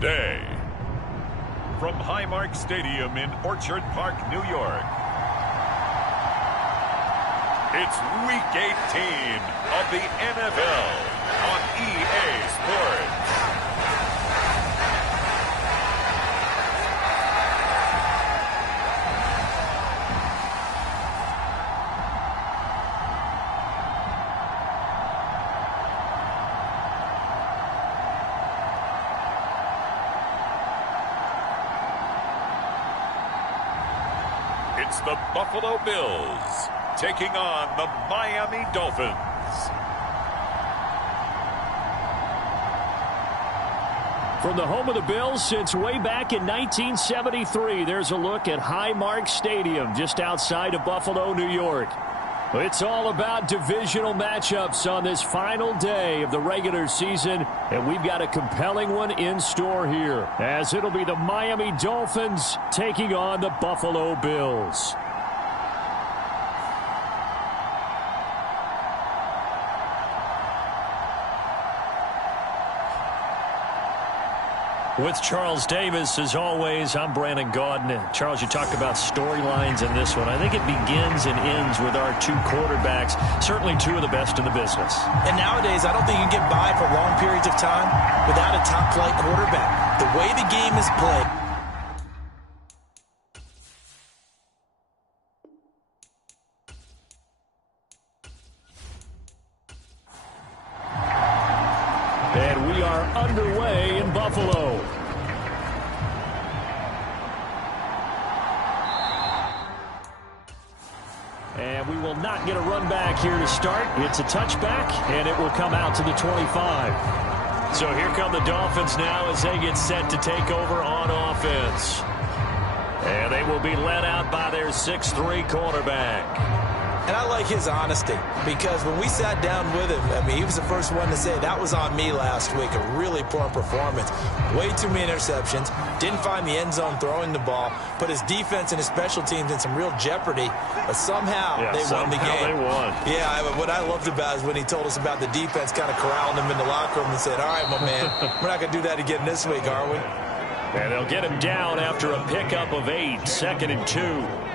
day. From Highmark Stadium in Orchard Park, New York, it's Week 18 of the NFL on EA Sports. It's the Buffalo Bills taking on the Miami Dolphins. From the home of the Bills since way back in 1973, there's a look at Highmark Stadium just outside of Buffalo, New York. It's all about divisional matchups on this final day of the regular season, and we've got a compelling one in store here, as it'll be the Miami Dolphins taking on the Buffalo Bills. With Charles Davis, as always, I'm Brandon Gaudin. Charles, you talked about storylines in this one. I think it begins and ends with our two quarterbacks, certainly two of the best in the business. And nowadays, I don't think you can get by for long periods of time without a top-flight quarterback. The way the game is played. And we are underway in Buffalo. And we will not get a run back here to start. It's a touchback, and it will come out to the 25. So here come the Dolphins now as they get set to take over on offense. And they will be led out by their 6'3" quarterback. And I like his honesty, because when we sat down with him, I mean, he was the first one to say, that was on me last week, a really poor performance. Way too many interceptions, didn't find the end zone throwing the ball, put his defense and his special teams in some real jeopardy, but somehow they won the game. They won. Yeah, what I loved about is when he told us about the defense kind of corralling him in the locker room and said, all right, my man, we're not going to do that again this week, are we? And they'll get him down after a pickup of 8, 2nd and 2.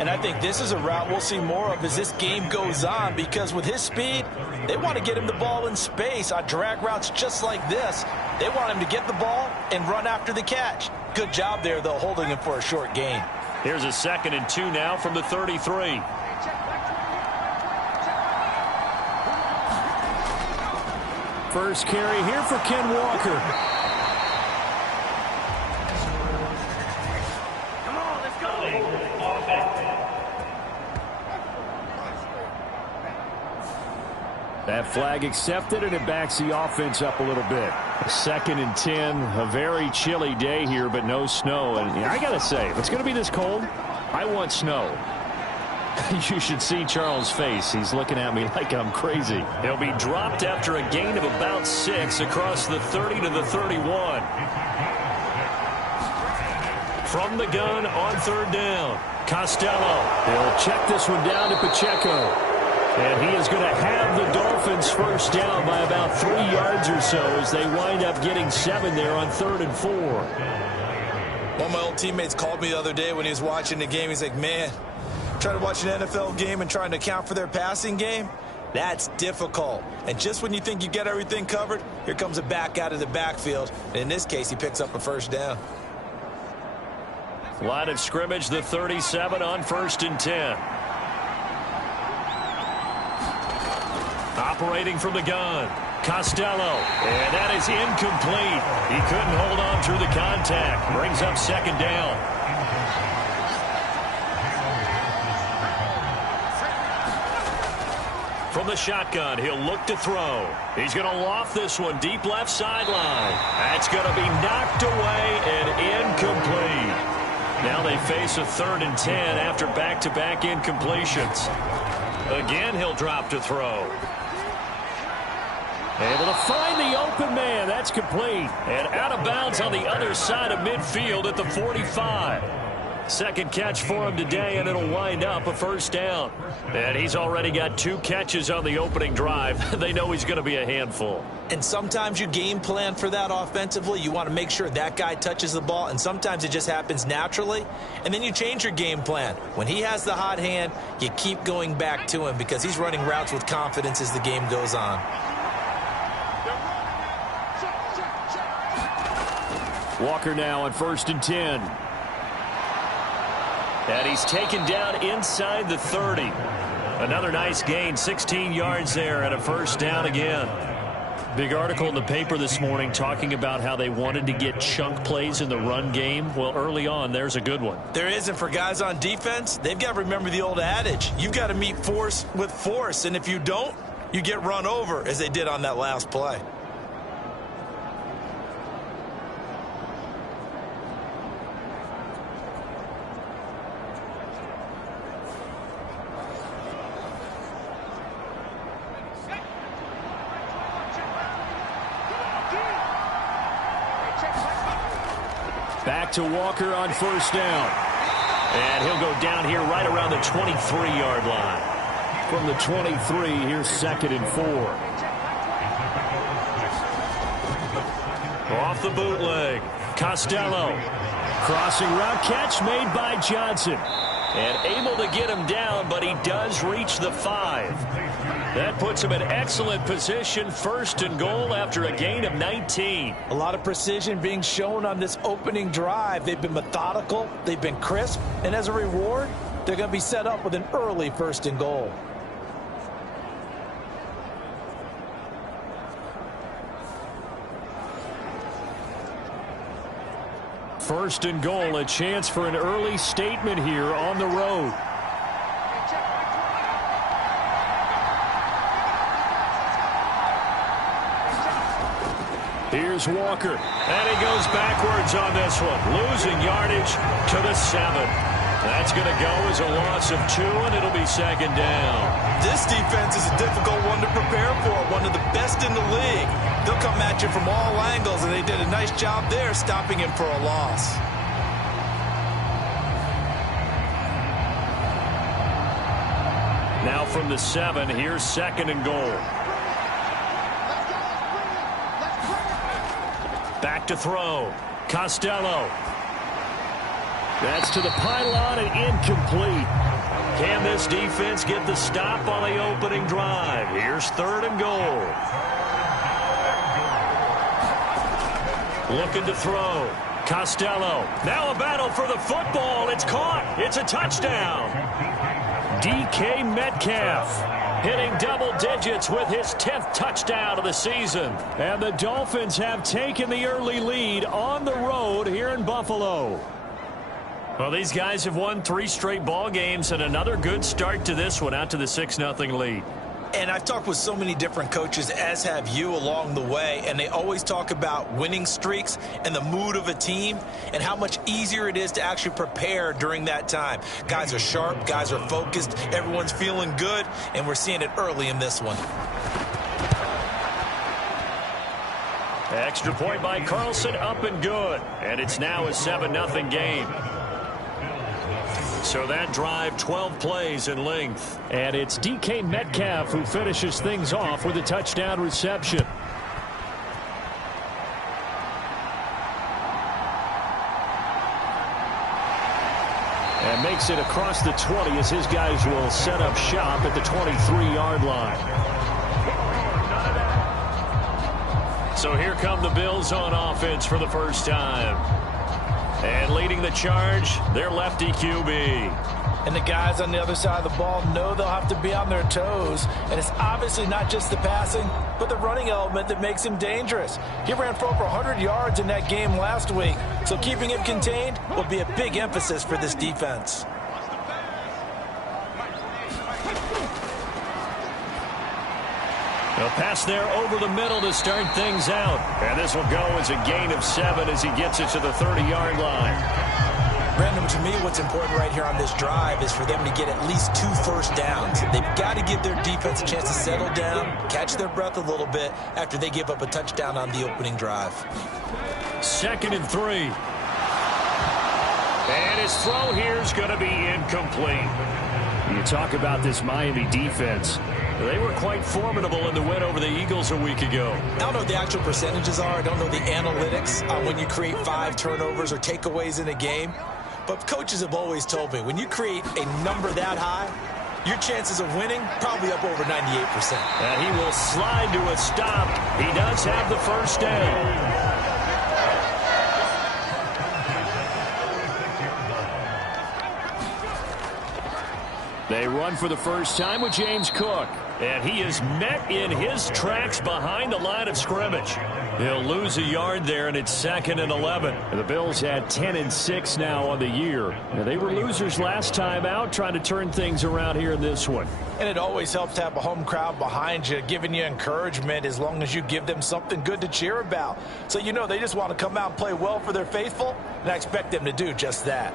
And I think this is a route we'll see more of as this game goes on, because with his speed, they want to get him the ball in space on drag routes just like this. They want him to get the ball and run after the catch. Good job there, though, holding him for a short gain. Here's a 2nd and 2 now from the 33. First carry here for Ken Walker. That flag accepted, and it backs the offense up a little bit. 2nd and 10, a very chilly day here, but no snow. And I got to say, if it's going to be this cold, I want snow. You should see Charles' face. He's looking at me like I'm crazy. He'll be dropped after a gain of about 6 across the 30 to the 31. From the gun on 3rd down, Costello. He'll check this one down to Pacheco. And he is going to have the Dolphins first down by about 3 yards or so as they wind up getting 7 there on 3rd and 4. One of my old teammates called me the other day when he was watching the game. He's like, man, trying to watch an NFL game and trying to account for their passing game, that's difficult. And just when you think you get everything covered, here comes a back out of the backfield. And in this case, he picks up a first down. Line of scrimmage, the 37 on 1st and 10. Operating from the gun, Costello, and that is incomplete. He couldn't hold on through the contact. Brings up 2nd down. From the shotgun, he'll look to throw. He's going to loft this one deep left sideline. That's going to be knocked away and incomplete. Now they face a 3rd and 10 after back-to-back incompletions. Again, he'll drop to throw. Able to find the open man. That's complete. And out of bounds on the other side of midfield at the 45. Second catch for him today, and it'll wind up a first down. And he's already got 2 catches on the opening drive. They know he's going to be a handful. And sometimes you game plan for that offensively. You want to make sure that guy touches the ball, and sometimes it just happens naturally. And then you change your game plan. When he has the hot hand, you keep going back to him because he's running routes with confidence as the game goes on. Walker now on 1st and 10. And he's taken down inside the 30. Another nice gain, 16 yards there, and a first down again. Big article in the paper this morning talking about how they wanted to get chunk plays in the run game. Well, early on, there's a good one. There is, and for guys on defense, they've got to remember the old adage. You've got to meet force with force, and if you don't, you get run over, as they did on that last play. Back to Walker on 1st down. And he'll go down here right around the 23-yard line. From the 23, here's 2nd and 4. Off the bootleg. Costello. Crossing route catch made by Johnson. And able to get him down, but he does reach the 5. That puts him in excellent position, 1st and goal after a gain of 19. A lot of precision being shown on this opening drive. They've been methodical, they've been crisp, and as a reward, they're going to be set up with an early 1st and goal. First and goal, a chance for an early statement here on the road. Here's Walker, and he goes backwards on this one, losing yardage to the 7. That's going to go as a loss of 2, and it'll be 2nd down. This defense is a difficult one to prepare for, one of the best in the league. They'll come at you from all angles, and they did a nice job there stopping him for a loss. Now from the 7, here's 2nd and goal. Back to throw. Costello. That's to the pylon and incomplete. Can this defense get the stop on the opening drive? Here's 3rd and goal. Looking to throw. Costello. Now a battle for the football. It's caught. It's a touchdown. DK Metcalf hitting double digits with his 10th touchdown of the season. And the Dolphins have taken the early lead on the road here in Buffalo. Well, these guys have won 3 straight ball games, and another good start to this one, out to the 6-0 lead. And I've talked with so many different coaches, as have you, along the way, and they always talk about winning streaks and the mood of a team and how much easier it is to actually prepare during that time. Guys are sharp, guys are focused, everyone's feeling good, and we're seeing it early in this one. Extra point by Carlson, up and good. And it's now a 7-0 game. So that drive, 12 plays in length. And it's DK Metcalf who finishes things off with a touchdown reception. And makes it across the 20 as his guys will set up shop at the 23-yard line. So here come the Bills on offense for the first time. And leading the charge, their lefty QB. And the guys on the other side of the ball know they'll have to be on their toes. And it's obviously not just the passing, but the running element that makes him dangerous. He ran for over 100 yards in that game last week. So keeping him contained will be a big emphasis for this defense. A pass there over the middle to start things out. And this will go as a gain of 7 as he gets it to the 30-yard line. Brandon, to me, what's important right here on this drive is for them to get at least 2 first downs. They've got to give their defense a chance to settle down, catch their breath a little bit after they give up a touchdown on the opening drive. 2nd and 3. And his throw here is going to be incomplete. You talk about this Miami defense. They were quite formidable in the win over the Eagles a week ago. I don't know what the actual percentages are. I don't know the analytics on when you create 5 turnovers or takeaways in a game. But coaches have always told me, when you create a number that high, your chances of winning probably up over 98%. And he will slide to a stop. He does have the first down. They run for the first time with James Cook. And he is met in his tracks behind the line of scrimmage. He'll lose a yard there, and it's 2nd and 11. And the Bills had 10-6 now on the year. Now, they were losers last time out, trying to turn things around here in this one. And it always helps to have a home crowd behind you, giving you encouragement as long as you give them something good to cheer about. So you know they just want to come out and play well for their faithful, and I expect them to do just that.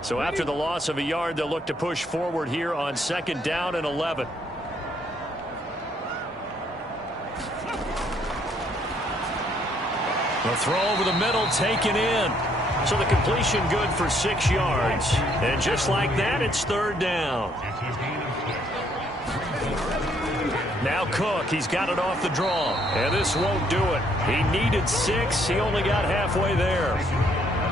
So after the loss of a yard, they'll look to push forward here on 2nd down and 11. The throw over the middle taken in. So the completion good for 6 yards. And just like that, it's 3rd down. Now Cook, he's got it off the draw. And this won't do it. He needed 6. He only got halfway there.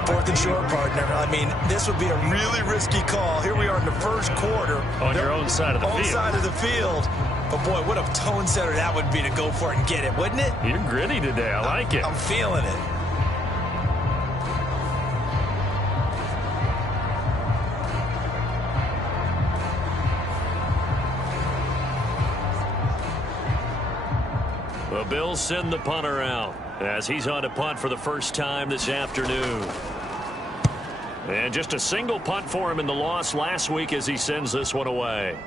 4th and short, partner. I mean, this would be a really risky call. Here we are in the first quarter. On your own side of the field. Own side of the field. But, boy, what a tone setter that would be to go for it and get it, wouldn't it? You're gritty today. I like it. I'm feeling it. The Bills send the punter out as he's on to punt for the first time this afternoon. And just a single punt for him in the loss last week as he sends this one away.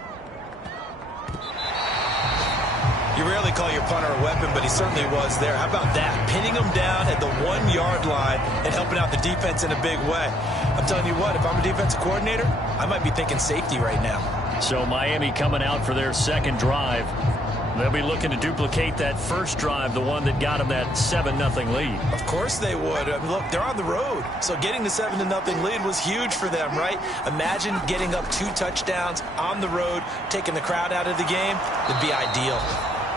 You rarely call your punter a weapon, but he certainly was there. How about that? Pinning him down at the 1-yard line and helping out the defense in a big way. I'm telling you what, if I'm a defensive coordinator, I might be thinking safety right now. So Miami coming out for their second drive. They'll be looking to duplicate that first drive, the one that got them that 7-0 lead. Of course they would. I mean, look, they're on the road. So getting the 7-0 lead was huge for them, right? Imagine getting up 2 touchdowns on the road, taking the crowd out of the game. It'd be ideal.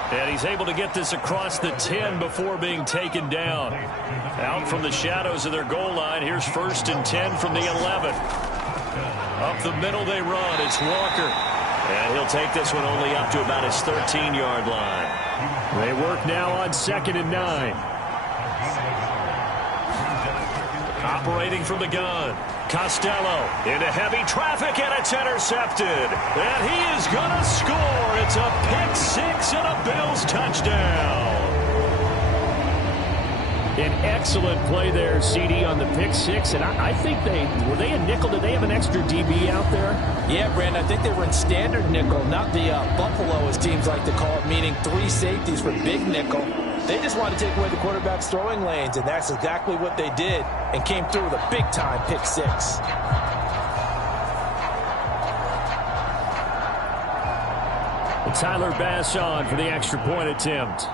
And he's able to get this across the 10 before being taken down. Out from the shadows of their goal line. Here's 1st and 10 from the 11. Up the middle they run. It's Walker. And he'll take this one only up to about his 13-yard line. They work now on 2nd and 9. Operating from the gun. Costello into heavy traffic, and it's intercepted. And he is going to score. It's a pick 6 and a Bills touchdown. An excellent play there, CD, on the pick 6. And I think were they a nickel? Did they have an extra DB out there? Yeah, Brandon, I think they were in standard nickel, not the Buffalo, as teams like to call it, meaning 3 safeties for big nickel. They just wanted to take away the quarterback's throwing lanes, and that's exactly what they did, and came through with a big-time pick 6. Tyler Bass on for the extra point attempt.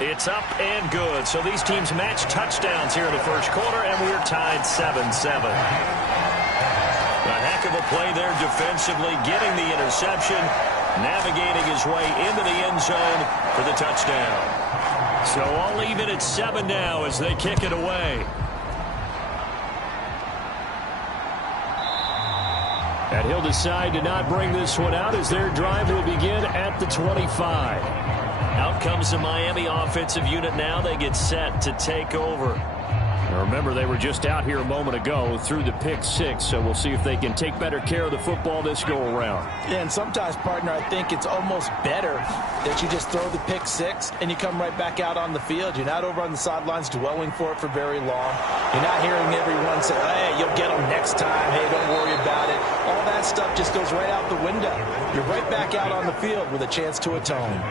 It's up and good. So these teams match touchdowns here in the first quarter, and we're tied 7-7. A heck of a play there defensively, getting the interception, navigating his way into the end zone for the touchdown. So all even at 7 now as they kick it away. And he'll decide to not bring this one out as their drive will begin at the 25. Out comes the Miami offensive unit now. They get set to take over. Now remember, they were just out here a moment ago through the pick 6, so we'll see if they can take better care of the football this go-around. Yeah, and sometimes, partner, I think it's almost better that you just throw the pick 6 and you come right back out on the field. You're not over on the sidelines dwelling for it for very long. You're not hearing everyone say, hey, you'll get them next time. Hey, don't worry about it. All that stuff just goes right out the window. You're right back out on the field with a chance to atone.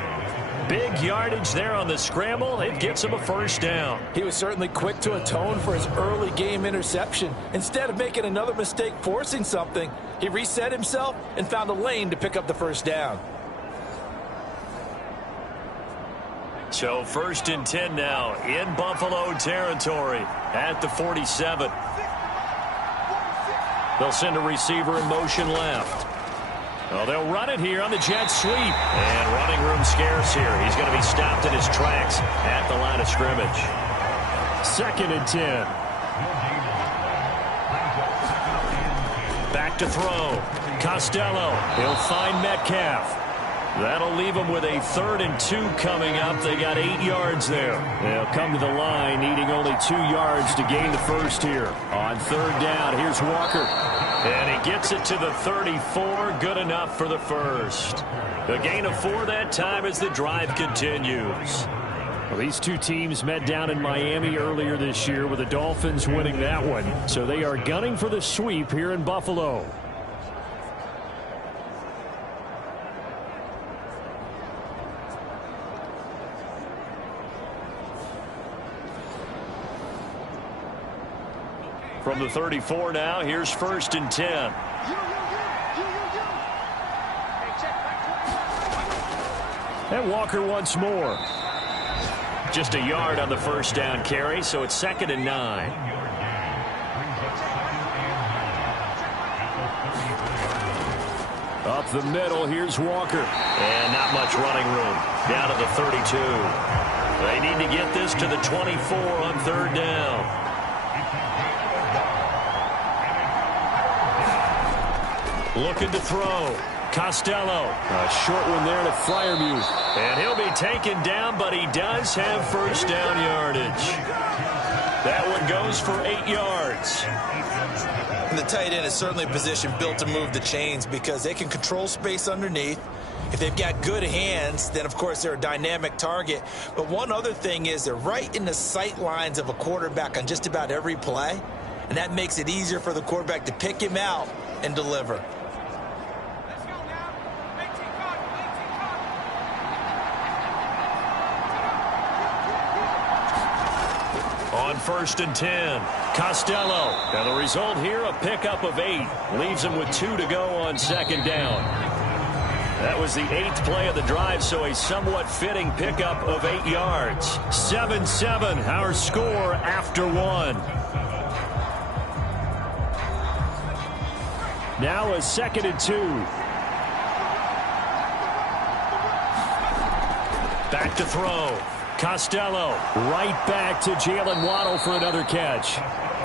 Big yardage there on the scramble. It gets him a first down. He was certainly quick to atone for his early game interception. Instead of making another mistake forcing something, he reset himself and found a lane to pick up the first down. So 1st and 10 now in Buffalo territory at the 47. They'll send a receiver in motion left. Well, they'll run it here on the jet sweep. And running room scarce here. He's going to be stopped in his tracks at the line of scrimmage. 2nd and 10. Back to throw. Costello. He'll find Metcalf. That'll leave them with a 3rd and 2 coming up. They got 8 yards there. They'll come to the line needing only 2 yards to gain the first here. On 3rd down, here's Walker. And he gets it to the 34. Good enough for the first. A gain of 4 that time as the drive continues. Well, these two teams met down in Miami earlier this year with the Dolphins winning that one. So they are gunning for the sweep here in Buffalo. From the 34 now, here's 1st and 10. And Walker once more. Just a yard on the 1st down carry, so it's 2nd and 9. Up the middle, here's Walker. And not much running room. Down to the 32. They need to get this to the 24 on 3rd down. Looking to throw. Costello. A short one there to Freiermuth. And he'll be taken down, but he does have 1st down yardage. That one goes for 8 yards. And the tight end is certainly a position built to move the chains because they can control space underneath. If they've got good hands, then, of course, they're a dynamic target. But one other thing is they're right in the sight lines of a quarterback on just about every play. And that makes it easier for the quarterback to pick him out and deliver. On 1st and 10, Costello. Now the result here, a pickup of 8. Leaves him with 2 to go on 2nd down. That was the 8th play of the drive, so a somewhat fitting pickup of 8 yards. 7-7, our score after 1. Now a 2nd and 2. Back to throw. Costello right back to Jalen Waddle for another catch.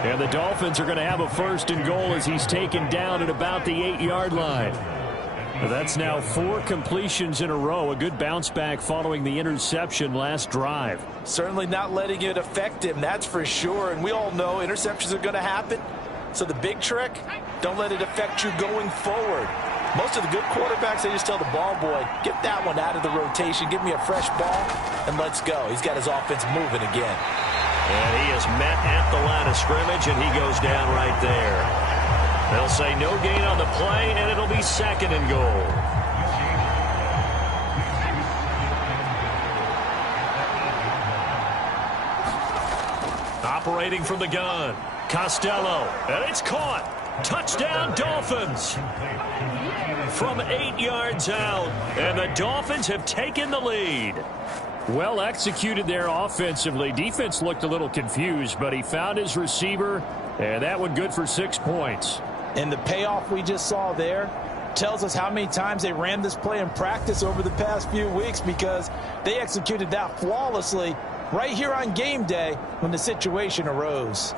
And the Dolphins are going to have a 1st and goal as he's taken down at about the 8-yard line. That's now 4 completions in a row. A good bounce back following the interception last drive. Certainly not letting it affect him, that's for sure. And we all know interceptions are going to happen. So the big trick, don't let it affect you going forward. Most of the good quarterbacks, they just tell the ball boy, get that one out of the rotation, give me a fresh ball, and let's go. He's got his offense moving again. And he is met at the line of scrimmage, and he goes down right there. They'll say no gain on the play, and it'll be 2nd and goal. Operating from the gun, Costello, and it's caught. Touchdown, Dolphins. From 8 yards out, and the Dolphins have taken the lead. Well executed there offensively. Defense looked a little confused, but he found his receiver, and that one good for 6 points. And the payoff we just saw there tells us how many times they ran this play in practice over the past few weeks, because they executed that flawlessly right here on game day when the situation arose.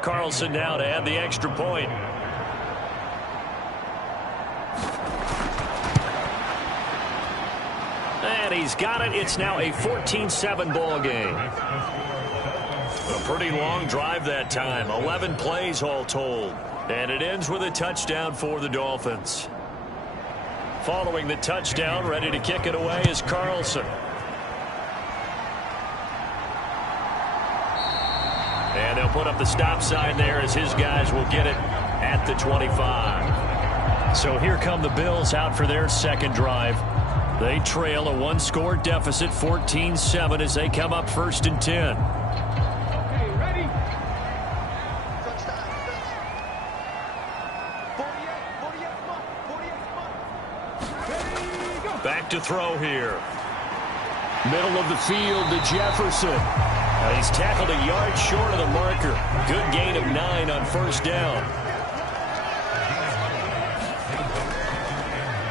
Carlson now to add the extra point. And he's got it. It's now a 14-7 ball game. A pretty long drive that time. 11 plays all told. And it ends with a touchdown for the Dolphins. Following the touchdown, ready to kick it away is Carlson. And they'll put up the stop sign there as his guys will get it at the 25. So here come the Bills out for their 2nd drive. They trail a 1-score deficit, 14-7, as they come up 1st and 10. Okay, ready? Touchdown. 48, come on. 48, come on. Ready? Back to throw here. Middle of the field to Jefferson. He's tackled a yard short of the marker. Good gain of 9 on first down.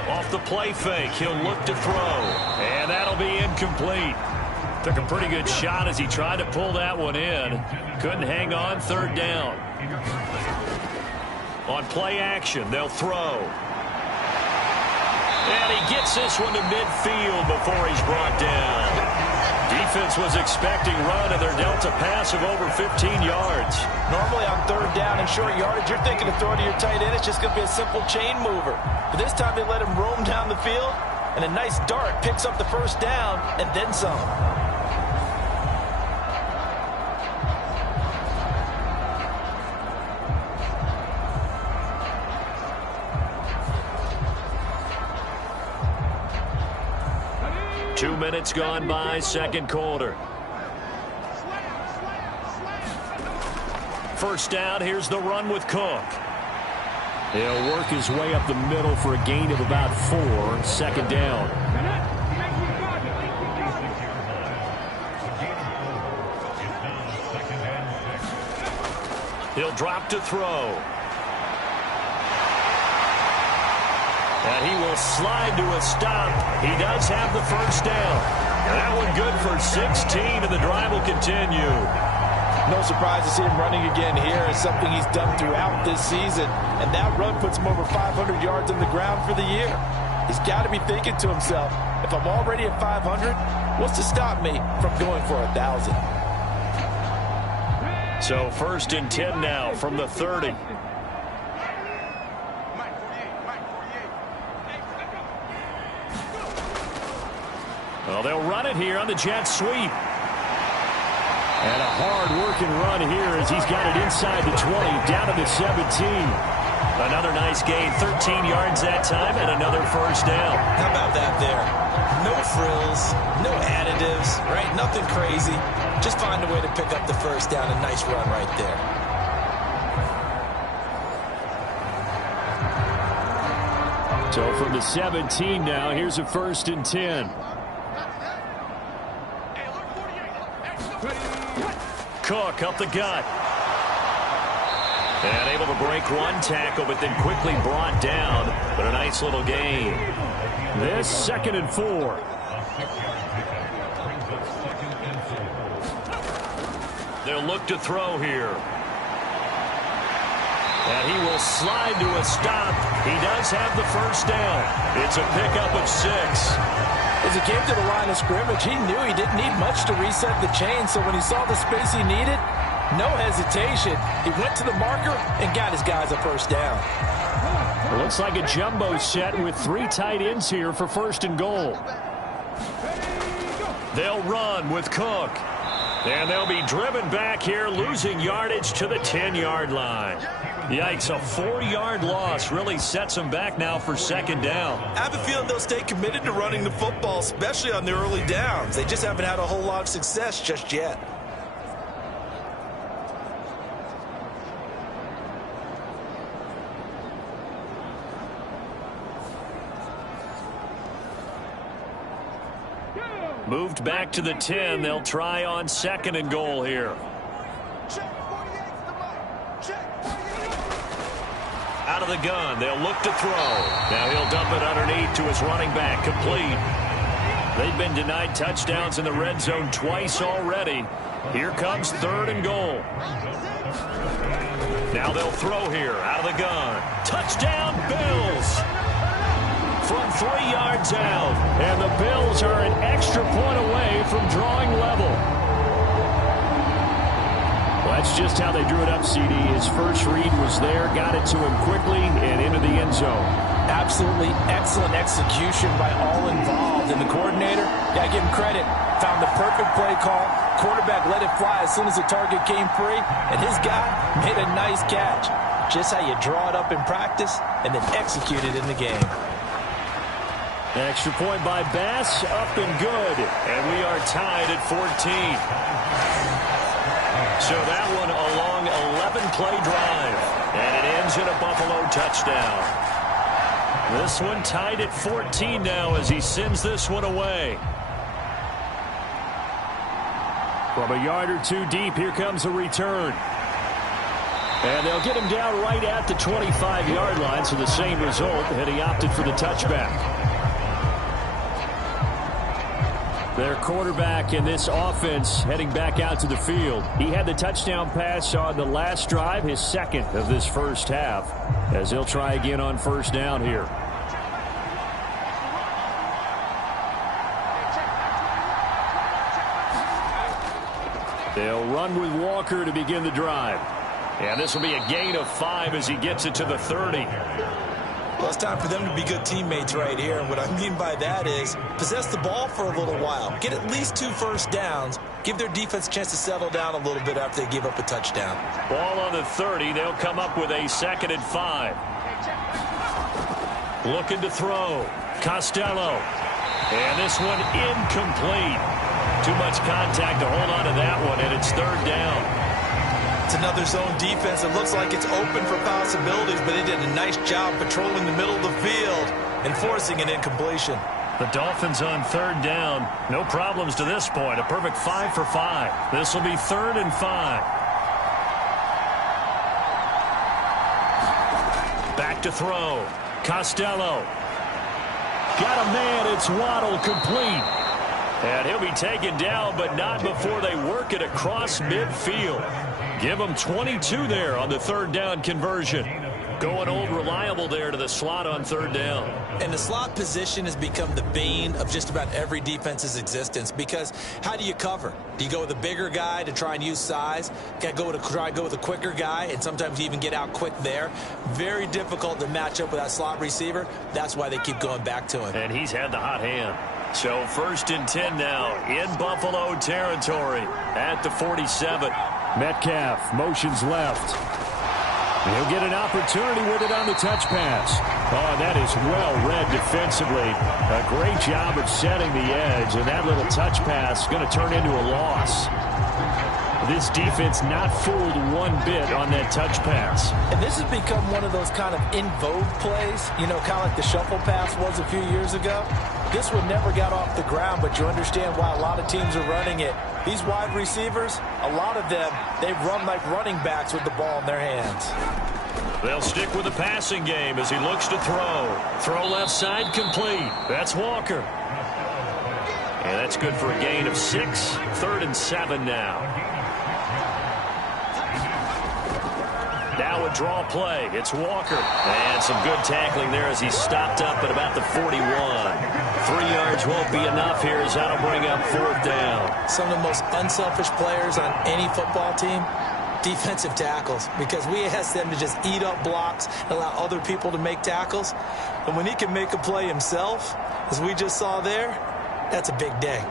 Off the play fake, he'll look to throw. And that'll be incomplete. Took a pretty good shot as he tried to pull that one in. Couldn't hang on, third down. On play action, they'll throw. And he gets this one to midfield before he's brought down. Defense was expecting run, and they're dealt a pass of over 15 yards. Normally on third down and short yardage, you're thinking of throwing to your tight end. It's just going to be a simple chain mover. But this time they let him roam down the field, and a nice dart picks up the first down and then some. Two minutes gone by, second quarter. First down, here's the run with Cook. He'll work his way up the middle for a gain of about 4, second down. He'll drop to throw. And he will slide to a stop. He does have the first down. And that one good for 16, and the drive will continue. No surprise to see him running again here. It's something he's done throughout this season. And that run puts him over 500 yards on the ground for the year. He's got to be thinking to himself, if I'm already at 500, what's to stop me from going for 1,000? So first and 10 now from the 30. Well, they'll run it here on the jet sweep. And a hard-working run here as he's got it inside the 20, down to the 17. Another nice gain, 13 yards that time, and another first down. How about that there? No frills, no additives, right? Nothing crazy. Just find a way to pick up the first down. A nice run right there. So from the 17 now, here's a first and 10. Cook up the gut. And able to break one tackle, but then quickly brought down. But a nice little gain. This second and 4. They'll look to throw here. And he will slide to a stop. He does have the first down. It's a pickup of 6. As he came to the line of scrimmage, he knew he didn't need much to reset the chain, so when he saw the space he needed, no hesitation. He went to the marker and got his guys a first down. It looks like a jumbo set with 3 tight ends here for first and goal. They'll run with Cook. And they'll be driven back here, losing yardage to the 10-yard line. Yikes, a 4-yard loss really sets them back now for second down. I have a feeling they'll stay committed to running the football, especially on the early downs. They just haven't had a whole lot of success just yet. Moved back to the 10. They'll try on second and goal here. Out of the gun. They'll look to throw. Now he'll dump it underneath to his running back. Complete. They've been denied touchdowns in the red zone twice already. Here comes third and goal. Now they'll throw here. Out of the gun. Touchdown, Bills! From 3 yards out. And the Bills are an extra point away from drawing level. Well, that's just how they drew it up, CD. His first read was there, got it to him quickly, and into the end zone. Absolutely excellent execution by all involved. And the coordinator, got to give him credit, found the perfect play call. Quarterback let it fly as soon as the target came free, and his guy made a nice catch. Just how you draw it up in practice and then execute it in the game. An extra point by Bass, up and good. And we are tied at 14. So that one a long 11-play drive. And it ends in a Buffalo touchdown. This one tied at 14 now as he sends this one away. From a yard or two deep, here comes a return. And they'll get him down right at the 25-yard line, so the same result, and he opted for the touchback. Their quarterback in this offense heading back out to the field. He had the touchdown pass on the last drive, his second of this first half, as he'll try again on first down here. They'll run with Walker to begin the drive. And this will be a gain of 5 as he gets it to the 30. Well, it's time for them to be good teammates right here. And what I mean by that is possess the ball for a little while. Get at least 2 first downs. Give their defense a chance to settle down a little bit after they give up a touchdown. Ball on the 30. They'll come up with a 2nd and 5. Looking to throw. Costello. And this one incomplete. Too much contact to hold on to that one, and it's 3rd down. It's another zone defense. It looks like it's open for possibilities, but they did a nice job patrolling the middle of the field and forcing an incompletion. The Dolphins on 3rd down. No problems to this point. A perfect 5 for 5. This will be 3rd and 5. Back to throw. Costello. Got a man. It's Waddle, complete. And he'll be taken down, but not before they work it across midfield. Give them 22 there on the 3rd down conversion. Going old reliable there to the slot on 3rd down. And the slot position has become the bane of just about every defense's existence, because how do you cover? Do you go with a bigger guy to try and use size? Got to try and go with a quicker guy, and sometimes you even get out quick there. Very difficult to match up with that slot receiver. That's why they keep going back to him. And he's had the hot hand. So 1st and 10 now in Buffalo territory at the 47. Metcalf motions left. He'll get an opportunity with it on the touch pass. Oh, that is well read defensively. A great job of setting the edge, and that little touch pass is going to turn into a loss. This defense not fooled one bit on that touch pass. And this has become one of those kind of in vogue plays, you know, kind of like the shuffle pass was a few years ago. This one never got off the ground, but you understand why a lot of teams are running it. These wide receivers, a lot of them, they run like running backs with the ball in their hands. They'll stick with the passing game as he looks to throw. Throw left side, complete. That's Walker. And that's good for a gain of 6. 3rd and 7 now. Now a draw play. It's Walker. And some good tackling there as he's stopped up at about the 41. 3 yards won't be enough here as that'll bring up 4th down. Some of the most unselfish players on any football team, defensive tackles, because we ask them to just eat up blocks and allow other people to make tackles. And when he can make a play himself, as we just saw there, that's a big day.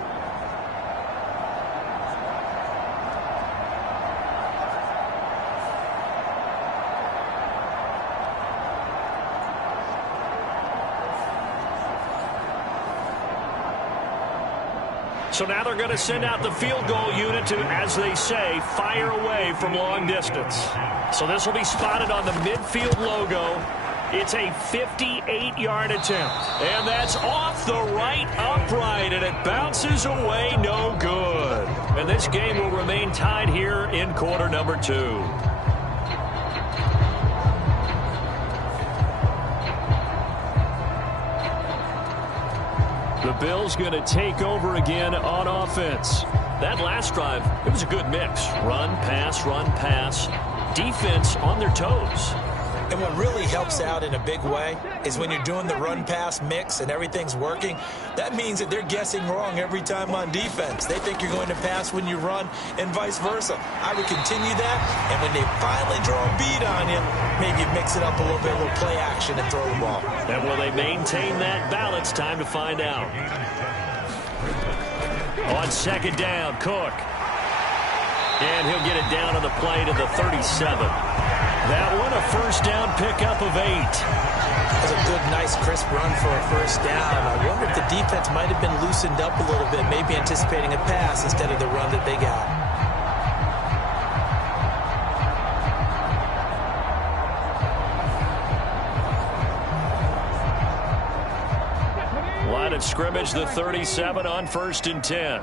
So now they're going to send out the field goal unit to, as they say, fire away from long distance. So this will be spotted on the midfield logo. It's a 58-yard attempt. And that's off the right upright, and it bounces away no good. And this game will remain tied here in quarter number 2. The Bills going to take over again on offense. That last drive, it was a good mix. Run, pass, defense on their toes. And what really helps out in a big way is when you're doing the run-pass mix and everything's working, that means that they're guessing wrong every time on defense. They think you're going to pass when you run and vice versa. I would continue that, and when they finally draw a bead on you, maybe you mix it up a little bit, a little play action and throw the ball. And will they maintain that balance? Time to find out. On 2nd down, Cook. And he'll get it down on the play to the 37. That one, a first down pickup of 8. That was a good, nice, crisp run for a first down. I wonder if the defense might have been loosened up a little bit, maybe anticipating a pass instead of the run that they got. of scrimmage, the 37 on 1st and 10.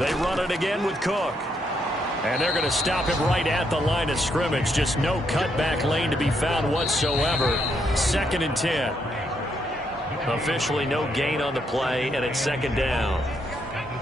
They run it again with Cook. And they're going to stop him right at the line of scrimmage. Just no cutback lane to be found whatsoever. 2nd and 10. Officially no gain on the play, and it's 2nd down.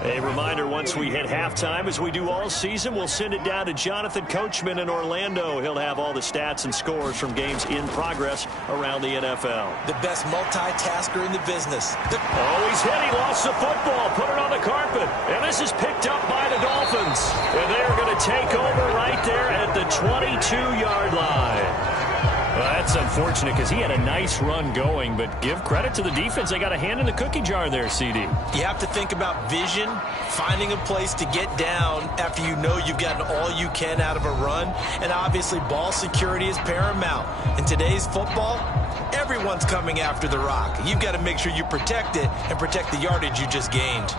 A reminder, once we hit halftime, as we do all season, we'll send it down to Jonathan Coachman in Orlando. He'll have all the stats and scores from games in progress around the NFL. The best multitasker in the business. Oh, he's hit. He lost the football. Put it on the carpet. And this is picked up by the Dolphins. And they're going to take over right there at the 22-yard line. Well, that's unfortunate because he had a nice run going, but give credit to the defense. They got a hand in the cookie jar there, CD. You have to think about vision, finding a place to get down after you know you've gotten all you can out of a run, and obviously ball security is paramount. In today's football, everyone's coming after the rock. You've got to make sure you protect it and protect the yardage you just gained.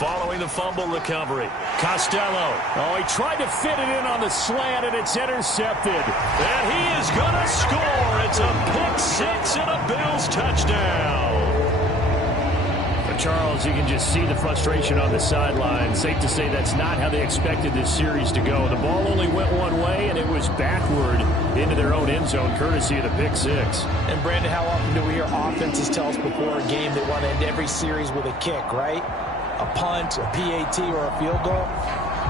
Following the fumble recovery, Costello. Oh, he tried to fit it in on the slant, and it's intercepted. And he is going to score. It's a pick six and a Bills touchdown. Charles, you can just see the frustration on the sideline. Safe to say that's not how they expected this series to go. The ball only went one way, and it was backward into their own end zone, courtesy of the pick six. And, Brandon, how often do we hear offenses tell us before a game they want to end every series with a kick, right? A punt, a PAT, or a field goal.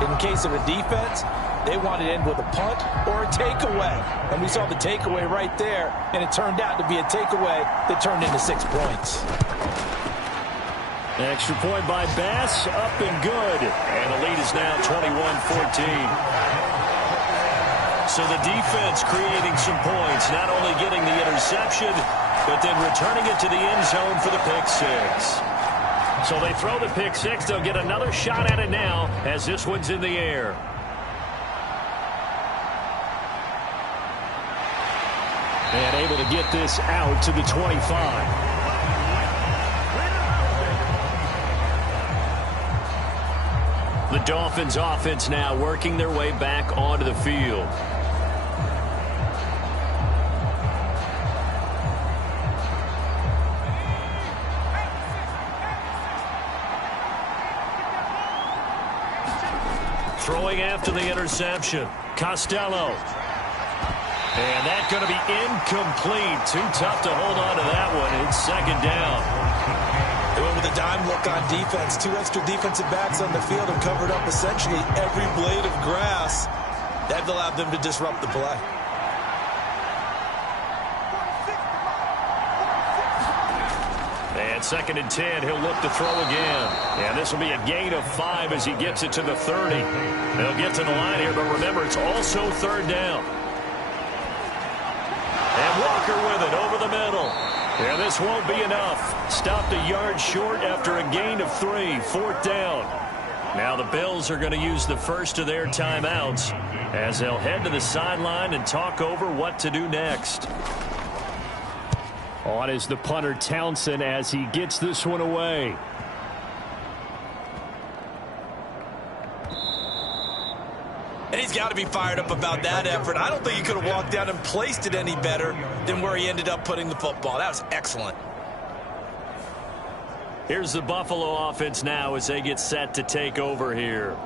In case of a defense, they want to end with a punt or a takeaway. And we saw the takeaway right there, and it turned out to be a takeaway that turned into 6 points. Extra point by Bass, up and good. And the lead is now 21-14. So the defense creating some points, not only getting the interception, but then returning it to the end zone for the pick six. So they throw the pick six. They'll get another shot at it now as this one's in the air. And able to get this out to the 25. The Dolphins offense now working their way back onto the field. Throwing after the interception, Costello. And that's going to be incomplete. Too tough to hold on to that one. It's 2nd down. They went with a dime look on defense. 2 extra defensive backs on the field and covered up essentially every blade of grass. That allowed them to disrupt the play. And 2nd and 10, he'll look to throw again. And this will be a gain of 5 as he gets it to the 30. They'll get to the line here, but remember, it's also 3rd down. And Walker with it over the middle. And this won't be enough. Stopped a yard short after a gain of 3, 4th down. Now the Bills are going to use the first of their timeouts as they'll head to the sideline and talk over what to do next. On is the punter Townsend as he gets this one away. And he's got to be fired up about that effort. I don't think he could have walked down and placed it any better than where he ended up putting the football. That was excellent. Here's the Buffalo offense now as they get set to take over here.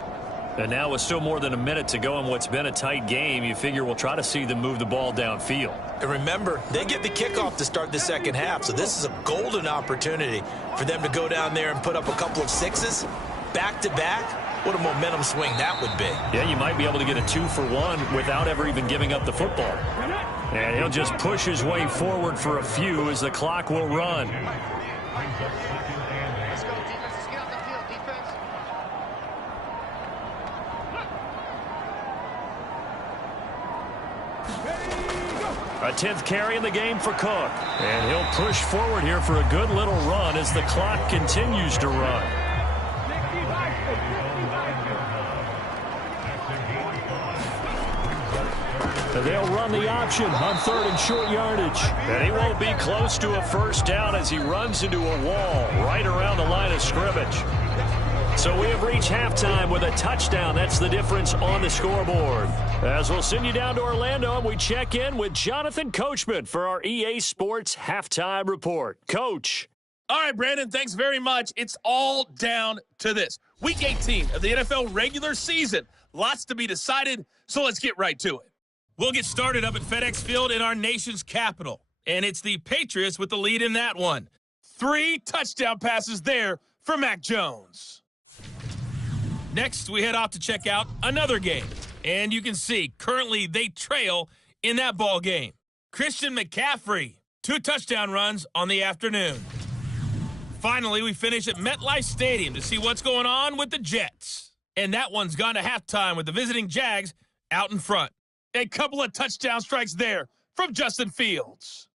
And now with still more than a minute to go in what's been a tight game, you figure we'll try to see them move the ball downfield. And remember, they get the kickoff to start the second half, so this is a golden opportunity for them to go down there and put up a couple of sixes back-to-back. What a momentum swing that would be. Yeah, you might be able to get a 2-for-1 without ever even giving up the football. And he'll just push his way forward for a few as the clock will run. A 10th carry in the game for Cook. And he'll push forward here for a good little run as the clock continues to run. They'll run the option on 3rd and short yardage. And he won't be close to a first down as he runs into a wall right around the line of scrimmage. So we have reached halftime with a touchdown. That's the difference on the scoreboard. As we'll send you down to Orlando, and we check in with Jonathan Coachman for our EA Sports Halftime Report. Coach. All right, Brandon, thanks very much. It's all down to this. Week 18 of the NFL regular season. Lots to be decided, so let's get right to it. We'll get started up at FedEx Field in our nation's capital, and it's the Patriots with the lead in that one. 3 touchdown passes there for Mac Jones. Next, we head off to check out another game. And you can see, currently, they trail in that ball game. Christian McCaffrey, 2 touchdown runs on the afternoon. Finally, we finish at MetLife Stadium to see what's going on with the Jets. And that one's gone to halftime with the visiting Jags out in front. A couple of touchdown strikes there from Justin Fields.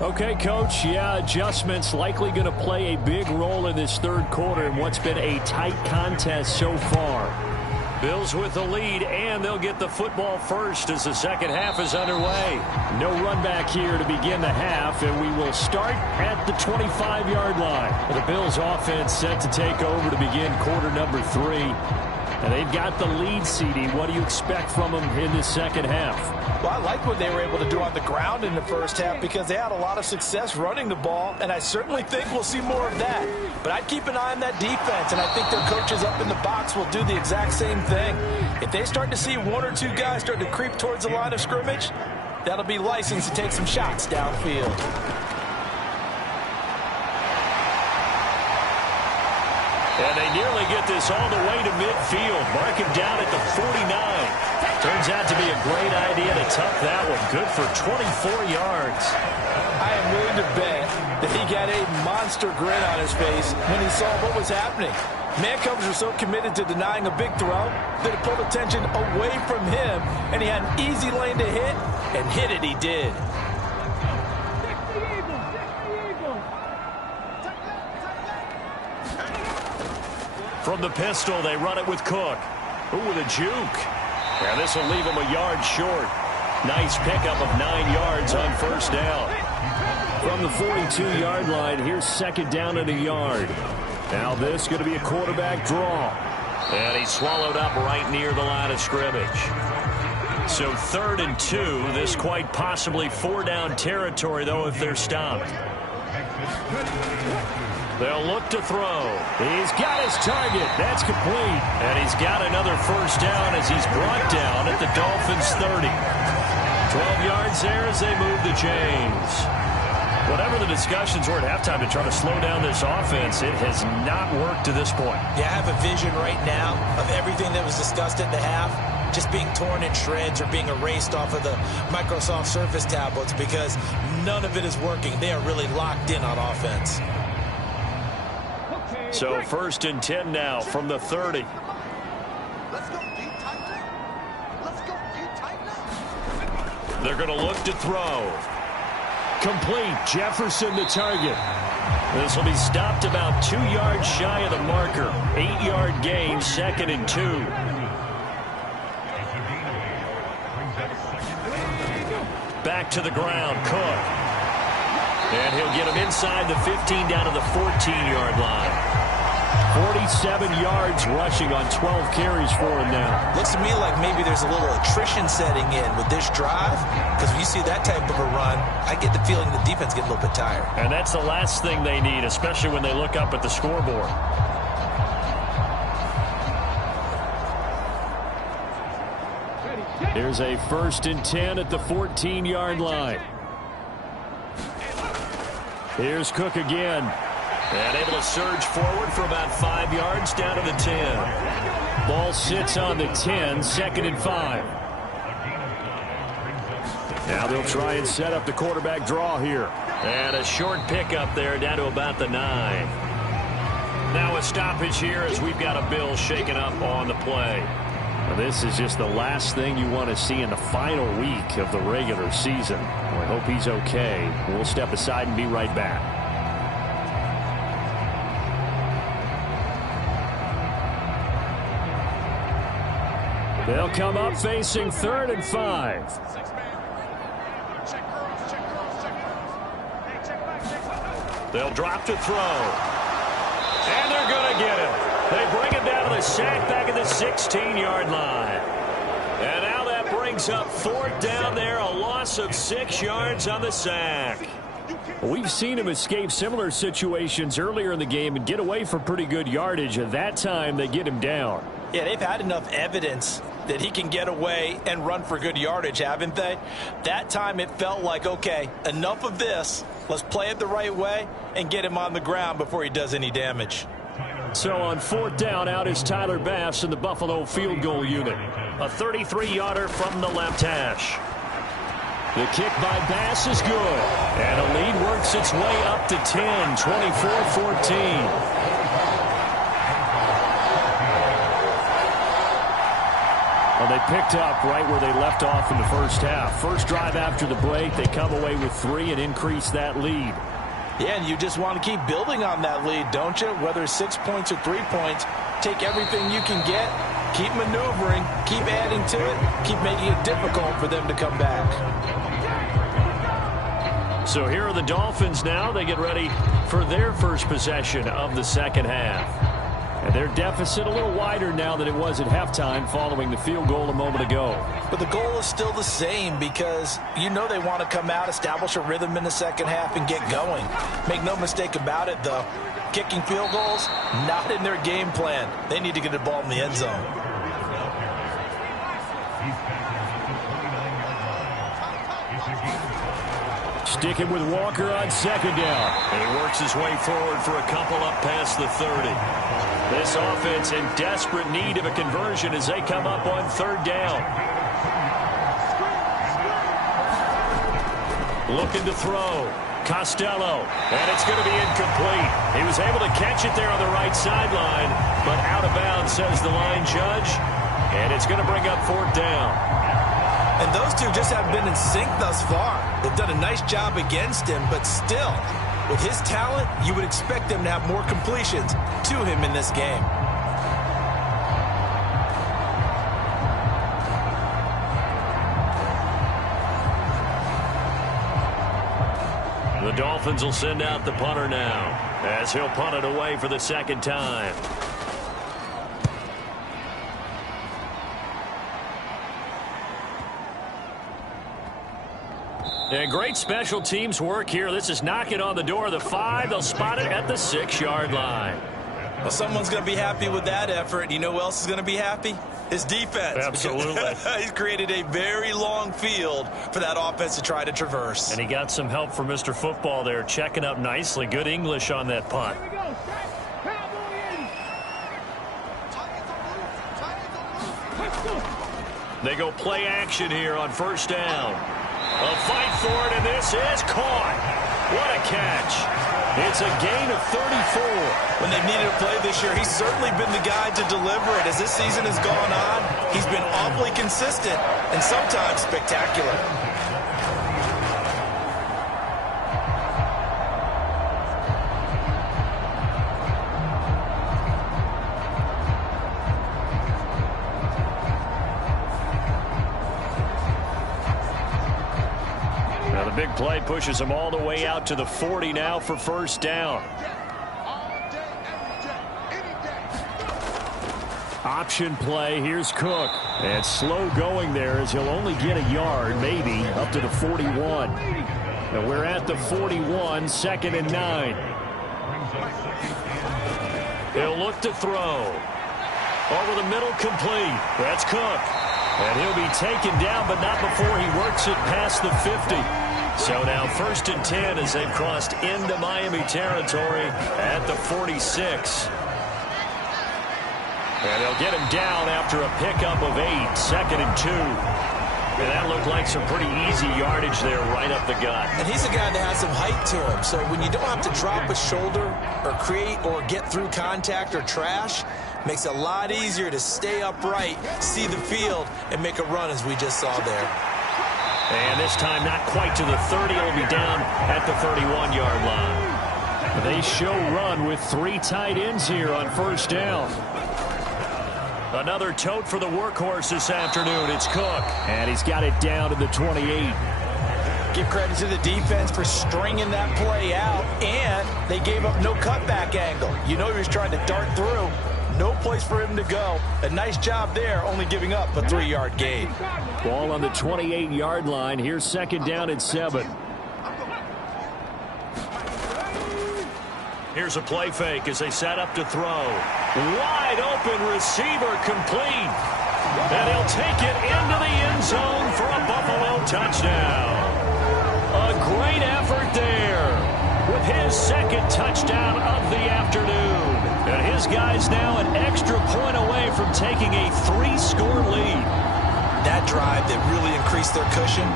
Okay, Coach, adjustments likely going to play a big role in this third quarter in what's been a tight contest so far. Bills with the lead, and they'll get the football first as the second half is underway. No run back here to begin the half, and we will start at the 25-yard line. The Bills offense set to take over to begin quarter number 3. And they've got the lead, CD. What do you expect from them in this second half? Well, I like what they were able to do on the ground in the first half because they had a lot of success running the ball, and I certainly think we'll see more of that. But I'd keep an eye on that defense, and I think their coaches up in the box will do the exact same thing. If they start to see 1 or 2 guys start to creep towards the line of scrimmage, that'll be license to take some shots downfield. And they nearly get this all the way to midfield. Mark him down at the 49. Turns out to be a great idea to tuck that one. Good for 24 yards. I am willing to bet that he got a monster grin on his face when he saw what was happening. Man-covers were so committed to denying a big throw that it pulled attention away from him, and he had an easy lane to hit, and hit it he did. From the pistol, they run it with Cook. Ooh, with a juke. And this will leave him a yard short. Nice pickup of 9 yards on first down. From the 42-yard line, here's second down and a yard. Now this is going to be a quarterback draw. And he's swallowed up right near the line of scrimmage. So 3rd and 2. This quite possibly 4-down territory, though, if they're stopped. They'll look to throw. He's got his target. That's complete. And he's got another first down as he's brought down at the Dolphins' 30. 12 yards there as they move the chains. Whatever the discussions were at halftime to try to slow down this offense, it has not worked to this point. Yeah, I have a vision right now of everything that was discussed at the half just being torn in shreds or being erased off of the Microsoft Surface tablets because none of it is working. They are really locked in on offense. So 1st and 10 now from the 30. They're going to look to throw. Complete. Jefferson the target. This will be stopped about 2 yards shy of the marker. 8-yard gain, 2nd and 2. Back to the ground, Cook. And he'll get him inside the 15 down to the 14-yard line. 47 yards rushing on 12 carries for him now. Looks to me like maybe there's a little attrition setting in with this drive, because when you see that type of a run, I get the feeling the defense gets a little bit tired. And that's the last thing they need, especially when they look up at the scoreboard. Here's a 1st and 10 at the 14-yard line. Here's Cook again. And able to surge forward for about 5 yards down to the 10. Ball sits on the 10, 2nd and 5. Now they'll try and set up the quarterback draw here. And a short pickup there down to about the 9. Now a stoppage here as we've got a Bill shaken up on the play. This is just the last thing you want to see in the final week of the regular season. I hope he's okay. We'll step aside and be right back. They'll come up facing 3rd and 5. They'll drop to throw. And they're going to get him. They bring him down to the sack back at the 16-yard line. And now that brings up 4th down there, a loss of 6 yards on the sack. We've seen him escape similar situations earlier in the game and get away for pretty good yardage. At that time, they get him down. Yeah, they've had enough evidence that he can get away and run for good yardage, haven't they? That time it felt like, okay, enough of this. Let's play it the right way and get him on the ground before he does any damage. So on 4th down, out is Tyler Bass in the Buffalo field goal unit. A 33-yarder from the left hash. The kick by Bass is good. And a lead works its way up to 10, 24-14. Well, they picked up right where they left off in the first half. First drive after the break, they come away with 3 and increase that lead. Yeah, and you just want to keep building on that lead, don't you? Whether it's 6 points or 3 points, take everything you can get, keep maneuvering, keep adding to it, keep making it difficult for them to come back. So here are the Dolphins now. They get ready for their first possession of the second half. And their deficit a little wider now than it was at halftime following the field goal a moment ago. But the goal is still the same because you know they want to come out, establish a rhythm in the second half, and get going. Make no mistake about it, though. Kicking field goals, not in their game plan. They need to get the ball in the end zone. Sticking with Walker on 2nd down. And he works his way forward for a couple up past the 30. This offense in desperate need of a conversion as they come up on 3rd down. Looking to throw. Costello. And it's going to be incomplete. He was able to catch it there on the right sideline, but out of bounds, says the line judge. And it's going to bring up 4th down. And those two just haven't been in sync thus far. They've done a nice job against him, but still, with his talent, you would expect them to have more completions to him in this game. The Dolphins will send out the punter now as he'll punt it away for the 2nd time. And great special teams work here. This is knocking on the door of the 5. They'll spot it at the 6-yard line. Well, someone's going to be happy with that effort. You know who else is going to be happy? His defense. Absolutely. He's created a very long field for that offense to try to traverse. And he got some help from Mr. Football there, checking up nicely. Good English on that punt. They go play action here on 1st down. A fight for it, and this is caught. What a catch. It's a gain of 34. When they've needed a play this year, he's certainly been the guy to deliver it. As this season has gone on, he's been awfully consistent and sometimes spectacular. Big play pushes him all the way out to the 40 now for 1st down. Option play. Here's Cook. And slow going there as he'll only get a yard, maybe, up to the 41. And we're at the 41, 2nd and 9. He'll look to throw. Over the middle, complete. That's Cook. And he'll be taken down, but not before he works it past the 50. So now 1st and 10 as they've crossed into Miami territory at the 46. And they'll get him down after a pickup of 8, 2nd and 2. And that looked like some pretty easy yardage there right up the gut. And he's a guy that has some height to him. So when you don't have to drop a shoulder or create or get through contact or trash, Makes it a lot easier to stay upright, see the field, and make a run as we just saw there. And this time not quite to the 30. It'll be down at the 31-yard line. They show run with 3 tight ends here on first down. Another tote for the workhorse this afternoon. It's Cook. And he's got it down to the 28. Give credit to the defense for stringing that play out, and they gave up no cutback angle. You know he was trying to dart through. No place for him to go. A nice job there, only giving up a 3-yard gain. Ball on the 28-yard line. Here's second down and 7. Here's a play fake as they set up to throw. Wide open receiver complete. And he'll take it into the end zone for a Buffalo touchdown. A great effort there with his second touchdown of the afternoon. And his guys now an extra point away from taking a 3-score lead. That drive that really increased their cushion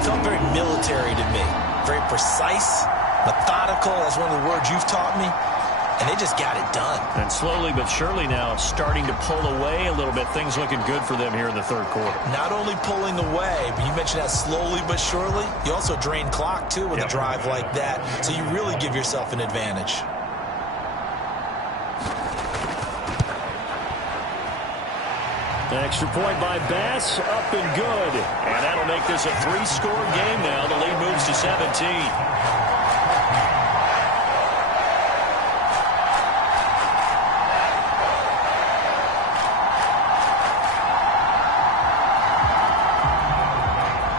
felt very military to me. Very precise, methodical. That's one of the words you've taught me. And they just got it done. And slowly but surely now starting to pull away a little bit. Things looking good for them here in the third quarter. Not only pulling away, but you mentioned that slowly but surely. You also drain clock, too, with a drive like that. So you really give yourself an advantage. An extra point by Bass, up and good. And that'll make this a 3-score game now. The lead moves to 17.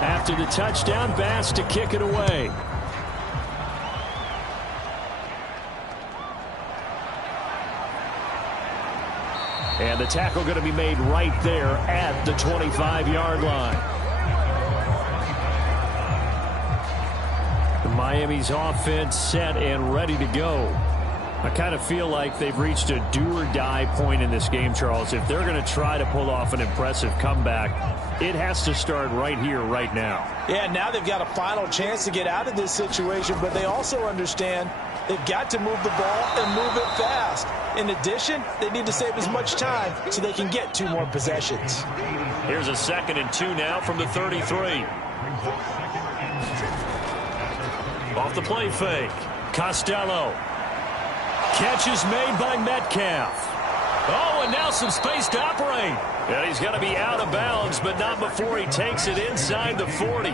After the touchdown, Bass to kick it away. And the tackle going to be made right there at the 25-yard line. Miami's offense set and ready to go. I kind of feel like they've reached a do-or-die point in this game, Charles. If they're going to try to pull off an impressive comeback, it has to start right here, right now. Yeah, now they've got a final chance to get out of this situation, but they also understand they've got to move the ball and move it fast. In addition, they need to save as much time so they can get 2 more possessions. Here's a 2nd and 2 now from the 33. Off the play fake. Costello. Catch is made by Metcalf. Oh, and now some space to operate. And he's going to be out of bounds, but not before he takes it inside the 40.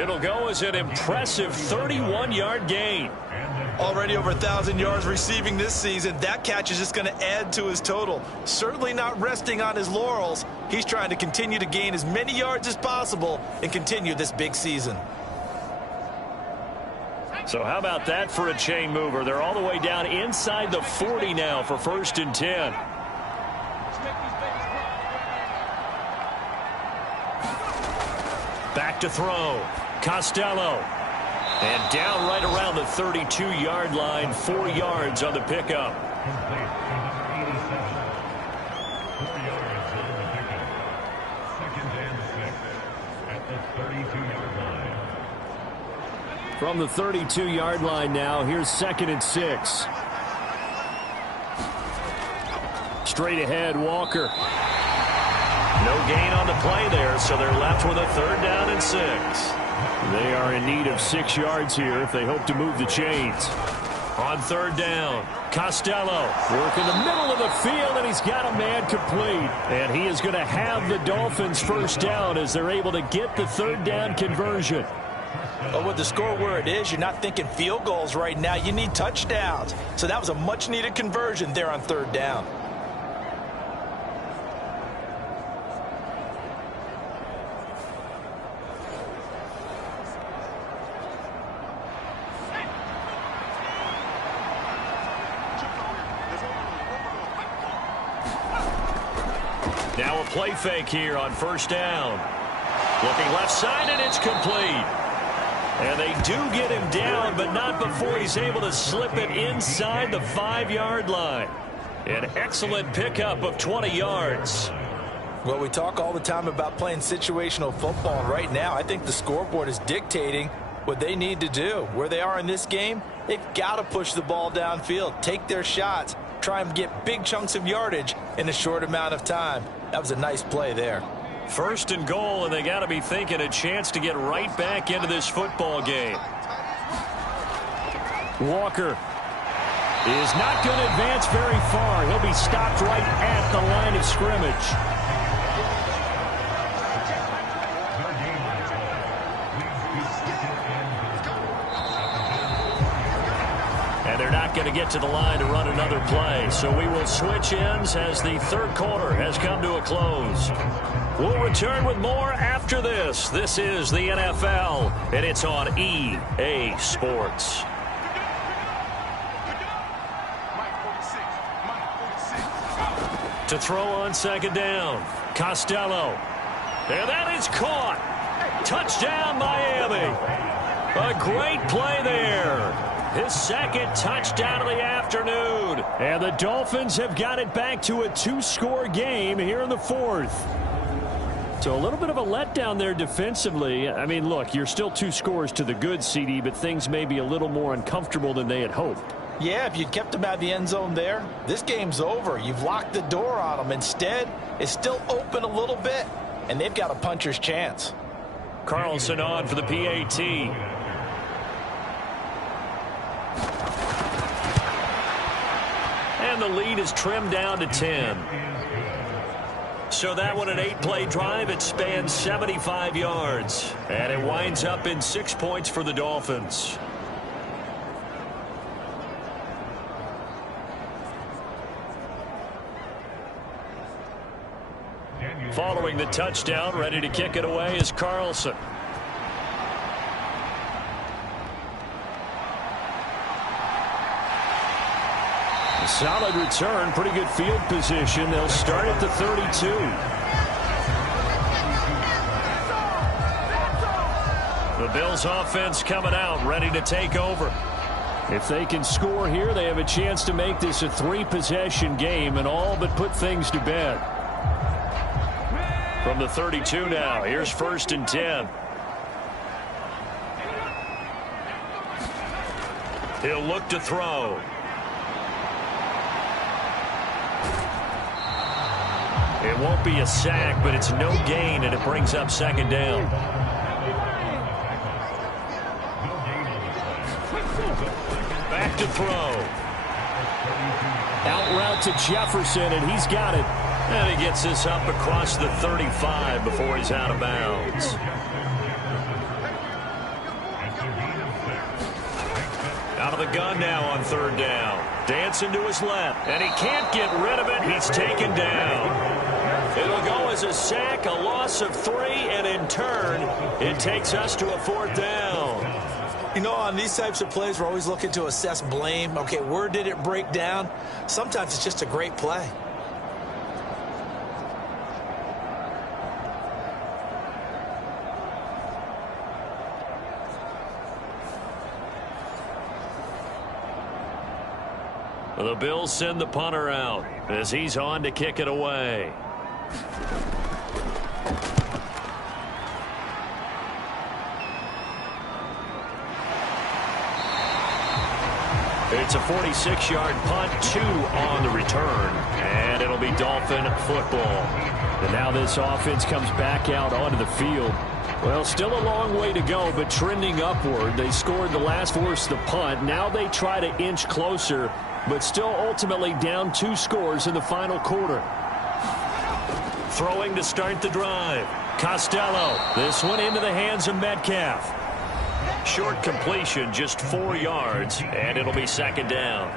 It'll go as an impressive 31-yard gain. Already over 1,000 yards receiving this season. That catch is just going to add to his total. Certainly not resting on his laurels. He's trying to continue to gain as many yards as possible and continue this big season. So how about that for a chain mover? They're all the way down inside the 40 now for 1st and 10. Back to throw. Costello. And down right around the 32-yard line. 4 yards on the pickup. From the 32-yard line now, here's 2nd and 6. Straight ahead, Walker. No gain on the play there, so they're left with a 3rd down and 6. They are in need of 6 yards here if they hope to move the chains. On 3rd down, Costello working the middle of the field, and he's got a man complete. And he is going to have the Dolphins' 1st down as they're able to get the 3rd down conversion. But with the score where it is, you're not thinking field goals right now. You need touchdowns. So that was a much-needed conversion there on 3rd down. Now a play fake here on 1st down. Looking left side, and it's complete. And they do get him down, but not before he's able to slip it inside the 5-yard line. An excellent pickup of 20 yards. Well, we talk all the time about playing situational football. Right now, I think the scoreboard is dictating what they need to do. Where they are in this game, they've got to push the ball downfield, take their shots, try and get big chunks of yardage in a short amount of time. That was a nice play there. 1st and goal, and they got to be thinking a chance to get right back into this football game. Walker is not going to advance very far. He'll be stopped right at the line of scrimmage. And they're not going to get to the line to run another play. So we will switch ends as the 3rd quarter has come to a close. We'll return with more after this. This is the NFL, and it's on EA Sports. To throw on 2nd down, Costello. And that is caught. Touchdown, Miami. A great play there. His 2nd touchdown of the afternoon. And the Dolphins have got it back to a 2-score game here in the 4th. So a little bit of a letdown there defensively. I mean, look, you're still 2 scores to the good, CD, but things may be a little more uncomfortable than they had hoped. Yeah, if you'd kept them out of the end zone there, this game's over. You've locked the door on them. Instead, it's still open a little bit, and they've got a puncher's chance. Carlson on for the PAT. And the lead is trimmed down to 10. So that one, an 8-play drive. It spans 75 yards. And it winds up in 6 points for the Dolphins. Following the touchdown, ready to kick it away is Carlson. A solid return, pretty good field position. They'll start at the 32. The Bills offense coming out, ready to take over. If they can score here, they have a chance to make this a 3-possession game and all but put things to bed. From the 32 now, here's 1st and 10. He'll look to throw. It won't be a sack, but it's no gain, and it brings up 2nd down. Back to throw. Out route to Jefferson, and he's got it. And he gets this up across the 35 before he's out of bounds. Out of the gun now on 3rd down. Dancing to his left, and he can't get rid of it. He's taken down. It'll go as a sack, a loss of 3, and in turn, it takes us to a 4th down. You know, on these types of plays, we're always looking to assess blame. Okay, where did it break down? Sometimes it's just a great play. The Bills send the punter out as he's on to kick it away. It's a 46-yard punt, 2 on the return, and it'll be Dolphin football. And now this offense comes back out onto the field. Well, still a long way to go, but trending upward. They scored the last force the punt. Now they try to inch closer, but still ultimately down 2 scores in the final quarter. Throwing to start the drive. Costello. This one into the hands of Metcalf. Short completion, just 4 yards, and it'll be 2nd down.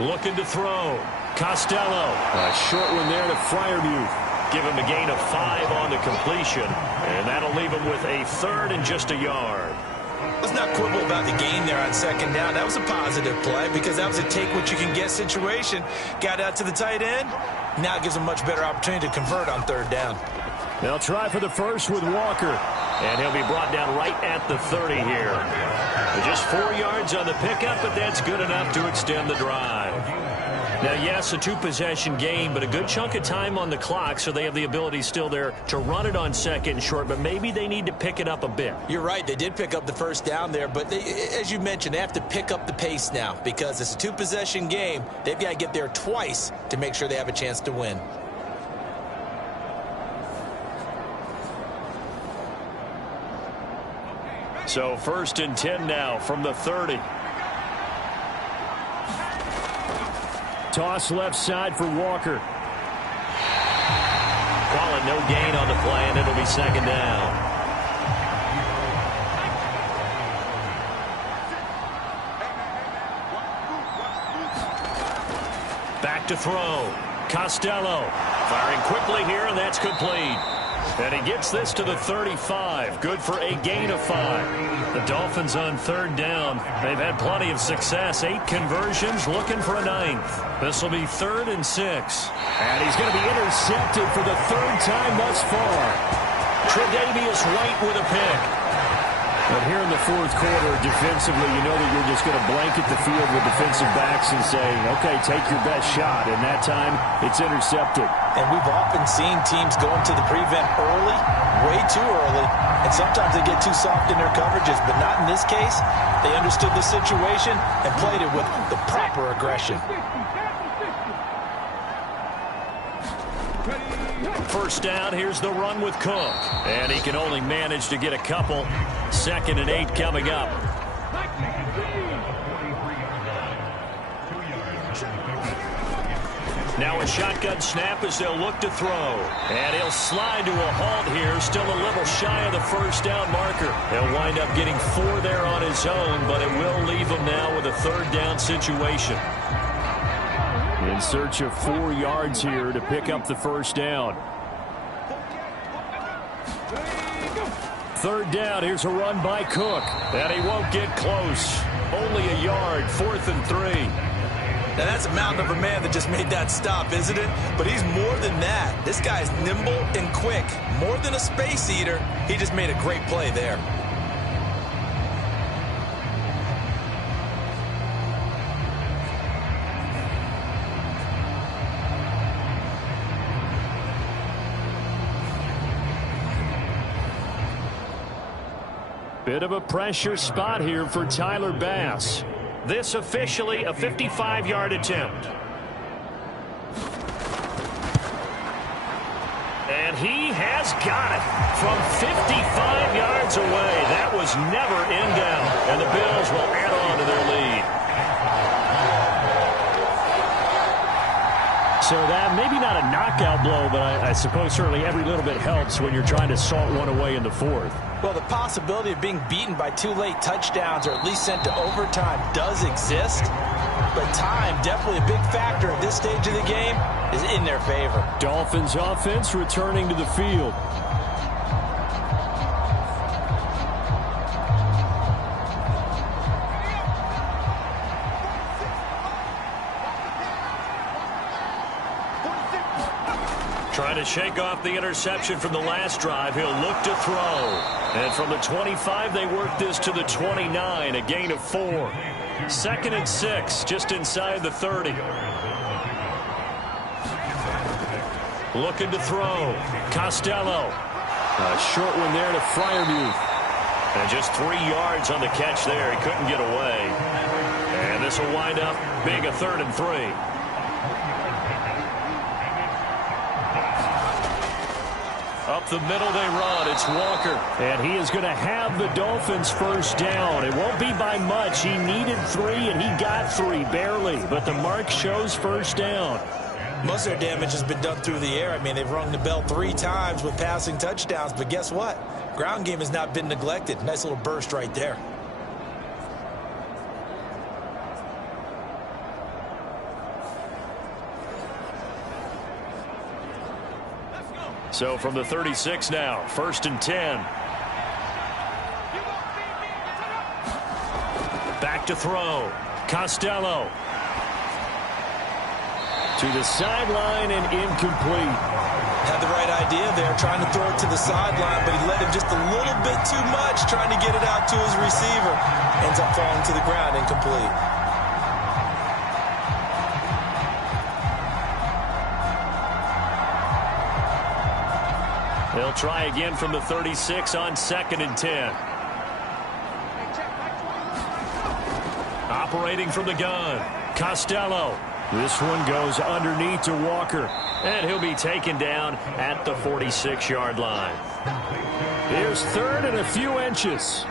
Looking to throw. Costello. A short one there to Freiermuth. Give him a gain of 5 on the completion, and that'll leave him with a 3rd and just a yard. Let's not quibble about the gain there on 2nd down. That was a positive play because that was a take-what-you-can-get situation. Got out to the tight end. Now it gives them much better opportunity to convert on 3rd down. They'll try for the first with Walker, and he'll be brought down right at the 30 here. Just 4 yards on the pickup, but that's good enough to extend the drive. Now, yes, a two-possession game, but a good chunk of time on the clock, so they have the ability still there to run it on second and short, but maybe they need to pick it up a bit. You're right. They did pick up the first down there, but as you mentioned, they have to pick up the pace now because it's a two-possession game. They've got to get there twice to make sure they have a chance to win. So 1st and 10 now from the 30. Toss left side for Walker. Calling no gain on the play, and it'll be 2nd down. Back to throw. Costello firing quickly here, and that's complete. And he gets this to the 35. Good for a gain of 5. The Dolphins on 3rd down. They've had plenty of success. 8 conversions, looking for a 9th. This will be 3rd and 6. And he's going to be intercepted for the 3rd time thus far. Tre'Davious White with a pick. But here in the 4th quarter, defensively, you know that you're just going to blanket the field with defensive backs and say, okay, take your best shot. And that time, it's intercepted. And we've often seen teams go into the prevent early, way too early, and sometimes they get too soft in their coverages, but not in this case. They understood the situation and played it with the proper aggression. 1st down, here's the run with Cook. And he can only manage to get a couple. 2nd and 8 coming up. Now a shotgun snap as they'll look to throw. And he'll slide to a halt here, still a little shy of the 1st down marker. He'll wind up getting 4 there on his own, but it will leave him now with a 3rd down situation. In search of 4 yards here to pick up the 1st down. 3rd down, here's a run by Cook. And he won't get close. Only a yard, 4th and 3. Now, that's a mountain of a man that just made that stop, isn't it? But he's more than that. This guy's nimble and quick. More than a space eater. He just made a great play there. Bit of a pressure spot here for Tyler Bass. This officially a 55-yard attempt. And he has got it from 55 yards away. That was never in doubt. And the Bills will add on to their lead. So that maybe not a knockout blow, but I suppose certainly every little bit helps when you're trying to salt one away in the 4th. Well, the possibility of being beaten by 2 late touchdowns or at least sent to overtime does exist. But time, definitely a big factor at this stage of the game, is in their favor. Dolphins offense returning to the field. Trying to shake off the interception from the last drive. He'll look to throw. And from the 25, they work this to the 29, a gain of 4. 2nd and 6, just inside the 30. Looking to throw. Costello. A short one there to Freiermuth. And just 3 yards on the catch there. He couldn't get away. And this will wind up being a 3rd and 3. Up the middle they run. It's Walker. And he is going to have the Dolphins 1st down. It won't be by much. He needed 3, and he got 3, barely. But the mark shows 1st down. Most of their damage has been done through the air. I mean, they've rung the bell 3 times with passing touchdowns. But guess what? Ground game has not been neglected. Nice little burst right there. So from the 36 now, 1st and 10. Back to throw. Costello. To the sideline and incomplete. Had the right idea there, trying to throw it to the sideline, but he let him just a little bit too much, trying to get it out to his receiver. Ends up falling to the ground, incomplete. They'll try again from the 36 on 2nd and 10. Operating from the gun, Costello. This one goes underneath to Walker, and he'll be taken down at the 46-yard line. Here's 3rd and a few inches.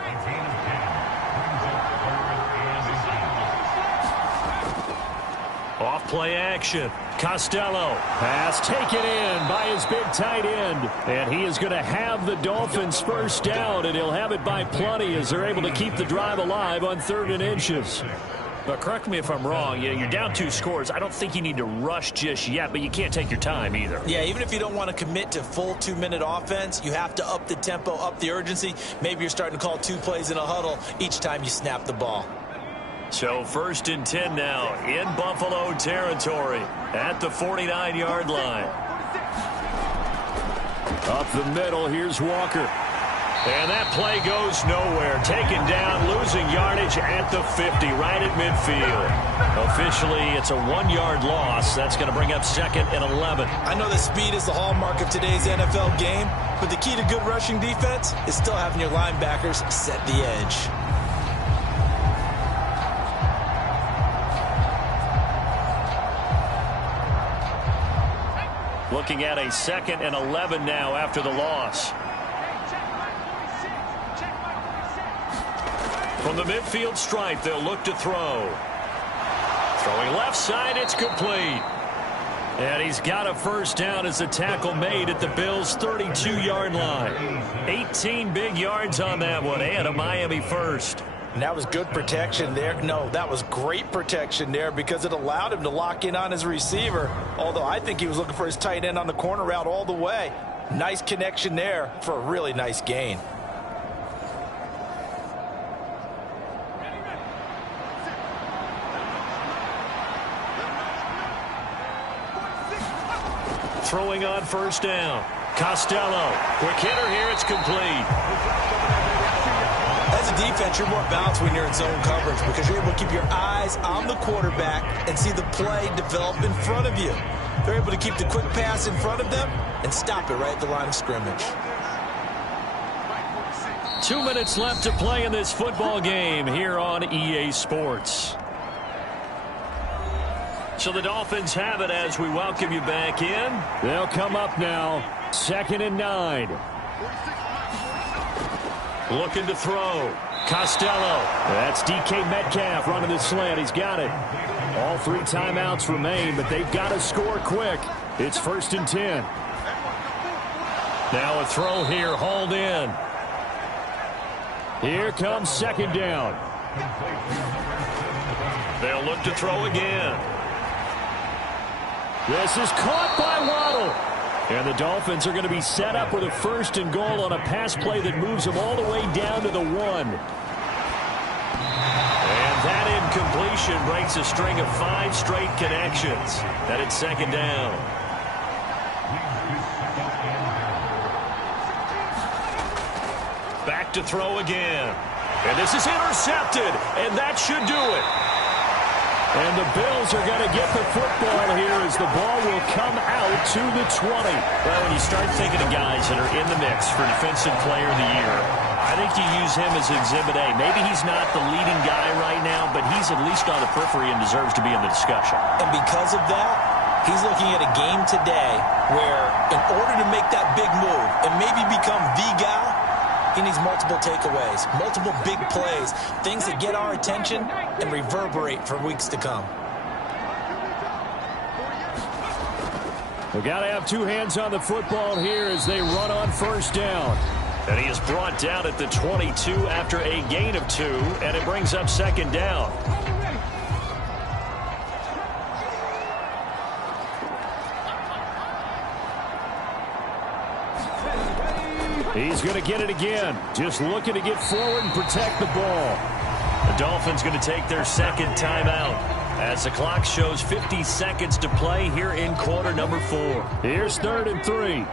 Off play action. Costello. Pass taken in by his big tight end. And he is going to have the Dolphins first down, and he'll have it by plenty as they're able to keep the drive alive on 3rd and inches. But correct me if I'm wrong, you're down 2 scores. I don't think you need to rush just yet, but you can't take your time either. Yeah, even if you don't want to commit to full 2-minute offense, you have to up the tempo, up the urgency. Maybe you're starting to call 2 plays in a huddle each time you snap the ball. So 1st and 10 now in Buffalo territory at the 49-yard line. Up the middle, here's Walker. And that play goes nowhere. Taken down, losing yardage at the 50, right at midfield. Officially, it's a 1-yard loss. That's going to bring up 2nd and 11. I know that speed is the hallmark of today's NFL game, but the key to good rushing defense is still having your linebackers set the edge. Looking at a 2nd and 11 now after the loss. From the midfield stripe, they'll look to throw. Throwing left side, it's complete. And he's got a first down as the tackle made at the Bills' 32-yard line. 18 big yards on that one, and a Miami first. And that was good protection there. No, that was great protection there because it allowed him to lock in on his receiver, although I think he was looking for his tight end on the corner route all the way. Nice connection there for a really nice gain. Throwing on first down. Costello. Quick hitter here. It's complete. As a defense, you're more balanced when you're in zone coverage because you're able to keep your eyes on the quarterback and see the play develop in front of you. They're able to keep the quick pass in front of them and stop it right at the line of scrimmage. 2 minutes left to play in this football game here on EA Sports. So the Dolphins have it as we welcome you back in. They'll come up now. 2nd and 9. Looking to throw. Costello. That's DK Metcalf running the slant. He's got it. All 3 timeouts remain, but they've got to score quick. It's 1st and 10. Now a throw here, hauled in. Here comes 2nd down. They'll look to throw again. This is caught by Waddle. And the Dolphins are going to be set up with a 1st and goal on a pass play that moves them all the way down to the 1. And that incompletion breaks a string of 5 straight connections. And it's 2nd down. Back to throw again. And this is intercepted. And that should do it. And the Bills are going to get the football here as the ball will come out to the 20. Well, when you start thinking of guys that are in the mix for Defensive Player of the Year, I think you use him as Exhibit A. Maybe he's not the leading guy right now, but he's at least on the periphery and deserves to be in the discussion. And because of that, he's looking at a game today where in order to make that big move and maybe become the guy, he needs multiple takeaways, multiple big plays, things that get our attention and reverberate for weeks to come. We've got to have 2 hands on the football here as they run on 1st down. And he is brought down at the 22 after a gain of 2, and it brings up 2nd down. He's going to get it again. Just looking to get forward and protect the ball. The Dolphins going to take their 2nd timeout as the clock shows 50 seconds to play here in quarter number 4. Here's 3rd and 3.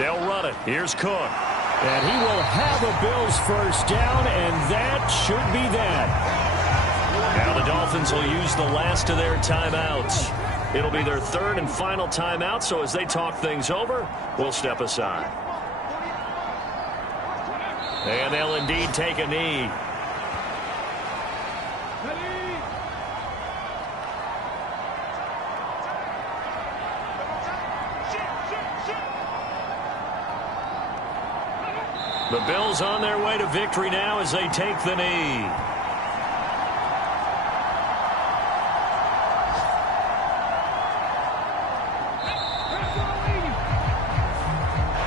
They'll run it. Here's Cook. And he will have a Bills first down, and that should be that. Now the Dolphins will use the last of their timeouts. It'll be their third and final timeout, so as they talk things over, we'll step aside. And they'll indeed take a knee. The Bills on their way to victory now as they take the knee.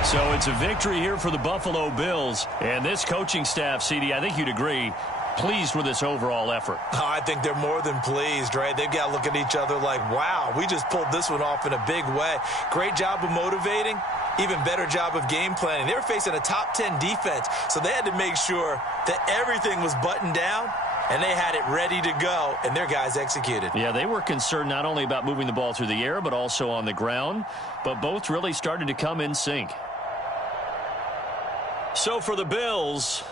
So it's a victory here for the Buffalo Bills. And this coaching staff, CD, I think you'd agree, pleased with this overall effort. I think they're more than pleased, right? They've got to look at each other like, wow, we just pulled this one off in a big way. Great job of motivating. Even better job of game planning. They were facing a top 10 defense, so they had to make sure that everything was buttoned down, and they had it ready to go, and their guys executed. Yeah, they were concerned not only about moving the ball through the air, but also on the ground, but both really started to come in sync. So for the Bills,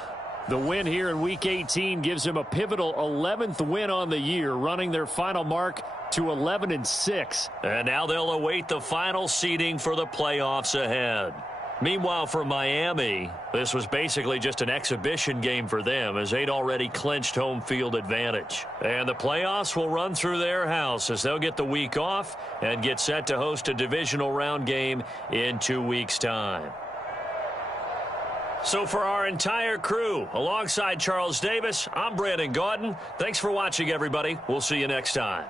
the win here in Week 18 gives them a pivotal 11th win on the year, running their final mark to 11-6. And now they'll await the final seeding for the playoffs ahead. Meanwhile, for Miami, this was basically just an exhibition game for them as they'd already clinched home field advantage. And the playoffs will run through their house as they'll get the week off and get set to host a divisional round game in 2 weeks' time. So for our entire crew, alongside Charles Davis, I'm Brandon Gaudin. Thanks for watching, everybody. We'll see you next time.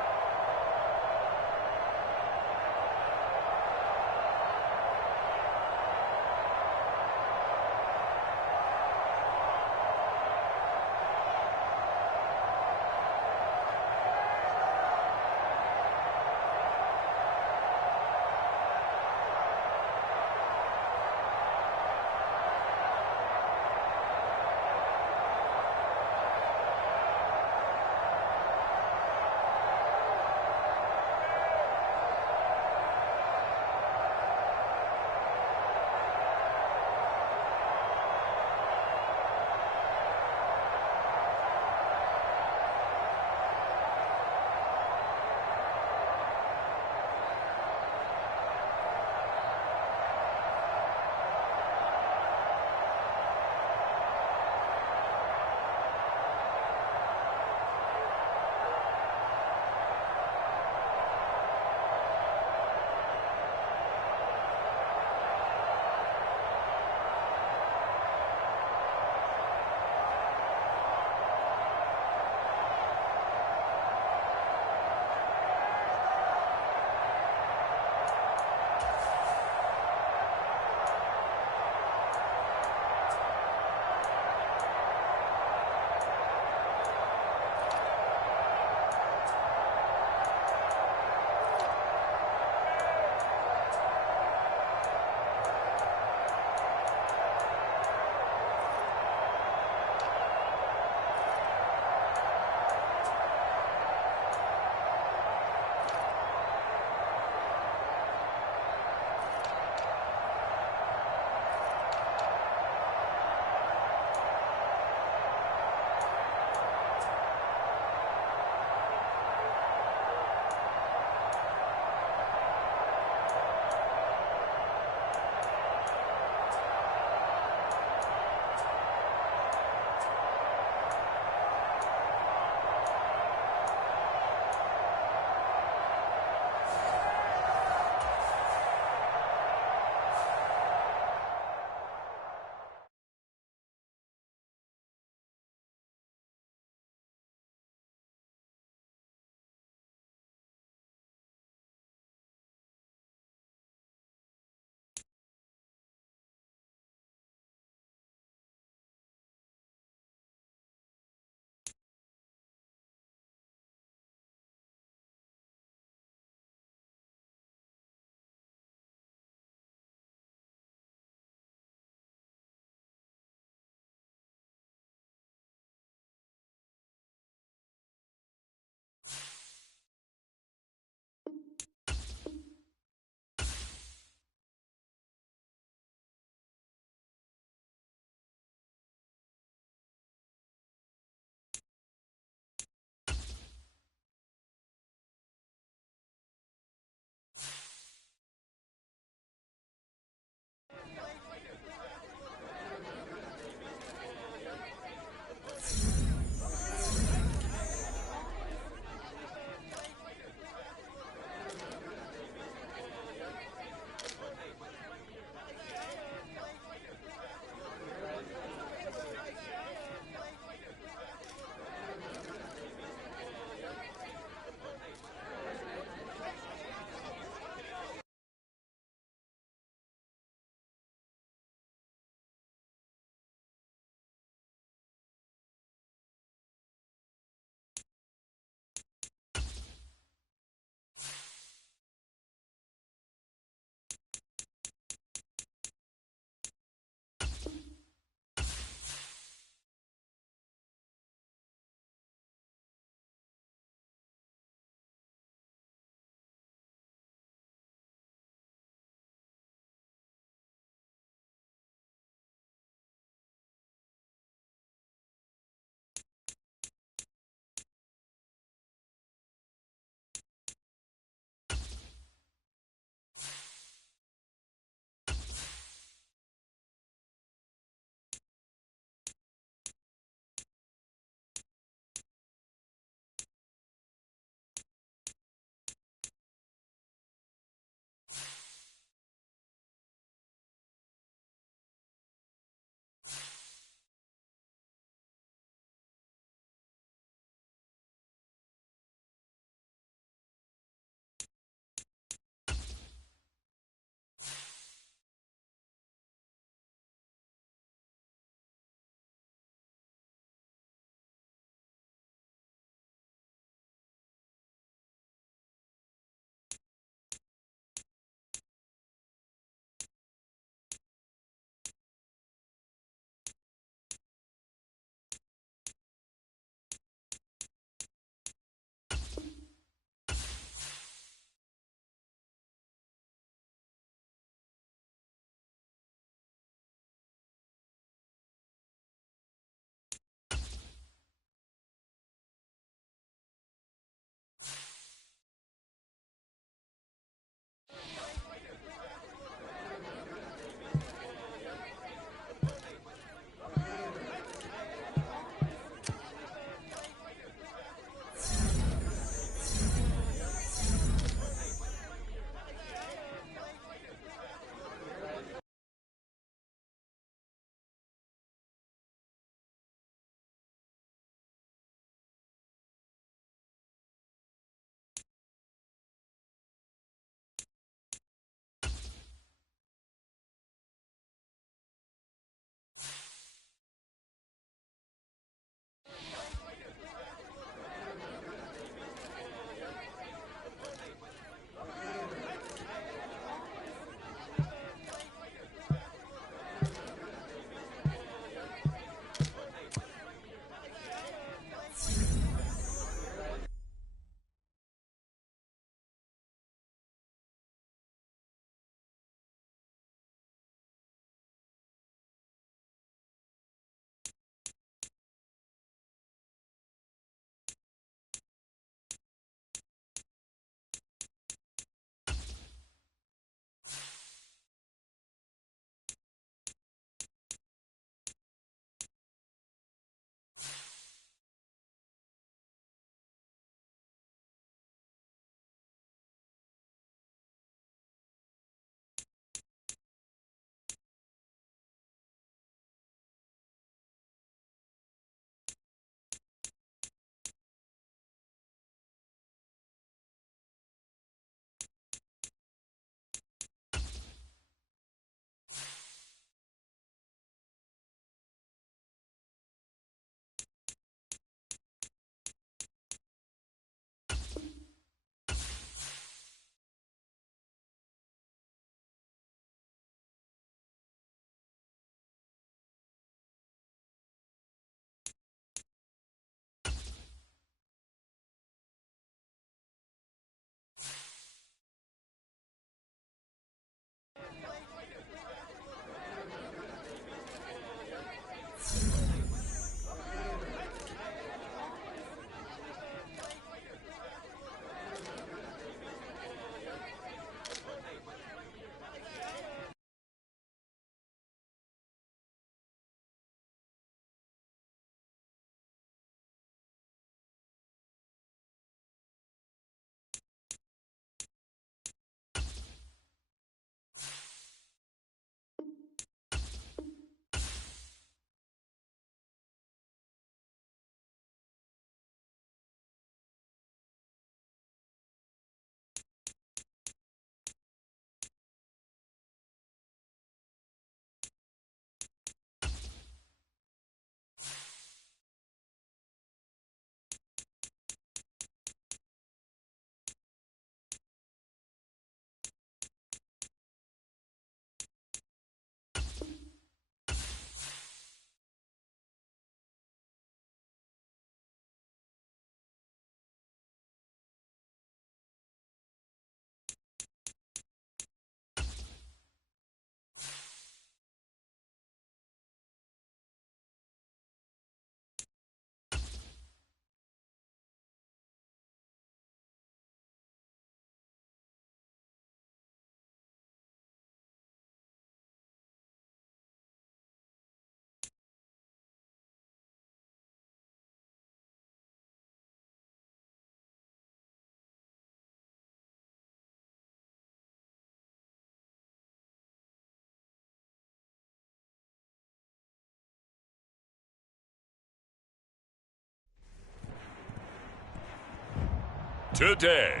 Today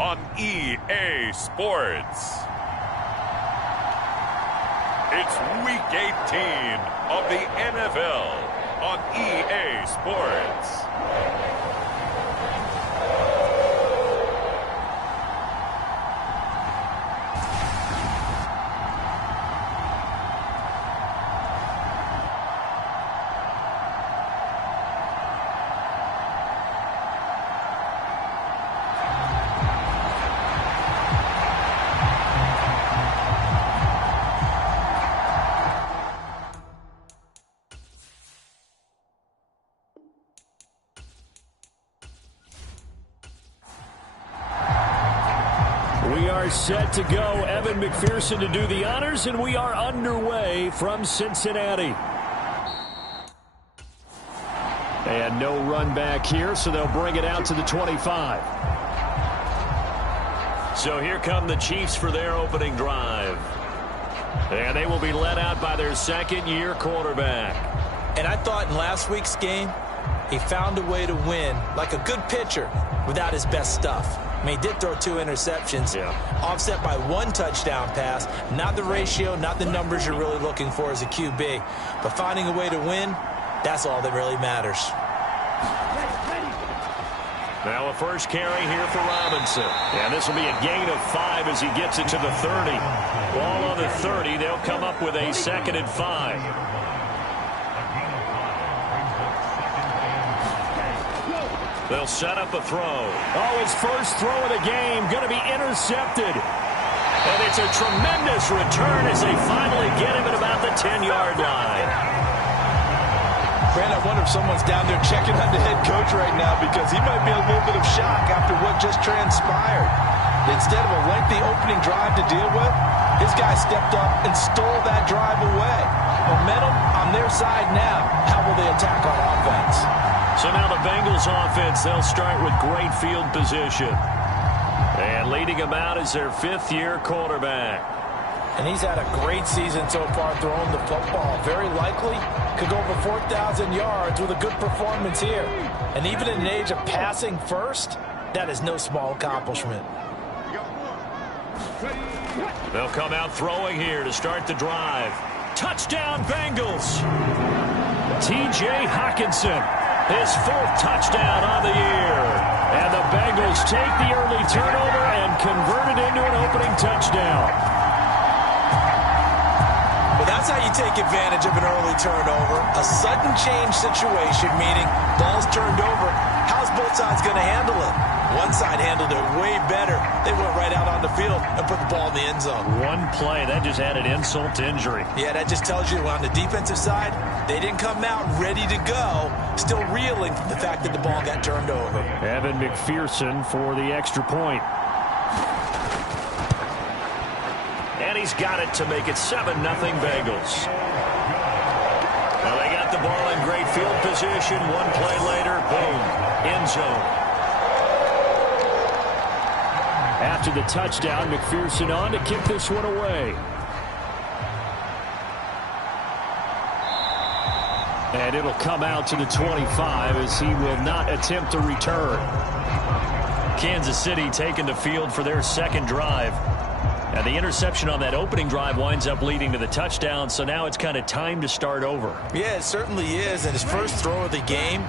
on EA Sports. It's Week 18 of the NFL on EA Sports. We are set to go. Evan McPherson to do the honors, and we are underway from Cincinnati. And no run back here, so they'll bring it out to the 25. So here come the Chiefs for their opening drive. And they will be led out by their second-year quarterback. And I thought in last week's game, he found a way to win like a good pitcher without his best stuff. I mean, he did throw 2 interceptions, offset by 1 touchdown pass. Not the ratio, not the numbers you're really looking for as a QB. But finding a way to win, that's all that really matters. Now a first carry here for Robinson. And this will be a gain of 5 as he gets it to the 30. Ball on the 30. They'll come up with a 2nd and 5. They'll set up a throw. Oh, his first throw of the game going to be intercepted. And it's a tremendous return as they finally get him at about the 10-yard line. Brand, I wonder if someone's down there checking on the head coach right now because he might be a little bit of shock after what just transpired. Instead of a lengthy opening drive to deal with, his guy stepped up and stole that drive away. Momentum on their side now. How will they attack on offense? So now the Bengals offense, they'll start with great field position. And leading them out is their 5th-year quarterback. And he's had a great season so far throwing the football. Very likely could go over 4,000 yards with a good performance here. And even in an age of passing first, that is no small accomplishment. They'll come out throwing here to start the drive. Touchdown, Bengals. T.J. Hockenson. His 4th touchdown on the year. And the Bengals take the early turnover and convert it into an opening touchdown. Well, that's how you take advantage of an early turnover. A sudden change situation, meaning ball's turned over. How's both sides going to handle it? One side handled it way better. They went right out on the field and put the ball in the end zone. One play, that just added insult to injury. Yeah, that just tells you on the defensive side, they didn't come out ready to go, still reeling from the fact that the ball got turned over. Evan McPherson for the extra point. And he's got it to make it 7-0 Bengals. Well, they got the ball in great field position. One play later, boom, end zone. After the touchdown, McPherson on to kick this one away. And it'll come out to the 25 as he will not attempt a return. Kansas City taking the field for their 2nd drive. And the interception on that opening drive winds up leading to the touchdown, so now it's kind of time to start over. Yeah, it certainly is, and his first throw of the game.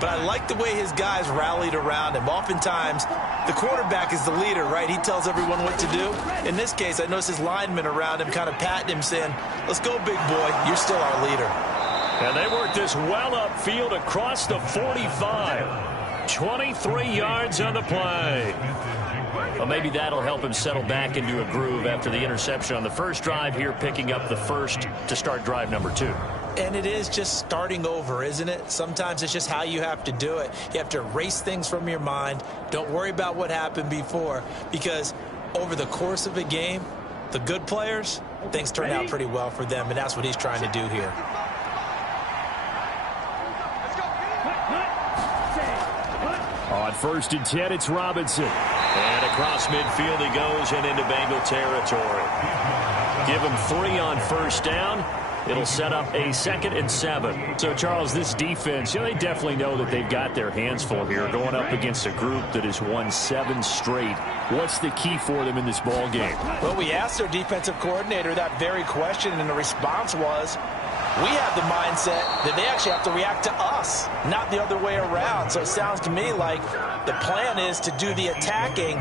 But I like the way his guys rallied around him. Oftentimes, the quarterback is the leader, right? He tells everyone what to do. In this case, I noticed his linemen around him kind of patting him, saying, let's go, big boy. You're still our leader. And they work this well upfield across the 45. 23 yards on the play. Well, maybe that'll help him settle back into a groove after the interception on the first drive here, picking up the first to start drive number 2. And it is just starting over, isn't it? Sometimes it's just how you have to do it. You have to erase things from your mind. Don't worry about what happened before, because over the course of a game, the good players, things turn out pretty well for them, and that's what he's trying to do here. On 1st and 10, it's Robinson. And across midfield he goes and into Bengal territory. Give him 3 on 1st down. It'll set up a 2nd and 7. So, Charles, this defense, they definitely know that they've got their hands full here going up against a group that has won 7 straight. What's the key for them in this ball game? Well, we asked their defensive coordinator that very question, and the response was, we have the mindset that they actually have to react to us, not the other way around. So it sounds to me like the plan is to do the attacking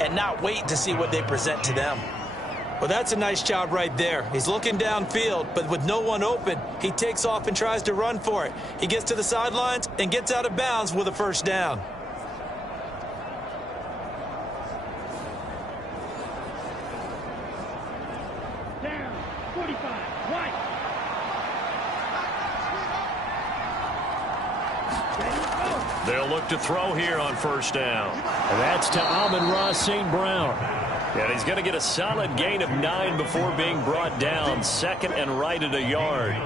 and not wait to see what they present to them. Well, that's a nice job right there. He's looking downfield, but with no one open, he takes off and tries to run for it. He gets to the sidelines and gets out of bounds with a first down. Down, 45, right. They'll look to throw here on first down. And that's to Amon-Ra St. Brown. And he's going to get a solid gain of 9 before being brought down. 2nd and right at a yard.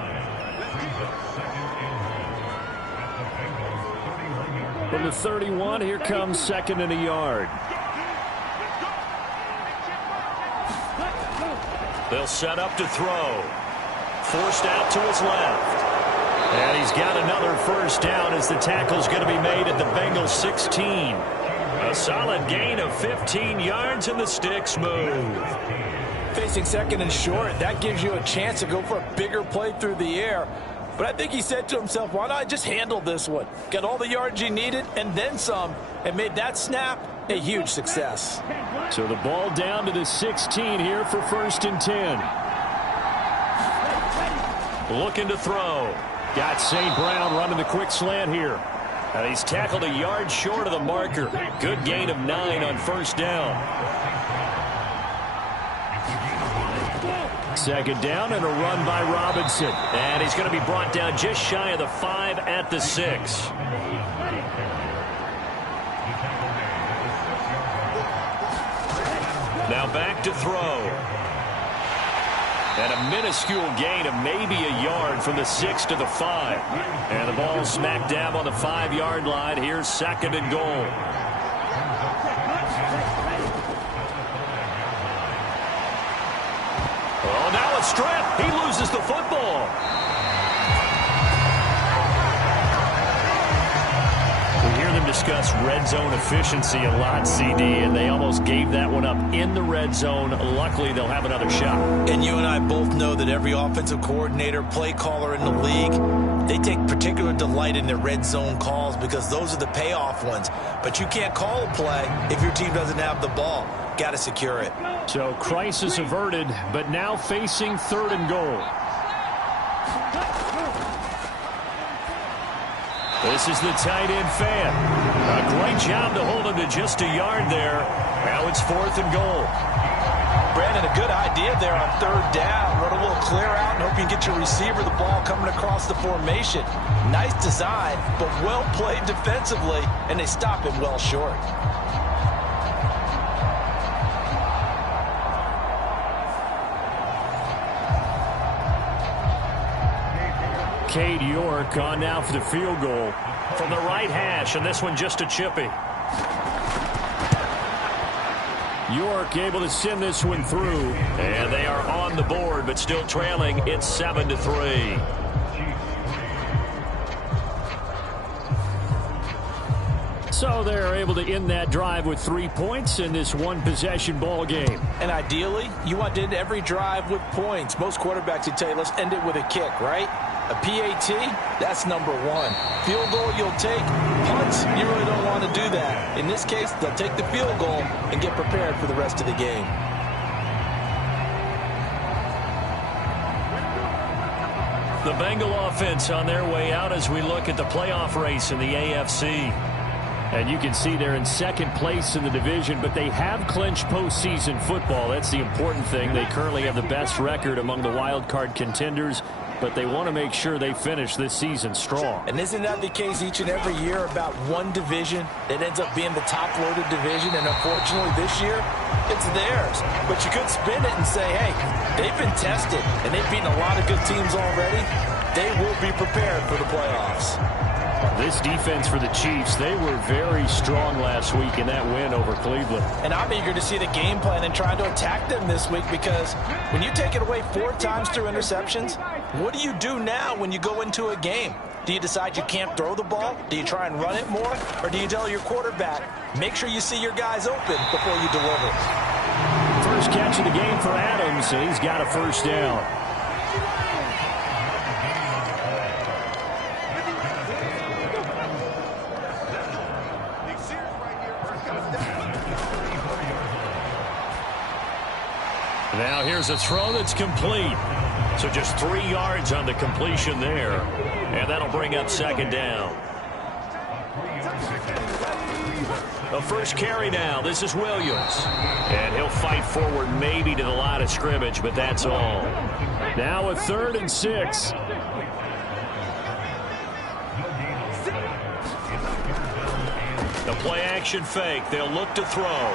From the 31, here comes 2nd and a yard. They'll set up to throw. Forced out to his left. And he's got another first down as the tackle's going to be made at the Bengals 16. A solid gain of 15 yards and the sticks move. Facing 2nd and short, that gives you a chance to go for a bigger play through the air. But I think he said to himself, why not just handle this one? Got all the yards he needed and then some, and made that snap a huge success. So the ball down to the 16 here for 1st and 10. Looking to throw. Got St. Brown running the quick slant here. And he's tackled a yard short of the marker. Good gain of 9 on first down. 2nd down and a run by Robinson. And he's going to be brought down just shy of the 5 at the 6. Now back to throw. And a minuscule gain of maybe a yard from the 6 to the 5. And the ball smack dab on the 5-yard line. Here's 2nd and goal. Oh, now a strip. He loses the football. We hear them discuss red zone efficiency a lot, CD, and they almost gave that one up in the red zone. Luckily, they'll have another shot. And you and I both know that every offensive coordinator, play caller in the league, they take particular delight in their red zone calls because those are the payoff ones. But you can't call a play if your team doesn't have the ball. Got to secure it. So crisis averted, but now facing 3rd and goal. This is the tight end fan. A great job to hold him to just a yard there. Now it's 4th and goal. Brandon, a good idea there on 3rd down. Run a little clear out and hope you can get your receiver the ball coming across the formation. Nice design, but well played defensively, and they stop him well short. Cade York on now for the field goal from the right hash, and this one just a chippy. York able to send this one through, and they are on the board, but still trailing. It's 7-3. So they're able to end that drive with 3 points in this one-possession ball game. And ideally, you want to end every drive with points. Most quarterbacks would tell you, let's end it with a kick, right? A PAT, that's number 1. Field goal you'll take. Punts, you really don't want to do that. In this case, they'll take the field goal and get prepared for the rest of the game. The Bengal offense on their way out as we look at the playoff race in the AFC. And you can see they're in 2nd place in the division, but they have clinched postseason football. That's the important thing. They currently have the best record among the wild card contenders, but they want to make sure they finish this season strong. And isn't that the case each and every year about one division that ends up being the top-loaded division? And unfortunately this year, it's theirs. But you could spin it and say, hey, they've been tested, and they've beaten a lot of good teams already. They will be prepared for the playoffs. This defense for the Chiefs, they were very strong last week in that win over Cleveland. And I'm eager to see the game plan and trying to attack them this week, because when you take it away 4 times through interceptions, what do you do now when you go into a game? Do you decide you can't throw the ball? Do you try and run it more? Or do you tell your quarterback, make sure you see your guys open before you deliver? First catch of the game for Adams, and he's got a first down. Now here's a throw that's complete. So just 3 yards on the completion there. And that'll bring up second down. The first carry now. This is Williams. And he'll fight forward maybe to the line of scrimmage, but that's all. Now a 3rd and 6. The play action fake. They'll look to throw.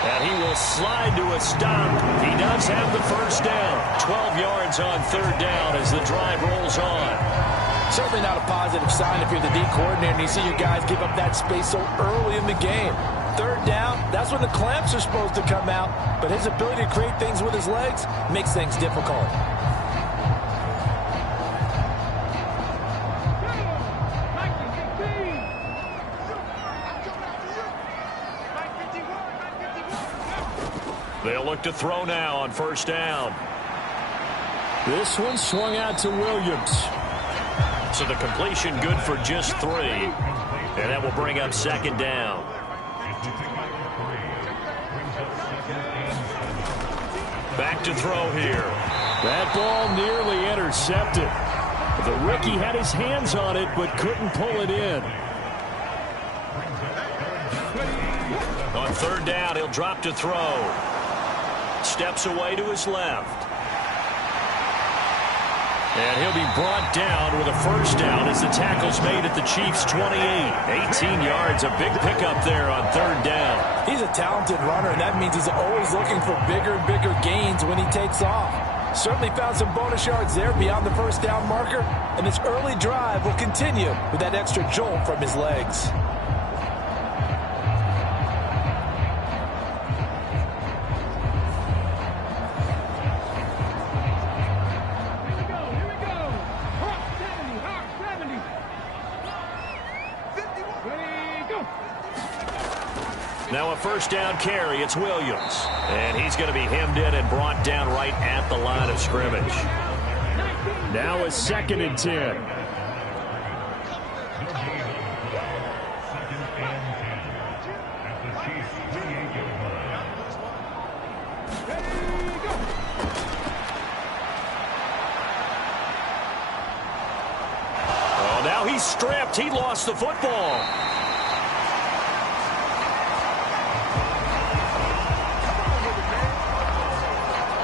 And he will slide to a stop. He does have the first down. 12 yards on 3rd down as the drive rolls on. Certainly not a positive sign if you're the D coordinator and you see your guys give up that space so early in the game. 3rd down, that's when the clamps are supposed to come out. But his ability to create things with his legs makes things difficult. They'll look to throw now on 1st down. This one swung out to Williams. So the completion good for just 3. And that will bring up 2nd down. Back to throw here. That ball nearly intercepted. The rookie had his hands on it but couldn't pull it in. On 3rd down, he'll drop to throw. Steps away to his left. And he'll be brought down with a first down as the tackle's made at the Chiefs' 28. 18 yards, a big pickup there on 3rd down. He's a talented runner, and that means he's always looking for bigger and bigger gains when he takes off. Certainly found some bonus yards there beyond the first down marker, and his early drive will continue with that extra jolt from his legs. Now a first down carry. It's Williams. And he's going to be hemmed in and brought down right at the line of scrimmage. Now a 2nd and 10. Oh, now he's stripped. He lost the football.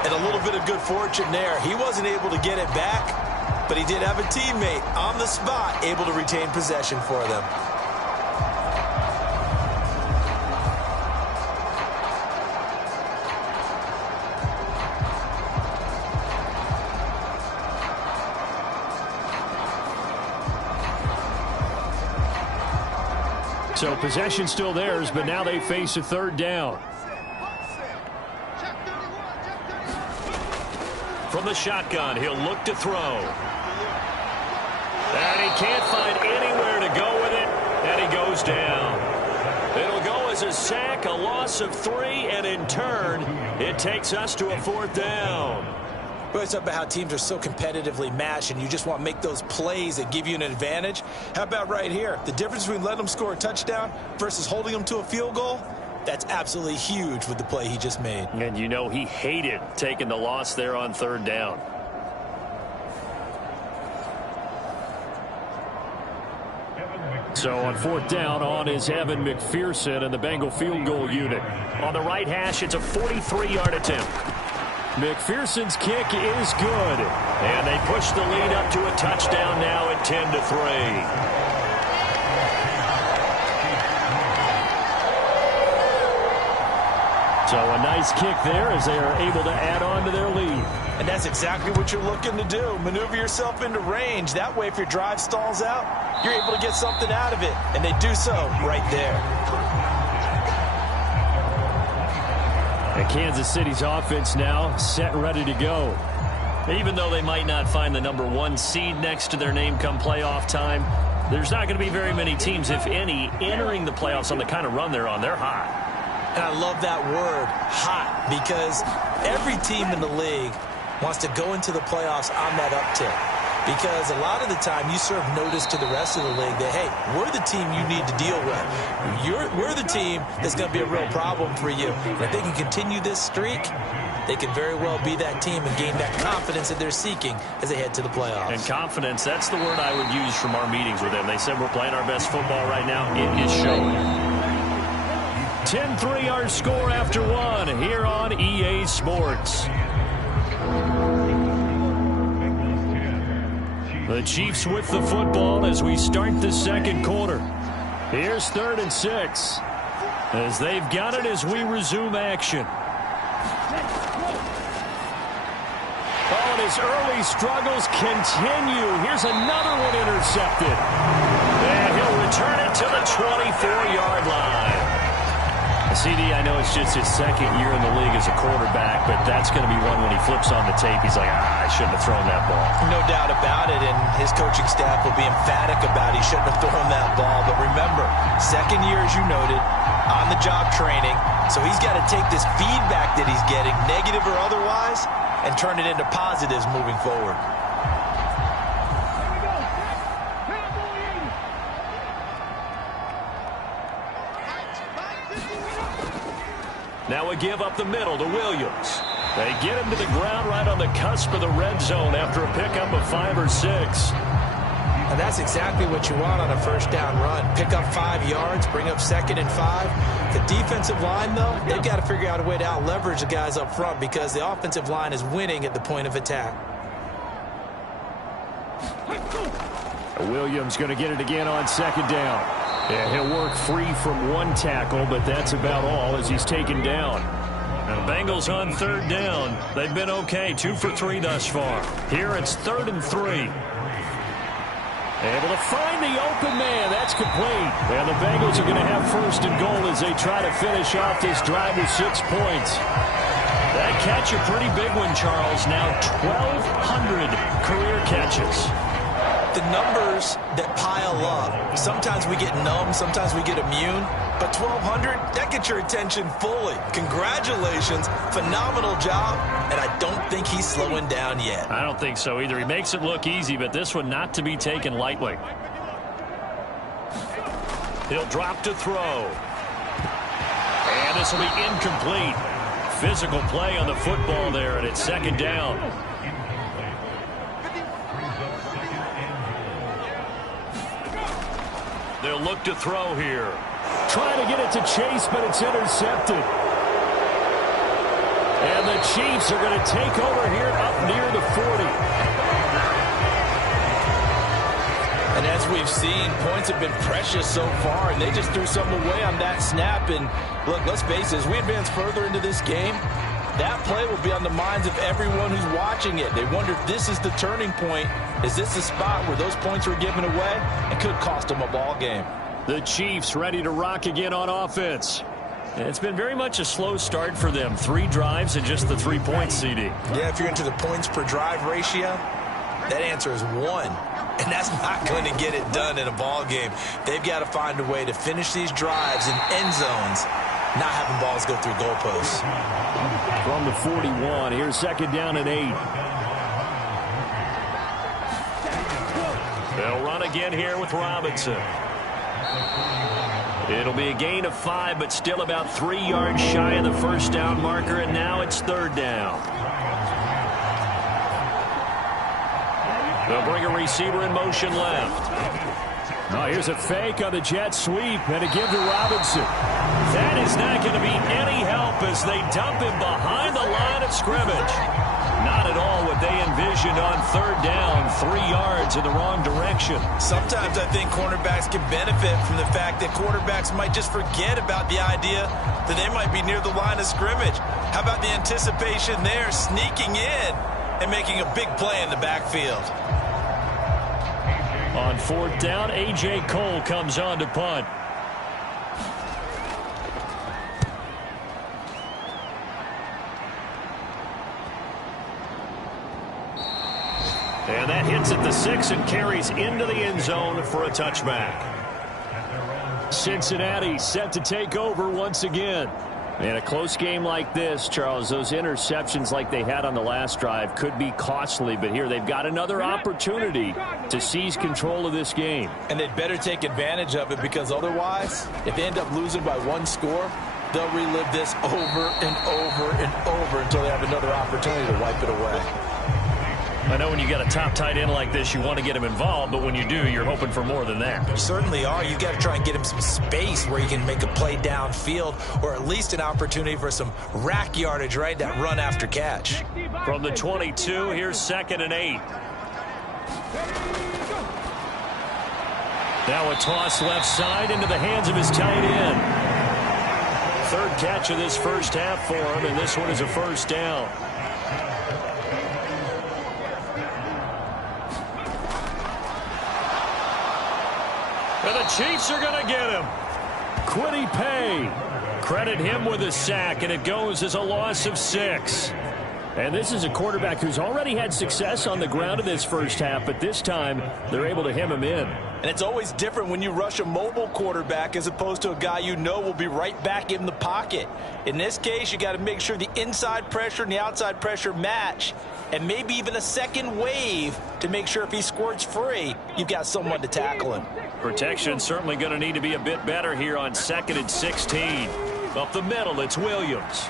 And a little bit of good fortune there. He wasn't able to get it back, but he did have a teammate on the spot able to retain possession for them. So possession still theirs, but now they face a 3rd down. From the shotgun, he'll look to throw. And he can't find anywhere to go with it, and he goes down. It'll go as a sack, a loss of 3, and in turn, it takes us to a 4th down. We always talk about how teams are so competitively matched, and you just want to make those plays that give you an advantage. How about right here? The difference between letting them score a touchdown versus holding them to a field goal? That's absolutely huge with the play he just made. And you know he hated taking the loss there on 3rd down. So on 4th down, on is Evan McPherson and the Bengal field goal unit. On the right hash, it's a 43-yard attempt. McPherson's kick is good. And they push the lead up to a touchdown now at 10-3. So a nice kick there as they are able to add on to their lead. And that's exactly what you're looking to do. Maneuver yourself into range. That way, if your drive stalls out, you're able to get something out of it. And they do so right there. And Kansas City's offense now set and ready to go. Even though they might not find the #1 seed next to their name come playoff time, there's not going to be very many teams, if any, entering the playoffs on the kind of run they're on. They're hot. And I love that word, hot, because every team in the league wants to go into the playoffs on that uptick. Because a lot of the time you serve notice to the rest of the league that, hey, we're the team you need to deal with. We're the team that's going to be a real problem for you. And if they can continue this streak, they can very well be that team and gain that confidence that they're seeking as they head to the playoffs. And confidence, that's the word I would use from our meetings with them. They said we're playing our best football right now. It is showing. 10-3 our score after one here on EA Sports. The Chiefs with the football as we start the second quarter. Here's 3rd and 6 as they've got it as we resume action. Oh, and his early struggles continue. Here's another one intercepted. And he'll return it to the 24-yard line. CD, I know it's just his second year in the league as a quarterback, but that's going to be one when he flips on the tape. He's like, I shouldn't have thrown that ball. No doubt about it, and his coaching staff will be emphatic about he shouldn't have thrown that ball. But remember, second year, as you noted, on-the-job training, so he's got to take this feedback that he's getting, negative or otherwise, and turn it into positives moving forward. Now a give up the middle to Williams. They get him to the ground right on the cusp of the red zone after a pickup of 5 or 6. And that's exactly what you want on a first down run. Pick up 5 yards, bring up 2nd and 5. The defensive line, though, they've got to figure out a way to out-leverage the guys up front because the offensive line is winning at the point of attack. Williams going to get it again on 2nd down. Yeah, he'll work free from 1 tackle, but that's about all as he's taken down. Now, Bengals on 3rd down. They've been okay, 2 for 3 thus far. Here it's 3rd and 3. Able to find the open man. That's complete. And the Bengals are going to have 1st and goal as they try to finish off this drive with 6 points. That catch a pretty big one, Charles. Now 1,200 career catches. The numbers that pile up, sometimes we get numb, sometimes we get immune, but 1,200, that gets your attention fully. Congratulations, phenomenal job, and I don't think he's slowing down yet. I don't think so either. He makes it look easy, but this one not to be taken lightly. He'll drop to throw. And this will be incomplete. Physical play on the football there, and it's 2nd down. They'll look to throw here. Trying to get it to Chase, but it's intercepted. And the Chiefs are going to take over here up near the 40. And as we've seen, points have been precious so far, and they just threw something away on that snap. And look, let's face it, as we advance further into this game, that play will be on the minds of everyone who's watching it. They wonder if this is the turning point. Is this the spot where those points were given away and could cost them a ball game? The Chiefs ready to rock again on offense. And it's been very much a slow start for them. 3 drives and just the 3 points, CD. Yeah, if you're into the points per drive ratio, that answer is 1. And that's not going to get it done in a ball game. They've got to find a way to finish these drives in end zones, not having balls go through goalposts. From the 41, here's 2nd down and 8. They'll run again here with Robinson. It'll be a gain of 5, but still about 3 yards shy of the 1st down marker, and now it's 3rd down. They'll bring a receiver in motion left. Oh, here's a fake on the jet sweep and a give to Robinson. That is not going to be any help as they dump him behind the line of scrimmage. Not at all what they envisioned on third down. 3 yards in the wrong direction. Sometimes I think cornerbacks can benefit from the fact that quarterbacks might just forget about the idea that they might be near the line of scrimmage. How about the anticipation there, sneaking in and making a big play in the backfield? On fourth down, A.J. Cole comes on to punt. And that hits at the 6 and carries into the end zone for a touchback. Cincinnati set to take over once again. In a close game like this, Charles, those interceptions like they had on the last drive could be costly, but here they've got another opportunity to seize control of this game. And they'd better take advantage of it, because otherwise, if they end up losing by 1 score, they'll relive this over and over and over until they have another opportunity to wipe it away. I know when you got a top tight end like this, you want to get him involved, but when you do, you're hoping for more than that. You certainly are. You've got to try and get him some space where he can make a play downfield, or at least an opportunity for some rack yardage, right? That run after catch. From the 22, here's 2nd and 8. Now a toss left side into the hands of his tight end. 3rd catch of this first half for him, and this one is a first down. And the Chiefs are going to get him. Kwity Paye. Credit him with a sack, and it goes as a loss of 6. And this is a quarterback who's already had success on the ground in this first half, but this time they're able to hem him in. And it's always different when you rush a mobile quarterback as opposed to a guy you know will be right back in the pocket. In this case, you got to make sure the inside pressure and the outside pressure match, and maybe even a second wave to make sure if he squirts free, you've got someone to tackle him. Protection certainly going to need to be a bit better here on 2nd and 16. Up the middle, it's Williams.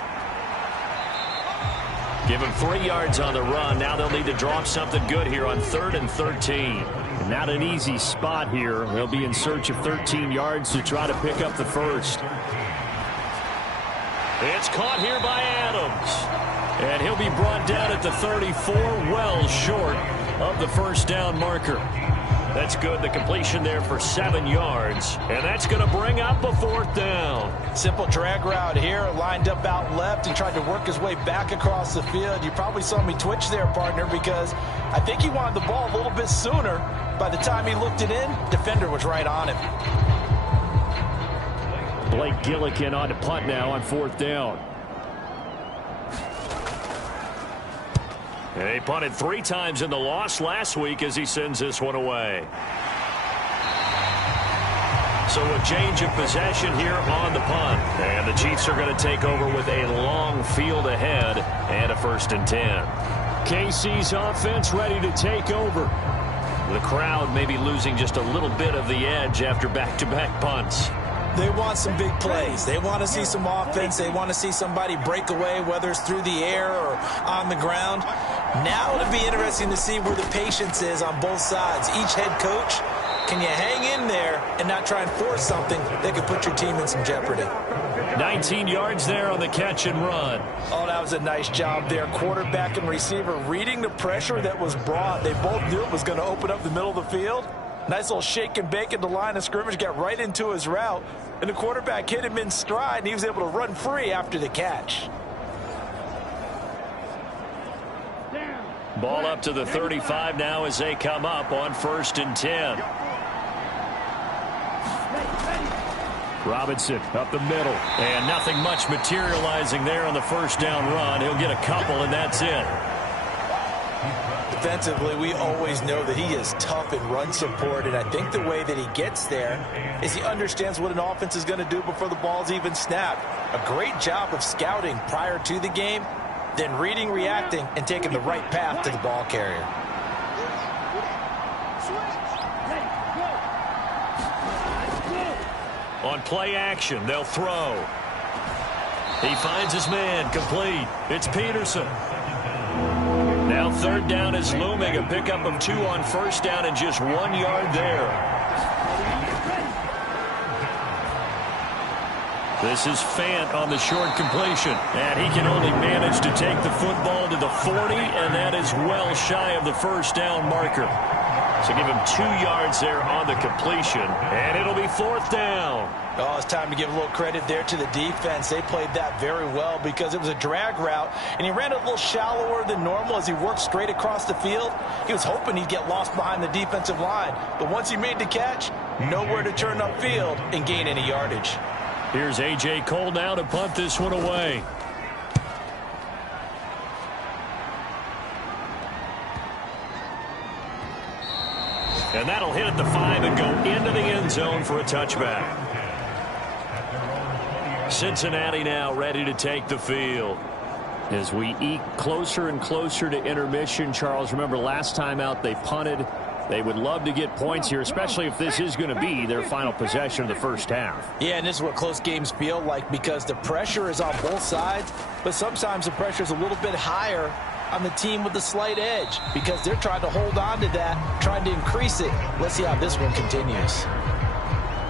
Give him 3 yards on the run. Now they'll need to drop something good here on 3rd and 13. Not an easy spot here. They'll be in search of 13 yards to try to pick up the first. It's caught here by Adams. And he'll be brought down at the 34, well short of the first down marker. That's good. The completion there for 7 yards. And that's going to bring up a 4th down. Simple drag route here, lined up out left and tried to work his way back across the field. You probably saw me twitch there, partner, because I think he wanted the ball a little bit sooner. By the time he looked it in, defender was right on him. Blake Gillikin on to punt now on 4th down. And he punted 3 times in the loss last week as he sends this one away. So a change of possession here on the punt. And the Chiefs are going to take over with a long field ahead and a 1st and 10. KC's offense ready to take over. The crowd may be losing just a little bit of the edge after back-to-back punts. They want some big plays. They want to see some offense. They want to see somebody break away, whether it's through the air or on the ground. Now it'll be interesting to see where the patience is on both sides. Each head coach, can you hang in there and not try and force something that could put your team in some jeopardy? 19 yards there on the catch and run. Oh, that was a nice job there. Quarterback and receiver reading the pressure that was brought. They both knew it was going to open up the middle of the field. Nice little shake and bake at the line of scrimmage, got right into his route, and the quarterback hit him in stride, and he was able to run free after the catch. Ball up to the 35 now as they come up on 1st and 10. Robinson up the middle, and nothing much materializing there on the first down run. He'll get a couple, and that's it. Defensively, we always know that he is tough in run support, and I think the way that he gets there is he understands what an offense is going to do before the ball's even snapped. A great job of scouting prior to the game, then reading, reacting, and taking the right path to the ball carrier. On play action, they'll throw. He finds his man, complete. It's Peterson. Now 3rd down is looming, a pickup of 2 on 1st down and just 1 yard there. This is Fant on the short completion. And he can only manage to take the football to the 40, and that is well shy of the first down marker. So give him 2 yards there on the completion, and it'll be 4th down. Oh, it's time to give a little credit there to the defense. They played that very well because it was a drag route, and he ran a little shallower than normal as he worked straight across the field. He was hoping he'd get lost behind the defensive line, but once he made the catch, nowhere to turn upfield and gain any yardage. Here's A.J. Cole now to punt this one away. And that'll hit at the 5 and go into the end zone for a touchback. Cincinnati now ready to take the field. As we eke closer and closer to intermission, Charles, remember last time out they punted. They would love to get points here, especially if this is going to be their final possession of the first half. Yeah, and this is what close games feel like because the pressure is on both sides, but sometimes the pressure is a little bit higher on the team with the slight edge because they're trying to hold on to that, trying to increase it. Let's see how this one continues.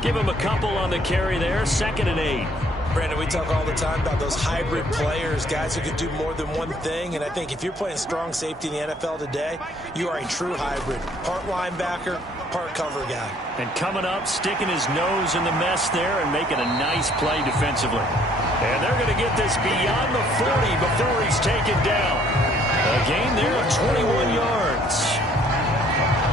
Give him a couple on the carry there, 2nd and 8. Brandon, we talk all the time about those hybrid players, guys who can do more than one thing, and I think if you're playing strong safety in the NFL today, you are a true hybrid. Part linebacker, part cover guy. And coming up, sticking his nose in the mess there and making a nice play defensively. And they're going to get this beyond the 40 before he's taken down. A gain there of 21 yards.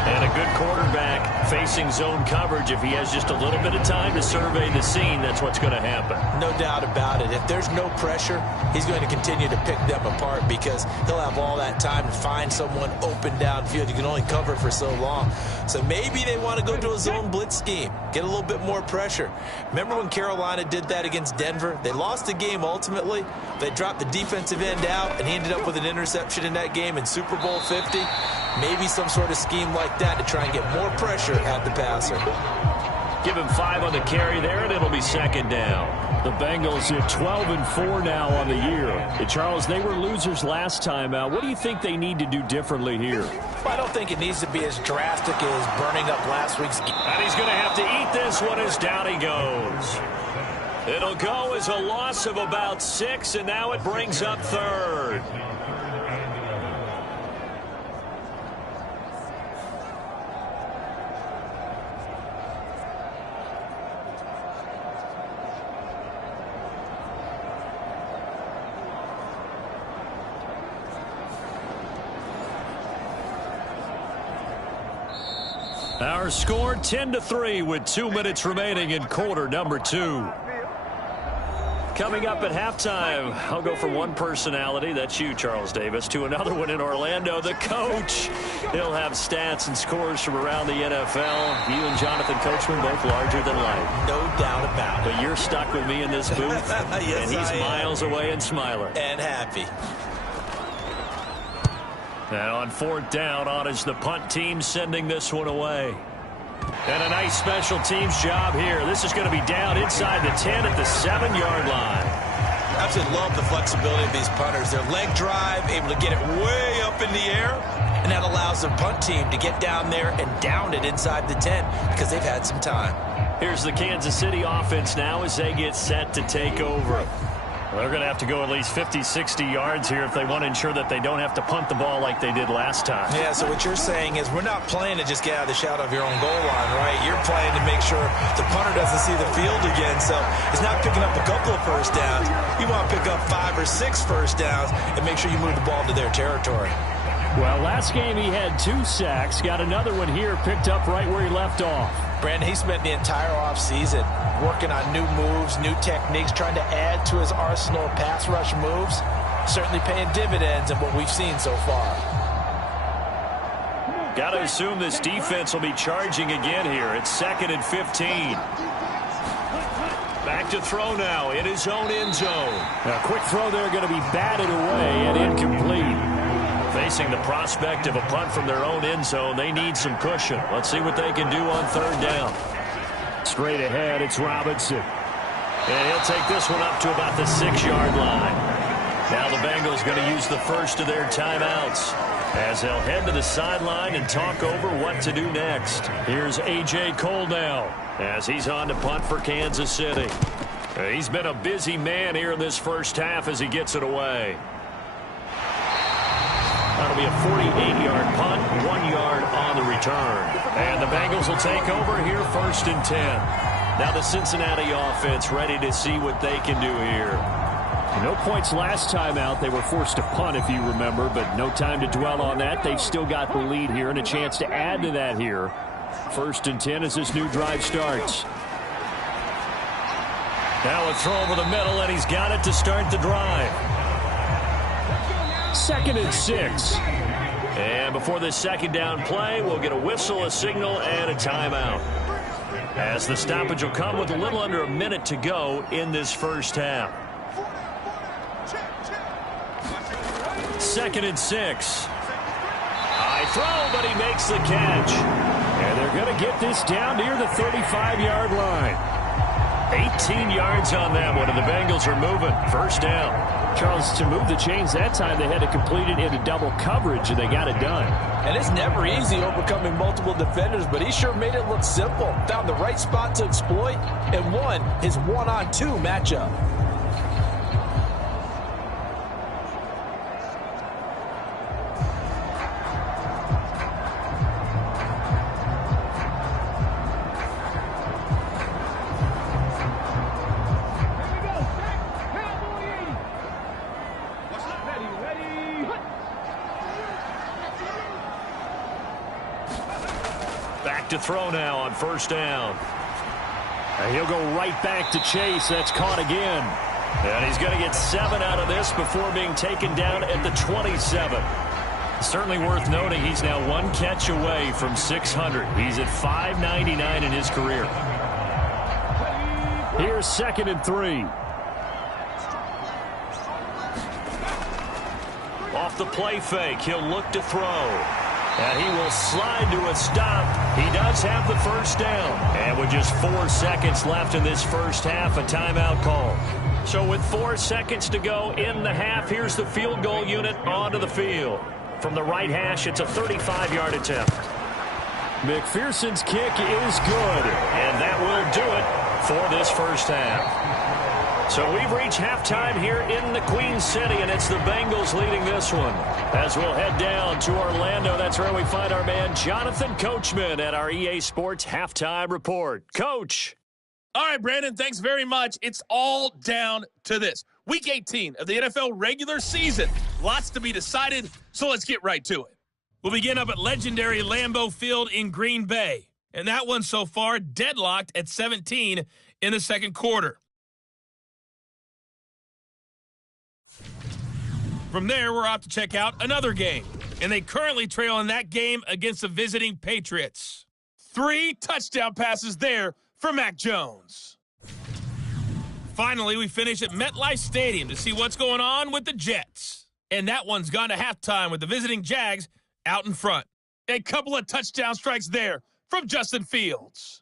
And a good quarterback facing zone coverage. If he has just a little bit of time to survey the scene, that's what's going to happen. No doubt about it. If there's no pressure, he's going to continue to pick them apart because he'll have all that time to find someone open downfield. You can only cover for so long. So maybe they want to go to a zone blitz scheme, get a little bit more pressure. Remember when Carolina did that against Denver? They lost the game ultimately. They dropped the defensive end out, and he ended up with an interception in that game in Super Bowl 50. Maybe some sort of scheme like that to try and get more pressure at the passer. Give him 5 on the carry there, and it'll be 2nd down. The Bengals at 12-4 now on the year. And Charles, they were losers last time out. What do you think they need to do differently here? Well, I don't think it needs to be as drastic as burning up last week's game. And he's going to have to eat this one as down he goes. It'll go as a loss of about 6, and now it brings up 3rd. Our score 10-3 with 2 minutes remaining in quarter number 2. Coming up at halftime, I'll go from one personality, that's you, Charles Davis, to another one in Orlando, the coach. He'll have stats and scores from around the NFL. You and Jonathan Coachman both larger than life. No doubt about it. But you're stuck with me in this booth, yes, and he's miles away and smiling. And happy. And on 4th down, on is the punt team sending this one away. And a nice special teams job here. This is going to be down inside the 10 at the 7-yard line. I absolutely love the flexibility of these punters. Their leg drive, able to get it way up in the air, and that allows the punt team to get down there and down it inside the 10 because they've had some time. Here's the Kansas City offense now as they get set to take over. They're going to have to go at least 50, 60 yards here if they want to ensure that they don't have to punt the ball like they did last time. Yeah, so what you're saying is we're not playing to just get out of the shadow of your own goal line, right? You're playing to make sure the punter doesn't see the field again. So it's not picking up a couple of first downs. You want to pick up 5 or 6 first downs and make sure you move the ball to their territory. Well, last game he had 2 sacks. Got another one here picked up right where he left off. Brandon, he spent the entire offseason working on new moves, new techniques, trying to add to his arsenal of pass rush moves. Certainly paying dividends in what we've seen so far. Got to assume this defense will be charging again here. It's 2nd and 15. Back to throw now in his own end zone. A quick throw there going to be batted away and incomplete. Facing the prospect of a punt from their own end zone, they need some cushion. Let's see what they can do on 3rd down. Straight ahead, it's Robinson. And he'll take this one up to about the 6-yard line. Now the Bengals going to use the first of their timeouts as they'll head to the sideline and talk over what to do next. Here's A.J. Cole now as he's on to punt for Kansas City. He's been a busy man here in this first half as he gets it away. That'll be a 48-yard punt, 1 yard on the return. And the Bengals will take over here 1st and 10. Now the Cincinnati offense ready to see what they can do here. No points last time out. They were forced to punt, if you remember, but no time to dwell on that. They've still got the lead here and a chance to add to that here. 1st and 10 as this new drive starts. Now a throw over the middle, and he's got it to start the drive. 2nd and 6. And before this second down play, we'll get a whistle, a signal, and a timeout. As the stoppage will come with a little under a minute to go in this first half. 2nd and 6. High throw, but he makes the catch. And they're going to get this down near the 35-yard line. 18 yards on that one, and the Bengals are moving. 1st down. Charles, to move the chains that time, they had to complete it into double coverage, and they got it done. And it's never easy overcoming multiple defenders, but he sure made it look simple. Found the right spot to exploit and won his 1-on-2 matchup. To throw now on 1st down. And he'll go right back to Chase. That's caught again. And he's going to get 7 out of this before being taken down at the 27. Certainly worth noting he's now 1 catch away from 600. He's at 599 in his career. Here's 2nd and 3. Off the play fake, he'll look to throw. And he will slide to a stop. He does have the 1st down. And with just 4 seconds left in this first half, a timeout call. So with 4 seconds to go in the half, here's the field goal unit onto the field. From the right hash, it's a 35-yard attempt. McPherson's kick is good. And that will do it for this first half. So we've reached halftime here in the Queen City, and it's the Bengals leading this one. As we'll head down to Orlando, that's where we find our man Jonathan Coachman at our EA Sports Halftime Report. Coach. All right, Brandon, thanks very much. It's all down to this. Week 18 of the NFL regular season. Lots to be decided, so let's get right to it. We'll begin up at legendary Lambeau Field in Green Bay. And that one so far deadlocked at 17 in the second quarter. From there, we're off to check out another game. And they currently trail in that game against the visiting Patriots. 3 touchdown passes there for Mac Jones. Finally, we finish at MetLife Stadium to see what's going on with the Jets. And that one's gone to halftime with the visiting Jags out in front. A couple of touchdown strikes there from Justin Fields.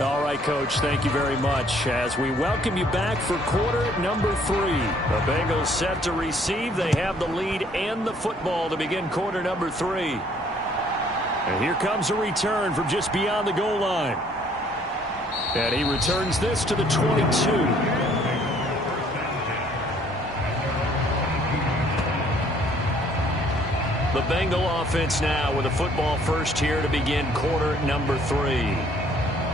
All right, Coach, thank you very much. As we welcome you back for quarter number 3. The Bengals set to receive. They have the lead and the football to begin quarter number 3. And here comes a return from just beyond the goal line. And he returns this to the 22. The Bengal offense now with a football first here to begin quarter number 3.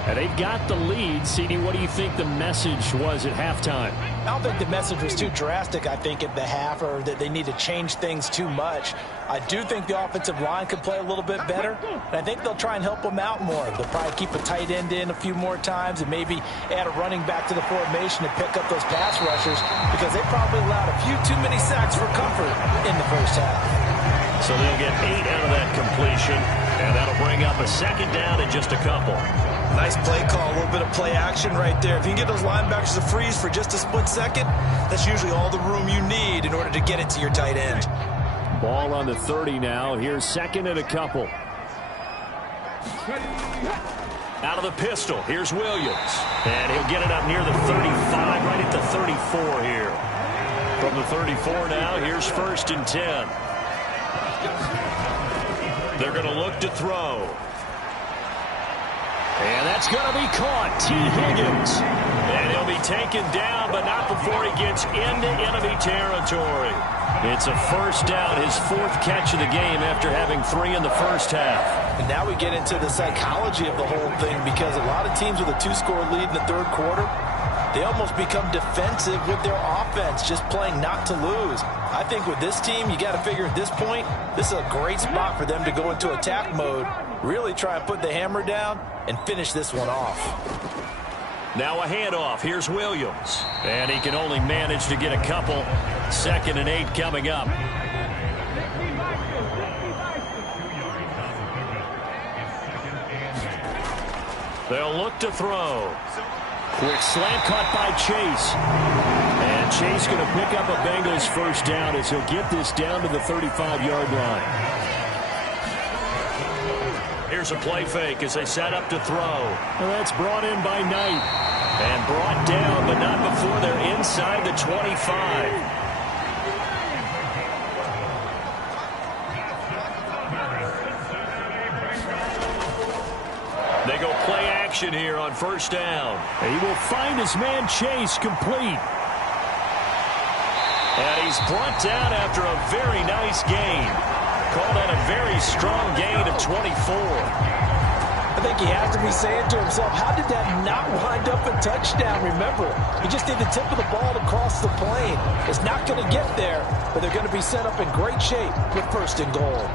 And they've got the lead. CD, what do you think the message was at halftime? I don't think the message was too drastic, I think, at the half, or that they need to change things too much. I do think the offensive line could play a little bit better, and I think they'll try and help them out more. They'll probably keep a tight end in a few more times and maybe add a running back to the formation to pick up those pass rushers, because they probably allowed a few too many sacks for comfort in the first half. So they'll get 8 out of that completion, and that'll bring up a second down in just a couple. Nice play call, a little bit of play action right there. If you can get those linebackers to freeze for just a split second, that's usually all the room you need in order to get it to your tight end. Ball on the 30 now. Here's second and a couple. Out of the pistol, here's Williams. And he'll get it up near the 35, right at the 34 here. From the 34 now, here's 1st and 10. They're going to look to throw. And that's going to be caught. T. Higgins. And he'll be taken down, but not before he gets into enemy territory. It's a 1st down, his 4th catch of the game after having 3 in the first half. And now we get into the psychology of the whole thing, because a lot of teams with a 2-score lead in the 3rd quarter, they almost become defensive with their offense, just playing not to lose. I think with this team, you got to figure at this point, this is a great spot for them to go into attack mode, really try and put the hammer down and finish this one off. Now a handoff. Here's Williams. And he can only manage to get a couple. 2nd and 8 coming up. They'll look to throw. Quick slant caught by Chase. And Chase going to pick up a Bengals 1st down as he'll get this down to the 35-yard line. Here's a play fake as they set up to throw. And that's brought in by Knight. And brought down, but not before they're inside the 25. They go play action here on 1st down. He will find his man Chase complete. And he's brought down after a very nice gain. Called that a very strong gain of 24. I think he has to be saying to himself, how did that not wind up a touchdown? Remember, you just need the tip of the ball to cross the plane. It's not going to get there, but they're going to be set up in great shape with 1st and goal.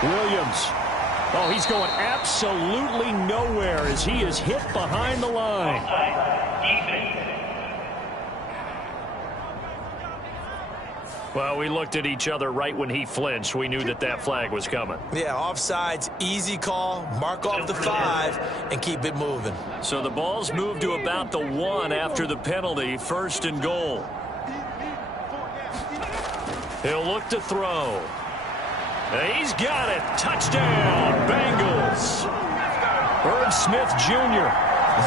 Williams. Oh, he's going absolutely nowhere as he is hit behind the line. Well, we looked at each other right when he flinched. We knew that that flag was coming. Yeah, offsides, easy call, mark off the 5, and keep it moving. So the ball's moved to about the 1 after the penalty, 1st and goal. He'll look to throw. He's got it. Touchdown, Bengals. Herb Smith Jr.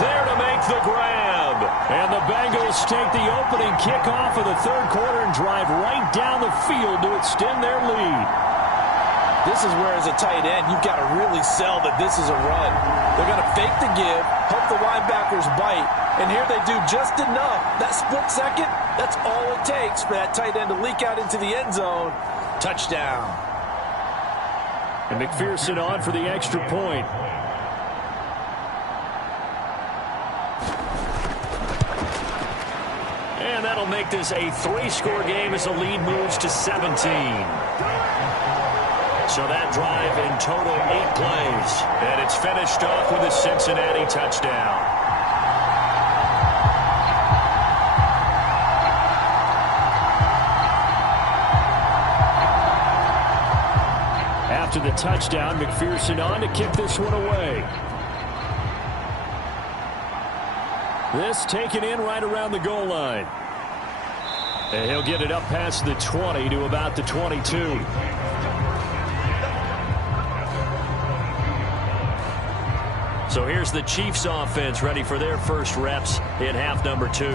there to make the grab. And the Bengals take the opening kickoff of the 3rd quarter and drive right down the field to extend their lead. This is where, as a tight end, you've got to really sell that this is a run. They're going to fake the give, hope the linebackers bite, and here they do just enough. That split second, that's all it takes for that tight end to leak out into the end zone. Touchdown. And McPherson on for the extra point. And that'll make this a 3-score game as the lead moves to 17. So that drive in total 8 plays. And it's finished off with a Cincinnati touchdown. After the touchdown, McPherson on to kick this one away. This taken in right around the goal line. And he'll get it up past the 20 to about the 22. So here's the Chiefs offense ready for their first reps in half number 2.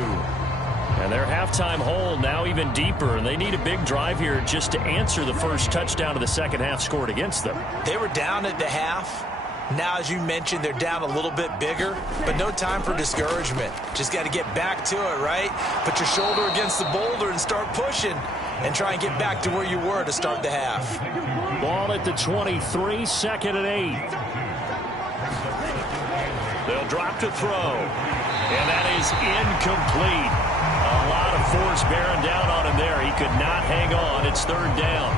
And their halftime hole now even deeper, and they need a big drive here just to answer the first touchdown of the second half scored against them. They were down at the half. Now, as you mentioned, they're down a little bit bigger, but no time for discouragement. Just got to get back to it, right? Put your shoulder against the boulder and start pushing and try and get back to where you were to start the half. Ball at the 23, 2nd and 8. They'll drop to throw, and that is incomplete. A lot of force bearing down on him there. He could not hang on. It's 3rd down.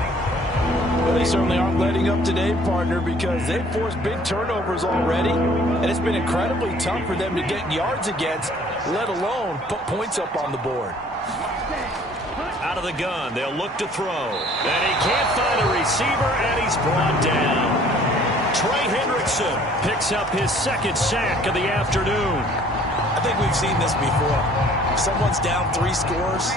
Well, they certainly aren't letting up today, partner, because they've forced big turnovers already, and it's been incredibly tough for them to get yards against, let alone put points up on the board. Out of the gun, they'll look to throw. And he can't find a receiver, and he's brought down. Trey Hendrickson picks up his second sack of the afternoon. I think we've seen this before. If someone's down 3 scores,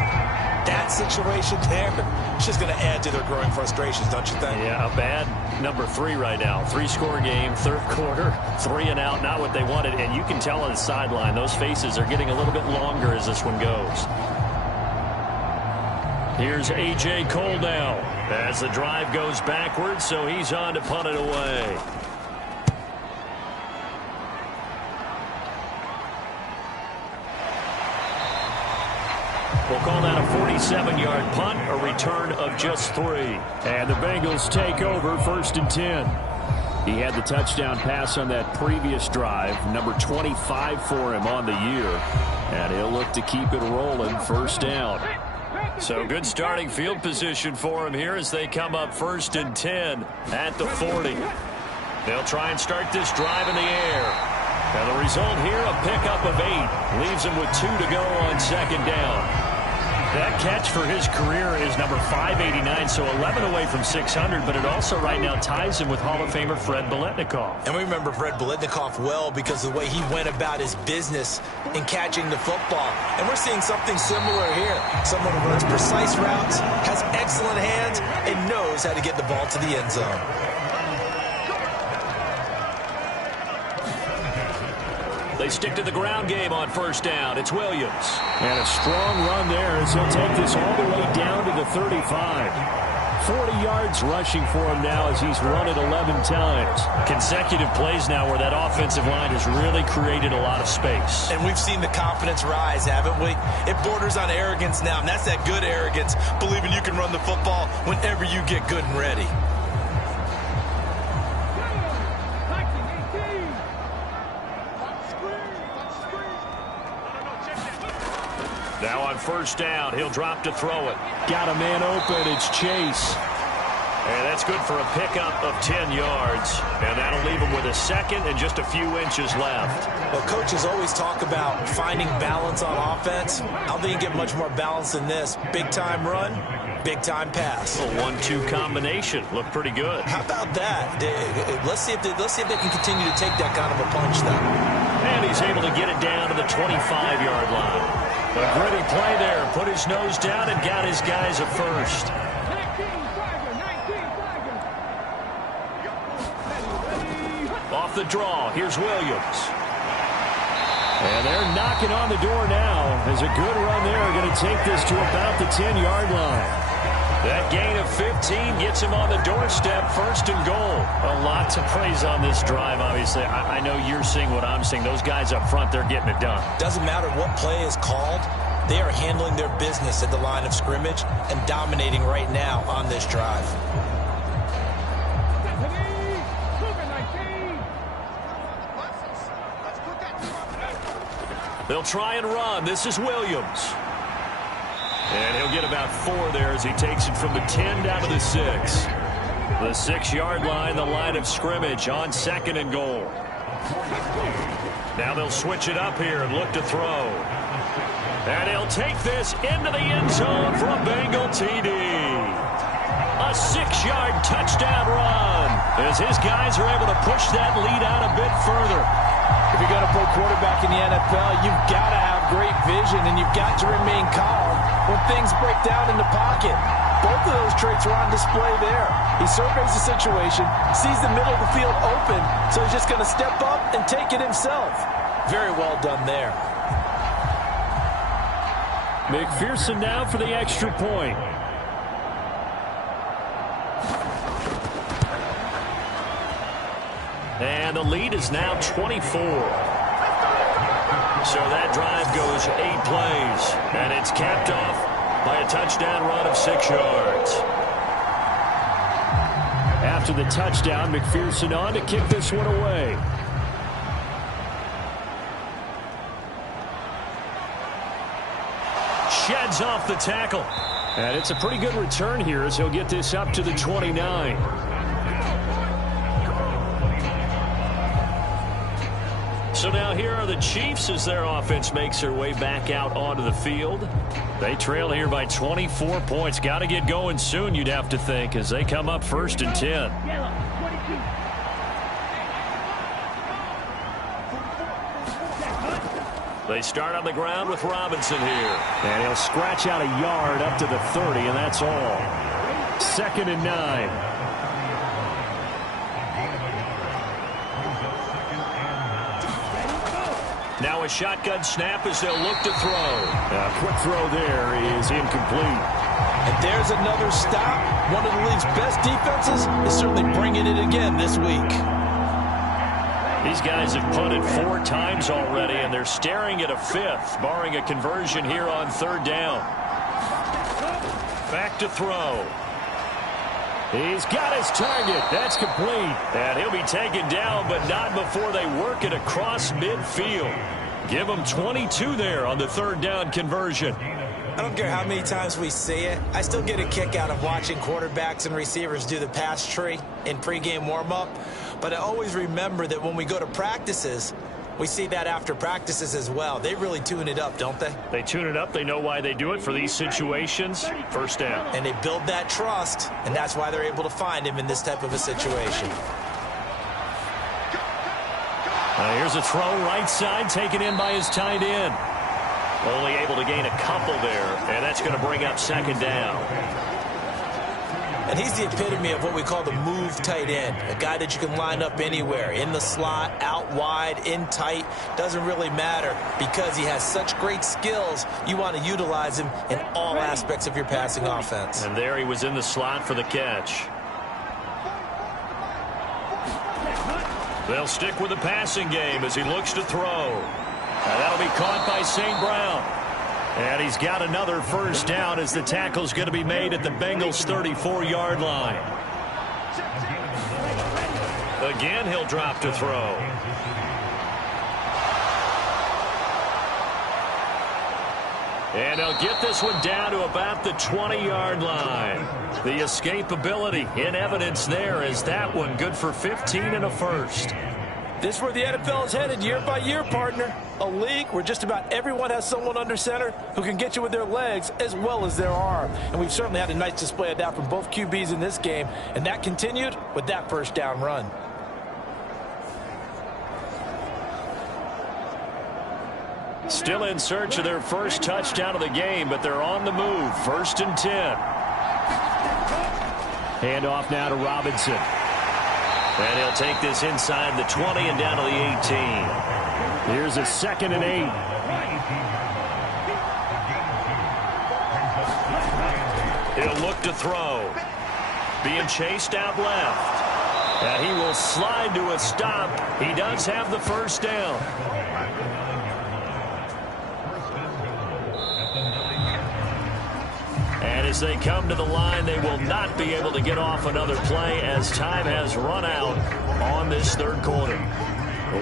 that situation there, it's just going to add to their growing frustrations, don't you think? Yeah, a bad number 3 right now. 3-score game, third quarter, 3 and out, not what they wanted. And you can tell on the sideline, those faces are getting a little bit longer as this one goes. Here's A.J. Cole now as the drive goes backwards, so he's on to punt it away. We'll call that a 47-yard punt, a return of just 3. And the Bengals take over 1st and 10. He had the touchdown pass on that previous drive, number 25 for him on the year. And he'll look to keep it rolling, 1st down. So good starting field position for him here as they come up 1st and 10 at the 40. They'll try and start this drive in the air. Now the result here, a pickup of 8. Leaves him with 2 to go on 2nd down. That catch for his career is number 589, so 11 away from 600, but it also right now ties him with Hall of Famer Fred Biletnikoff. And we remember Fred Biletnikoff well because of the way he went about his business in catching the football. And we're seeing something similar here. Someone who runs precise routes, has excellent hands, and knows how to get the ball to the end zone. They stick to the ground game on 1st down. It's Williams. And a strong run there as he'll take this all the way down to the 35. 40 yards rushing for him now as he's run it 11 times. Consecutive plays now where that offensive line has really created a lot of space. And we've seen the confidence rise, haven't we? It borders on arrogance now, and that's that good arrogance, believing you can run the football whenever you get good and ready. Now on 1st down, he'll drop to throw it. Got a man open. It's Chase. And that's good for a pickup of 10 yards. And that'll leave him with a 2nd and just a few inches left. Well, coaches always talk about finding balance on offense. I don't think you get much more balance than this. Big-time run, big-time pass. A 1-2 combination. Looked pretty good. How about that? Let's see if they can continue to take that kind of a punch, though. And he's able to get it down to the 25-yard line. A gritty play there. Put his nose down and got his guys a 1st. Off the draw, here's Williams. And they're knocking on the door now. As a good run there, going to take this to about the 10-yard line. That gain of 15 gets him on the doorstep, 1st and goal. A lot to praise on this drive, obviously. I know you're seeing what I'm seeing. Those guys up front, they're getting it done. Doesn't matter what play is called. They are handling their business at the line of scrimmage and dominating right now on this drive. They'll try and run. This is Williams. And he'll get about 4 there as he takes it from the 10 down to the 6. The 6-yard line, the line of scrimmage on 2nd and goal. Now they'll switch it up here and look to throw. And he'll take this into the end zone for a Bengal TD. A 6-yard touchdown run as his guys are able to push that lead out a bit further. If you're going to play quarterback in the NFL, you've got to have great vision, and you've got to remain calm when things break down in the pocket. Both of those traits are on display there. He surveys the situation, sees the middle of the field open, so he's just going to step up and take it himself. Very well done there. McPherson now for the extra point. And the lead is now 24. So that drive goes 8 plays. And it's capped off by a touchdown run of 6 yards. After the touchdown, McPherson on to kick this one away. Sheds off the tackle. And it's a pretty good return here as he'll get this up to the 29. So now here are the Chiefs as their offense makes their way back out onto the field. They trail here by 24 points. Got to get going soon, you'd have to think, as they come up 1st and 10. They start on the ground with Robinson here. And he'll scratch out a yard up to the 30, and that's all. 2nd and 9. Now a shotgun snap as they'll look to throw. A quick throw there is incomplete. And there's another stop. One of the league's best defenses is certainly bringing it again this week. These guys have punted 4 times already, and they're staring at a 5th, barring a conversion here on 3rd down. Back to throw. He's got his target. That's complete. And he'll be taken down, but not before they work it across midfield. Give him 22 there on the 3rd down conversion. I don't care how many times we see it. I still get a kick out of watching quarterbacks and receivers do the pass tree in pregame warm-up. But I always remember that when we go to practices, we see that after practices as well. They really tune it up, don't they? They tune it up. They know why they do it for these situations. 1st down. And they build that trust, and that's why they're able to find him in this type of a situation. Here's a throw right side taken in by his tight end. Only able to gain a couple there, and that's going to bring up 2nd down. And he's the epitome of what we call the move tight end, a guy that you can line up anywhere, in the slot, out wide, in tight, doesn't really matter because he has such great skills. You want to utilize him in all aspects of your passing offense. And there he was in the slot for the catch. They'll stick with the passing game as he looks to throw. And that'll be caught by St. Brown. And he's got another 1st down as the tackle's going to be made at the Bengals' 34-yard line. Again, he'll drop to throw. And he'll get this one down to about the 20-yard line. The escapability in evidence there as that one good for 15 and a 1st. This is where the NFL is headed year by year, partner. A league where just about everyone has someone under center who can get you with their legs as well as their arm. And we've certainly had a nice display of that from both QBs in this game. And that continued with that 1st down run. Still in search of their 1st touchdown of the game, but they're on the move. 1st and 10. Hand off now to Robinson. And he'll take this inside the 20 and down to the 18. Here's a 2nd and 8. He'll look to throw. Being chased out left. And he will slide to a stop. He does have the 1st down. And as they come to the line, they will not be able to get off another play as time has run out on this 3rd quarter.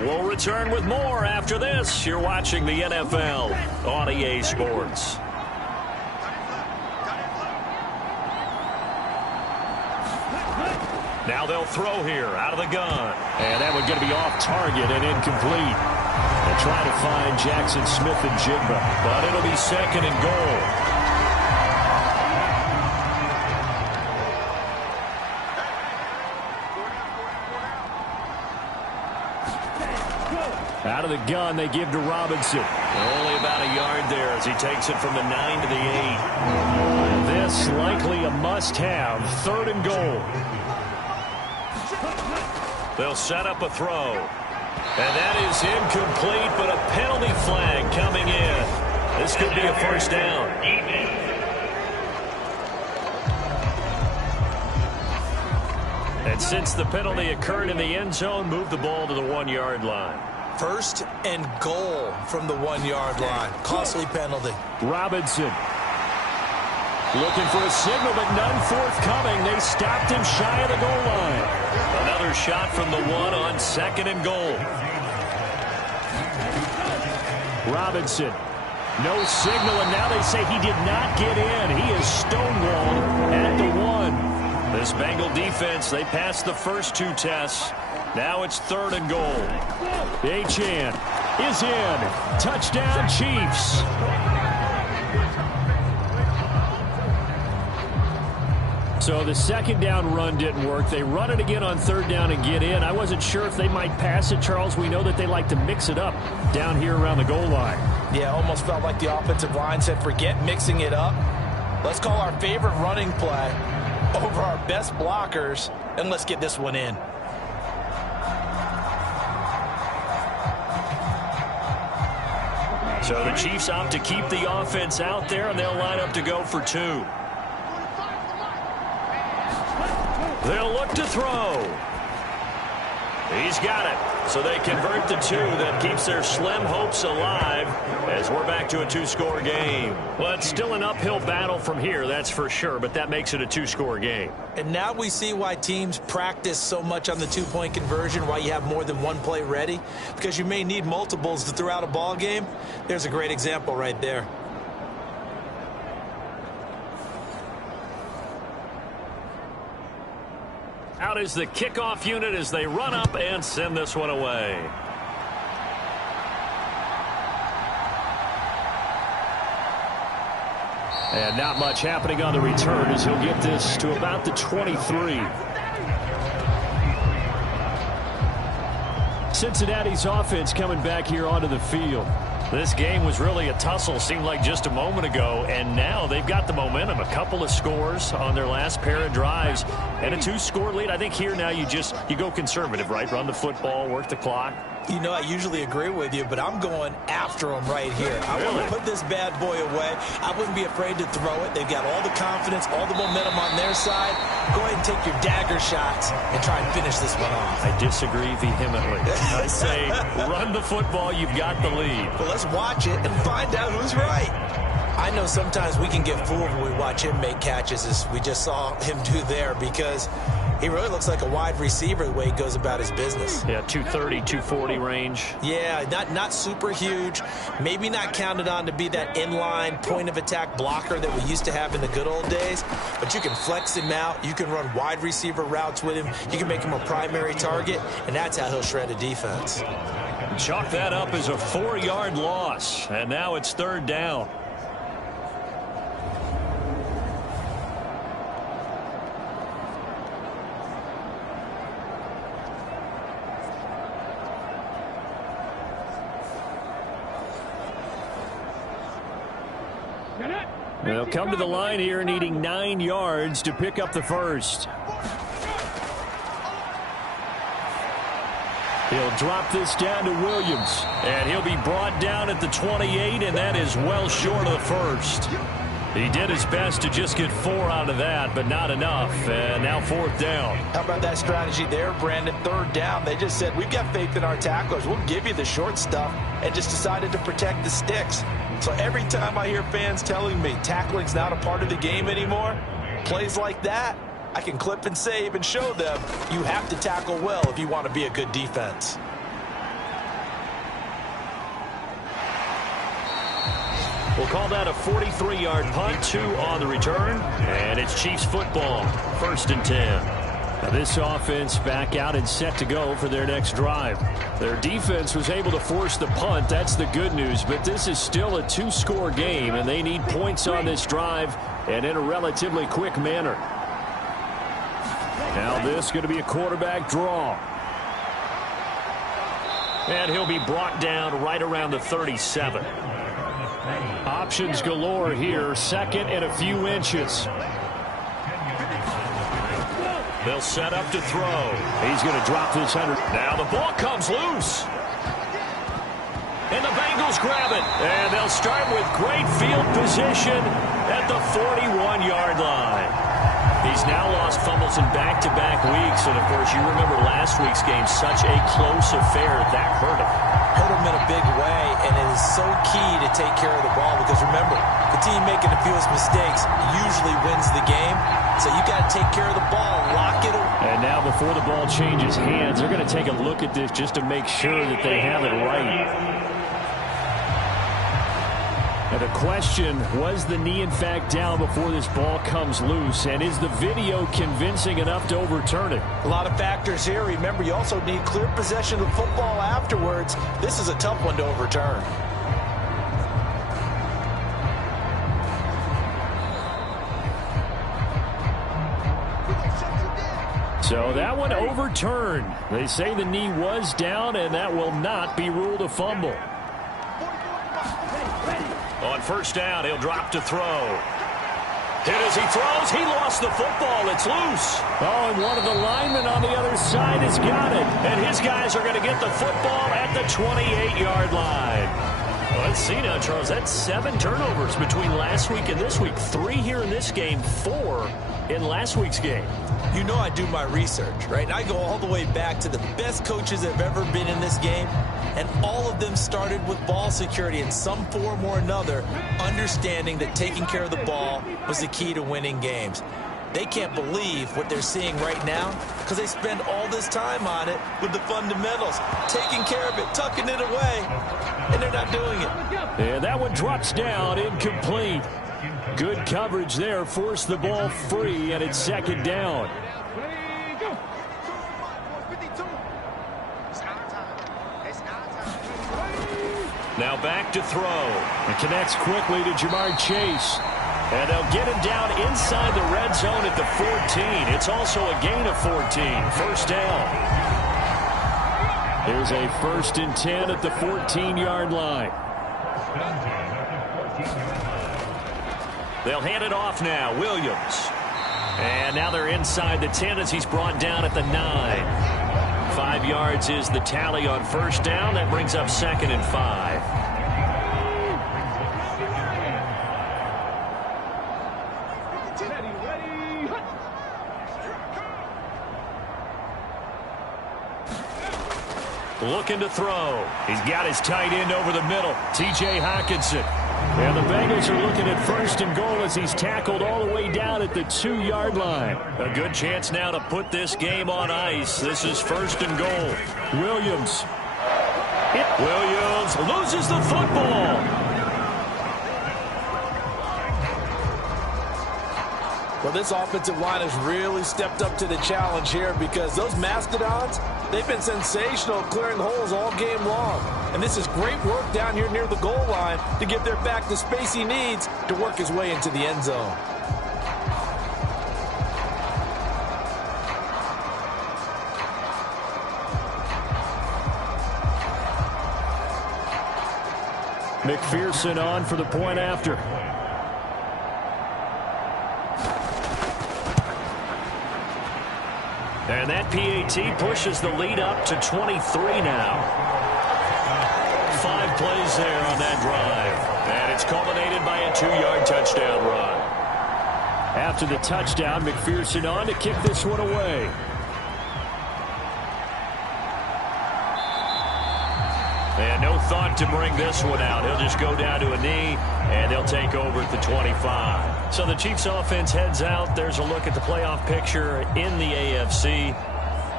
We'll return with more after this. You're watching the NFL on EA Sports. Now they'll throw here out of the gun. And that one's going to be off target and incomplete. They'll try to find Jackson Smith and Jigba, but it'll be 2nd and goal. Out of the gun, they give to Robinson. Only about a yard there as he takes it from the 9 to the 8. This likely a must-have. 3rd and goal. They'll set up a throw. And that is incomplete, but a penalty flag coming in. This could be a 1st down. And since the penalty occurred in the end zone, move the ball to the 1-yard line. 1st and goal from the 1-yard line. Costly penalty. Robinson looking for a signal, but none forthcoming. They stopped him shy of the goal line. Another shot from the 1 on 2nd and goal. Robinson, no signal, and now they say he did not get in. He is stonewalled at the 1. This Bengal defense, they passed the first 2 tests. Now it's 3rd and goal. Achane is in. Touchdown, Chiefs. So the second down run didn't work. They run it again on third down and get in. I wasn't sure if they might pass it, Charles. We know that they like to mix it up down here around the goal line. Yeah, almost felt like the offensive line said, forget mixing it up. Let's call our favorite running play over our best blockers, and let's get this one in. So the Chiefs opt to keep the offense out there, and they'll line up to go for 2. They'll look to throw. He's got it. So they convert the 2. That keeps their slim hopes alive as we're back to a 2-score game. Well, it's still an uphill battle from here, that's for sure, but that makes it a 2-score game. And now we see why teams practice so much on the 2-point conversion, why you have more than one play ready, because you may need multiples to throw out a ball game. There's a great example right there. Out is the kickoff unit as they run up and send this one away. And not much happening on the return as he'll get this to about the 23. Cincinnati's offense coming back here onto the field. This game was really a tussle, seemed like just a moment ago, and now they've got the momentum. A couple of scores on their last pair of drives and a 2-score lead. I think here now you go conservative, right? Run the football, work the clock. You know, I usually agree with you, but I'm going after him right here. I want to put this bad boy away. I wouldn't be afraid to throw it. They've got all the confidence, all the momentum on their side. Go ahead and take your dagger shots and try and finish this one off. I disagree vehemently. I say run the football. You've got the lead. Well, let's watch it and find out who's right. I know sometimes we can get fooled when we watch him make catches, as we just saw him do there, because he really looks like a wide receiver the way he goes about his business. Yeah, 230, 240 range. Yeah, not super huge. Maybe not counted on to be that inline point-of-attack blocker that we used to have in the good old days. But you can flex him out. You can run wide receiver routes with him. You can make him a primary target, and that's how he'll shred a defense. Chalk that up as a 4-yard loss, and now it's third down. They'll come to the line here needing 9 yards to pick up the first. He'll drop this down to Williams, and he'll be brought down at the 28, and that is well short of the first. He did his best to just get 4 out of that, but not enough, and now fourth down. How about that strategy there, Brandon? Third down, they just said, we've got faith in our tacklers. We'll give you the short stuff, and just decided to protect the sticks. So every time I hear fans telling me tackling's not a part of the game anymore, plays like that, I can clip and save and show them you have to tackle well if you want to be a good defense. We'll call that a 43-yard punt, 2 on the return, and it's Chiefs football, 1st and 10. Now this offense back out and set to go for their next drive. Their defense was able to force the punt. That's the good news, but this is still a 2-score game, and they need points on this drive and in a relatively quick manner. Now this is going to be a quarterback draw. And he'll be brought down right around the 37. Options galore here, 2nd and a few inches. They'll set up to throw. He's going to drop this 100. Now the ball comes loose. And the Bengals grab it. And they'll start with great field position at the 41-yard line. He's now lost fumbles in back-to-back weeks. And, of course, you remember last week's game, such a close affair. That hurt him. Hurt him in a big way, and it is so key to take care of the ball because, remember, the team making the fewest mistakes usually wins the game. So you got to take care of the ball, lock it away. And now before the ball changes hands, they're going to take a look at this just to make sure that they have it right. And the question, was the knee in fact down before this ball comes loose? And is the video convincing enough to overturn it? A lot of factors here. Remember, you also need clear possession of the football afterwards. This is a tough one to overturn. So that one overturned. They say the knee was down, and that will not be ruled a fumble. On first down, he'll drop to throw. Hit as he throws. He lost the football. It's loose. Oh, and one of the linemen on the other side has got it. And his guys are going to get the football at the 28-yard line. Well, let's see now, Charles. That's 7 turnovers between last week and this week. 3 here in this game, 4 in last week's game. You know I do my research, right? And I go all the way back to the best coaches that have ever been in this game, and all of them started with ball security in some form or another, understanding that taking care of the ball was the key to winning games. They can't believe what they're seeing right now because they spend all this time on it with the fundamentals, taking care of it, tucking it away, and they're not doing it. And that one drops down, incomplete. Good coverage there, forced the ball free, and it's second down. Now back to throw. It connects quickly to Jamar Chase. And they'll get him down inside the red zone at the 14. It's also a gain of 14. First down. Here's a 1st and 10 at the 14-yard line. They'll hand it off now. Williams. And now they're inside the 10 as he's brought down at the 9. 5 yards is the tally on first down. That brings up 2nd and 5. Looking to throw. He's got his tight end over the middle, T.J. Hockenson. And the Bengals are looking at 1st and goal as he's tackled all the way down at the 2-yard line. A good chance now to put this game on ice. This is 1st and goal. Williams. Williams loses the football. Well, this offensive line has really stepped up to the challenge here because those Mastodons, they've been sensational clearing holes all game long. And this is great work down here near the goal line to get their back the space he needs to work his way into the end zone. McPherson on for the point after. And that PAT pushes the lead up to 23 now. 5 plays there on that drive. And it's culminated by a 2-yard touchdown run. After the touchdown, McPherson on to kick this one away. And no thought to bring this one out. He'll just go down to a knee, and they'll take over at the 25. So the Chiefs offense heads out. There's a look at the playoff picture in the AFC.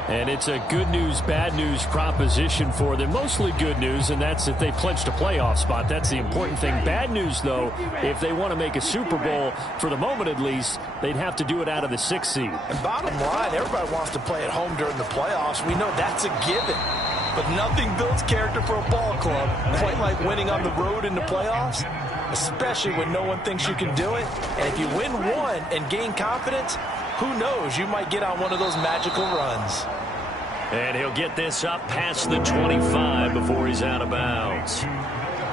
And it's a good news, bad news proposition for them. Mostly good news, and that's that they clinched a playoff spot. That's the important thing. Bad news, though, if they want to make a Super Bowl, for the moment at least, they'd have to do it out of the 6th seed. And bottom line, everybody wants to play at home during the playoffs. We know that's a given. But nothing builds character for a ball club quite like winning on the road in the playoffs, especially when no one thinks you can do it. And if you win one and gain confidence, who knows, you might get on one of those magical runs. And he'll get this up past the 25 before he's out of bounds.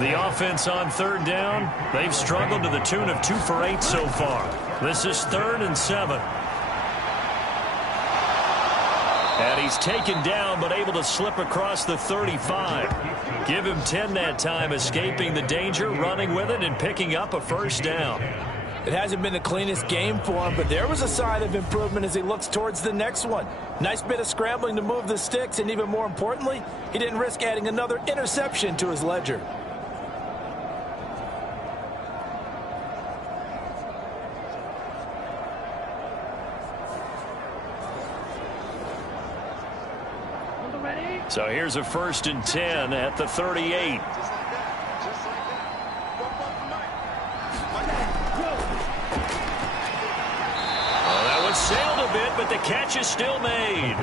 The offense on 3rd down, they've struggled to the tune of 2 for 8 so far. This is 3rd and 7. And he's taken down but able to slip across the 35. Give him 10 that time, escaping the danger, running with it, and picking up a 1st down. It hasn't been the cleanest game for him, but there was a sign of improvement as he looks towards the next one. Nice bit of scrambling to move the sticks, and even more importantly, he didn't risk adding another interception to his ledger. So here's a 1st and 10 at the 38. Sailed a bit, but the catch is still made.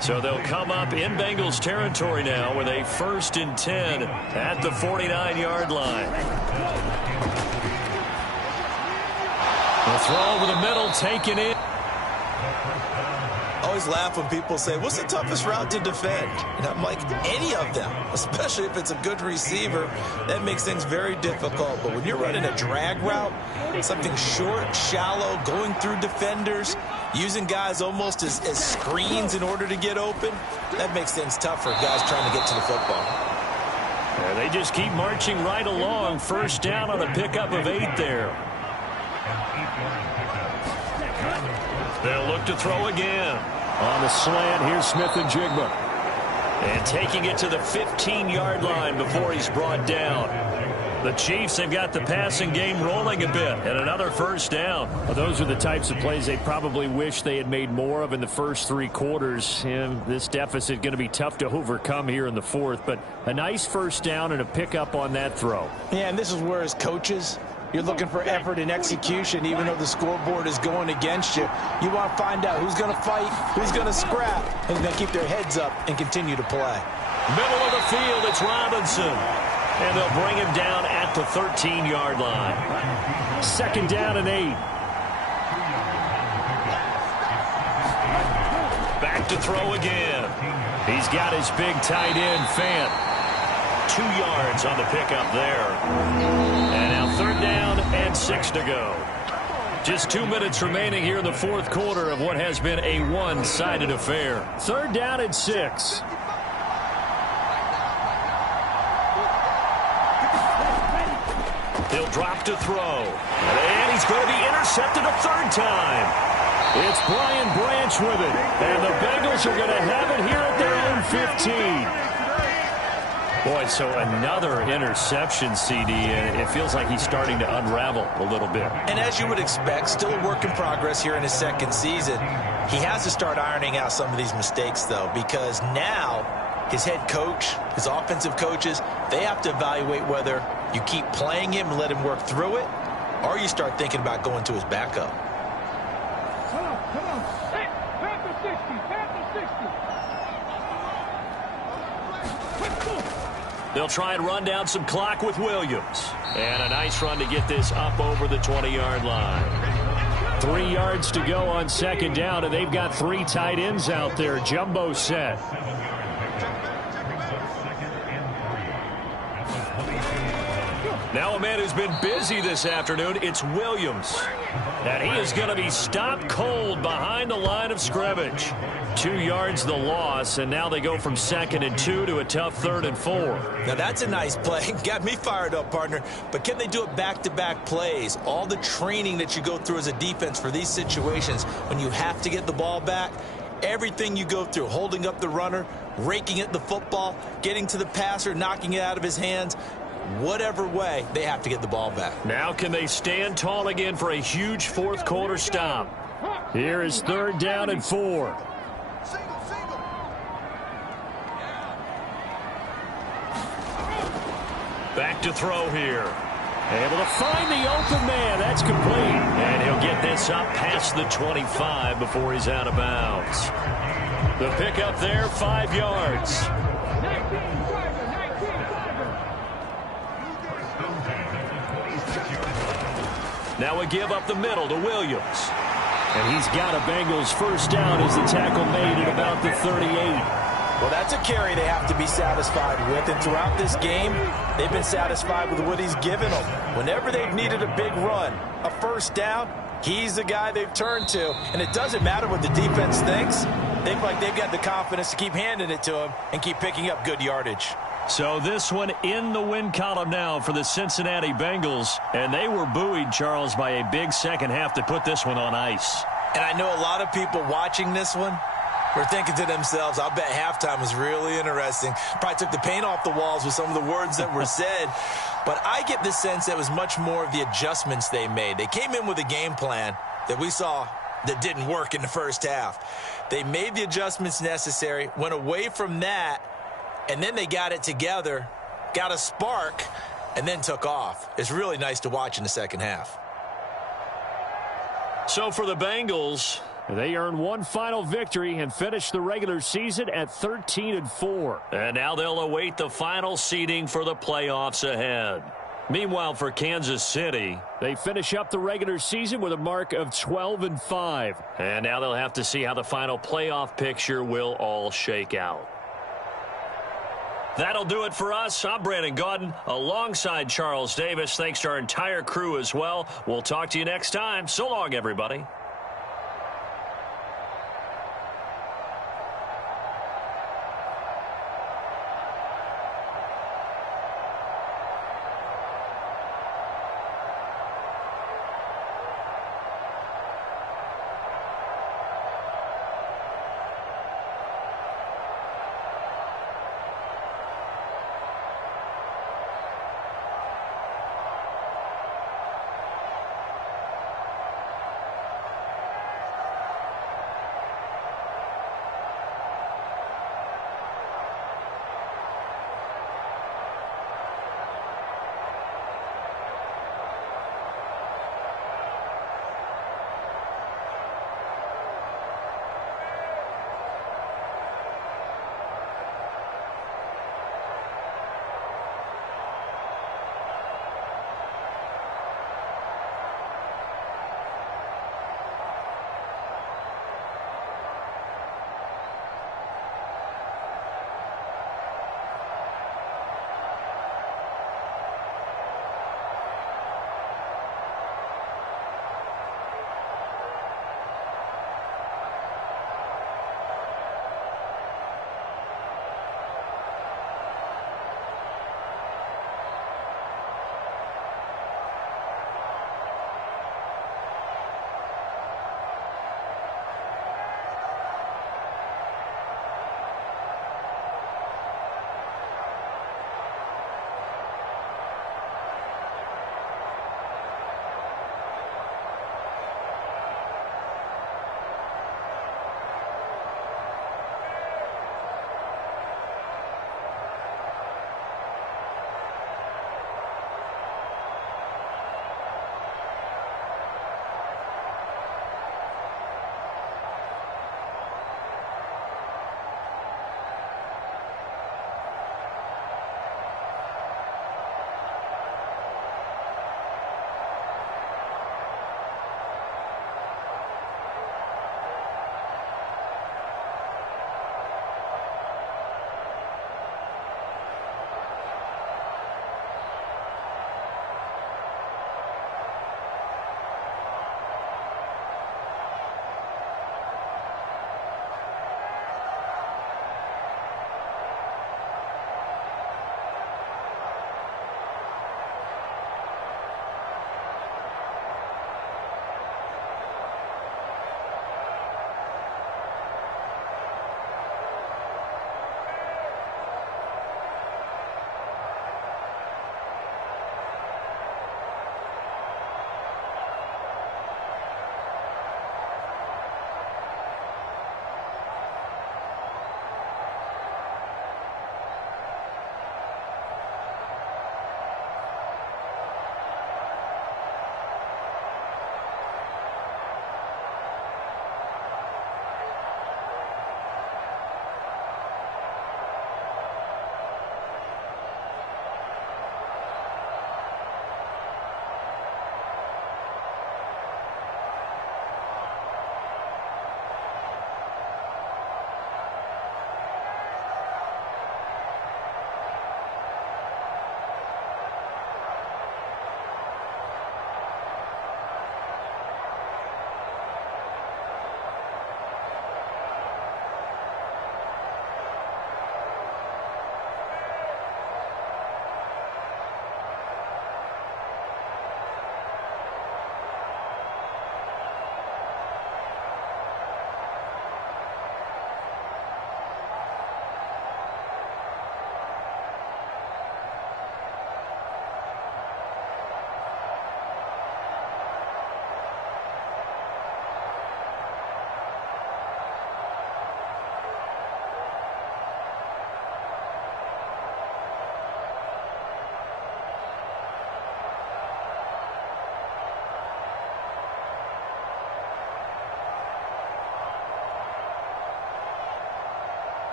So they'll come up in Bengals territory now with a 1st and 10 at the 49-yard line. The throw over the middle, taken in. always laugh when people say, what's the toughest route to defend? And I'm like, any of them, especially if it's a good receiver. That makes things very difficult. But when you're running a drag route, something short, shallow, going through defenders, using guys almost as screens in order to get open, that makes things tough for guys trying to get to the football. And they just keep marching right along. First down on a pickup of 8 there. They'll look to throw again. On the slant, here's Smith and Jigma. And taking it to the 15-yard line before he's brought down. The Chiefs have got the passing game rolling a bit, and another first down. Well, those are the types of plays they probably wish they had made more of in the first 3 quarters. And this deficit going to be tough to overcome here in the fourth, but a nice first down and a pickup on that throw. Yeah, and this is where as coaches, you're looking for effort and execution, even though the scoreboard is going against you. You want to find out who's going to fight, who's going to scrap, and who's going to keep their heads up and continue to play. Middle of the field, it's Robinson. And they'll bring him down at the 13-yard line. Second down and 8. Back to throw again. He's got his big tight end, Fant. 2 yards on the pickup there. And now third down and 6 to go. Just 2 minutes remaining here in the fourth quarter of what has been a one-sided affair. Third down and 6. He'll drop to throw. And he's going to be intercepted a third time. It's Brian Branch with it. And the Bengals are going to have it here at their own 15. Boy, so another interception, CD, and it feels like he's starting to unravel a little bit. And as you would expect, still a work in progress here in his second season. He has to start ironing out some of these mistakes, though, because now his head coach, his offensive coaches, they have to evaluate whether you keep playing him and let him work through it, or you start thinking about going to his backup. Come on. Hey, back to 60, back to 60. Let's go. They'll try and run down some clock with Williams. And a nice run to get this up over the 20-yard line. 3 yards to go on second down, and they've got 3 tight ends out there. Jumbo set. Now a man who's been busy this afternoon, it's Williams. And he is going to be stopped cold behind the line of scrimmage. 2 yards the loss, and now they go from 2nd and 2 to a tough 3rd and 4. Now that's a nice play. Got me fired up, partner. But can they do it back-to-back plays? All the training that you go through as a defense for these situations when you have to get the ball back, everything you go through, holding up the runner, raking at the football, getting to the passer, knocking it out of his hands, whatever way, they have to get the ball back. Now can they stand tall again for a huge fourth quarter stop? Here is 3rd down and 4. Back to throw here. Able to find the open man. That's complete. And he'll get this up past the 25 before he's out of bounds. The pickup there, 5 yards. Now a give up the middle to Williams. And he's got a Bengals first down as the tackle made at about the 38. Well, that's a carry they have to be satisfied with. And throughout this game, they've been satisfied with what he's given them. Whenever they've needed a big run, a first down, he's the guy they've turned to. And it doesn't matter what the defense thinks. They feel like they've got the confidence to keep handing it to him and keep picking up good yardage. So this one in the win column now for the Cincinnati Bengals. And they were buoyed, Charles, by a big second half to put this one on ice. And I know a lot of people watching this one were thinking to themselves, I'll bet halftime was really interesting. Probably took the paint off the walls with some of the words that were said. But I get the sense that it was much more of the adjustments they made. They came in with a game plan that we saw that didn't work in the first half. They made the adjustments necessary, went away from that, and then they got it together, got a spark, and then took off. It's really nice to watch in the second half. So for the Bengals, they earn one final victory and finish the regular season at 13-4. And now they'll await the final seeding for the playoffs ahead. Meanwhile, for Kansas City, they finish up the regular season with a mark of 12-5. And now they'll have to see how the final playoff picture will all shake out. That'll do it for us. I'm Brandon Gaudin alongside Charles Davis. Thanks to our entire crew as well. We'll talk to you next time. So long, everybody.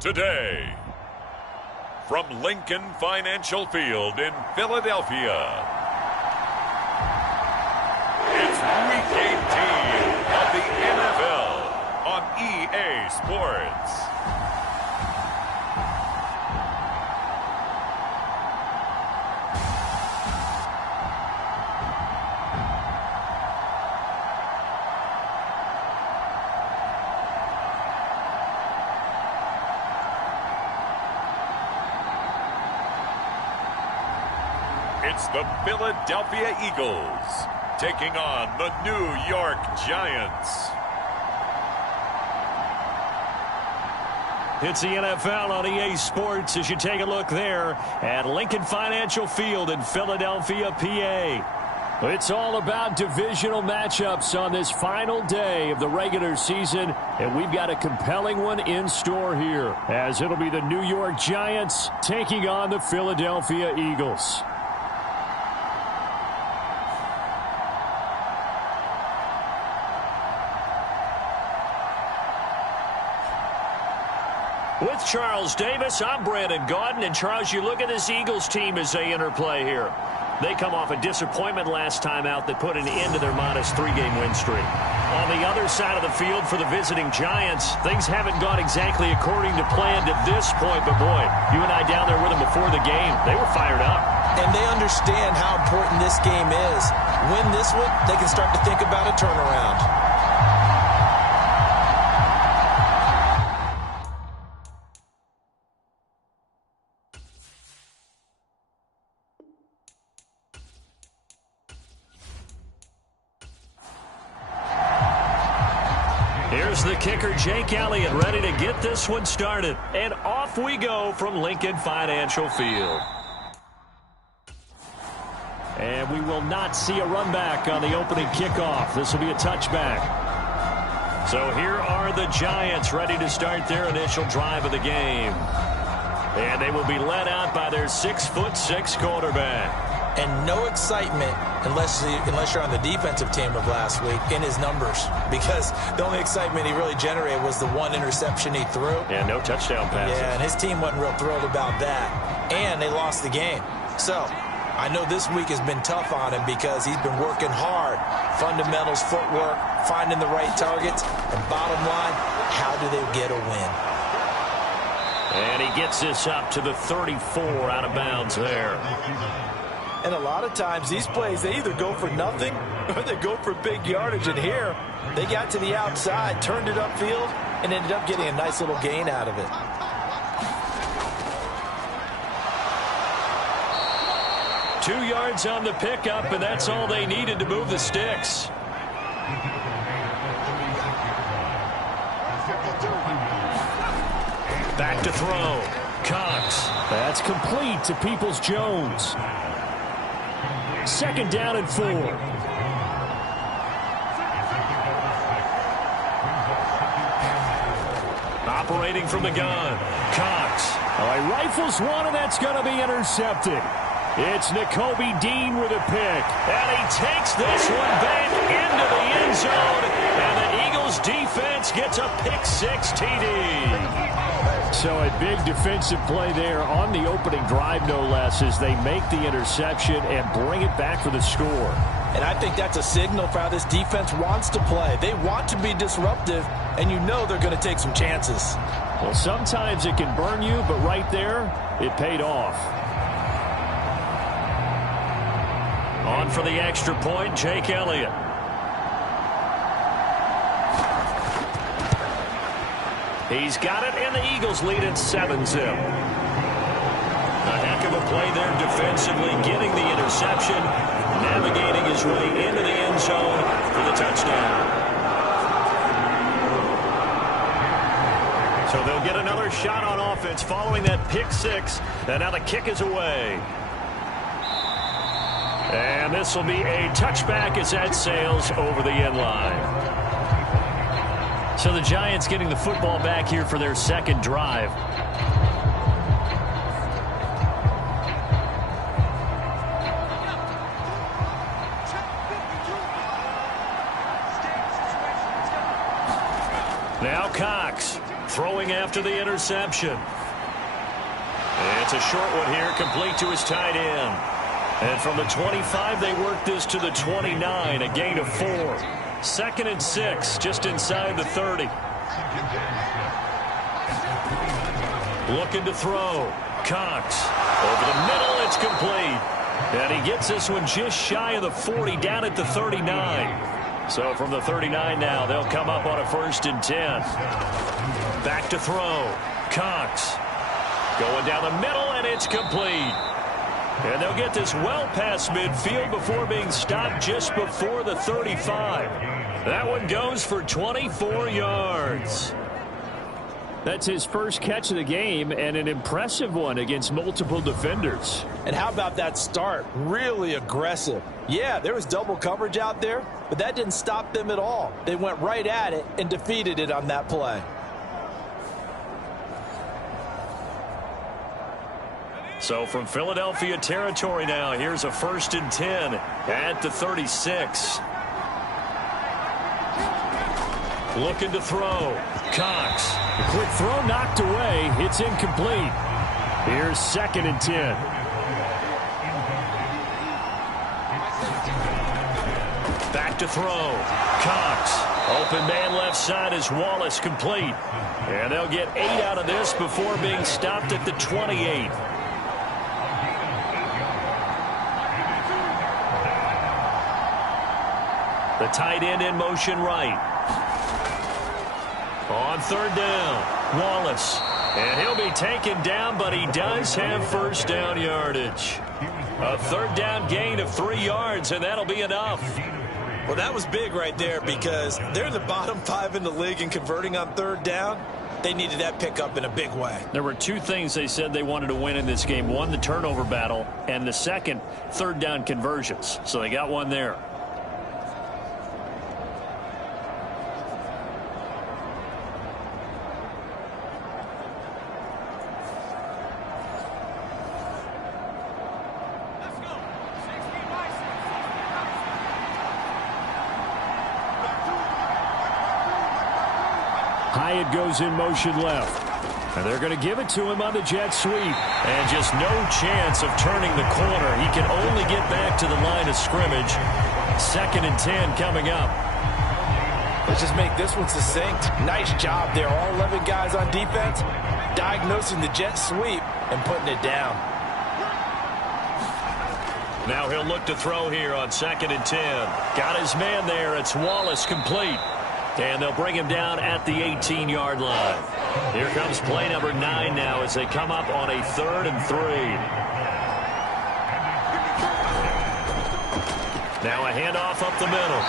today. From Lincoln Financial Field in Philadelphia, it's Week 18 of the NFL on EA Sports. It's the Philadelphia Eagles taking on the New York Giants. It's the NFL on EA Sports as you take a look there at Lincoln Financial Field in Philadelphia, PA. It's all about divisional matchups on this final day of the regular season, and we've got a compelling one in store here, as it'll be the New York Giants taking on the Philadelphia Eagles. With Charles Davis, I'm Brandon Gaudin. And Charles, you look at this Eagles team as they interplay here. They come off a disappointment last time out that put an end to their modest 3-game win streak. On the other side of the field for the visiting Giants, things haven't gone exactly according to plan to this point. But boy, you and I down there with them before the game, they were fired up. And they understand how important this game is. Win this one, they can start to think about a turnaround. Here's the kicker, Jake Elliott, ready to get this one started. And off we go from Lincoln Financial Field. And we will not see a run back on the opening kickoff. This will be a touchback. So here are the Giants ready to start their initial drive of the game. And they will be led out by their 6'6" quarterback. And no excitement unless you're on the defensive team of last week in his numbers, because the only excitement he really generated was the one interception he threw. Yeah, no touchdown passes. Yeah, and his team wasn't real thrilled about that. And they lost the game. So I know this week has been tough on him because he's been working hard. Fundamentals, footwork, finding the right targets. And bottom line, how do they get a win? And he gets this up to the 34 out of bounds there. And a lot of times these plays, they either go for nothing or they go for big yardage. And here, they got to the outside, turned it upfield, and ended up getting a nice little gain out of it. Two yards on the pickup, and that's all they needed to move the sticks. Back to throw. Cox. That's complete to Peoples-Jones. Second down and 4. Operating from the gun. Cox. He rifles one, and that's going to be intercepted. It's Nakobe Dean with a pick. And he takes this one back into the end zone. And the Eagles defense gets a pick-6 TD. So a big defensive play there on the opening drive, no less, as they make the interception and bring it back for the score. And I think that's a signal for how this defense wants to play. They want to be disruptive, and you know they're going to take some chances. Well, sometimes it can burn you, but right there, it paid off. On for the extra point, Jake Elliott. He's got it, and the Eagles lead at 7-0. A heck of a play there defensively, getting the interception, navigating his way into the end zone for the touchdown. So they'll get another shot on offense following that pick-6, and now the kick is away. And this will be a touchback as that sails over the end line. So the Giants getting the football back here for their second drive. Now Cox throwing after the interception. It's a short one here, complete to his tight end. And from the 25, they work this to the 29, a gain of 4. 2nd and 6, just inside the 30. Looking to throw. Cox. Over the middle, it's complete. And he gets this one just shy of the 40, down at the 39. So from the 39 now, they'll come up on a 1st and 10. Back to throw. Cox. Going down the middle, and it's complete. And they'll get this well past midfield before being stopped just before the 35. That one goes for 24 yards. That's his first catch of the game, and an impressive one against multiple defenders. And how about that start? Really aggressive. Yeah, there was double coverage out there, but that didn't stop them at all. They went right at it and defeated it on that play. So from Philadelphia territory now, here's a 1st and 10 at the 36. Looking to throw. Cox. A quick throw knocked away. It's incomplete. Here's 2nd and 10. Back to throw. Cox. Open man left side is Wallace, complete. And they'll get 8 out of this before being stopped at the 28. The tight end in motion right. On 3rd down, Wallace. And he'll be taken down, but he does have 1st down yardage. A 3rd down gain of 3 yards, and that'll be enough. Well, that was big right there because they're the bottom 5 in the league in converting on 3rd down. They needed that pickup in a big way. There were 2 things they said they wanted to win in this game. One, the turnover battle, and the second, 3rd down conversions. So they got one there. Hyatt goes in motion left. And they're going to give it to him on the jet sweep. And just no chance of turning the corner. He can only get back to the line of scrimmage. 2nd and 10 coming up. Let's just make this one succinct. Nice job there. All 11 guys on defense diagnosing the jet sweep and putting it down. Now he'll look to throw here on 2nd and 10. Got his man there. It's Wallace, complete. And they'll bring him down at the 18-yard line. Here comes play number 9 now as they come up on a 3rd and 3. Now a handoff up the middle.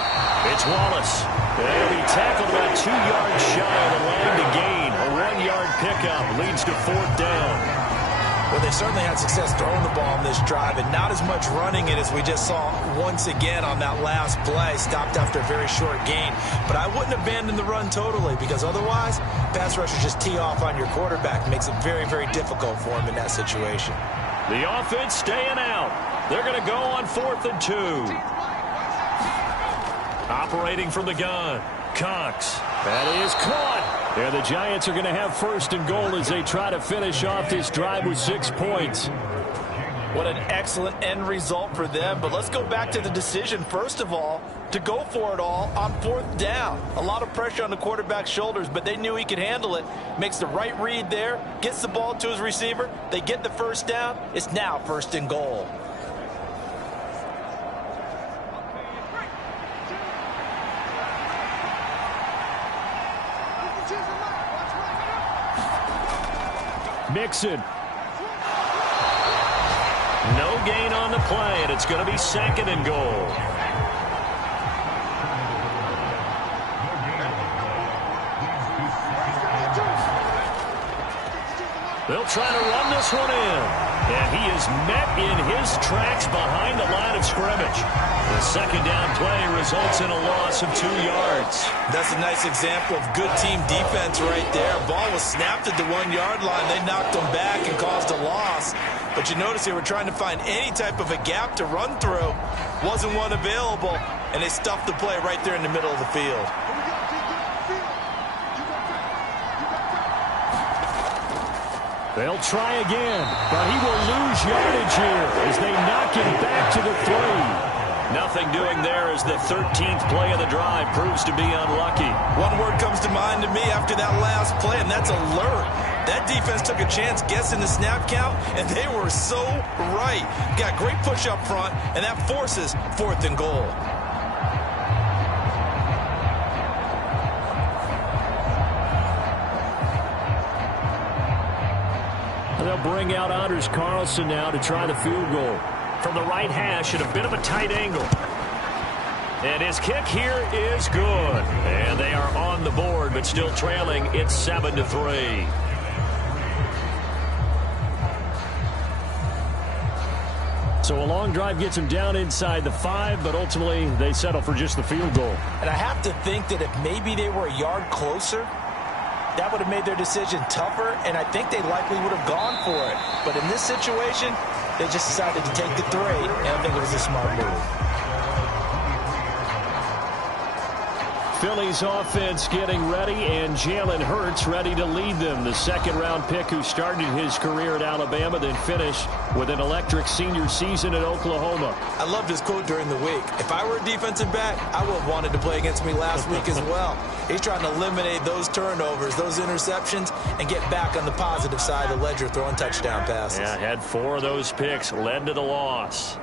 It's Wallace. And he'll be tackled about 2 yards shy of the line to gain. A 1-yard pickup leads to 4th down. Well, they certainly had success throwing the ball on this drive and not as much running it as we just saw once again on that last play. Stopped after a very short gain. But I wouldn't abandon the run totally because otherwise, pass rushers just tee off on your quarterback. Makes it very, very difficult for him in that situation. The offense staying out. They're going to go on 4th and 2. Operating from the gun. Cox. That is caught. And the Giants are going to have 1st and goal as they try to finish off this drive with 6 points. What an excellent end result for them. But let's go back to the decision, first of all, to go for it all on 4th down. A lot of pressure on the quarterback's shoulders, but they knew he could handle it. Makes the right read there, gets the ball to his receiver. They get the 1st down. It's now 1st and goal. Mixon. No gain on the play, and it's going to be 2nd and goal. They'll try to run this one in. And he is met in his tracks behind the line of scrimmage. The 2nd down play results in a loss of 2 yards. That's a nice example of good team defense right there. Ball was snapped at the 1-yard line. They knocked them back and caused a loss. But you notice they were trying to find any type of a gap to run through. Wasn't one available, and they stuffed the play right there in the middle of the field. They'll try again, but he will lose yardage here as they knock him back to the 3. Nothing doing there as the 13th play of the drive proves to be unlucky. One word comes to mind to me after that last play, and that's alert. That defense took a chance guessing the snap count, and they were so right. Got great push up front, and that forces 4th and goal. They'll bring out Anders Carlson now to try the field goal. From the right hash at a bit of a tight angle. And his kick here is good. And they are on the board, but still trailing. It's 7-3. So a long drive gets them down inside the 5, but ultimately they settle for just the field goal. And I have to think that if maybe they were a yard closer, that would have made their decision tougher, and I think they likely would have gone for it. But in this situation, they just decided to take the 3, and I think it was a smart move. Philly's offense getting ready, and Jalen Hurts ready to lead them. The second-round pick who started his career at Alabama, then finished with an electric senior season at Oklahoma. I loved his quote during the week. If I were a defensive back, I would have wanted to play against me last week as well. He's trying to eliminate those turnovers, those interceptions, and get back on the positive side of the ledger, throwing touchdown passes. Yeah, had 4 of those picks, led to the loss.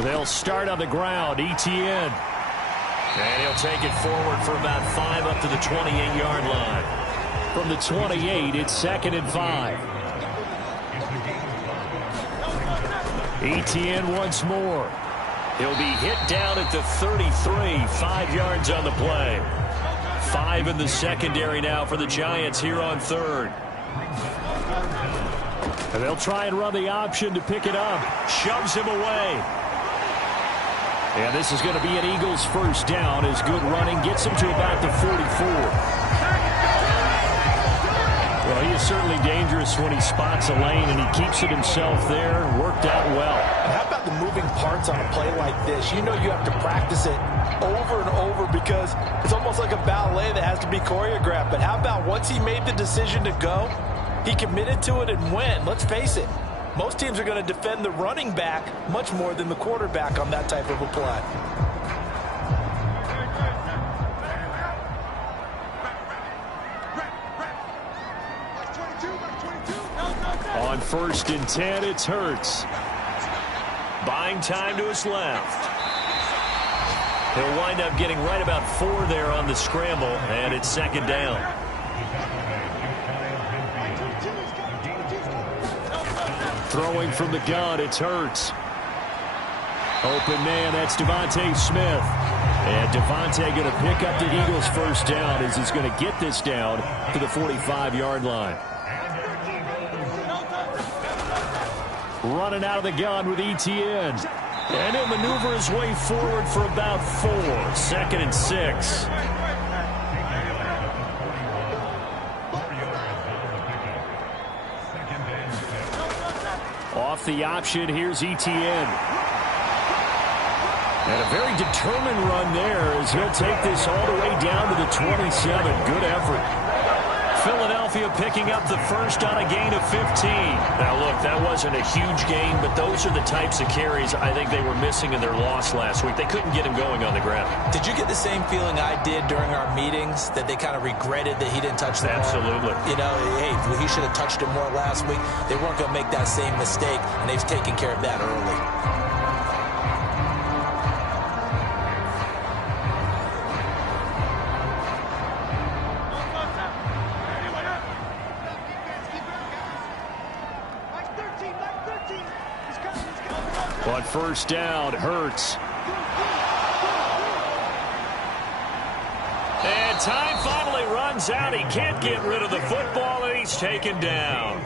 They'll start on the ground, Etienne. And he'll take it forward for about 5 up to the 28-yard line. From the 28, it's 2nd and 5. Etienne once more. He'll be hit down at the 33, 5 yards on the play. 5 in the secondary now for the Giants here on 3rd. And they'll try and run the option to pick it up. Shoves him away. And this is going to be an Eagles first down as good running gets him to about the 44. Well, he is certainly dangerous when he spots a lane, and he keeps it himself there. Worked out well. And how about the moving parts on a play like this? You know you have to practice it over and over because it's almost like a ballet that has to be choreographed. But how about once he made the decision to go, he committed to it and went. Let's face it. Most teams are going to defend the running back much more than the quarterback on that type of a play. On 1st and 10, it's Hurts. Buying time to his left. He'll wind up getting right about 4 there on the scramble, and it's 2nd down. Throwing from the gun, it's Hurts. Open man, that's Devontae Smith. And Devontae going to pick up the Eagles first down as he's going to get this down to the 45-yard line. Running out of the gun with Etienne. And he'll maneuver his way forward for about 4. 2nd and 6. Off the option, here's Etienne. And a very determined run there as he'll take this all the way down to the 27. Good effort. Philadelphia picking up the first on a gain of 15. Now, look, that wasn't a huge gain, but those are the types of carries I think they were missing in their loss last week. They couldn't get him going on the ground. Did you get the same feeling I did during our meetings, that they kind of regretted that he didn't touch the ball? Absolutely. You know, hey, he should have touched it more last week. They weren't going to make that same mistake, and they've taken care of that early. On 1st down, Hurts. And time finally runs out. He can't get rid of the football, and he's taken down.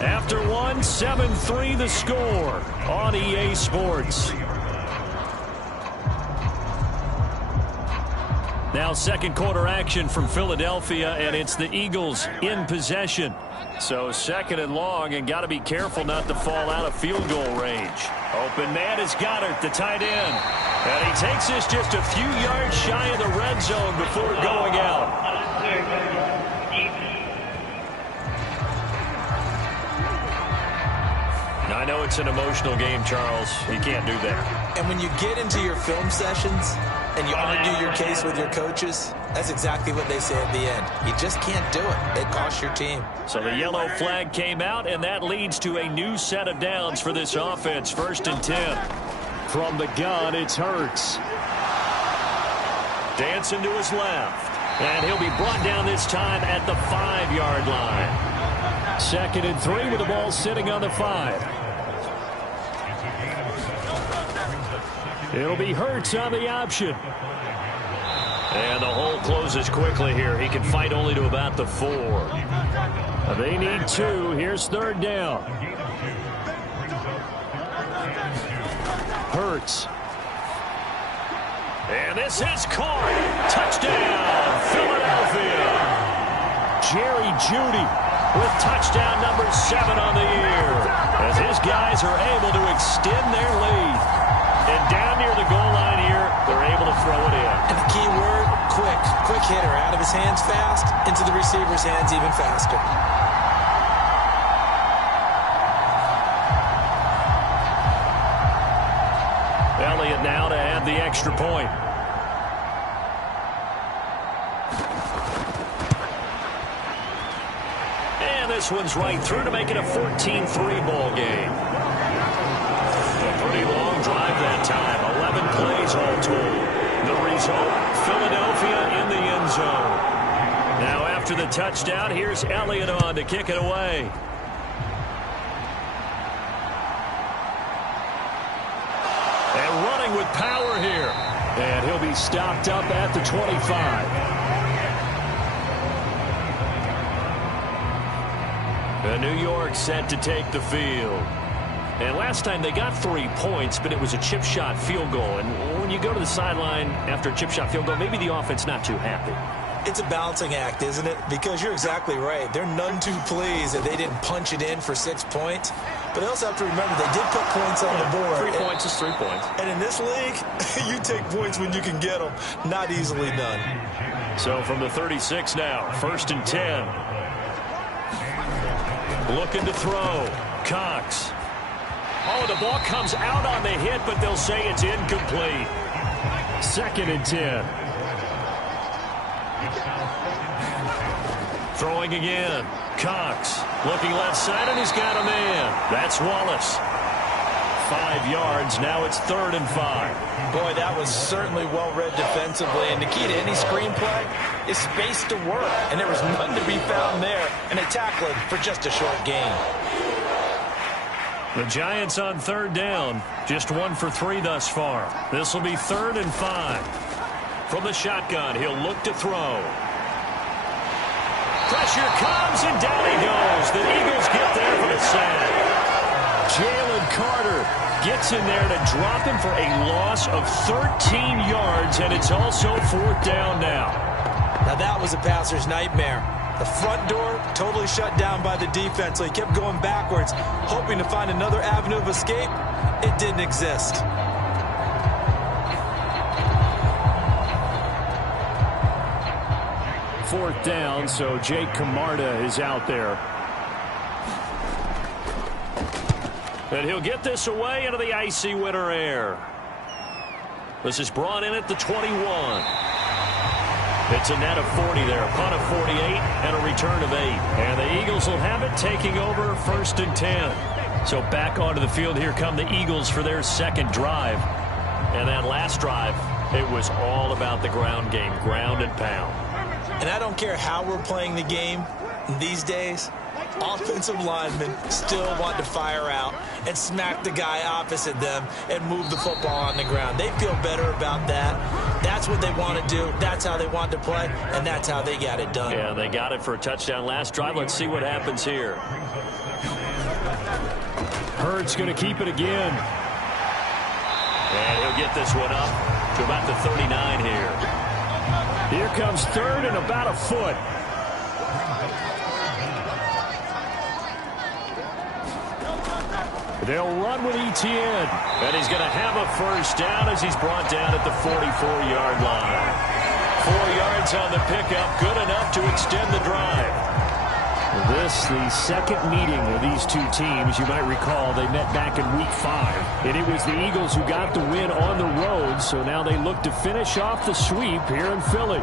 After 1, 7-3 the score on EA Sports. Now 2nd quarter action from Philadelphia, and it's the Eagles in possession. So second and long, and got to be careful not to fall out of field goal range. Open man is Goddard, the tight end. And he takes this just a few yards shy of the red zone before going out. I know it's an emotional game, Charles. You can't do that. And when you get into your film sessions and you argue your case with your coaches, that's exactly what they say at the end. You just can't do it. It costs your team. So the yellow flag came out, and that leads to a new set of downs for this offense. 1st and 10. From the gun, it's Hurts. Dancing to his left. And he'll be brought down this time at the 5-yard line. 2nd and 3 with the ball sitting on the 5. It'll be Hurts on the option. And the hole closes quickly here. He can fight only to about the 4. They need 2. Here's 3rd down. Hurts. And this is caught. Touchdown, Philadelphia. Jerry Jeudy with touchdown number 7 on the year, as his guys are able to extend their lead. And down near the goal line here, they're able to throw it in. And the key word, quick. Quick hitter. Out of his hands fast, into the receiver's hands even faster. Elliott now to add the extra point. And this one's right through to make it a 14-3 ball game. Pretty long drive that time. 11 plays all told. The result, Philadelphia in the end zone. Now after the touchdown, here's Elliott on to kick it away. And running with power here. And he'll be stopped up at the 25. And New York set to take the field. And last time they got 3 points, but it was a chip shot field goal. And when you go to the sideline after a chip shot field goal, maybe the offense not too happy. It's a balancing act, isn't it? Because you're exactly right. They're none too pleased that they didn't punch it in for 6 points. But they also have to remember they did put points on the board. 3 points is 3 points. And in this league, you take points when you can get them. Not easily done. So from the 36 now, 1st and 10. Looking to throw. Cox. Oh, the ball comes out on the hit, but they'll say it's incomplete. 2nd and 10. Throwing again. Cox looking left side, and he's got a man. That's Wallace. 5 yards. Now it's 3rd and 5. Boy, that was certainly well-read defensively. And the key to any screenplay is space to work. And there was none to be found there. And a tackling for just a short gain. The Giants on 3rd down. Just 1 for 3 thus far. This will be 3rd and 5. From the shotgun, he'll look to throw. Pressure comes, and down he goes. The Eagles get there for the sack. Jalen Carter gets in there to drop him for a loss of 13 yards, and it's also 4th down now. Now that was a passer's nightmare. The front door totally shut down by the defense, so he kept going backwards, hoping to find another avenue of escape. It didn't exist. Fourth down, so Jake Camarda is out there. And he'll get this away into the icy winter air. This is brought in at the 21. It's a net of 40 there, a punt of 48, and a return of 8. And the Eagles will have it, taking over 1st and 10. So back onto the field, here come the Eagles for their 2nd drive. And that last drive, it was all about the ground game, ground and pound. And I don't care how we're playing the game these days, offensive linemen still want to fire out and smack the guy opposite them and move the football on the ground. They feel better about that. That's what they want to do. That's how they want to play, and that's how they got it done. Yeah, they got it for a touchdown last drive. Let's see what happens here. Hurts going to keep it again. And he'll get this one up to about the 39 here. Here comes 3rd and about a foot. They'll run with Etienne. And he's going to have a first down as he's brought down at the 44-yard line. 4 yards on the pickup, good enough to extend the drive. This, the second meeting of these two teams. You might recall they met back in Week 5. And it was the Eagles who got the win on the road, so now they look to finish off the sweep here in Philly.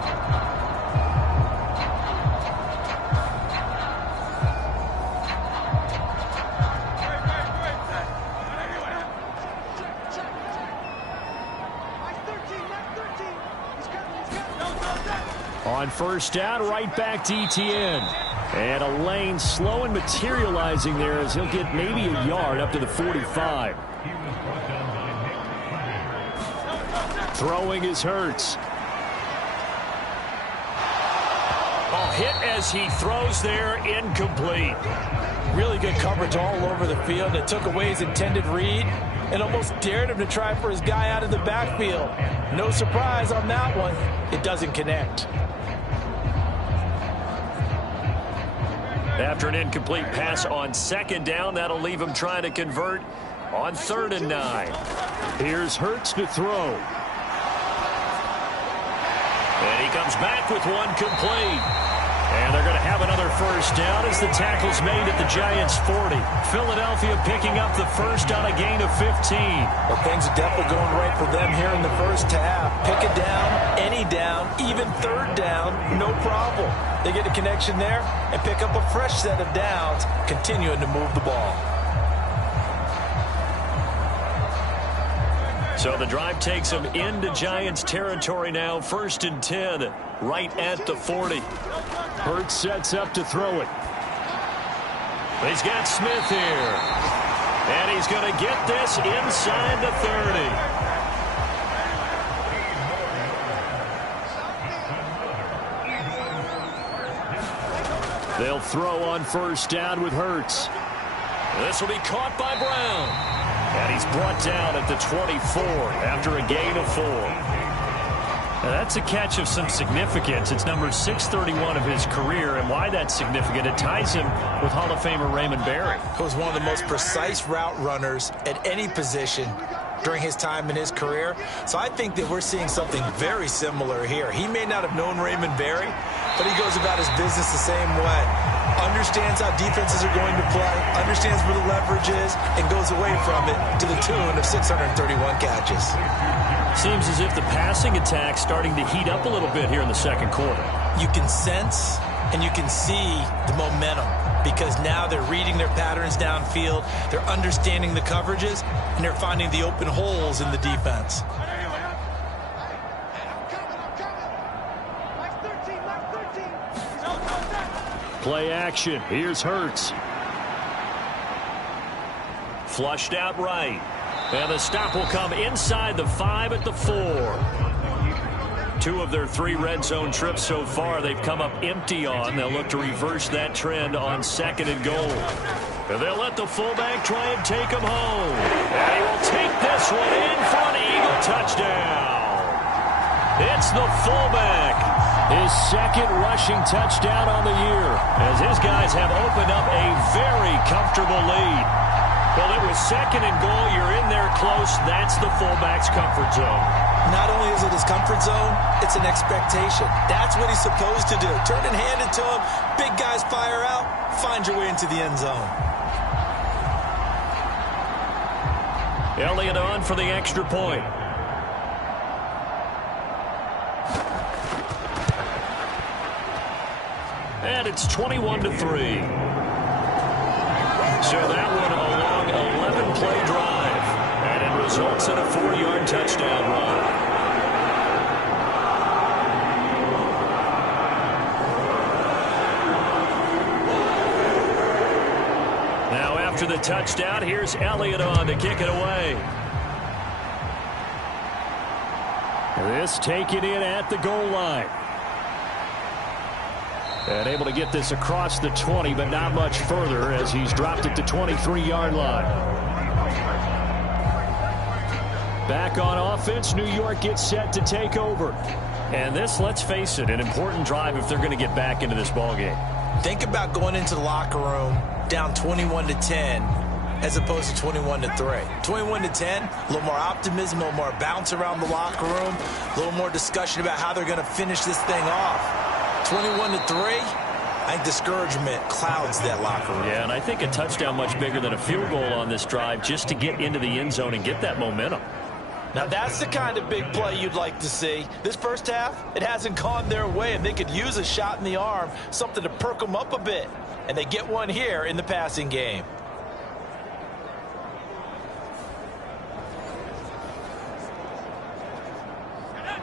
On first down, right back to Etienne. And a lane slow and materializing there as he'll get maybe a yard up to the 45. Throwing is Hurts. Hit as he throws there, incomplete. Really good coverage all over the field. It took away his intended read and almost dared him to try for his guy out of the backfield. No surprise on that one. It doesn't connect. After an incomplete pass on second down, that'll leave him trying to convert on 3rd and 9. Here's Hurts to throw. And he comes back with one complete. And they're going to have another first down as the tackle's made at the Giants' 40. Philadelphia picking up the first on a gain of 15. Well, things are definitely going right for them here in the first half. Pick a down, any down, even 3rd down, no problem. They get a connection there and pick up a fresh set of downs, continuing to move the ball. So the drive takes them into Giants territory now. 1st and 10, right at the 40. Hurts sets up to throw it. He's got Smith here. And he's going to get this inside the 30. They'll throw on first down with Hurts. This will be caught by Brown. And he's brought down at the 24 after a gain of 4. Now that's a catch of some significance. It's number 631 of his career, and why that's significant, it ties him with Hall of Famer Raymond Berry. He was one of the most precise route runners at any position during his time in his career. So I think that we're seeing something very similar here. He may not have known Raymond Berry, but he goes about his business the same way. Understands how defenses are going to play, understands where the leverage is, and goes away from it to the tune of 631 catches. Seems as if the passing attack's starting to heat up a little bit here in the second quarter. You can sense and you can see the momentum because now they're reading their patterns downfield, they're understanding the coverages, and they're finding the open holes in the defense. Play action. Here's Hurts. Flushed out right. And the stop will come inside the 5 at the 4. 2 of their 3 red zone trips so far they've come up empty on. They'll look to reverse that trend on 2nd and goal. And they'll let the fullback try and take him home. And he will take this one in for an Eagle touchdown. It's the fullback. His 2nd rushing touchdown on the year as his guys have opened up a very comfortable lead. Well, it was 2nd and goal. You're in there close. That's the fullback's comfort zone. Not only is it his comfort zone, it's an expectation. That's what he's supposed to do. Turn and hand it to him. Big guys fire out. Find your way into the end zone. Elliott on for the extra point. And it's 21-3. So that one a long 11-play drive. And it results in a 4-yard touchdown run. Now after the touchdown, here's Elliott on to kick it away. This taken in at the goal line. And able to get this across the 20, but not much further as he's dropped it to 23-yard line. Back on offense, New York gets set to take over. And this, let's face it, an important drive if they're going to get back into this ballgame. Think about going into the locker room down 21-10 as opposed to 21-3. 21-10, a little more optimism, a little more bounce around the locker room, a little more discussion about how they're going to finish this thing off. 21-3, I think discouragement clouds that locker room. Yeah, and I think a touchdown much bigger than a field goal on this drive just to get into the end zone and get that momentum. Now, that's the kind of big play you'd like to see. This first half, it hasn't gone their way, and they could use a shot in the arm, something to perk them up a bit. And they get one here in the passing game.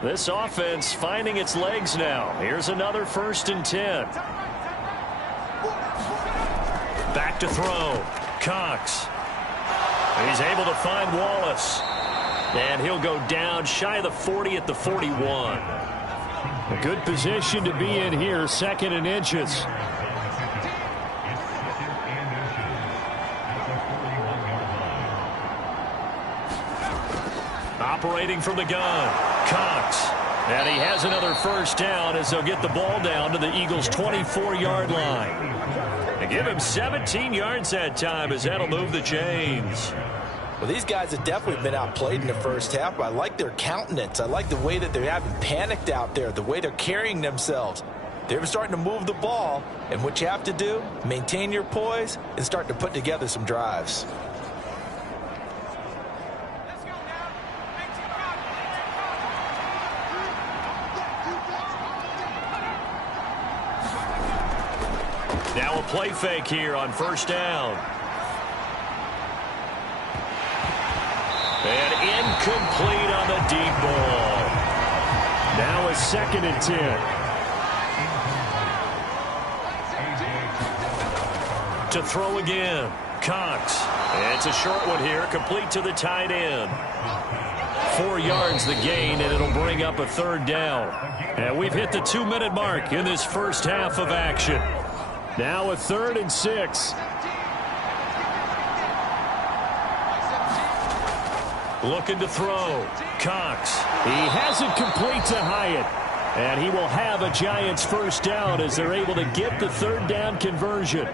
This offense finding its legs now. Here's another 1st and 10. Back to throw. Cox. He's able to find Wallace. And he'll go down shy of the 40 at the 41. A good position to be in here, 2nd and inches. Operating from the gun, Cox. And he has another 1st down as they'll get the ball down to the Eagles' 24-yard line. They give him 17 yards that time as that'll move the chains. Well, these guys have definitely been outplayed in the first half, but I like their countenance. I like the way that they haven't panicked out there, the way they're carrying themselves. They're starting to move the ball, and what you have to do, maintain your poise and start to put together some drives. Now a play fake here on 1st down. And incomplete on the deep ball. Now a 2nd and 10. To throw again. Cox. It's a short one here, complete to the tight end. 4 yards the gain, and it'll bring up a 3rd down. And we've hit the 2-minute mark in this first half of action. Now a 3rd and 6. Looking to throw. Cox. He has it complete to Hyatt. And he will have a Giants 1st down as they're able to get the 3rd down conversion.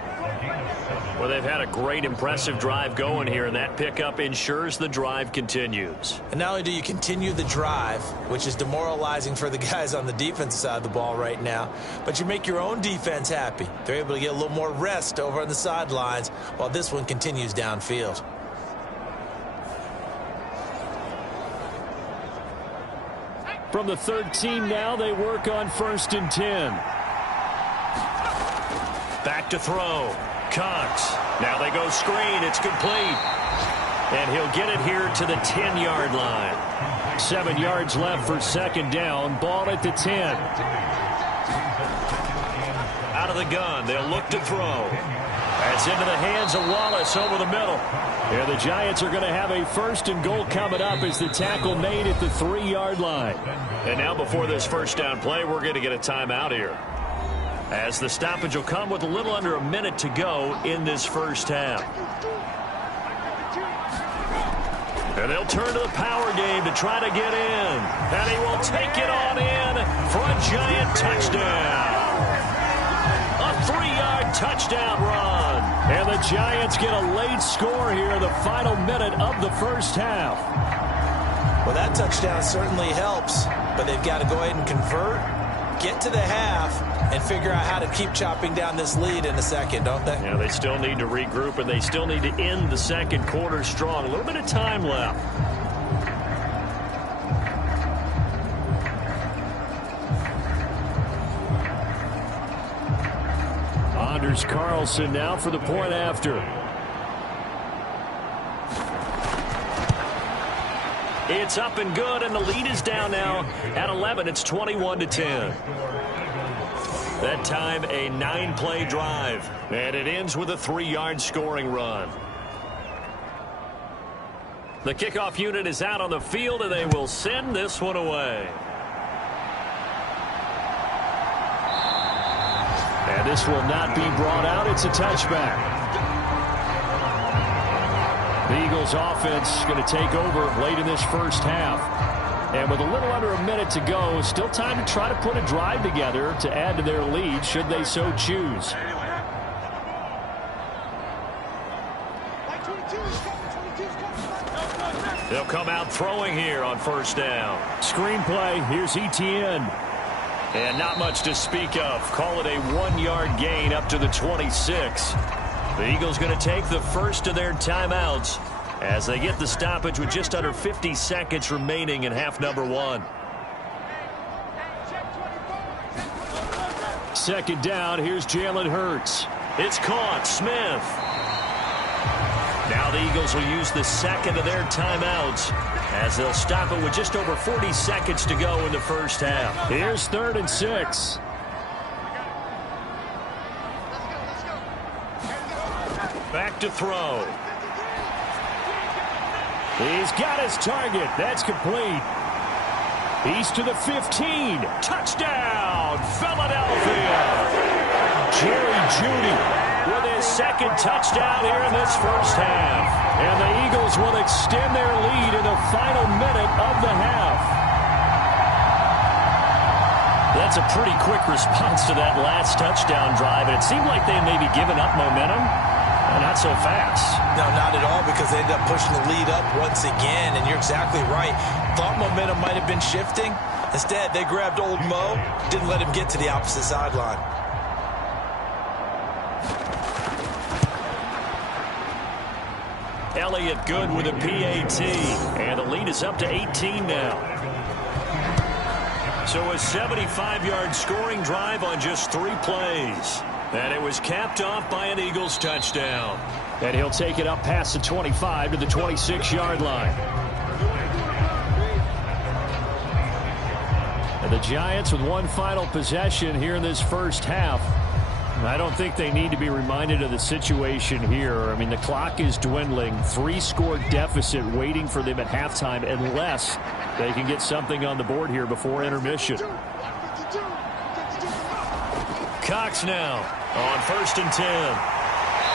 Well, they've had a great, impressive drive going here, and that pickup ensures the drive continues. And not only do you continue the drive, which is demoralizing for the guys on the defensive side of the ball right now, but you make your own defense happy. They're able to get a little more rest over on the sidelines while this one continues downfield. From the 13 now, they work on 1st and 10. Back to throw. Cox. Now they go screen. It's complete. And he'll get it here to the 10-yard line. 7 yards left for 2nd down. Ball at the 10. Out of the gun. They'll look to throw. That's into the hands of Wallace over the middle. Yeah, the Giants are going to have a 1st and goal coming up as the tackle made at the 3-yard line. And now before this 1st down play, we're going to get a timeout here, as the stoppage will come with a little under a minute to go in this first half. And they'll turn to the power game to try to get in. And he will take it on in for a Giant touchdown. A 3-yard touchdown run. And the Giants get a late score here in the final minute of the first half. Well, that touchdown certainly helps, but they've got to go ahead and convert, get to the half, and figure out how to keep chopping down this lead in the second, don't they? Yeah, they still need to regroup, and they still need to end the second quarter strong. A little bit of time left. Anders Carlson now for the point after. It's up and good, and the lead is down now at 11. It's 21-10. That time, a 9-play drive, and it ends with a 3-yard scoring run. The kickoff unit is out on the field, and they will send this one away. And this will not be brought out. It's a touchback. The Eagles offense going to take over late in this first half. And with a little under a minute to go, still time to try to put a drive together to add to their lead should they so choose. They'll come out throwing here on first down. Screenplay, here's Etienne. And not much to speak of. Call it a 1-yard gain up to the 26. The Eagles going to take the first of their timeouts as they get the stoppage with just under 50 seconds remaining in half number 1. Second down, here's Jalen Hurts. It's caught, Smith. Now the Eagles will use the second of their timeouts as they'll stop it with just over 40 seconds to go in the first half. Here's 3rd and 6. Back to throw. He's got his target. That's complete. He's to the 15. Touchdown, Philadelphia. Jerry Jeudy with his second touchdown here in this first half. And the Eagles will extend their lead in the final minute of the half. That's a pretty quick response to that last touchdown drive. And it seemed like they had maybe given up momentum. Not so fast. No, not at all, because they ended up pushing the lead up once again, and you're exactly right. Thought momentum might have been shifting. Instead, they grabbed old Mo, didn't let him get to the opposite sideline. Elliott good with a PAT, and the lead is up to 18 now. So a 75-yard scoring drive on just 3 plays. And it was capped off by an Eagles touchdown. And he'll take it up past the 25 to the 26-yard line. And the Giants with one final possession here in this first half. I don't think they need to be reminded of the situation here. I mean, the clock is dwindling. 3-score deficit waiting for them at halftime unless they can get something on the board here before intermission. Cox now on 1st and 10.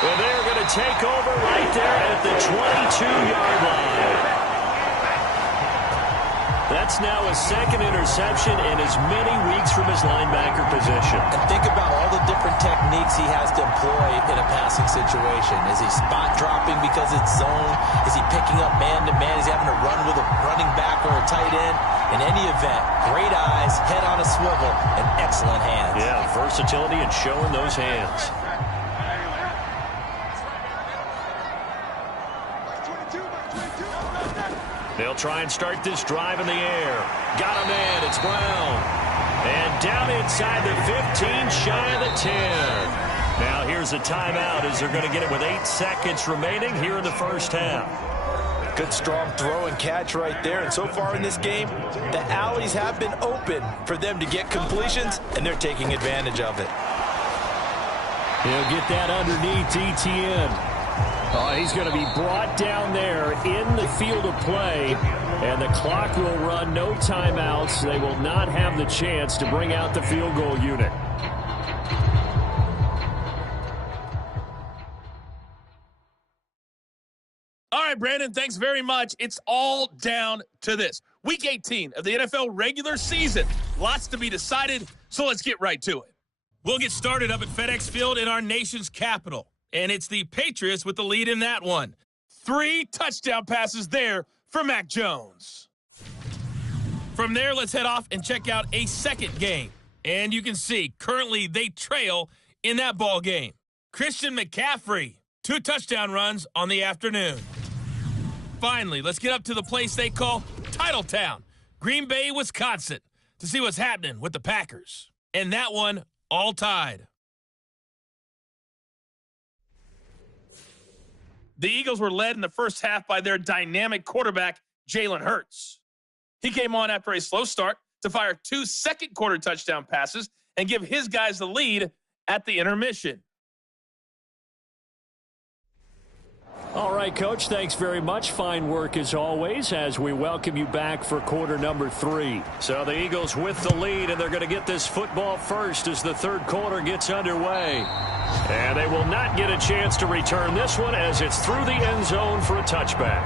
Well, they're going to take over right there at the 22-yard line. That's now a second interception in as many weeks from his linebacker position. And think about all the different techniques he has to employ in a passing situation. Is he spot dropping because it's zone? Is he picking up man-to-man? Is he having to run with a running back or a tight end? In any event, great eyes, head on a swivel, and excellent hands. Yeah, versatility and showing those hands. They'll try and start this drive in the air. Got a man, it's Brown. And down inside the 15, shy of the 10. Now here's a timeout as they're going to get it with 8 seconds remaining here in the first half. Good strong throw and catch right there. And so far in this game, the alleys have been open for them to get completions, and they're taking advantage of it. He'll get that underneath Etienne. Oh, he's going to be brought down there in the field of play, and the clock will run, no timeouts. They will not have the chance to bring out the field goal unit. All right, Brandon, thanks very much. It's all down to this. Week 18 of the NFL regular season. Lots to be decided, so let's get right to it. We'll get started up at FedEx Field in our nation's capital, and it's the Patriots with the lead in that one. 3 touchdown passes there for Mac Jones. From there, let's head off and check out a second game. And you can see, currently they trail in that ball game. Christian McCaffrey, 2 touchdown runs on the afternoon. Finally, let's get up to the place they call Titletown, Green Bay, Wisconsin, to see what's happening with the Packers. And that one all tied. The Eagles were led in the first half by their dynamic quarterback, Jalen Hurts. He came on after a slow start to fire 2 second-quarter touchdown passes and give his guys the lead at the intermission. All right, Coach, thanks very much. Fine work as always as we welcome you back for quarter number 3. So the Eagles with the lead, and they're going to get this football first as the third quarter gets underway. And they will not get a chance to return this one as it's through the end zone for a touchback.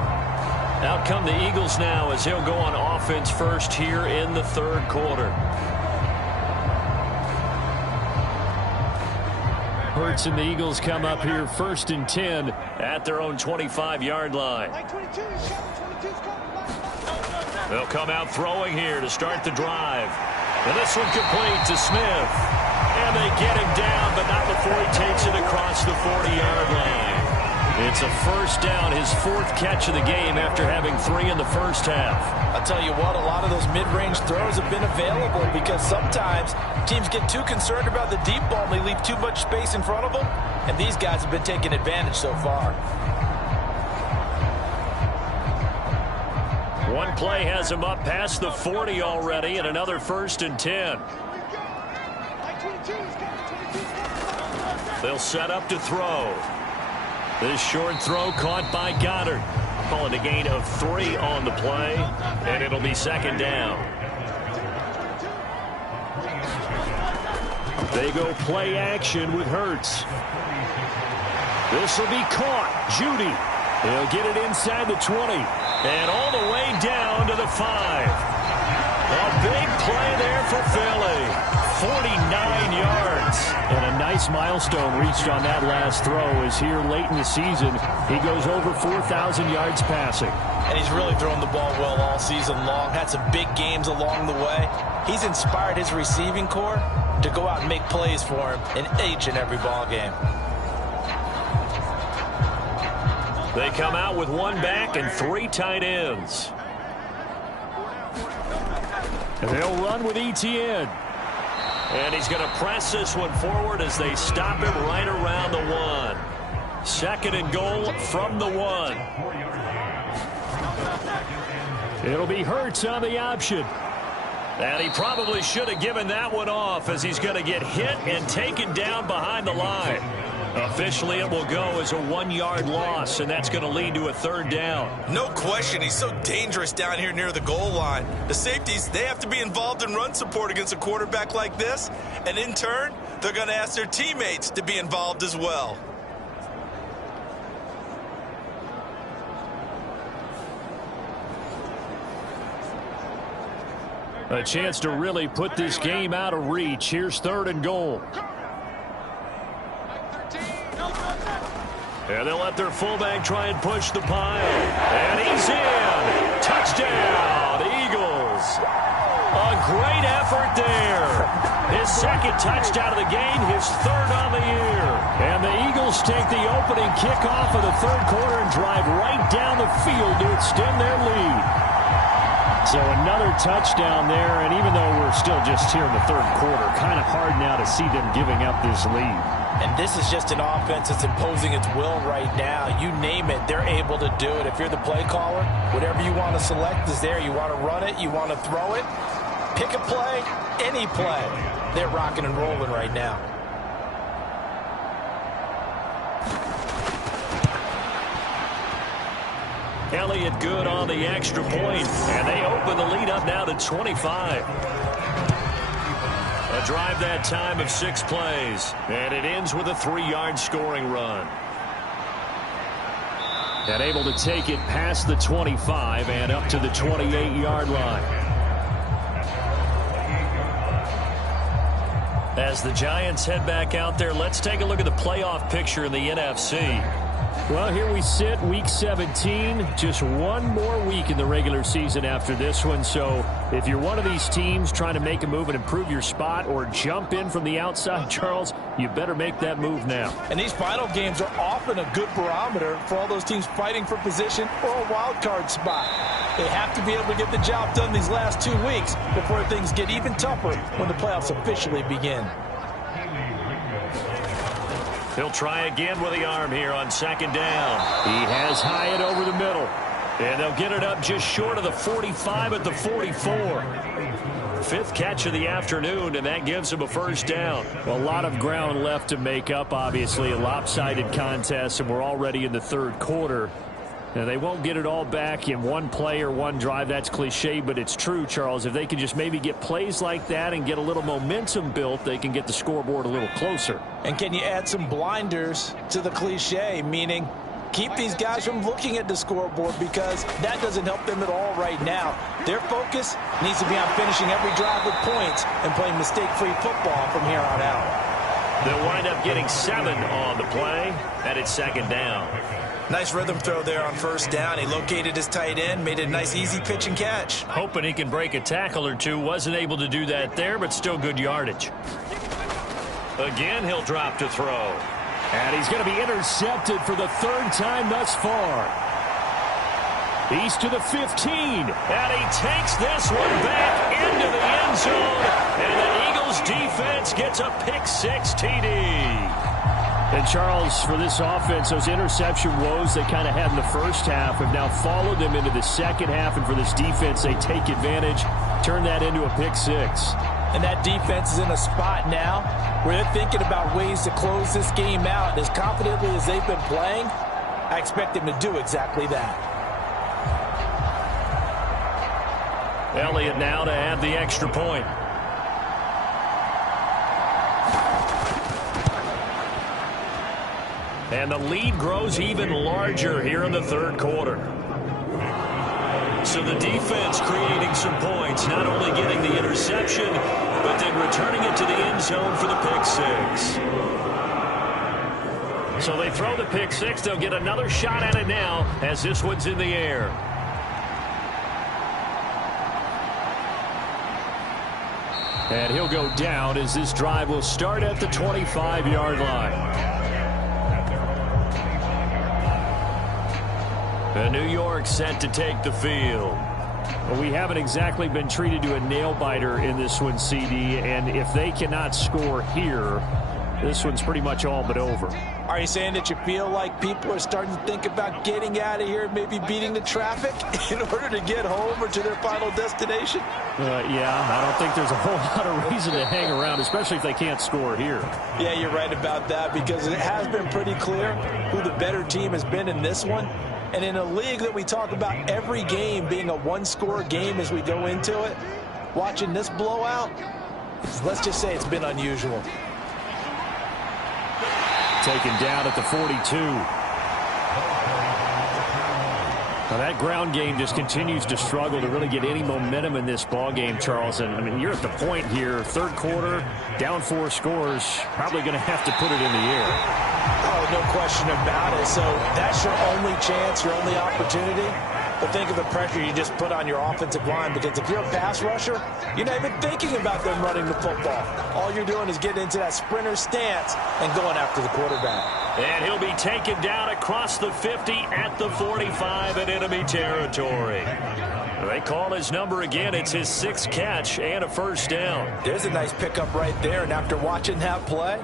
Out come the Eagles now as he'll go on offense first here in the third quarter. Hurts and the Eagles come up here 1st and 10 at their own 25-yard line. They'll come out throwing here to start the drive. And this one complete to Smith. And they get him down, but not before he takes it across the 40-yard line. It's a first down, his fourth catch of the game after having 3 in the first half. I'll tell you what, a lot of those mid-range throws have been available because sometimes teams get too concerned about the deep ball and they leave too much space in front of them. And these guys have been taking advantage so far. One play has him up past the 40 already, and another 1st and 10. They'll set up to throw. This short throw caught by Goddard. Calling a gain of 3 on the play, and it'll be 2nd down. They go play action with Hurts. This will be caught. Judy. They'll get it inside the 20. And all the way down to the 5. A big play there for Philly. 49 yards. And a nice milestone reached on that last throw as here late in the season, he goes over 4,000 yards passing. And he's really thrown the ball well all season long. Had some big games along the way. He's inspired his receiving corps to go out and make plays for him in each and every ball game. They come out with 1 back and 3 tight ends. And they'll run with Etienne. And he's going to press this one forward as they stop him right around the 1. 2nd and goal from the 1. It'll be Hurts on the option. And he probably should have given that one off as he's going to get hit and taken down behind the line. Officially, it will go as a 1-yard loss, and that's going to lead to a 3rd down. No question, he's so dangerous down here near the goal line. The safeties, they have to be involved in run support against a quarterback like this, and in turn, they're going to ask their teammates to be involved as well. A chance to really put this game out of reach. Here's 3rd and goal. And they'll let their fullback try and push the pile. And he's in. Touchdown, Eagles. A great effort there. His 2nd touchdown of the game, his 3rd on the year. And the Eagles take the opening kickoff of the 3rd quarter and drive right down the field to extend their lead. So another touchdown there, and even though we're still just here in the 3rd quarter, kind of hard now to see them giving up this lead. And this is just an offense that's imposing its will right now. You name it, they're able to do it. If you're the play caller, whatever you want to select is there. You want to run it, you want to throw it, pick a play, any play. They're rocking and rolling right now. Elliott good on the extra point, and they open the lead up now to 25. A drive that time of 6 plays, and it ends with a 3-yard scoring run. And able to take it past the 25 and up to the 28-yard line. As the Giants head back out there, let's take a look at the playoff picture in the NFC. Well, here we sit, Week 17, just one more week in the regular season after this one. So if you're one of these teams trying to make a move and improve your spot or jump in from the outside, Charles, you better make that move now. And these final games are often a good barometer for all those teams fighting for position or a wild card spot. They have to be able to get the job done these last 2 weeks before things get even tougher when the playoffs officially begin. He'll try again with the arm here on 2nd down. He has Hyatt over the middle. And they'll get it up just short of the 45 at the 44. 5th catch of the afternoon, and that gives him a 1st down. Well, a lot of ground left to make up, obviously. A lopsided contest, and we're already in the 3rd quarter. Now, they won't get it all back in one play or one drive. That's cliche, but it's true, Charles. If they can just maybe get plays like that and get a little momentum built, they can get the scoreboard a little closer. And can you add some blinders to the cliche, meaning keep these guys from looking at the scoreboard, because that doesn't help them at all right now. Their focus needs to be on finishing every drive with points and playing mistake-free football from here on out. They'll wind up getting 7 on the play, and it's second down. Nice rhythm throw there on first down. He located his tight end, made a nice easy pitch and catch. Hoping he can break a tackle or two. Wasn't able to do that there, but still good yardage. Again, he'll drop to throw. And he's going to be intercepted for the 3rd time thus far. He's to the 15. And he takes this one back into the end zone. And the Eagles defense gets a pick-6 TD. And, Charles, for this offense, those interception woes they kind of had in the first half have now followed them into the second half. And for this defense, they take advantage, turn that into a pick-6. And that defense is in a spot now where they're thinking about ways to close this game out. And as confidently as they've been playing, I expect them to do exactly that. Elliott now to add the extra point. And the lead grows even larger here in the 3rd quarter. So the defense creating some points, not only getting the interception, but then returning it to the end zone for the pick-6. So they throw the pick-6. They'll get another shot at it now as this one's in the air. And he'll go down as this drive will start at the 25-yard line. And New York set to take the field. Well, we haven't exactly been treated to a nail-biter in this one, CD, and if they cannot score here, this one's pretty much all but over. Are you saying that you feel like people are starting to think about getting out of here, maybe beating the traffic in order to get home or to their final destination? Yeah, I don't think there's a whole lot of reason to hang around, especially if they can't score here. Yeah, you're right about that because it has been pretty clear who the better team has been in this one. And in a league that we talk about every game being a one-score game as we go into it, watching this blowout, let's just say it's been unusual. Taken down at the 42. Now that ground game just continues to struggle to really get any momentum in this ball game, Charles. And I mean, you're at the point here, 3rd quarter, down 4 scores, probably going to have to put it in the air. Oh, no question about it. So that's your only chance, your only opportunity. But think of the pressure you just put on your offensive line, because if you're a pass rusher, you're not even thinking about them running the football. All you're doing is getting into that sprinter stance and going after the quarterback. And he'll be taken down across the 50 at the 45 in enemy territory. They call his number again. It's his 6th catch and a 1st down. There's a nice pickup right there. And after watching that play,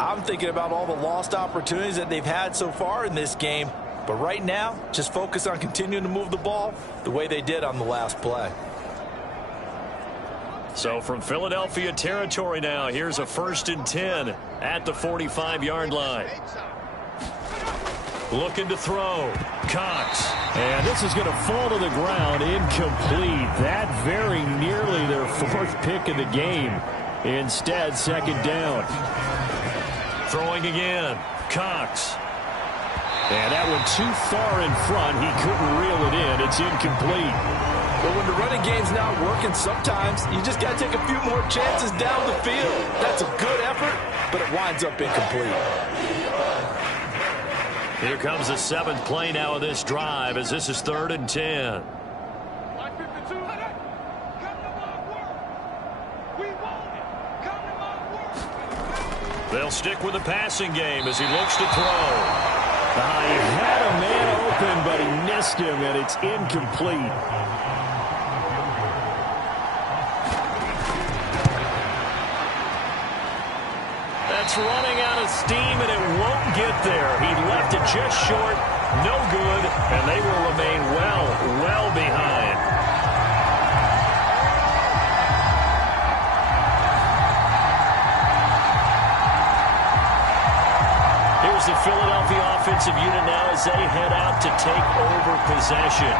I'm thinking about all the lost opportunities that they've had so far in this game. But right now, just focus on continuing to move the ball the way they did on the last play. So from Philadelphia territory now, here's a 1st and 10 at the 45-yard line. Looking to throw. Cox. And this is going to fall to the ground, incomplete. That very nearly their 4th pick of the game. Instead, 2nd down. Throwing again. Cox. And that one too far in front. He couldn't reel it in. It's incomplete. But when the running game's not working, sometimes you just got to take a few more chances down the field. That's a good effort, but it winds up incomplete. Here comes the 7th play now of this drive as this is 3rd and 10. They'll stick with the passing game as he looks to throw. He had a man open, but he missed him, and it's incomplete. That's running out of steam, and it won't get there. He left it just short, no good, and they will remain well behind. Here's the Philadelphia offensive unit now as they head out to take over possession.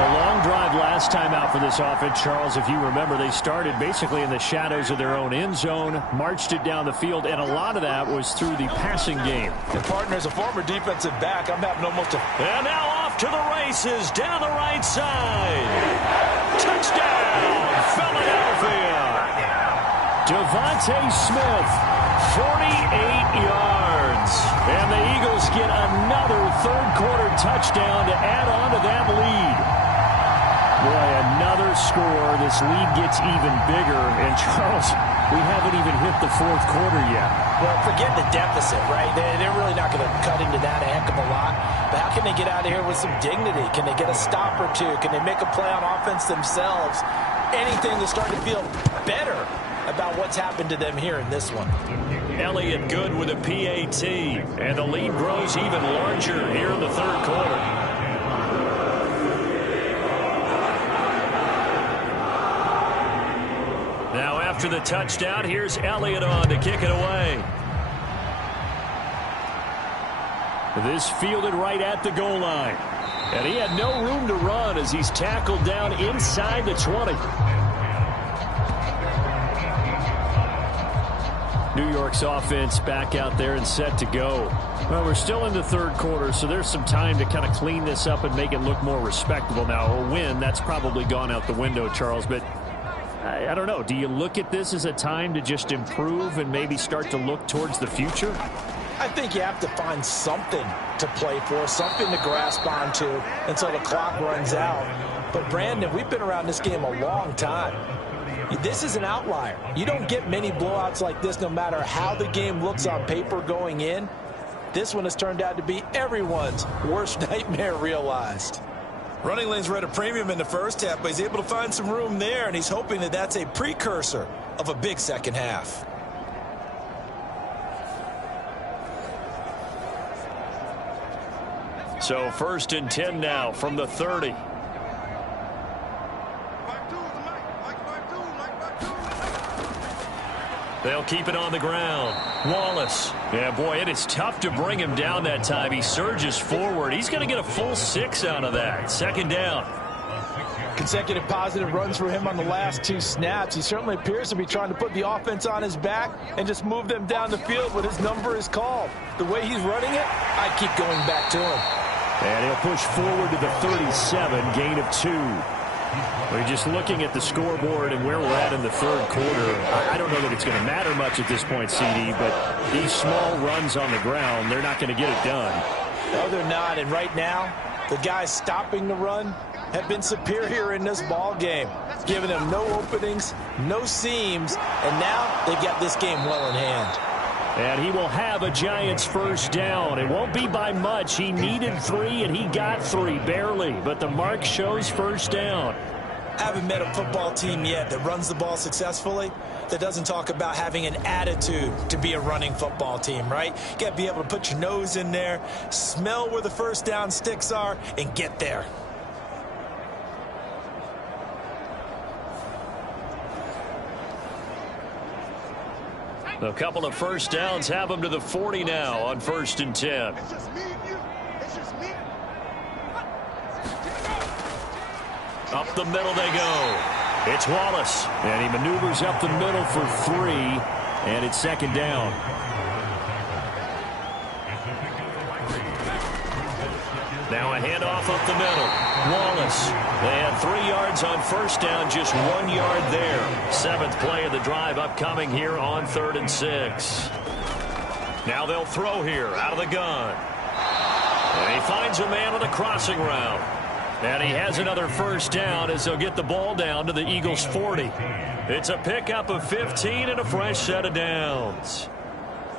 A long drive last time out for this offense, Charles. If you remember, they started basically in the shadows of their own end zone, marched it down the field, and a lot of that was through the passing game. And partner, as a former defensive back, I'm having almost a... And now off to the races down the right side. Touchdown, Philadelphia. Devontae Smith 48 yards. And the Eagles get another third-quarter touchdown to add on to that lead. Boy, another score. This lead gets even bigger. And, Charles, we haven't even hit the fourth quarter yet. Well, forget the deficit, right? They're really not going to cut into that a heck of a lot. But how can they get out of here with some dignity? Can they get a stop or two? Can they make a play on offense themselves? Anything to start to feel better about what's happened to them here in this one. Elliott good with a PAT. And the lead grows even larger here in the third quarter. Now after the touchdown, here's Elliott on to kick it away. This fielded right at the goal line. And he had no room to run as he's tackled down inside the 20. New York's offense back out there and set to go. Well, we're still in the third quarter, so there's some time to kind of clean this up and make it look more respectable. Now, a win, that's probably gone out the window, Charles, but I don't know. Do you look at this as a time to just improve and maybe start to look towards the future? I think you have to find something to play for, something to grasp onto until the clock runs out. But, Brandon, we've been around this game a long time. This is an outlier. You don't get many blowouts like this no matter how the game looks on paper going in. This one has turned out to be everyone's worst nightmare realized. Running lanes were at a premium in the first half, but he's able to find some room there, and he's hoping that that's a precursor of a big second half. So 1st and 10 now from the 30. They'll keep it on the ground. Wallace. Yeah, boy, it is tough to bring him down that time. He surges forward. He's going to get a full 6 out of that. 2nd down. Consecutive positive runs for him on the last 2 snaps. He certainly appears to be trying to put the offense on his back and just move them down the field when his number is called. The way he's running it, I keep going back to him. And he'll push forward to the 37, gain of 2. We're just looking at the scoreboard and where we're at in the third quarter. I don't know that it's going to matter much at this point, CD, but these small runs on the ground, they're not going to get it done. No, they're not. And right now, the guys stopping the run have been superior in this ball game, giving them no openings, no seams, and now they've got this game well in hand. And he will have a Giants first down. It won't be by much. He needed 3, and he got 3, barely. But the mark shows first down. I haven't met a football team yet that runs the ball successfully that doesn't talk about having an attitude to be a running football team, right? You got to be able to put your nose in there, smell where the first down sticks are, and get there. A couple of first downs have them to the 40 now on 1st and 10. Up the middle they go. It's Wallace. And he maneuvers up the middle for 3. And it's 2nd down. Now a handoff up the middle. Wallace. They had 3 yards on first down, just 1 yard there. 7th play of the drive upcoming here on 3rd and 6. Now they'll throw here out of the gun. And he finds a man on the crossing route. And he has another first down as they'll get the ball down to the Eagles' 40. It's a pickup of 15 and a fresh set of downs.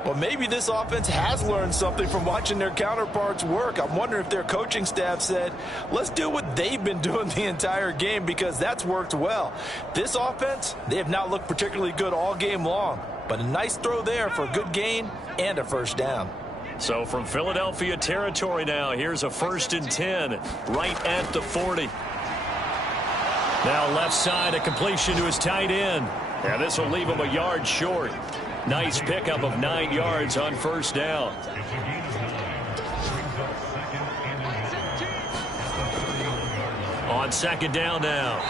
Well, maybe this offense has learned something from watching their counterparts work. I'm wondering if their coaching staff said, let's do what they've been doing the entire game, because that's worked well. This offense, they have not looked particularly good all game long, but a nice throw there for a good gain and a first down. So from Philadelphia territory now, here's a 1st and 10 right at the 40. Now left side, a completion to his tight end. And this will leave him a yard short. Nice pickup of 9 yards on first down. On 2nd down now,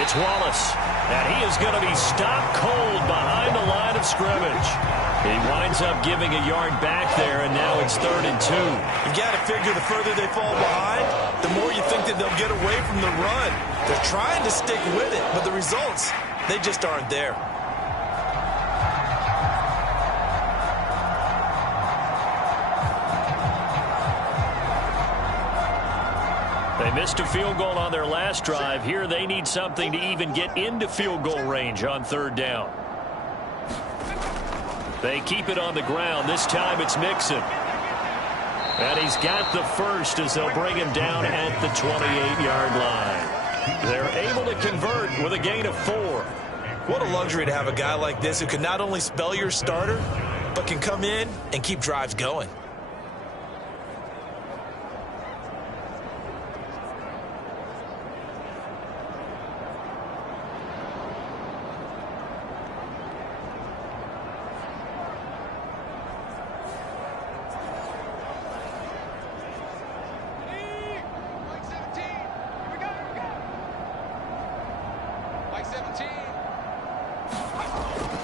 it's Wallace. And he is going to be stopped cold behind the line of scrimmage. He winds up giving a yard back there, and now it's 3rd and 2. You got to figure the further they fall behind, the more you think that they'll get away from the run. They're trying to stick with it, but the results, they just aren't there. They missed a field goal on their last drive. Here they need something to even get into field goal range on third down. They keep it on the ground. This time it's Mixon. And he's got the first as they'll bring him down at the 28-yard line. They're able to convert with a gain of 4. What a luxury to have a guy like this who can not only spell your starter, but can come in and keep drives going.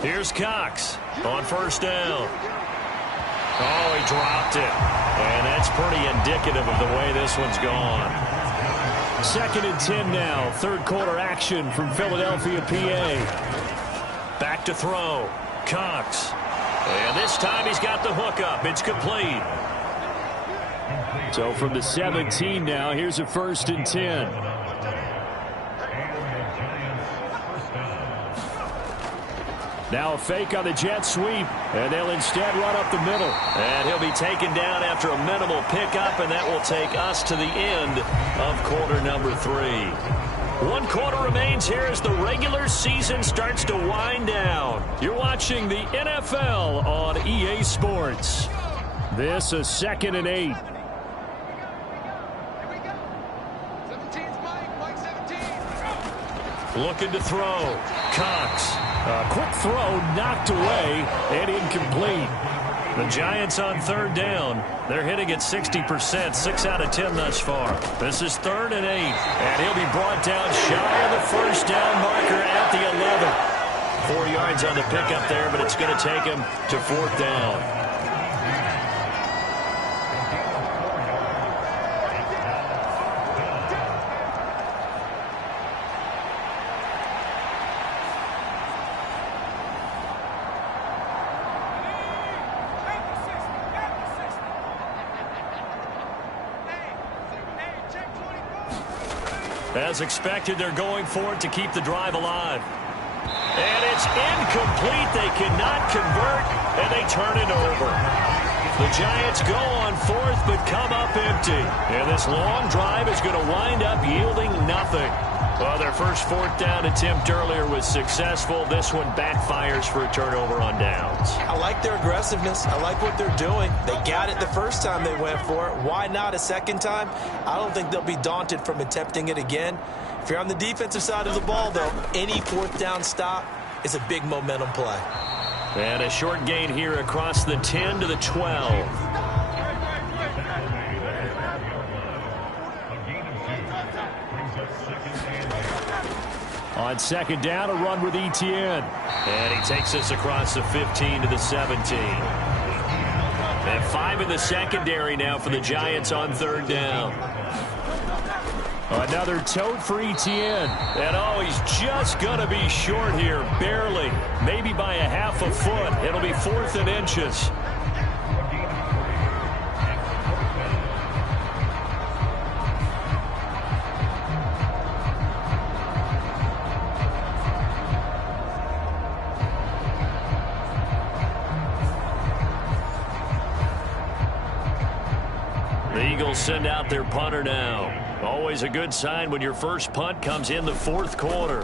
Here's Cox on first down. Oh, he dropped it. And that's pretty indicative of the way this one's gone. 2nd and 10 now. Third quarter action from Philadelphia, PA. Back to throw. Cox. And this time he's got the hookup. It's complete. So from the 17 now, here's a 1st and 10. Now a fake on the jet sweep, and they'll instead run up the middle. And he'll be taken down after a minimal pickup, and that will take us to the end of quarter number 3. 1 quarter remains here as the regular season starts to wind down. You're watching the NFL on EA Sports. This is 2nd and 8. Looking to throw. Cox. A quick throw knocked away and incomplete. The Giants on third down. They're hitting at 60%, 6 out of 10 thus far. This is 3rd and 8. And he'll be brought down shy of the first down marker at the 11. 4 yards on the pickup there, but it's going to take him to 4th down. As expected, they're going for it to keep the drive alive. And it's incomplete. They cannot convert, and they turn it over. The Giants go on 4th, but come up empty. And this long drive is going to wind up yielding nothing. Well, their first 4th down attempt earlier was successful. This one backfires for a turnover on downs. I like their aggressiveness. I like what they're doing. They got it the first time they went for it. Why not a second time? I don't think they'll be daunted from attempting it again. If you're on the defensive side of the ball, though, any 4th down stop is a big momentum play. And a short gain here across the 10 to the 12. On 2nd down, a run with Etienne. And he takes us across the 15 to the 17. And 5 in the secondary now for the Giants on 3rd down. Another tote for Etienne. And, oh, he's just going to be short here, barely. Maybe by a half a foot. It'll be 4th and inches. The Eagles send out their punter now. Always a good sign when your first punt comes in the 4th quarter.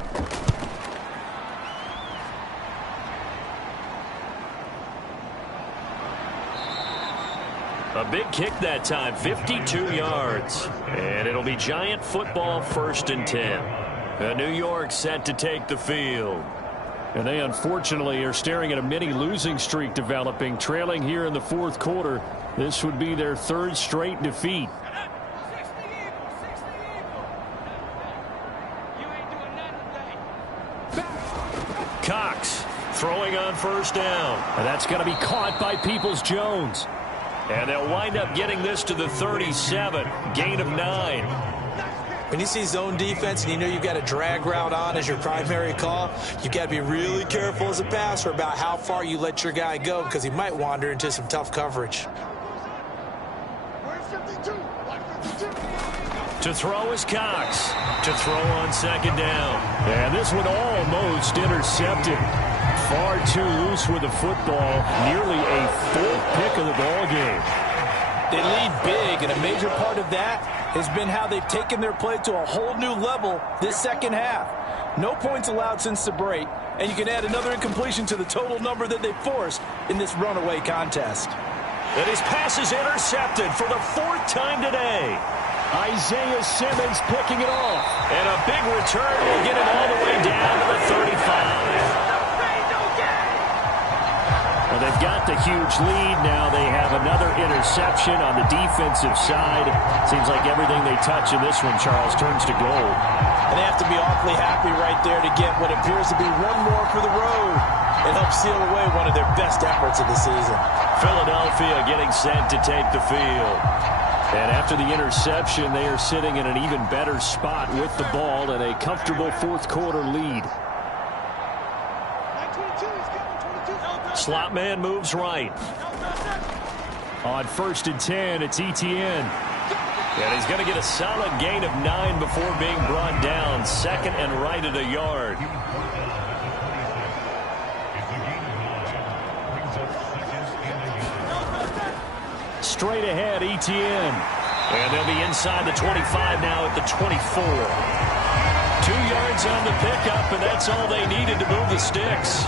A big kick that time, 52 yards. And it'll be Giant football, 1st and 10. And New York set to take the field. And they unfortunately are staring at a mini losing streak developing, trailing here in the 4th quarter. This would be their 3rd straight defeat. Cox throwing on 1st down. And that's going to be caught by Peoples-Jones. And they'll wind up getting this to the 37. Gain of 9. When you see zone defense and you know you've got a drag route on as your primary call, you've got to be really careful as a passer about how far you let your guy go because he might wander into some tough coverage. To throw is Cox. To throw on second down. And this one almost intercepted. Far too loose with the football. Nearly a fourth pick of the ball game. They lead big, and a major part of that has been how they've taken their play to a whole new level this second half. No points allowed since the break, and you can add another incompletion to the total number that they forced in this runaway contest. And his pass is intercepted for the fourth time today. Isaiah Simmons picking it off. And a big return will get it all the way down to the 35. Well, they've got the huge lead. Now they have another interception on the defensive side. Seems like everything they touch in this one, Charles, turns to gold. And they have to be awfully happy right there to get what appears to be one more for the road and help seal away one of their best efforts of the season. Philadelphia getting set to take the field. And after the interception, they are sitting in an even better spot with the ball and a comfortable fourth quarter lead. Slot man moves right. On 1st and 10, it's Etienne. And he's going to get a solid gain of 9 before being brought down. Second and right at a yard. Straight ahead, Etienne. And they'll be inside the 25 now at the 24. 2 yards on the pickup, and that's all they needed to move the sticks.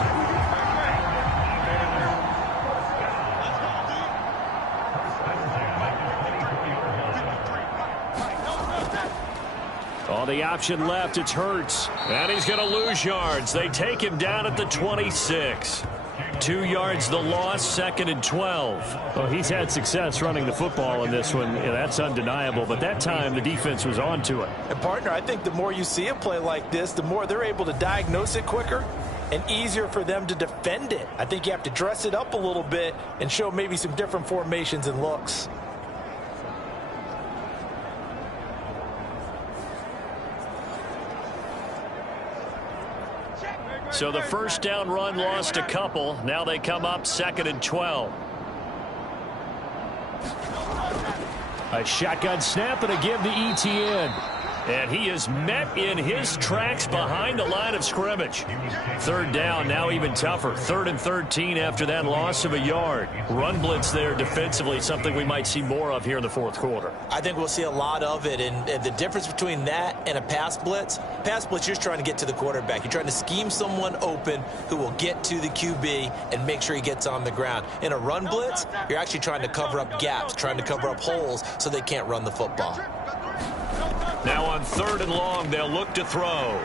On the option left, it's Hurts. And he's going to lose yards. They take him down at the 26. 2 yards the loss, 2nd and 12. Well, he's had success running the football in this one. Yeah, that's undeniable. But that time, the defense was on to it. And, partner, I think the more you see a play like this, the more they're able to diagnose it quicker and easier for them to defend it. I think you have to dress it up a little bit and show maybe some different formations and looks. So the first down run lost a couple. Now they come up 2nd and 12. A shotgun snap and a give to Etienne. And he is met in his tracks behind the line of scrimmage. 3rd down, now even tougher. 3rd and 13 after that loss of a yard. Run blitz there defensively, something we might see more of here in the fourth quarter. I think we'll see a lot of it, and the difference between that and a pass blitz, you're just trying to get to the quarterback. You're trying to scheme someone open who will get to the QB and make sure he gets on the ground. In a run blitz, you're actually trying to cover up gaps, trying to cover up holes so they can't run the football. Now on 3rd and long, they'll look to throw.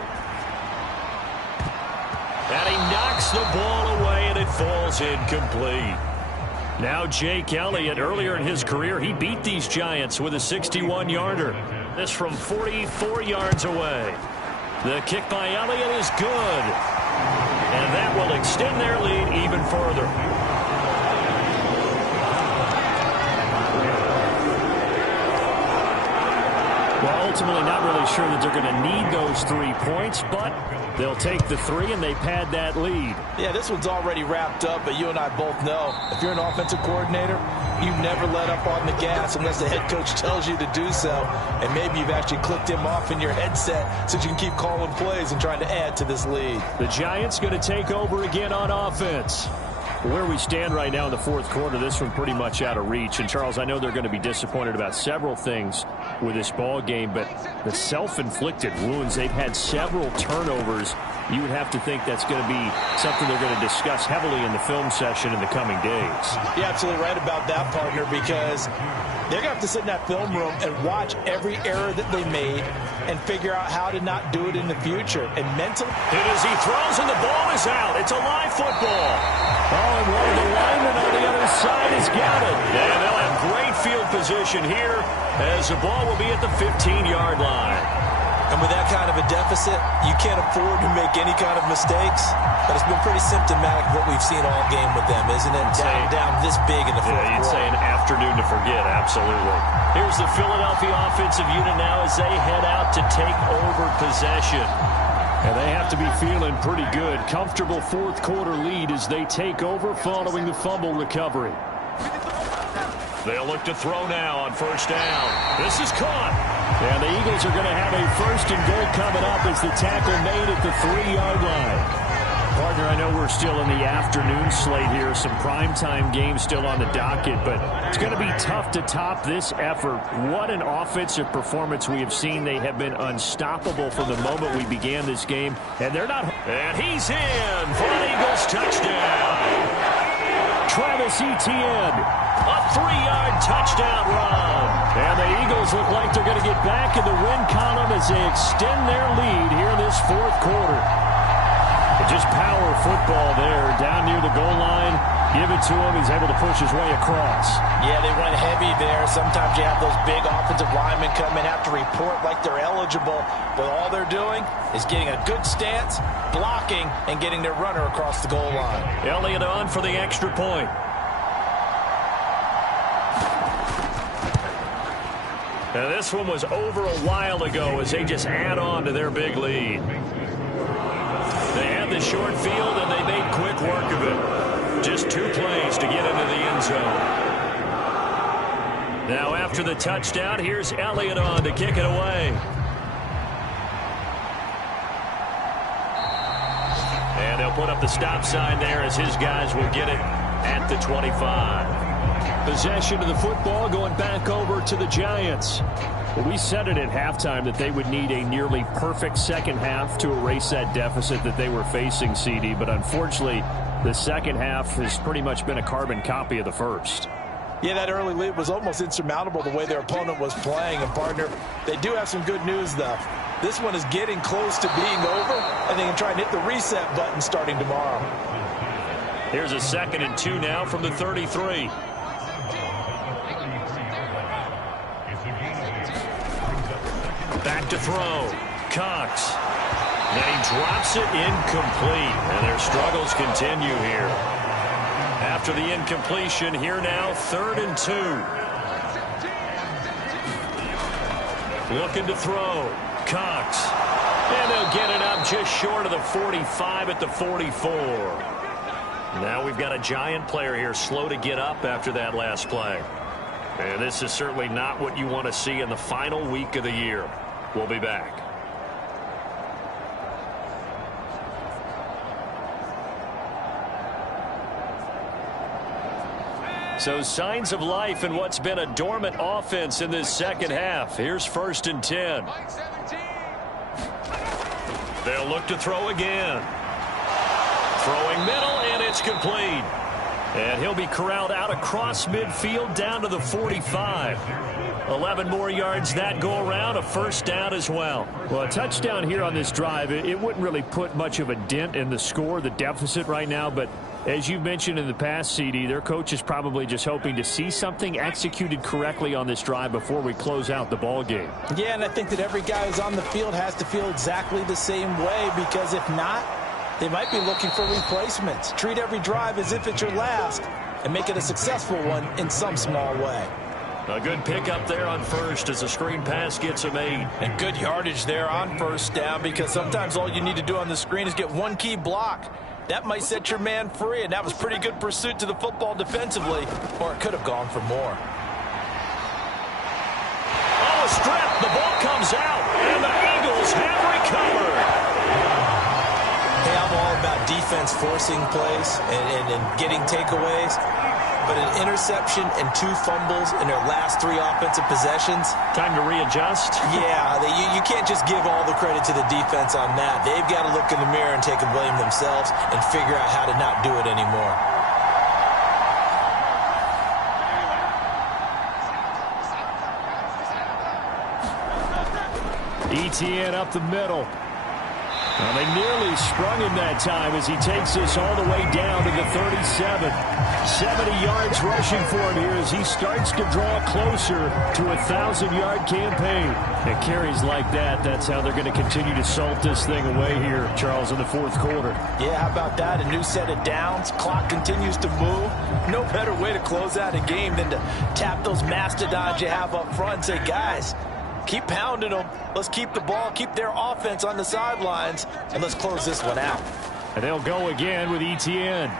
And he knocks the ball away, and it falls incomplete. Now Jake Elliott, earlier in his career, he beat these Giants with a 61-yarder. This from 44 yards away. The kick by Elliott is good. And that will extend their lead even further. Well, ultimately not really sure that they're going to need those 3 points, but they'll take the 3 and they pad that lead. Yeah, this one's already wrapped up, but you and I both know if you're an offensive coordinator, you never let up on the gas unless the head coach tells you to do so. And maybe you've actually clicked him off in your headset so you can keep calling plays and trying to add to this lead. The Giants going to take over again on offense. Where we stand right now in the fourth quarter, this one pretty much out of reach. And, Charles, I know they're going to be disappointed about several things with this ball game, but the self-inflicted wounds, they've had several turnovers. You would have to think that's going to be something they're going to discuss heavily in the film session in the coming days. You're absolutely right about that, partner, because they're going to have to sit in that film room and watch every error that they made and figure out how to not do it in the future. And mentally, and as he throws and the ball is out, it's a live football. Oh, and one of the linemen on the other side has got it. And they'll have great field position here as the ball will be at the 15-yard line. And with that kind of a deficit, you can't afford to make any kind of mistakes. But it's been pretty symptomatic of what we've seen all game with them, isn't it? Down this big in the fourth quarter. You'd say an afternoon to forget, absolutely. Here's the Philadelphia offensive unit now as they head out to take over possession. And they have to be feeling pretty good. Comfortable fourth quarter lead as they take over following the fumble recovery. They'll look to throw now on 1st down. This is caught. And the Eagles are going to have a 1st and goal coming up as the tackle made at the 3-yard line. Partner, I know we're still in the afternoon slate here. Some primetime games still on the docket, but it's going to be tough to top this effort. What an offensive performance we have seen. They have been unstoppable from the moment we began this game, and they're not. And he's in for an Eagles touchdown. Travis Etienne, a 3-yard touchdown run. And the Eagles look like they're going to get back in the win column as they extend their lead here in this 4th quarter. Just power football there, down near the goal line. Give it to him. He's able to push his way across. Yeah, they went heavy there. Sometimes you have those big offensive linemen come in, have to report like they're eligible, but all they're doing is getting a good stance, blocking, and getting their runner across the goal line. Elliott on for the extra point. Now this one was over a while ago as they just add on to their big lead. They had the short field, and they made quick work of it. Just 2 plays to get into the end zone. Now after the touchdown, here's Elliott on to kick it away. And they'll put up the stop sign there as his guys will get it at the 25. Possession of the football going back over to the Giants. Well, we said it at halftime that they would need a nearly perfect second half to erase that deficit that they were facing, CD. But unfortunately, the second half has pretty much been a carbon copy of the first. Yeah, that early lead was almost insurmountable the way their opponent was playing. And, partner, they do have some good news, though. This one is getting close to being over, and they can try and hit the reset button starting tomorrow. Here's a 2nd and 2 now from the 33. Back to throw. Cox. And he drops it incomplete. And their struggles continue here. After the incompletion, here now, 3rd and 2. Looking to throw. Cox. And they'll get it up just short of the 45 at the 44. Now we've got a Giant player here slow to get up after that last play. And this is certainly not what you want to see in the final week of the year. We'll be back. So signs of life in what's been a dormant offense in this second half. Here's 1st and 10. They'll look to throw again. Throwing middle, and it's complete. And he'll be corralled out across midfield down to the 45. 11 more yards that go around, a 1st down as well. Well, a touchdown here on this drive, it wouldn't really put much of a dent in the score, the deficit right now, but as you mentioned in the past, CD, their coach is probably just hoping to see something executed correctly on this drive before we close out the ball game. Yeah, and I think that every guy who's on the field has to feel exactly the same way, because if not, they might be looking for replacements. Treat every drive as if it's your last and make it a successful one in some small way. A good pickup there on 1st as the screen pass gets a made. And good yardage there on 1st down, because sometimes all you need to do on the screen is get one key block. That might set your man free, and that was pretty good pursuit to the football defensively, or it could have gone for more. Oh, a strip. The ball comes out, and the Eagles have recovered. Hey, I'm all about defense forcing plays and getting takeaways. But an interception and 2 fumbles in their last 3 offensive possessions. Time to readjust? Yeah, you can't just give all the credit to the defense on that. They've got to look in the mirror and take a blame themselves and figure out how to not do it anymore. Etienne up the middle. Well, they nearly sprung him that time as he takes this all the way down to the 37. 70 yards rushing for him here as he starts to draw closer to a 1,000-yard campaign. And carries like that, that's how they're going to continue to salt this thing away here, Charles, in the 4th quarter. Yeah, how about that? A new set of downs. Clock continues to move. No better way to close out a game than to tap those mastodons you have up front and say, guys, keep pounding them. Let's keep the ball, keep their offense on the sidelines, and let's close this one out. And they'll go again with Etienne.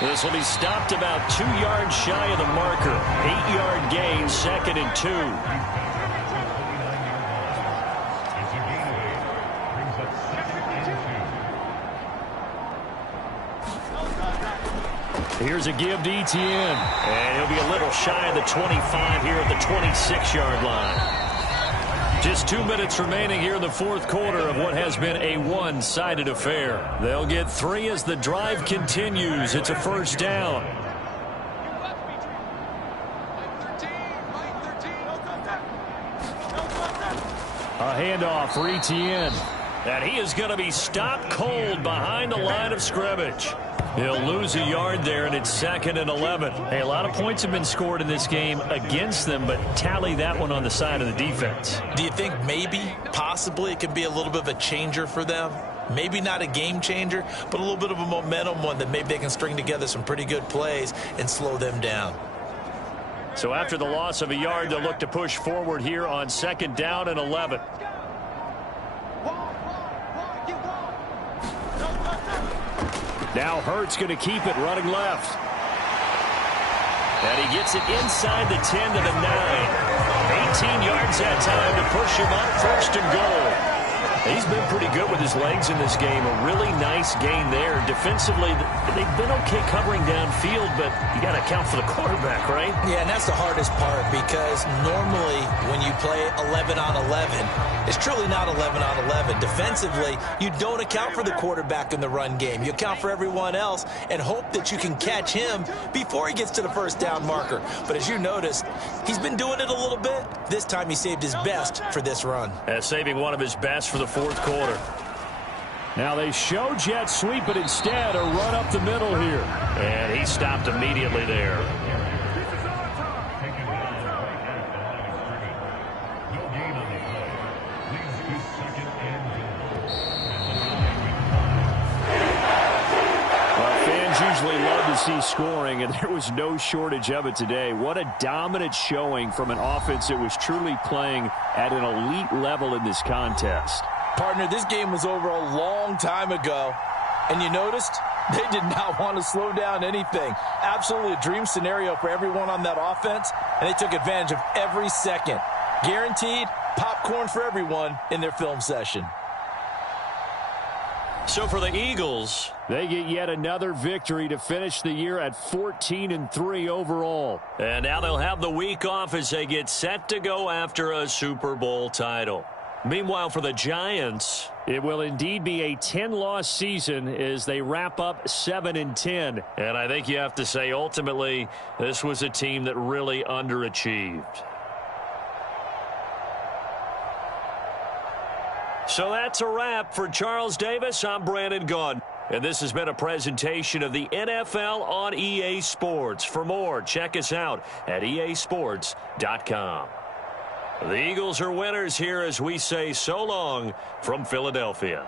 This will be stopped about 2 yards shy of the marker. 8-yard gain, 2nd and 2. Here's a give to Etienne. And he'll be a little shy of the 25 here at the 26-yard line. Just 2 minutes remaining here in the fourth quarter of what has been a one-sided affair. They'll get 3 as the drive continues. It's a first down. A handoff for Etienne. And he is going to be stopped cold behind the line of scrimmage. He'll lose a yard there, and it's 2nd and 11. Hey, a lot of points have been scored in this game against them, but tally that one on the side of the defense. Do you think maybe, possibly, it can be a little bit of a changer for them? Maybe not a game changer, but a little bit of a momentum one that maybe they can string together some pretty good plays and slow them down. So after the loss of a yard, they'll look to push forward here on 2nd down and 11. Now Hurts going to keep it running left. And he gets it inside the 10 to the 9. 18 yards that time to push him up 1st and goal. He's been pretty good with his legs in this game. A really nice gain there. Defensively, they've been okay covering downfield, but you got to account for the quarterback, right? Yeah, and that's the hardest part because normally when you play 11 on 11, it's truly not 11 on 11. Defensively, you don't account for the quarterback in the run game. You account for everyone else and hope that you can catch him before he gets to the first down marker. But as you noticed, he's been doing it a little bit. This time he saved his best for this run. Saving one of his best for the fourth quarter. Now they show jet sweep, but instead a run up the middle here. And he stopped immediately there. Usually love to see scoring, and there was no shortage of it today. What a dominant showing from an offense that was truly playing at an elite level in this contest. Partner, this game was over a long time ago, and you noticed they did not want to slow down anything. Absolutely a dream scenario for everyone on that offense, and they took advantage of every second. Guaranteed popcorn for everyone in their film session. So for the Eagles, they get yet another victory to finish the year at 14-3 overall. And now they'll have the week off as they get set to go after a Super Bowl title. Meanwhile, for the Giants, it will indeed be a 10-loss season as they wrap up 7-10. And I think you have to say, ultimately, this was a team that really underachieved. So that's a wrap. For Charles Davis, I'm Brandon Gaudin. And this has been a presentation of the NFL on EA Sports. For more, check us out at easports.com. The Eagles are winners here as we say so long from Philadelphia.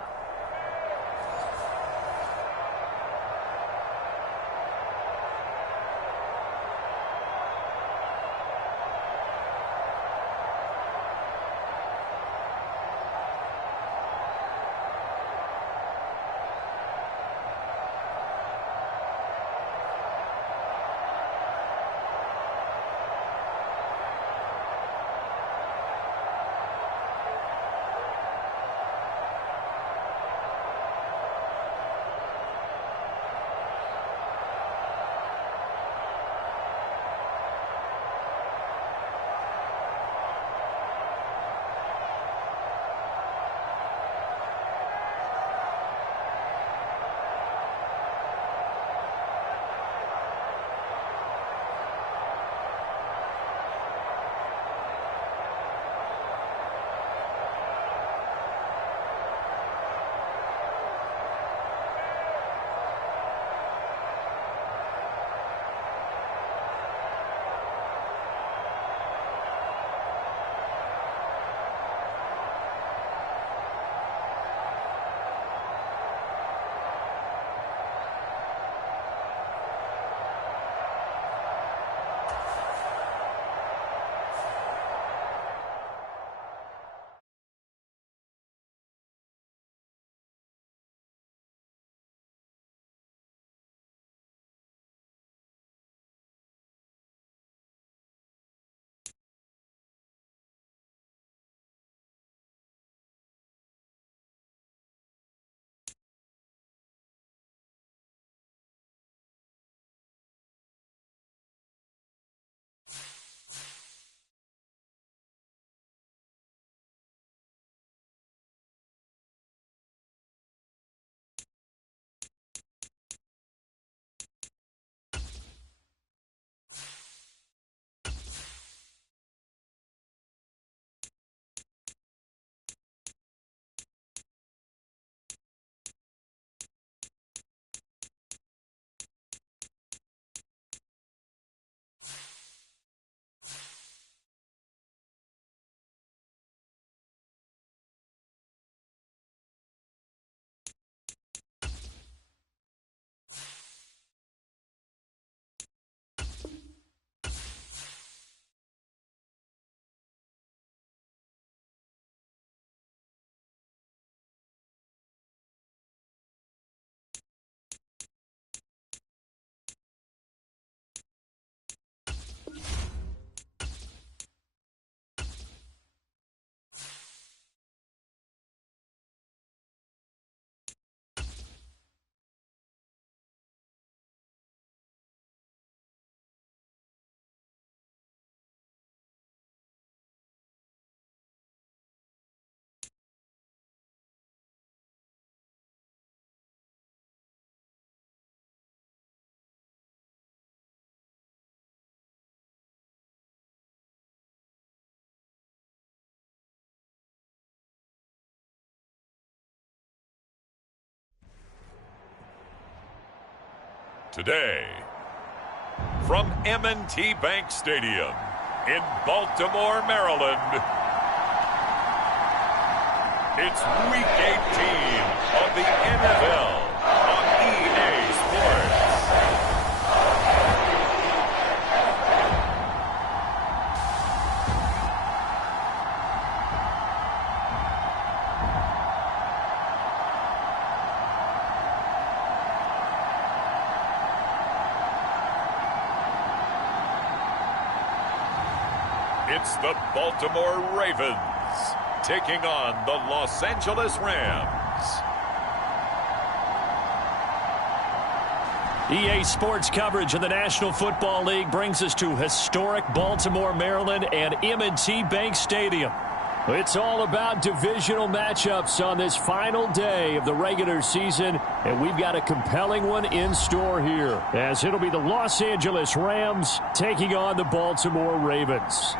Today, from M&T Bank Stadium in Baltimore, Maryland, it's Week 18 of the NFL on EA Sports. It's the Baltimore Ravens taking on the Los Angeles Rams. EA Sports coverage of the National Football League brings us to historic Baltimore, Maryland, and M&T Bank Stadium. It's all about divisional matchups on this final day of the regular season, and we've got a compelling one in store here, as it'll be the Los Angeles Rams taking on the Baltimore Ravens.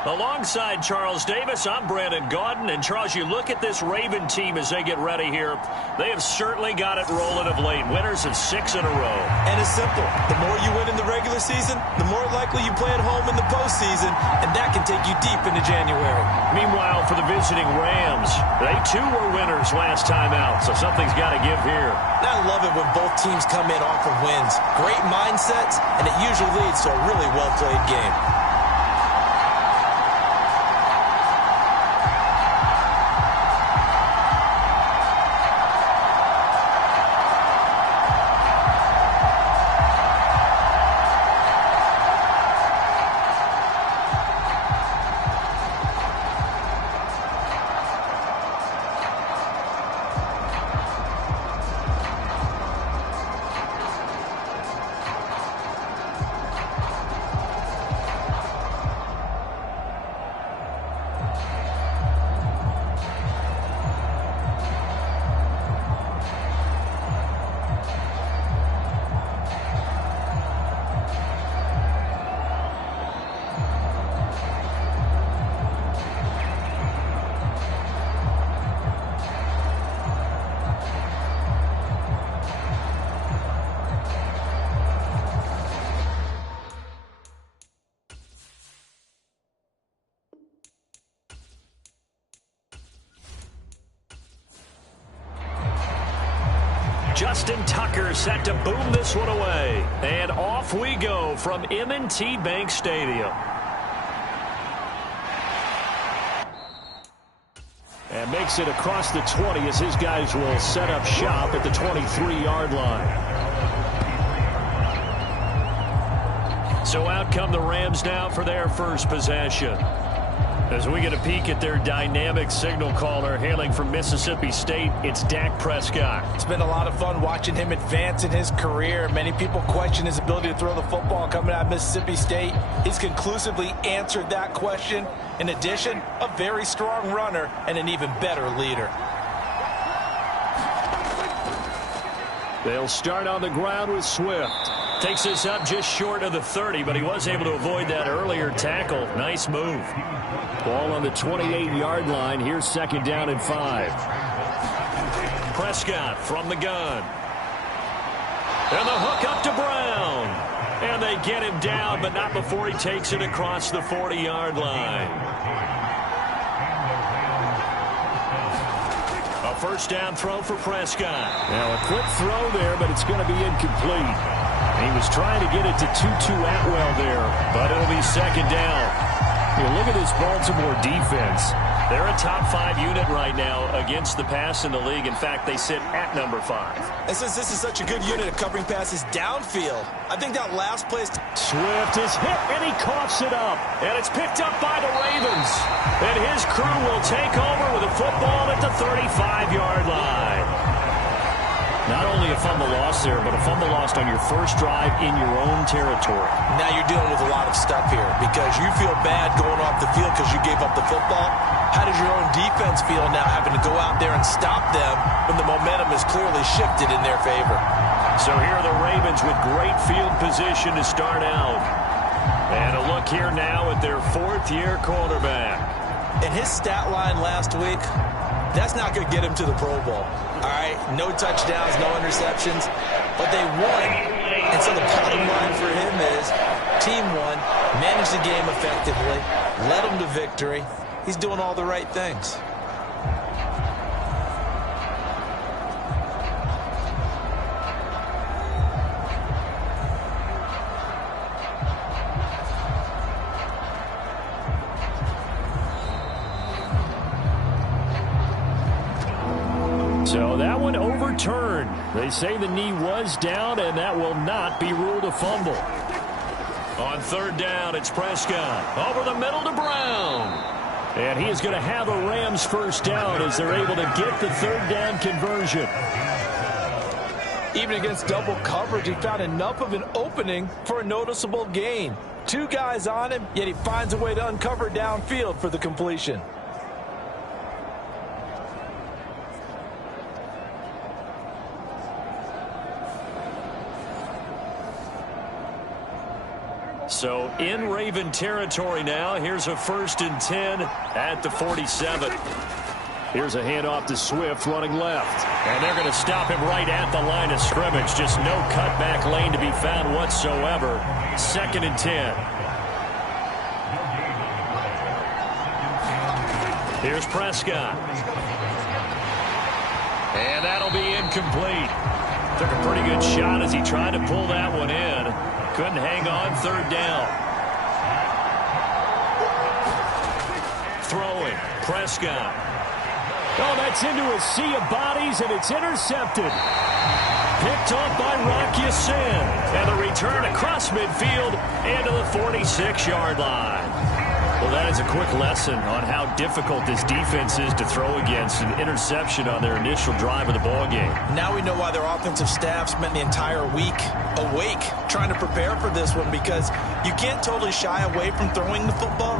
Alongside Charles Davis, I'm Brandon Gaudin. And, Charles, you look at this Raven team as they get ready here. They have certainly got it rolling of late. Winners of 6 in a row. And it's simple. The more you win in the regular season, the more likely you play at home in the postseason, and that can take you deep into January. Meanwhile, for the visiting Rams, they too were winners last time out, so something's got to give here. I love it when both teams come in off of wins. Great mindsets, and it usually leads to a really well-played game. Justin Tucker set to boom this one away. And off we go from M&T Bank Stadium. And makes it across the 20 as his guys will set up shop at the 23-yard line. So out come the Rams now for their first possession. As we get a peek at their dynamic signal caller hailing from Mississippi State, it's Dak Prescott. It's been a lot of fun watching him advance in his career. Many people question his ability to throw the football coming out of Mississippi State. He's conclusively answered that question. In addition, a very strong runner and an even better leader. They'll start on the ground with Swift. Takes this up just short of the 30, but he was able to avoid that earlier tackle. Nice move. Ball on the 28-yard line. Here's 2nd down and 5. Prescott from the gun. And the hook up to Brown. And they get him down, but not before he takes it across the 40-yard line. A first down throw for Prescott. Now a quick throw there, but it's going to be incomplete. He was trying to get it to Tutu Atwell there, but it'll be 2nd down. You look at this Baltimore defense. They're a top 5 unit right now against the pass in the league. In fact, they sit at number 5. And since this is such a good unit of covering passes downfield, I think that last play... Swift is hit, and he coughs it up. And it's picked up by the Ravens. And his crew will take over with a football at the 35-yard line. Not only a fumble loss there, but a fumble lost on your first drive in your own territory. Now you're dealing with a lot of stuff here because you feel bad going off the field because you gave up the football. How does your own defense feel now having to go out there and stop them when the momentum is clearly shifted in their favor? So here are the Ravens with great field position to start out. And a look here now at their fourth-year quarterback. And his stat line last week, that's not going to get him to the Pro Bowl. All right, no touchdowns, no interceptions, but they won. And so the bottom line for him is team won, managed the game effectively, led them to victory. He's doing all the right things. So that one overturned. They say the knee was down, and that will not be ruled a fumble. On third down, it's Prescott. Over the middle to Brown. And he is going to have a Rams first down as they're able to get the third down conversion. Even against double coverage, he found enough of an opening for a noticeable gain. Two guys on him, yet he finds a way to uncover downfield for the completion. So in Raven territory now. Here's a 1st and 10 at the 47. Here's a handoff to Swift running left. And they're going to stop him right at the line of scrimmage. Just no cutback lane to be found whatsoever. 2nd and 10. Here's Prescott. And that'll be incomplete. Took a pretty good shot as he tried to pull that one in. Couldn't hang on. Third down. Throwing. Prescott. Oh, that's into a sea of bodies, and it's intercepted. Picked off by Rocky Sin. And the return across midfield into the 46-yard line. Well, that is a quick lesson on how difficult this defense is to throw against. An interception on their initial drive of the ballgame. Now we know why their offensive staff spent the entire week awake trying to prepare for this one, because you can't totally shy away from throwing the football,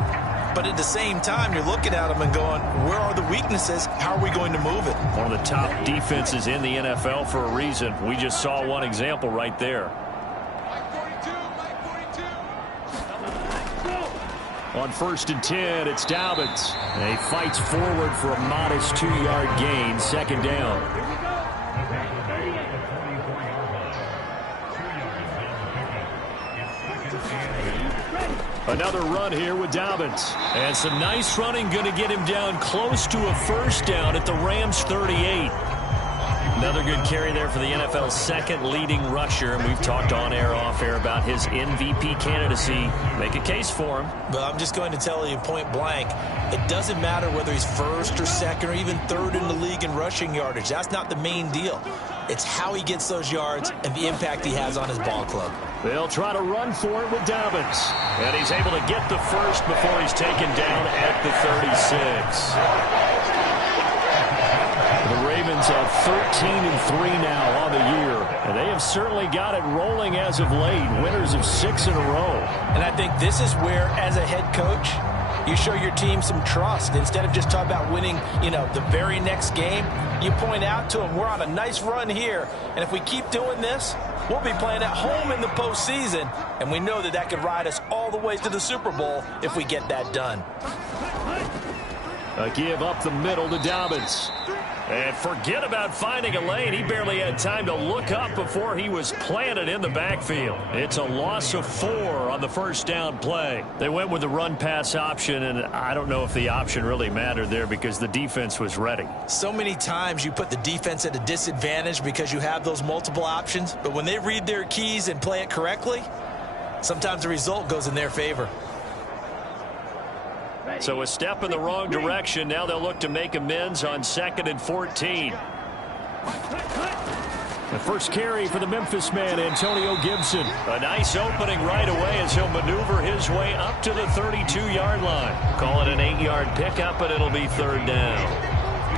but at the same time, you're looking at them and going, where are the weaknesses? How are we going to move it? One of the top defenses in the NFL for a reason. We just saw one example right there. On 1st and 10, it's Dobbins. And he fights forward for a modest 2-yard gain. 2nd down. Another run here with Dobbins. And some nice running going to get him down close to a first down at the Rams 38. Another good carry there for the NFL's second leading rusher. And we've talked on air, off air about his MVP candidacy. Make a case for him. But I'm just going to tell you point blank, it doesn't matter whether he's first or second or even third in the league in rushing yardage. That's not the main deal. It's how he gets those yards and the impact he has on his ball club. They'll try to run for it with Dobbins. And he's able to get the first before he's taken down at the 36. The Ravens are 13-3 now on the year, and they have certainly got it rolling as of late. Winners of 6 in a row. And I think this is where, as a head coach, you show your team some trust. Instead of just talking about winning, the very next game, you point out to them, we're on a nice run here, and if we keep doing this, we'll be playing at home in the postseason, and we know that could ride us all the way to the Super Bowl if we get that done. A give up the middle to Dobbins. And forget about finding a lane. He barely had time to look up before he was planted in the backfield. It's a loss of 4 on the first down play. They went with the run-pass option, and I don't know if the option really mattered there because the defense was ready. So many times you put the defense at a disadvantage because you have those multiple options, but when they read their keys and play it correctly, sometimes the result goes in their favor. So a step in the wrong direction. Now they'll look to make amends on 2nd and 14. The first carry for the Memphis man, Antonio Gibson. A nice opening right away as he'll maneuver his way up to the 32-yard line. Call it an 8-yard pickup, but it'll be third down.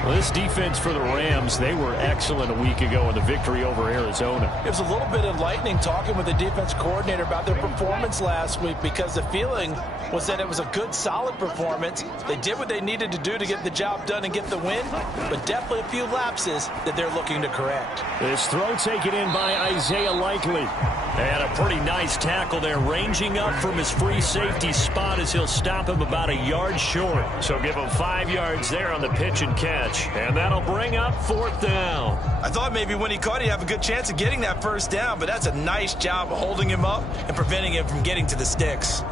Well, this defense for the Rams, they were excellent a week ago in the victory over Arizona. It was a little bit enlightening talking with the defense coordinator about their performance last week, because the feeling was that it was a good, solid performance. They did what they needed to do to get the job done and get the win, but definitely a few lapses that they're looking to correct. This throw taken in by Isaiah Likely. And a pretty nice tackle there, ranging up from his free safety spot as he'll stop him about a yard short. So give him 5 yards there on the pitch and catch. And that'll bring up 4th down. I thought maybe when he caught, he'd have a good chance of getting that first down, but that's a nice job of holding him up and preventing him from getting to the sticks.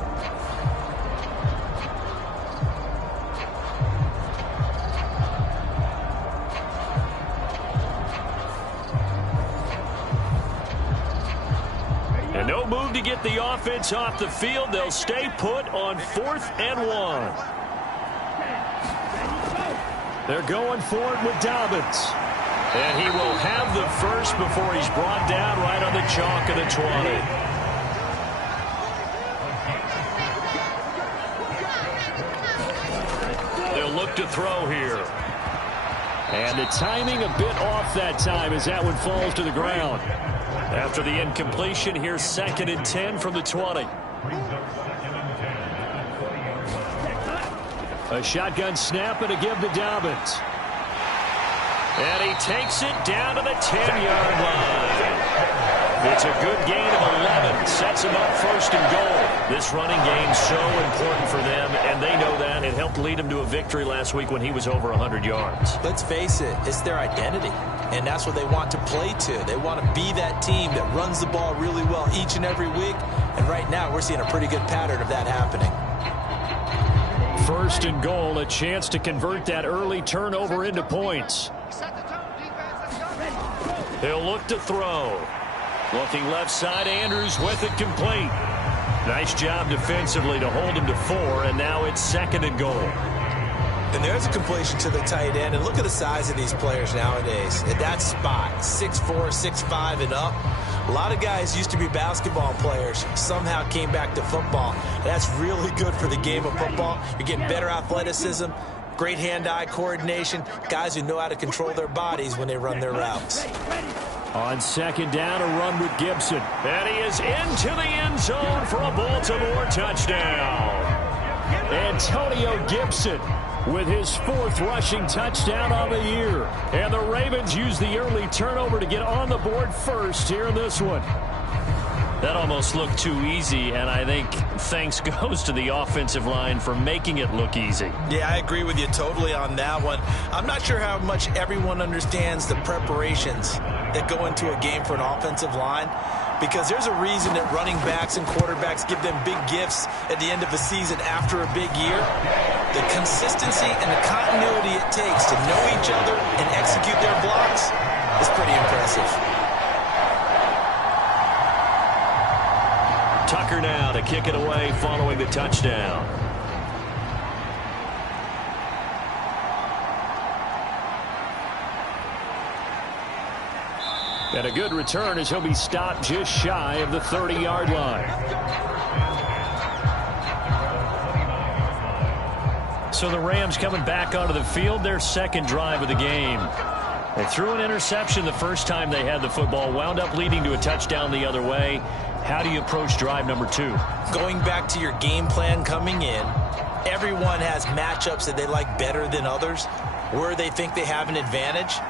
And no move to get the offense off the field. They'll stay put on 4th and 1. They're going for it with Dobbins. And he will have the first before he's brought down right on the chalk of the 20. They'll look to throw here. And the timing a bit off that time as that one falls to the ground. After the incompletion, here's 2nd and 10 from the 20. A shotgun snap and a give to Dobbins. And he takes it down to the 10-yard line. It's a good gain of 11. Sets him up 1st and goal. This running game's so important for them, and they know that. It helped lead him to a victory last week when he was over 100 yards. Let's face it, it's their identity, and that's what they want to play to. They want to be that team that runs the ball really well each and every week, and right now we're seeing a pretty good pattern of that happening. 1st and goal, a chance to convert that early turnover into points. He'll look to throw. Looking left side, Andrews with it complete. Nice job defensively to hold him to 4, and now it's 2nd and goal. And there's a completion to the tight end, and look at the size of these players nowadays. At that spot, 6'4", 6'5", and up. A lot of guys used to be basketball players, somehow came back to football. That's really good for the game of football. You're getting better athleticism, great hand-eye coordination, guys who know how to control their bodies when they run their routes. On 2nd down, a run with Gibson. And he is into the end zone for a Baltimore touchdown. Antonio Gibson with his 4th rushing touchdown on the year. And the Ravens use the early turnover to get on the board first here in this one. That almost looked too easy, and I think thanks goes to the offensive line for making it look easy. Yeah, I agree with you totally on that one. I'm not sure how much everyone understands the preparations that go into a game for an offensive line, because there's a reason that running backs and quarterbacks give them big gifts at the end of the season after a big year. The consistency and the continuity it takes to know each other and execute their blocks is pretty impressive. Tucker now to kick it away following the touchdown. And a good return as he'll be stopped just shy of the 30-yard line. So the Rams coming back onto the field, their 2nd drive of the game. They threw an interception the first time they had the football, wound up leading to a touchdown the other way. How do you approach drive number 2? Going back to your game plan coming in, everyone has matchups that they like better than others, where they think they have an advantage.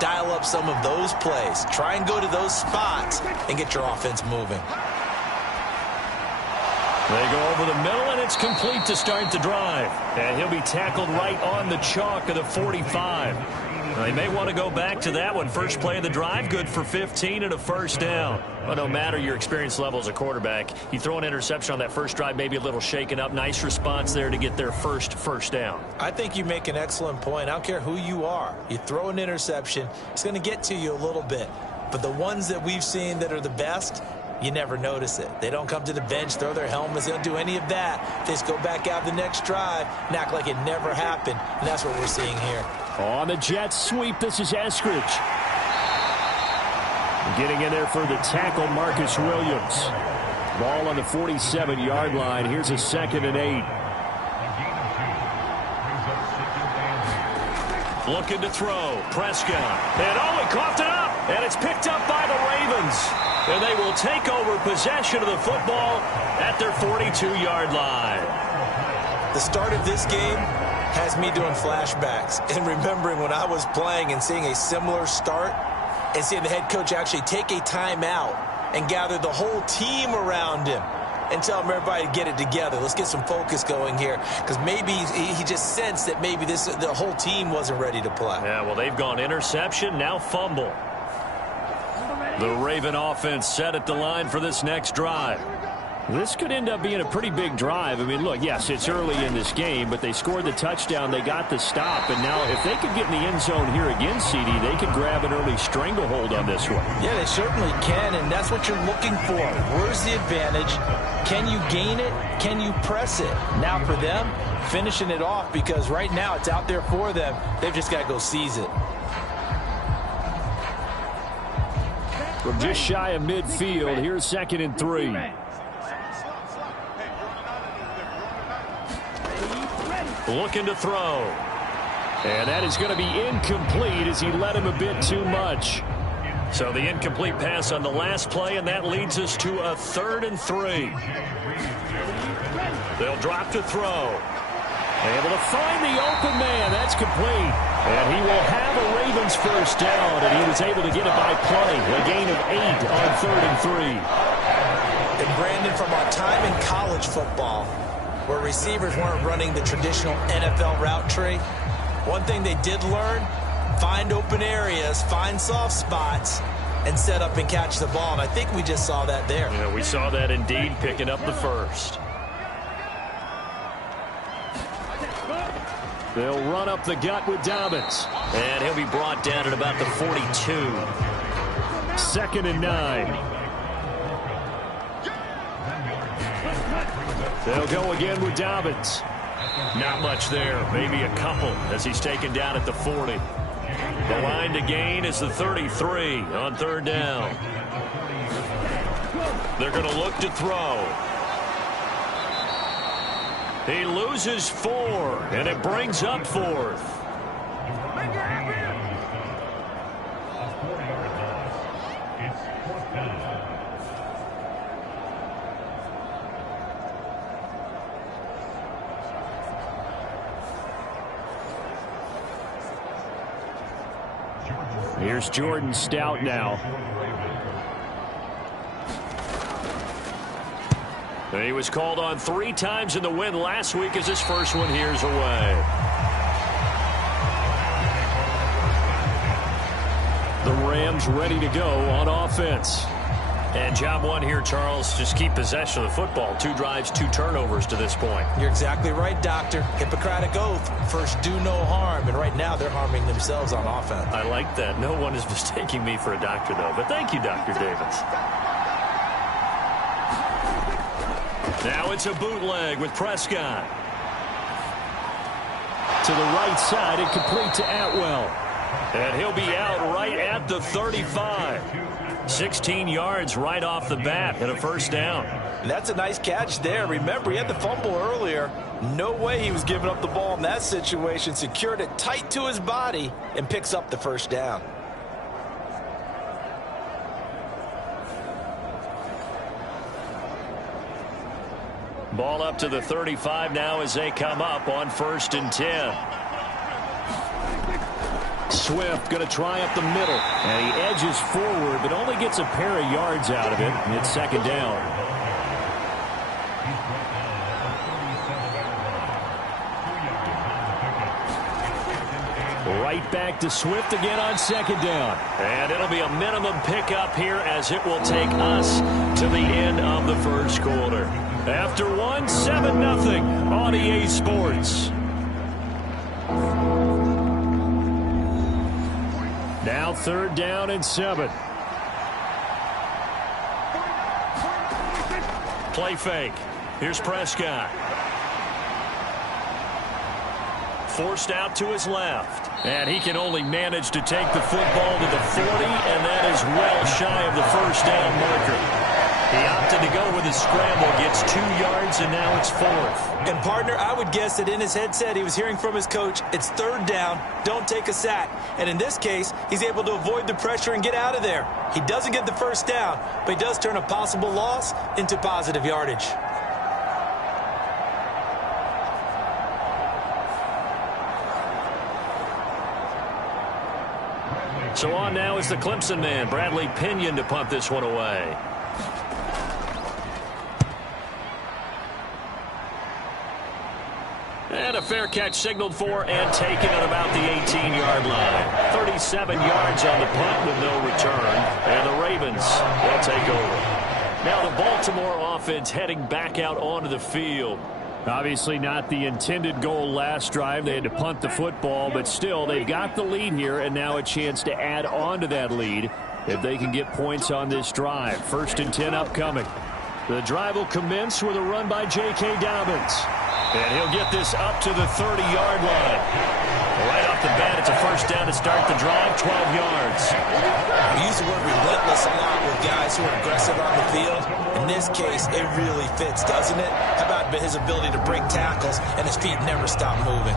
Dial up some of those plays. Try and go to those spots and get your offense moving. They go over the middle, and it's complete to start the drive. And he'll be tackled right on the chalk of the 45. They may want to go back to that one. First play of the drive, good for 15 and a 1st down. Well, no matter your experience level as a quarterback, you throw an interception on that first drive, maybe a little shaken up. Nice response there to get their first down. I think you make an excellent point. I don't care who you are. You throw an interception, it's going to get to you a little bit. But the ones that we've seen that are the best, you never notice it. They don't come to the bench, throw their helmets. They don't do any of that. They just go back out the next drive and act like it never happened. And that's what we're seeing here. On the Jets sweep, this is Eskridge. Getting in there for the tackle, Marcus Williams. Ball on the 47-yard line. Here's a 2nd and 8. Looking to throw. Prescott. And he coughed it up. And it's picked up by the Ravens. And they will take over possession of the football at their 42-yard line. The start of this game has me doing flashbacks and remembering when I was playing and seeing a similar start and seeing the head coach actually take a timeout and gather the whole team around him and tell him everybody to get it together. Let's get some focus going here, because maybe he just sensed that maybe the whole team wasn't ready to play. Yeah, well, they've gone interception, now fumble. The Raven offense set at the line for this next drive. This could end up being a pretty big drive. I mean, look, yes, it's early in this game, but they scored the touchdown. They got the stop. And now if they could get in the end zone here again, CD, they could grab an early stranglehold on this one. Yeah, they certainly can, and that's what you're looking for. Where's the advantage? Can you gain it? Can you press it? Now for them, finishing it off, because right now it's out there for them. They've just got to go seize it. From just shy of midfield, here's 2nd and 3. Looking to throw. And that is going to be incomplete as he led him a bit too much. So the incomplete pass on the last play, and that leads us to a 3rd and 3. They'll drop to throw. Able to find the open man. That's complete. And he will have a Ravens first down, and he was able to get it by play. A gain of 8 on 3rd and 3. And Brandon, from our time in college football, where receivers weren't running the traditional NFL route tree, one thing they did learn, find open areas, find soft spots, and set up and catch the ball. And I think we just saw that there. Yeah, we saw that indeed, picking up the first. They'll run up the gut with Dobbins. And he'll be brought down at about the 42. 2nd and 9. They'll go again with Dobbins. Not much there. Maybe a couple as he's taken down at the 40. The line to gain is the 33 on 3rd down. They're going to look to throw. He loses 4, and it brings up 4th. Here's Jordan Stout now. He was called on 3 times in the win last week as his first one here's away. The Rams ready to go on offense. And job one here, Charles, just keep possession of the football. 2 drives, 2 turnovers to this point. You're exactly right, Doctor. Hippocratic oath. First, do no harm. And right now, they're harming themselves on offense. I like that. No one is mistaking me for a doctor, though. But thank you, Dr. Davis. Now it's a bootleg with Prescott. To the right side, and complete to Atwell. And he'll be out right at the 35. 16 yards right off the bat and a first down. And that's a nice catch there. Remember, he had the fumble earlier. No way he was giving up the ball in that situation. Secured it tight to his body and picks up the first down. Ball up to the 35 now as they come up on 1st and 10. Swift going to try up the middle, and he edges forward, but only gets a pair of yards out of it, and it's 2nd down. Right back to Swift again on 2nd down. And it'll be a minimum pickup here as it will take us to the end of the first quarter. After 7-0 on EA Sports. Now 3rd down and 7. Play fake. Here's Prescott. Forced out to his left. And he can only manage to take the football to the 40, and that is well shy of the first down marker. He opted to go with the scramble, gets 2 yards, and now it's 4th. And, partner, I would guess that in his headset he was hearing from his coach, it's 3rd down, don't take a sack. And in this case, he's able to avoid the pressure and get out of there. He doesn't get the 1st down, but he does turn a possible loss into positive yardage. So on now is the Clemson man, Bradley Pinion, to punt this one away. And a fair catch signaled for and taken at about the 18-yard line. 37 yards on the punt with no return. And the Ravens will take over. Now the Baltimore offense heading back out onto the field. Obviously not the intended goal last drive. They had to punt the football, but still they've got the lead here, and now a chance to add on to that lead if they can get points on this drive. 1st and 10 upcoming. The drive will commence with a run by J.K. Dobbins. And he'll get this up to the 30-yard line. Right off the bat, it's a 1st down to start the drive, 12 yards. We use the word relentless a lot with guys who are aggressive on the field. In this case, it really fits, doesn't it? How about his ability to break tackles and his feet never stop moving?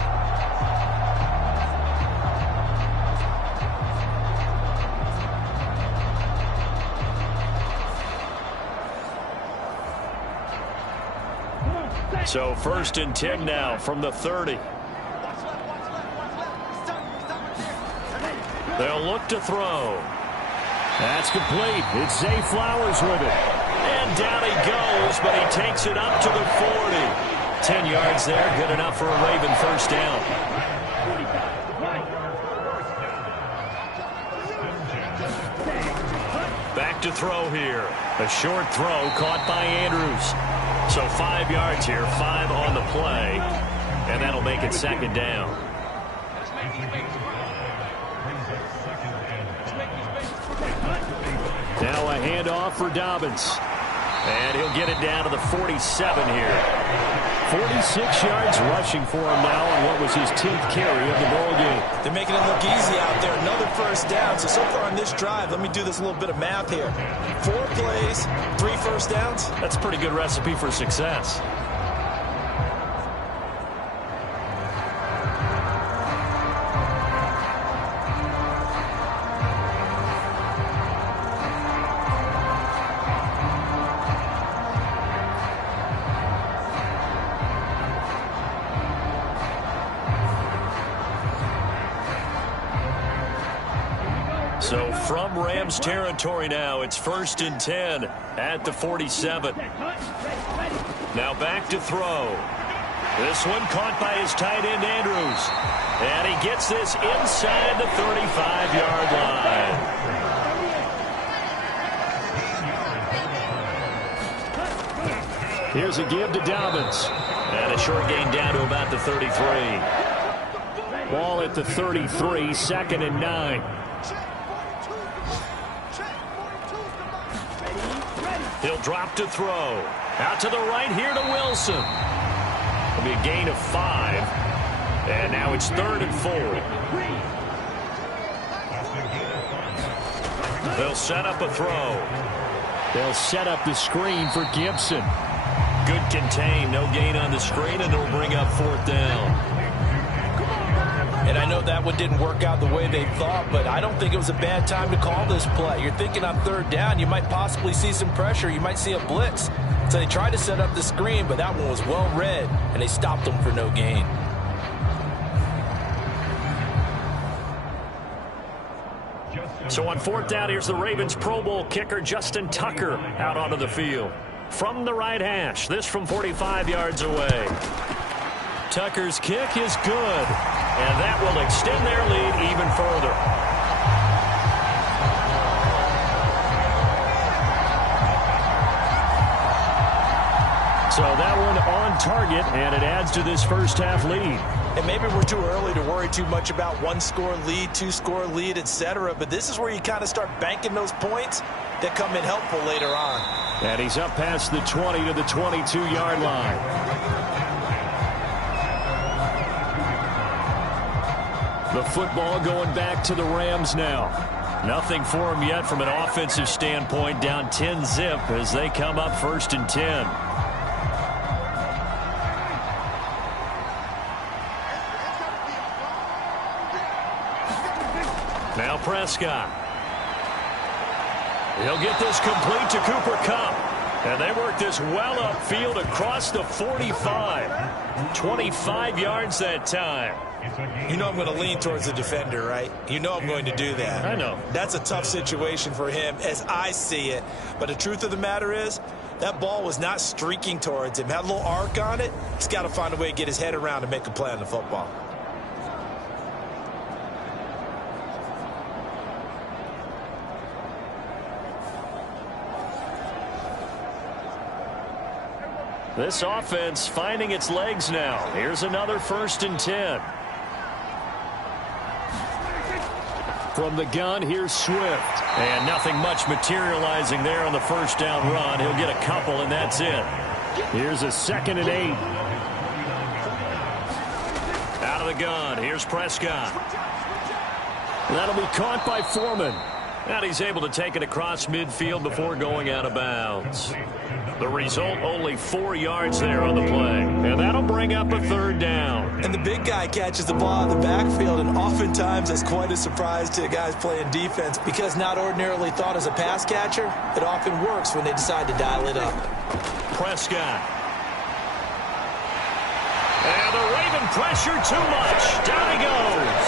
So 1st and 10 now from the 30. They'll look to throw. That's complete. It's Zay Flowers with it. And down he goes, but he takes it up to the 40. 10 yards there, good enough for a Raven 1st down. Back to throw here. A short throw caught by Andrews. So 5 yards here, 5 on the play, and that'll make it 2nd down. Now a handoff for Dobbins. And he'll get it down to the 47 here. 46 yards rushing for him now on what was his 10th carry of the ball game. They're making it look easy out there. Another 1st down. So far on this drive, let me do this little bit of math here. 4 plays, 3 1st downs. That's a pretty good recipe for success. So from Rams territory now, it's 1st and 10 at the 47. Now back to throw. This one caught by his tight end, Andrews. And he gets this inside the 35-yard line. Here's a give to Dobbins. And a short gain down to about the 33. Ball at the 33, 2nd and 9. He'll drop to throw. Out to the right here to Wilson. It'll be a gain of 5. And now it's 3rd and 4. They'll set up a throw. They'll set up the screen for Gibson. Good contain. No gain on the screen, and it'll bring up 4th down. And I know that one didn't work out the way they thought, but I don't think it was a bad time to call this play. You're thinking on 3rd down, you might possibly see some pressure. You might see a blitz. So they tried to set up the screen, but that one was well read, and they stopped them for no gain. So on 4th down, here's the Ravens Pro Bowl kicker Justin Tucker out onto the field. From the right hash, this from 45 yards away. Tucker's kick is good, and that will extend their lead even further. So that one on target, and it adds to this 1st half lead. And maybe we're too early to worry too much about 1-score lead, 2-score lead, etc. But this is where you kind of start banking those points that come in helpful later on. And he's up past the 20 to the 22-yard line. The football going back to the Rams now. Nothing for him yet from an offensive standpoint. Down 10-zip as they come up 1st and 10. Now Prescott. He'll get this complete to Cooper Kupp. And they work this well upfield across the 45. 25 yards that time. You know I'm going to lean towards the defender, right? You know I'm going to do that. I know. That's a tough situation for him as I see it. But the truth of the matter is, that ball was not streaking towards him. Had a little arc on it. He's got to find a way to get his head around and make a play on the football. This offense finding its legs now. Here's another 1st and 10. From the gun, here's Swift. And nothing much materializing there on the 1st down run. He'll get a couple, and that's it. Here's a 2nd and 8. Out of the gun, here's Prescott. That'll be caught by Foreman. And he's able to take it across midfield before going out of bounds. The result, only 4 yards there on the play. And that'll bring up a 3rd down. And the big guy catches the ball in the backfield, and oftentimes that's quite a surprise to guys playing defense because not ordinarily thought as a pass catcher, it often works when they decide to dial it up. Prescott. And the Raven pressure too much. Down he goes.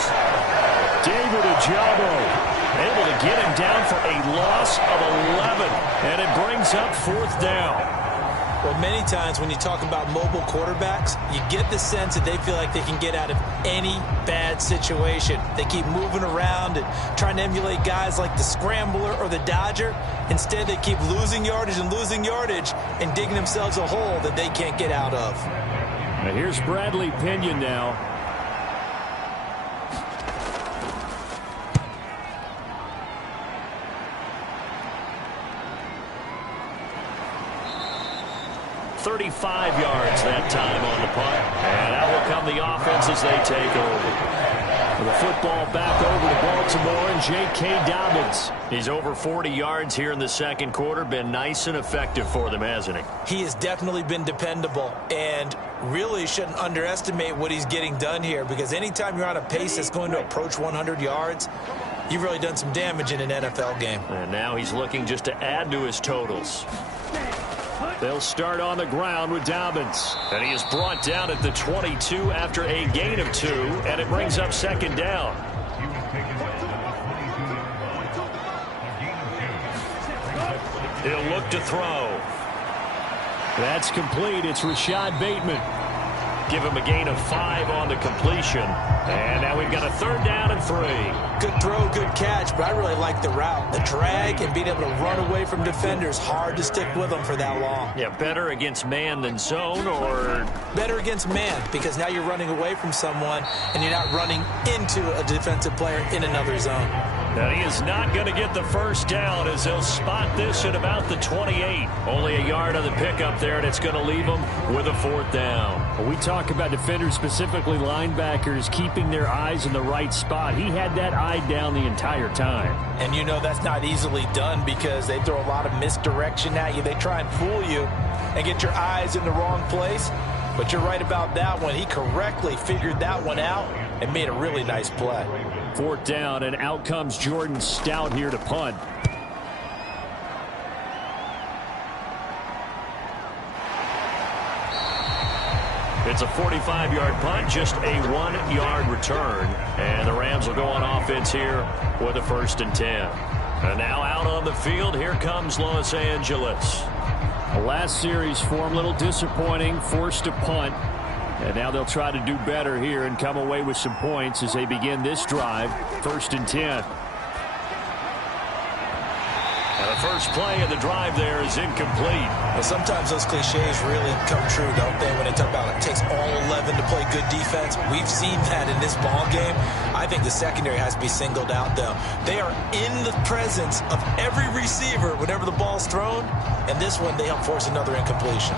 David Ojabo able to get him down for a loss of 11. And it brings up 4th down. Well, many times when you talk about mobile quarterbacks, you get the sense that they feel like they can get out of any bad situation. They keep moving around and trying to emulate guys like the Scrambler or the Dodger. Instead, they keep losing yardage and digging themselves a hole that they can't get out of. Now here's Bradley Pinion now. .35 yards that time on the punt. And out will come the offense as they take over. The football back over to Baltimore and J.K. Dobbins. He's over 40 yards here in the 2nd quarter. Been nice and effective for them, hasn't he? He has definitely been dependable and really shouldn't underestimate what he's getting done here because anytime you're on a pace that's going to approach 100 yards, you've really done some damage in an NFL game. And now he's looking just to add to his totals. They'll start on the ground with Dobbins. And he is brought down at the 22 after a gain of 2, and it brings up 2nd down. He'll look to throw. That's complete. It's Rashad Bateman. Give him a gain of 5 on the completion. And now we've got a 3rd down and 3. Good throw, good catch, but I really like the route. The drag and being able to run away from defenders. Hard to stick with them for that long. Yeah, better against man than zone, or? Better against man, because now you're running away from someone and you're not running into a defensive player in another zone. Now he is not going to get the 1st down as they'll spot this at about the 28. Only a yard on the pickup there, and it's going to leave them with a 4th down. When we talk about defenders, specifically linebackers, keeping their eyes in the right spot. He had that eye down the entire time. And you know that's not easily done because they throw a lot of misdirection at you. They try and fool you and get your eyes in the wrong place. But you're right about that one. He correctly figured that one out and made a really nice play. 4th down, and out comes Jordan Stout here to punt. It's a 45-yard punt, just a 1-yard return. And the Rams will go on offense here with a 1st and 10. And now out on the field, here comes Los Angeles. The last series for him, a little disappointing, forced to punt. And now they'll try to do better here and come away with some points as they begin this drive, 1st and 10. And the first play of the drive there is incomplete. Well, sometimes those cliches really come true, don't they, when they talk about it takes all 11 to play good defense. We've seen that in this ball game. I think the secondary has to be singled out, though. They are in the presence of every receiver whenever the ball's thrown, and this one they help force another incompletion.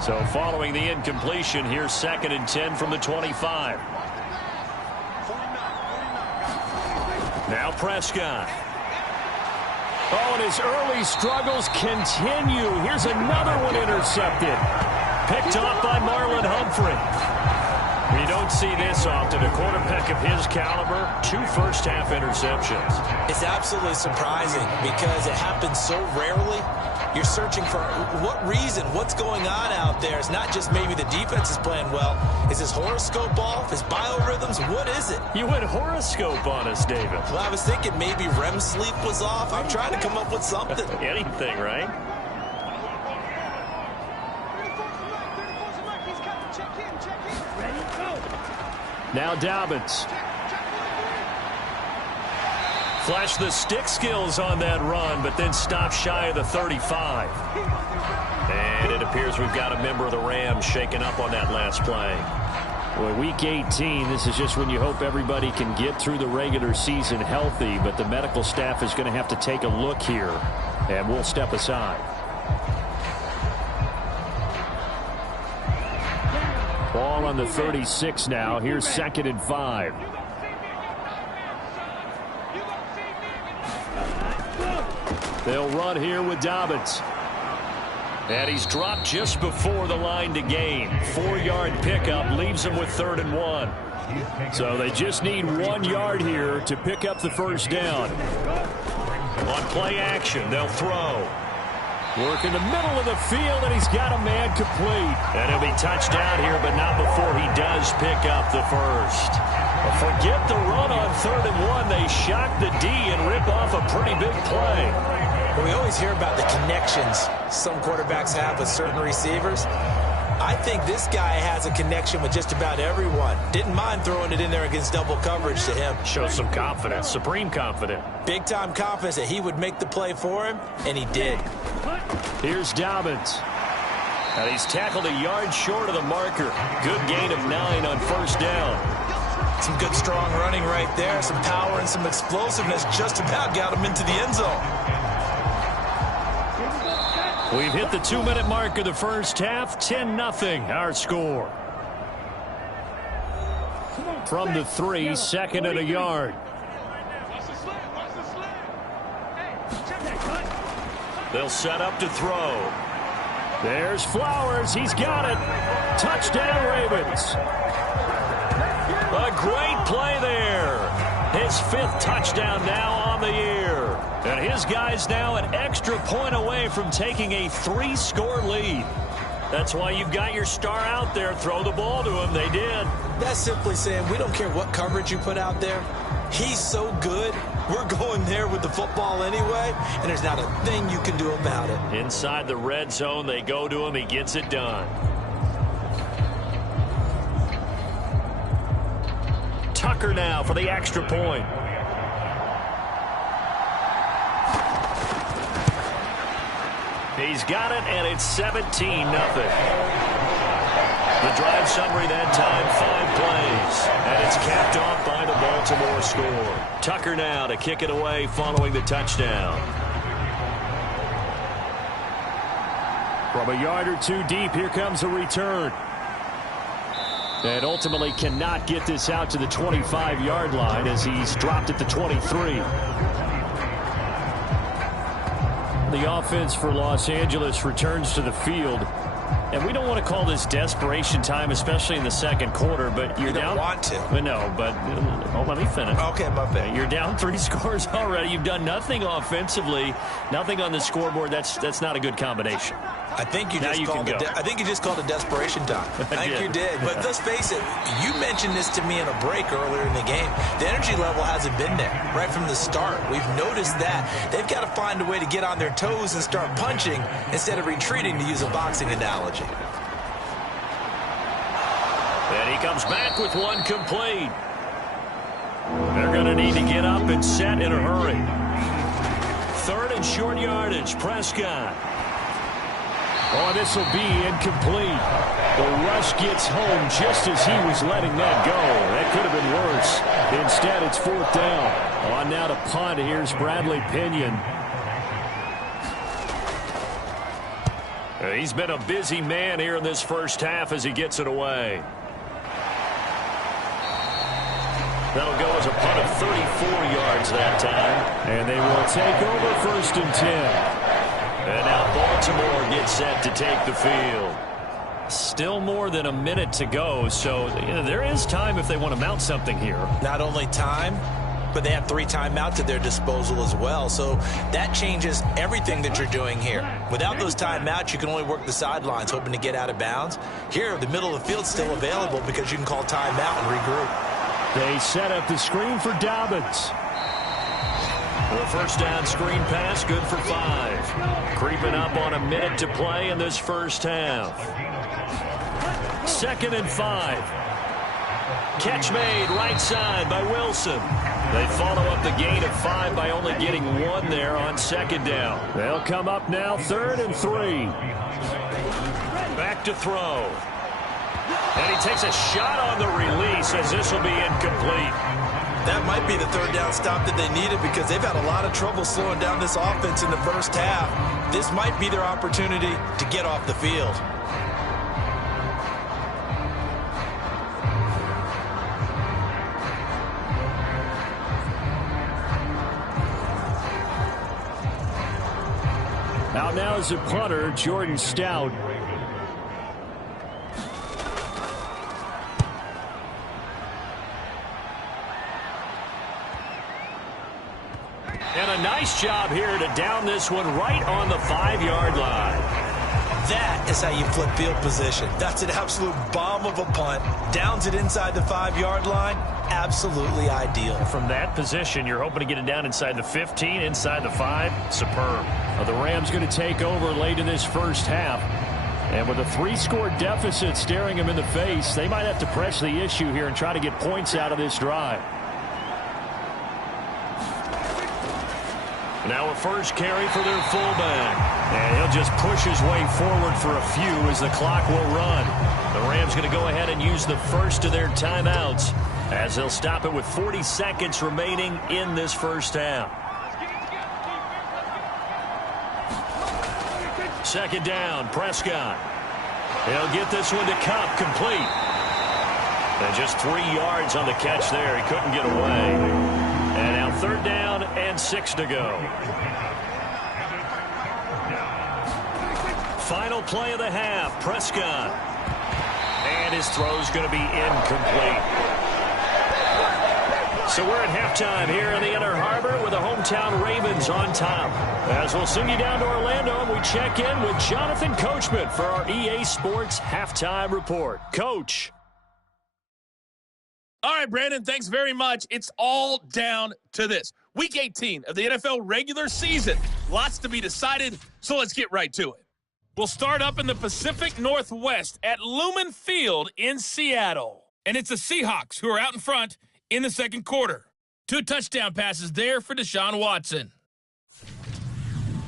So following the incompletion, here's 2nd and 10 from the 25. Now Prescott. Oh, and his early struggles continue. Here's another one intercepted. Picked off by Marlon Humphrey. We don't see this often. A quarterback of his caliber, 2 first-half interceptions. It's absolutely surprising because it happens so rarely. You're searching for what reason, what's going on out there. It's not just maybe the defense is playing well. Is his horoscope off? His biorhythms? What is it? You went horoscope on us, David. Well, I was thinking maybe REM sleep was off. I'm trying to come up with something. Anything, right? Now Dobbins. Flash the stick skills on that run, but then stop shy of the 35. And it appears we've got a member of the Rams shaken up on that last play. Boy, week 18, this is just when you hope everybody can get through the regular season healthy, but the medical staff is going to have to take a look here, and we'll step aside. Ball on the 36 now. Here's 2nd and 5. They'll run here with Dobbins. And he's dropped just before the line to gain. 4-yard pickup leaves him with 3rd and 1. So they just need 1 yard here to pick up the first down. On play action, they'll throw. Work in the middle of the field, and he's got a man complete. And he'll be touched down here, but not before he does pick up the first. Well, forget the run on 3rd and 1. They shock the D and rip off a pretty big play. We always hear about the connections some quarterbacks have with certain receivers. I think this guy has a connection with just about everyone. Didn't mind throwing it in there against double coverage to him. Show some confidence, supreme confidence. Big-time confidence that he would make the play for him, and he did. Here's Dobbins. And he's tackled a yard short of the marker. Good gain of 9 on first down. Some good, strong running right there. Some power and some explosiveness just about got him into the end zone. We've hit the 2-minute mark of the first half. 10-0 our score. From the 3, 2nd and a yard. They'll set up to throw. There's Flowers. He's got it. Touchdown, Ravens. A great play there. His 5th touchdown now on the year. And his guy's now an extra point away from taking a 3-score lead. That's why you've got your star out there. Throw the ball to him. They did. That's simply saying we don't care what coverage you put out there. He's so good. We're going there with the football anyway, and there's not a thing you can do about it. Inside the red zone, they go to him. He gets it done. Tucker now for the extra point. He's got it, and it's 17-0. The drive summary that time, 5 plays. And it's capped off by the Baltimore score. Tucker now to kick it away following the touchdown. From a yard or 2 deep, here comes a return. And ultimately cannot get this out to the 25-yard line as he's dropped at the 23. The offense for Los Angeles returns to the field. And we don't want to call this desperation time, especially in the second quarter, but you're down. You don't want to. But no, but let me finish. Okay, my bad. You're down 3 scores already. You've done nothing offensively, nothing on the scoreboard. That's not a good combination. I think you just called it desperation time. I think you did. But let's face it, you mentioned this to me in a break earlier in the game. The energy level hasn't been there right from the start. We've noticed that. They've got to find a way to get on their toes and start punching instead of retreating, to use a boxing analogy. And he comes back with 1 complete. They're going to need to get up and set in a hurry. 3rd and short yardage, Prescott. Oh, this will be incomplete. The rush gets home just as he was letting that go. That could have been worse. Instead, it's 4th down. On now to punt. Here's Bradley Pinion. He's been a busy man here in this first half as he gets it away. That'll go as a punt of 34 yards that time. And they will take over 1st and 10. And now Baltimore gets set to take the field. Still more than a minute to go, so there is time if they want to mount something here. Not only time, but they have 3 timeouts at their disposal as well. So that changes everything that you're doing here. Without those timeouts, you can only work the sidelines, hoping to get out of bounds. Here, the middle of the field's still available because you can call timeout and regroup. They set up the screen for Dobbins. The first down screen pass, good for 5. Creeping up on a minute to play in this first half. 2nd and 5. Catch made right side by Wilson. They follow up the gain of 5 by only getting 1 there on 2nd down. They'll come up now 3rd and 3. Back to throw. And he takes a shot on the release as this will be incomplete. That might be the 3rd down stop that they needed because they've had a lot of trouble slowing down this offense in the first half. This might be their opportunity to get off the field. Out now is the punter, Jordan Stout. And a nice job here to down this one right on the 5-yard line. That is how you flip field position. That's an absolute bomb of a punt. Downs it inside the 5-yard line. Absolutely ideal. From that position, you're hoping to get it down inside the 15, inside the 5. Superb. Well, the Rams going to take over late in this first half. And with a 3-score deficit staring them in the face, they might have to press the issue here and try to get points out of this drive. Now a first carry for their fullback. And he'll just push his way forward for a few as the clock will run. The Rams going to go ahead and use the first of their timeouts as they'll stop it with 40 seconds remaining in this first half. 2nd down, Prescott. He'll get this one to Cup, complete. And just 3 yards on the catch there. He couldn't get away. And now 3rd down and 6 to go. Final play of the half, Prescott. And his throw's going to be incomplete. So we're at halftime here in the Inner Harbor with the hometown Ravens on top. As we'll send you down to Orlando and we check in with Jonathan Coachman for our EA Sports Halftime Report. Coach. All right, Brandon, thanks very much. It's all down to this. Week 18 of the NFL regular season. Lots to be decided, so let's get right to it. We'll start up in the Pacific Northwest at Lumen Field in Seattle. And it's the Seahawks who are out in front in the second quarter. 2 touchdown passes there for Deshaun Watson.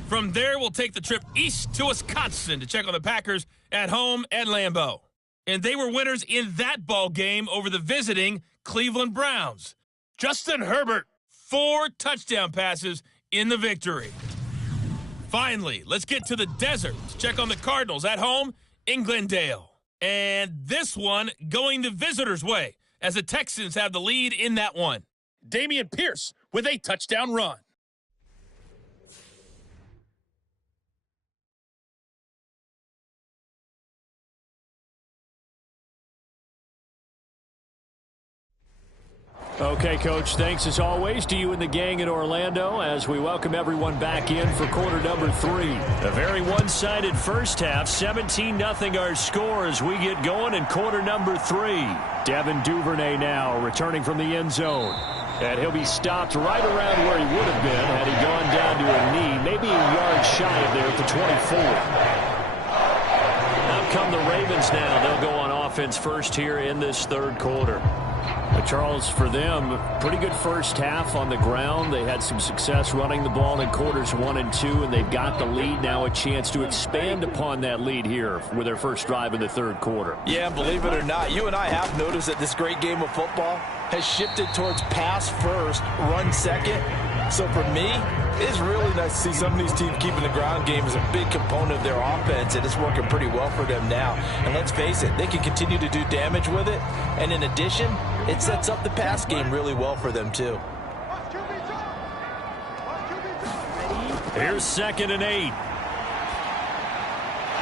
From there, we'll take the trip east to Wisconsin to check on the Packers at home at Lambeau. And they were winners in that ball game over the visiting Cleveland Browns. Justin Herbert, 4 touchdown passes in the victory. Finally, let's get to the desert to check on the Cardinals at home in Glendale. And this one going the visitors' way as the Texans have the lead in that one. Dameon Pierce with a touchdown run. Okay, Coach, thanks as always to you and the gang in Orlando as we welcome everyone back in for quarter number 3. A very one-sided first half, 17-0 our score as we get going in quarter number 3. Devin Duvernay now returning from the end zone. And he'll be stopped right around where he would have been had he gone down to a knee, maybe a yard shy of there at the 24. Out come the Ravens now. They'll go on offense first here in this third quarter. Charles, for them, pretty good first half on the ground. They had some success running the ball in quarters 1 and 2, and they've got the lead now, a chance to expand upon that lead here with their first drive in the third quarter. Yeah, believe it or not, you and I have noticed that this great game of football has shifted towards pass first, run second. So for me, It's really nice to see some of these teams keeping the ground game as a big component of their offense, and it's working pretty well for them now. And let's face it, they can continue to do damage with it. And in addition, it sets up the pass game really well for them, too. Here's 2nd and 8.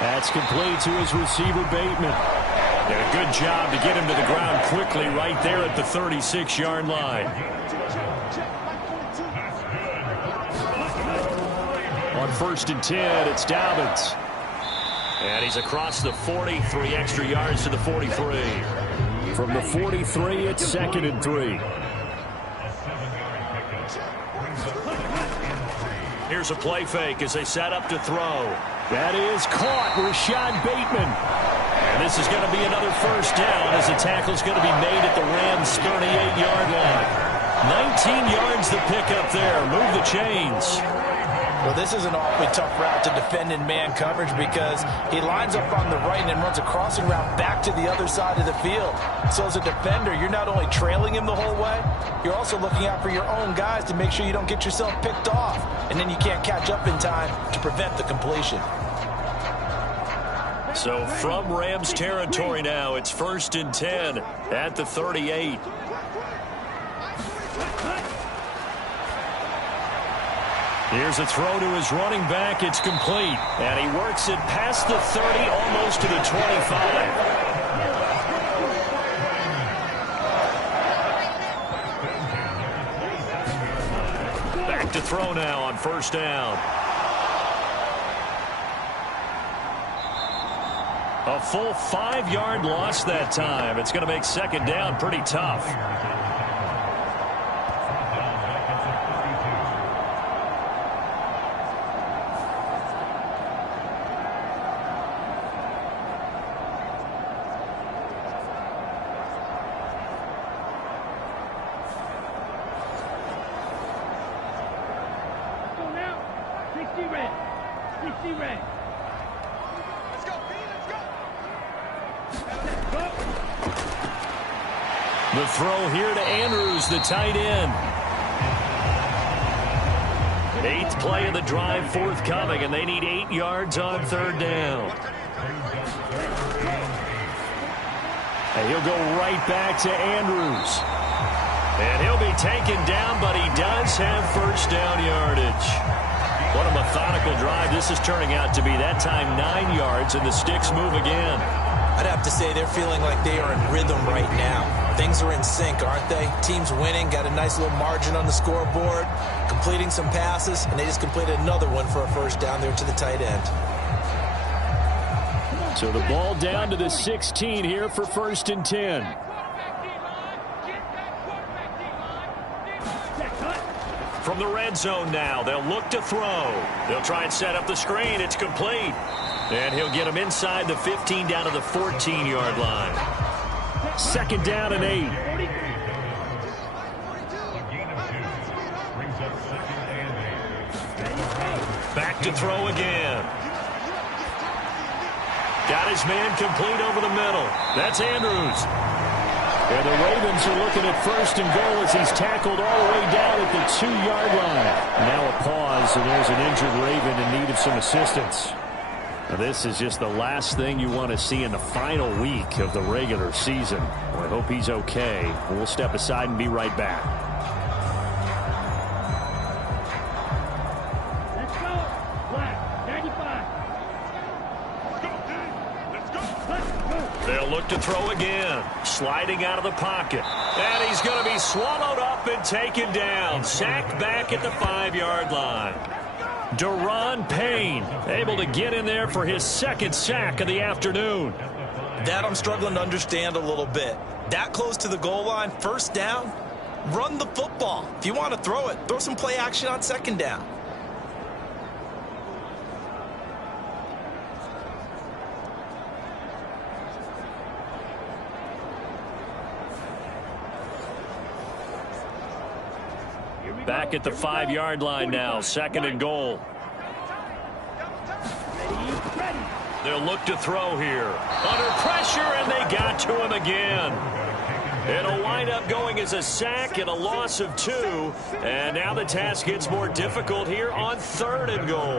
That's complete to his receiver, Bateman. Did a good job to get him to the ground quickly right there at the 36-yard line. On 1st and 10, it's Dobbins. And he's across the 40, 3 extra yards to the 43. From the 43, it's 2nd and 3. Here's a play fake as they set up to throw. That is caught. Rashad Bateman. And this is going to be another first down as the tackle's going to be made at the Rams' 38-yard line. 19 yards to pick up there. Move the chains. Well, this is an awfully tough route to defend in man coverage because he lines up on the right and then runs a crossing route back to the other side of the field. So as a defender, you're not only trailing him the whole way, you're also looking out for your own guys to make sure you don't get yourself picked off. And then you can't catch up in time to prevent the completion. So from Rams territory now, it's 1st and 10 at the 38. Here's a throw to his running back. It's complete. And he works it past the 30, almost to the 25. Back to throw now on 1st down. A full 5-yard loss that time. It's going to make 2nd down pretty tough. The throw here to Andrews, the tight end. 8th play of the drive forthcoming, and they need 8 yards on 3rd down. And he'll go right back to Andrews. And he'll be taken down, but he does have 1st down yardage. What a methodical drive this is turning out to be. That time 9 yards, and the sticks move again. I'd have to say they're feeling like they are in rhythm right now. Things are in sync, aren't they? Team's winning, got a nice little margin on the scoreboard, completing some passes, and they just completed another one for a 1st down there to the tight end. So the ball down to the 16 here for 1st and 10. From the red zone now, they'll look to throw. They'll try and set up the screen. It's complete. And he'll get him inside the 15 down to the 14-yard line. 2nd down and 8. Back to throw again. Got his man complete over the middle. That's Andrews. And the Ravens are looking at 1st and goal as he's tackled all the way down at the 2-yard line. Now a pause, and there's an injured Raven in need of some assistance. Now this is just the last thing you want to see in the final week of the regular season. Well, I hope he's okay. We'll step aside and be right back. Let's go. Black, 95. They'll look to throw again. Sliding out of the pocket. And he's going to be swallowed up and taken down. Sacked back at the 5-yard line. Deron Payne able to get in there for his 2nd sack of the afternoon. That I'm struggling to understand a little bit. That close to the goal line, 1st down, run the football. If you want to throw it, throw some play action on 2nd down. Back at the 5-yard line now, 2nd and goal. They'll look to throw here. Under pressure, and they got to him again. It'll wind up going as a sack and a loss of 2. And now the task gets more difficult here on 3rd and goal.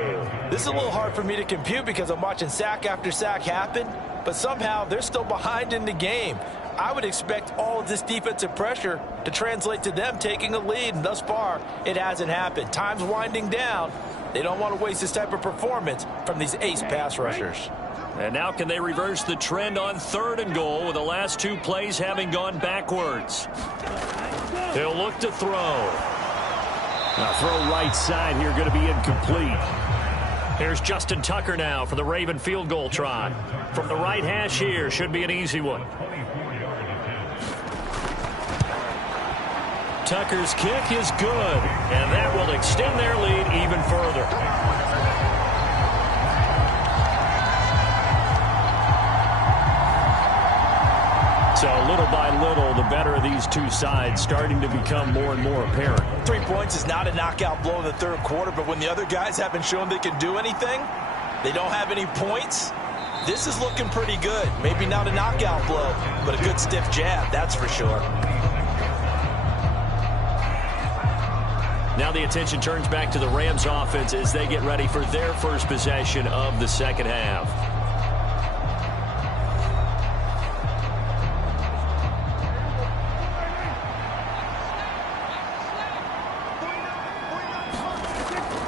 This is a little hard for me to compute because I'm watching sack after sack happen, but somehow they're still behind in the game. I would expect all of this defensive pressure to translate to them taking a lead, and thus far, it hasn't happened. Time's winding down. They don't want to waste this type of performance from these ace pass rushers. And now can they reverse the trend on 3rd and goal with the last 2 plays having gone backwards? He'll look to throw. Now throw right side here, going to be incomplete. Here's Justin Tucker now for the Raven field goal try. From the right hash here, should be an easy one. Tucker's kick is good, and that will extend their lead even further. So little by little, the better of these two sides starting to become more and more apparent. 3 points is not a knockout blow in the third quarter, but when the other guys haven't shown they can do anything, they don't have any points, this is looking pretty good. Maybe not a knockout blow, but a good stiff jab, that's for sure. Now the attention turns back to the Rams offense as they get ready for their first possession of the second half.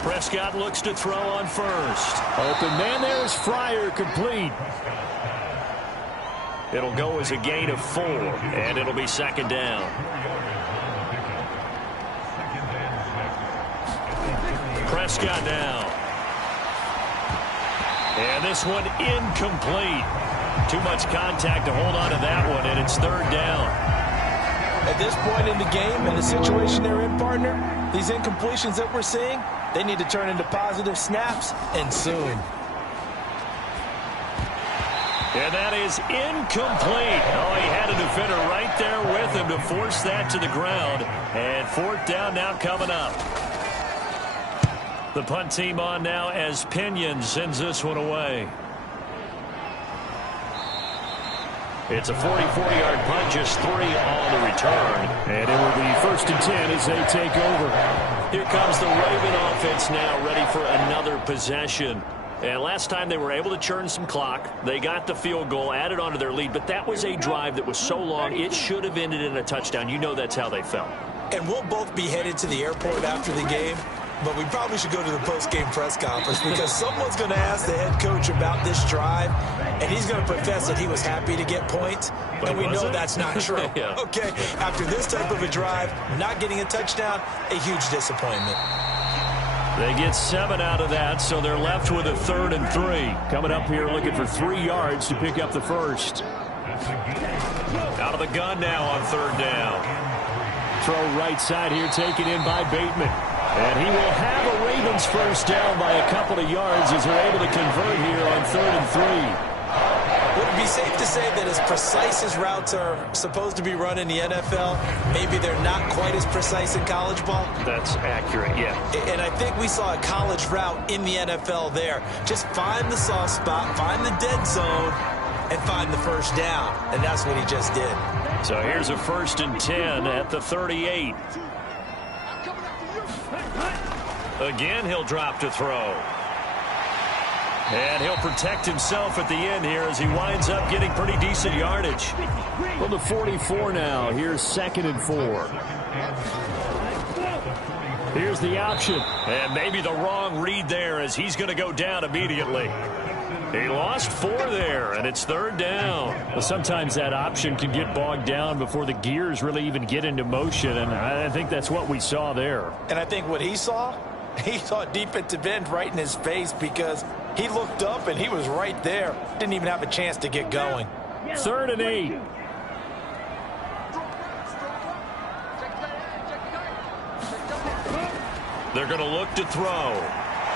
Prescott looks to throw on first. Open man there is Fryer, complete. It'll go as a gain of 4, and it'll be second down. Prescott now. And this one incomplete. Too much contact to hold on to that one, and it's third down. At this point in the game and the situation they're in, partner, these incompletions that we're seeing, they need to turn into positive snaps, and soon. And that is incomplete. Oh, he had a defender right there with him to force that to the ground. And fourth down now coming up. The punt team on now as Pinion sends this one away. It's a 44-yard punt, just 3 on the return. And it will be 1st and 10 as they take over. Here comes the Raven offense now, ready for another possession. And last time they were able to churn some clock. They got the field goal, added on to their lead. But that was a drive that was so long, it should have ended in a touchdown. You know that's how they felt. And we'll both be headed to the airport after the game. But we probably should go to the post-game press conference because someone's going to ask the head coach about this drive, and he's going to profess that he was happy to get points, and we know that's not true. Yeah. Okay, after this type of a drive, not getting a touchdown, a huge disappointment. They get 7 out of that, so they're left with a 3rd and 3. Coming up here looking for 3 yards to pick up the first. Out of the gun now on 3rd down. Throw right side here taken in by Bateman. And he will have a Ravens first down by a couple of yards as they're able to convert here on 3rd and 3. Would it be safe to say that as precise as routes are supposed to be run in the NFL, maybe they're not quite as precise in college ball? That's accurate, yeah. And I think we saw a college route in the NFL there. Just find the soft spot, find the dead zone, and find the first down. And that's what he just did. So here's a 1st and 10 at the 38. Again, he'll drop to throw. And he'll protect himself at the end here as he winds up getting pretty decent yardage. From the 44 now, here's 2nd and 4. Here's the option. And maybe the wrong read there as he's going to go down immediately. He lost 4 there, and it's 3rd down. Well, sometimes that option can get bogged down before the gears really even get into motion, and I think that's what we saw there. And I think what he saw defensive end right in his face because he looked up and he was right there. Didn't even have a chance to get going. 3rd and 8. They're going to look to throw.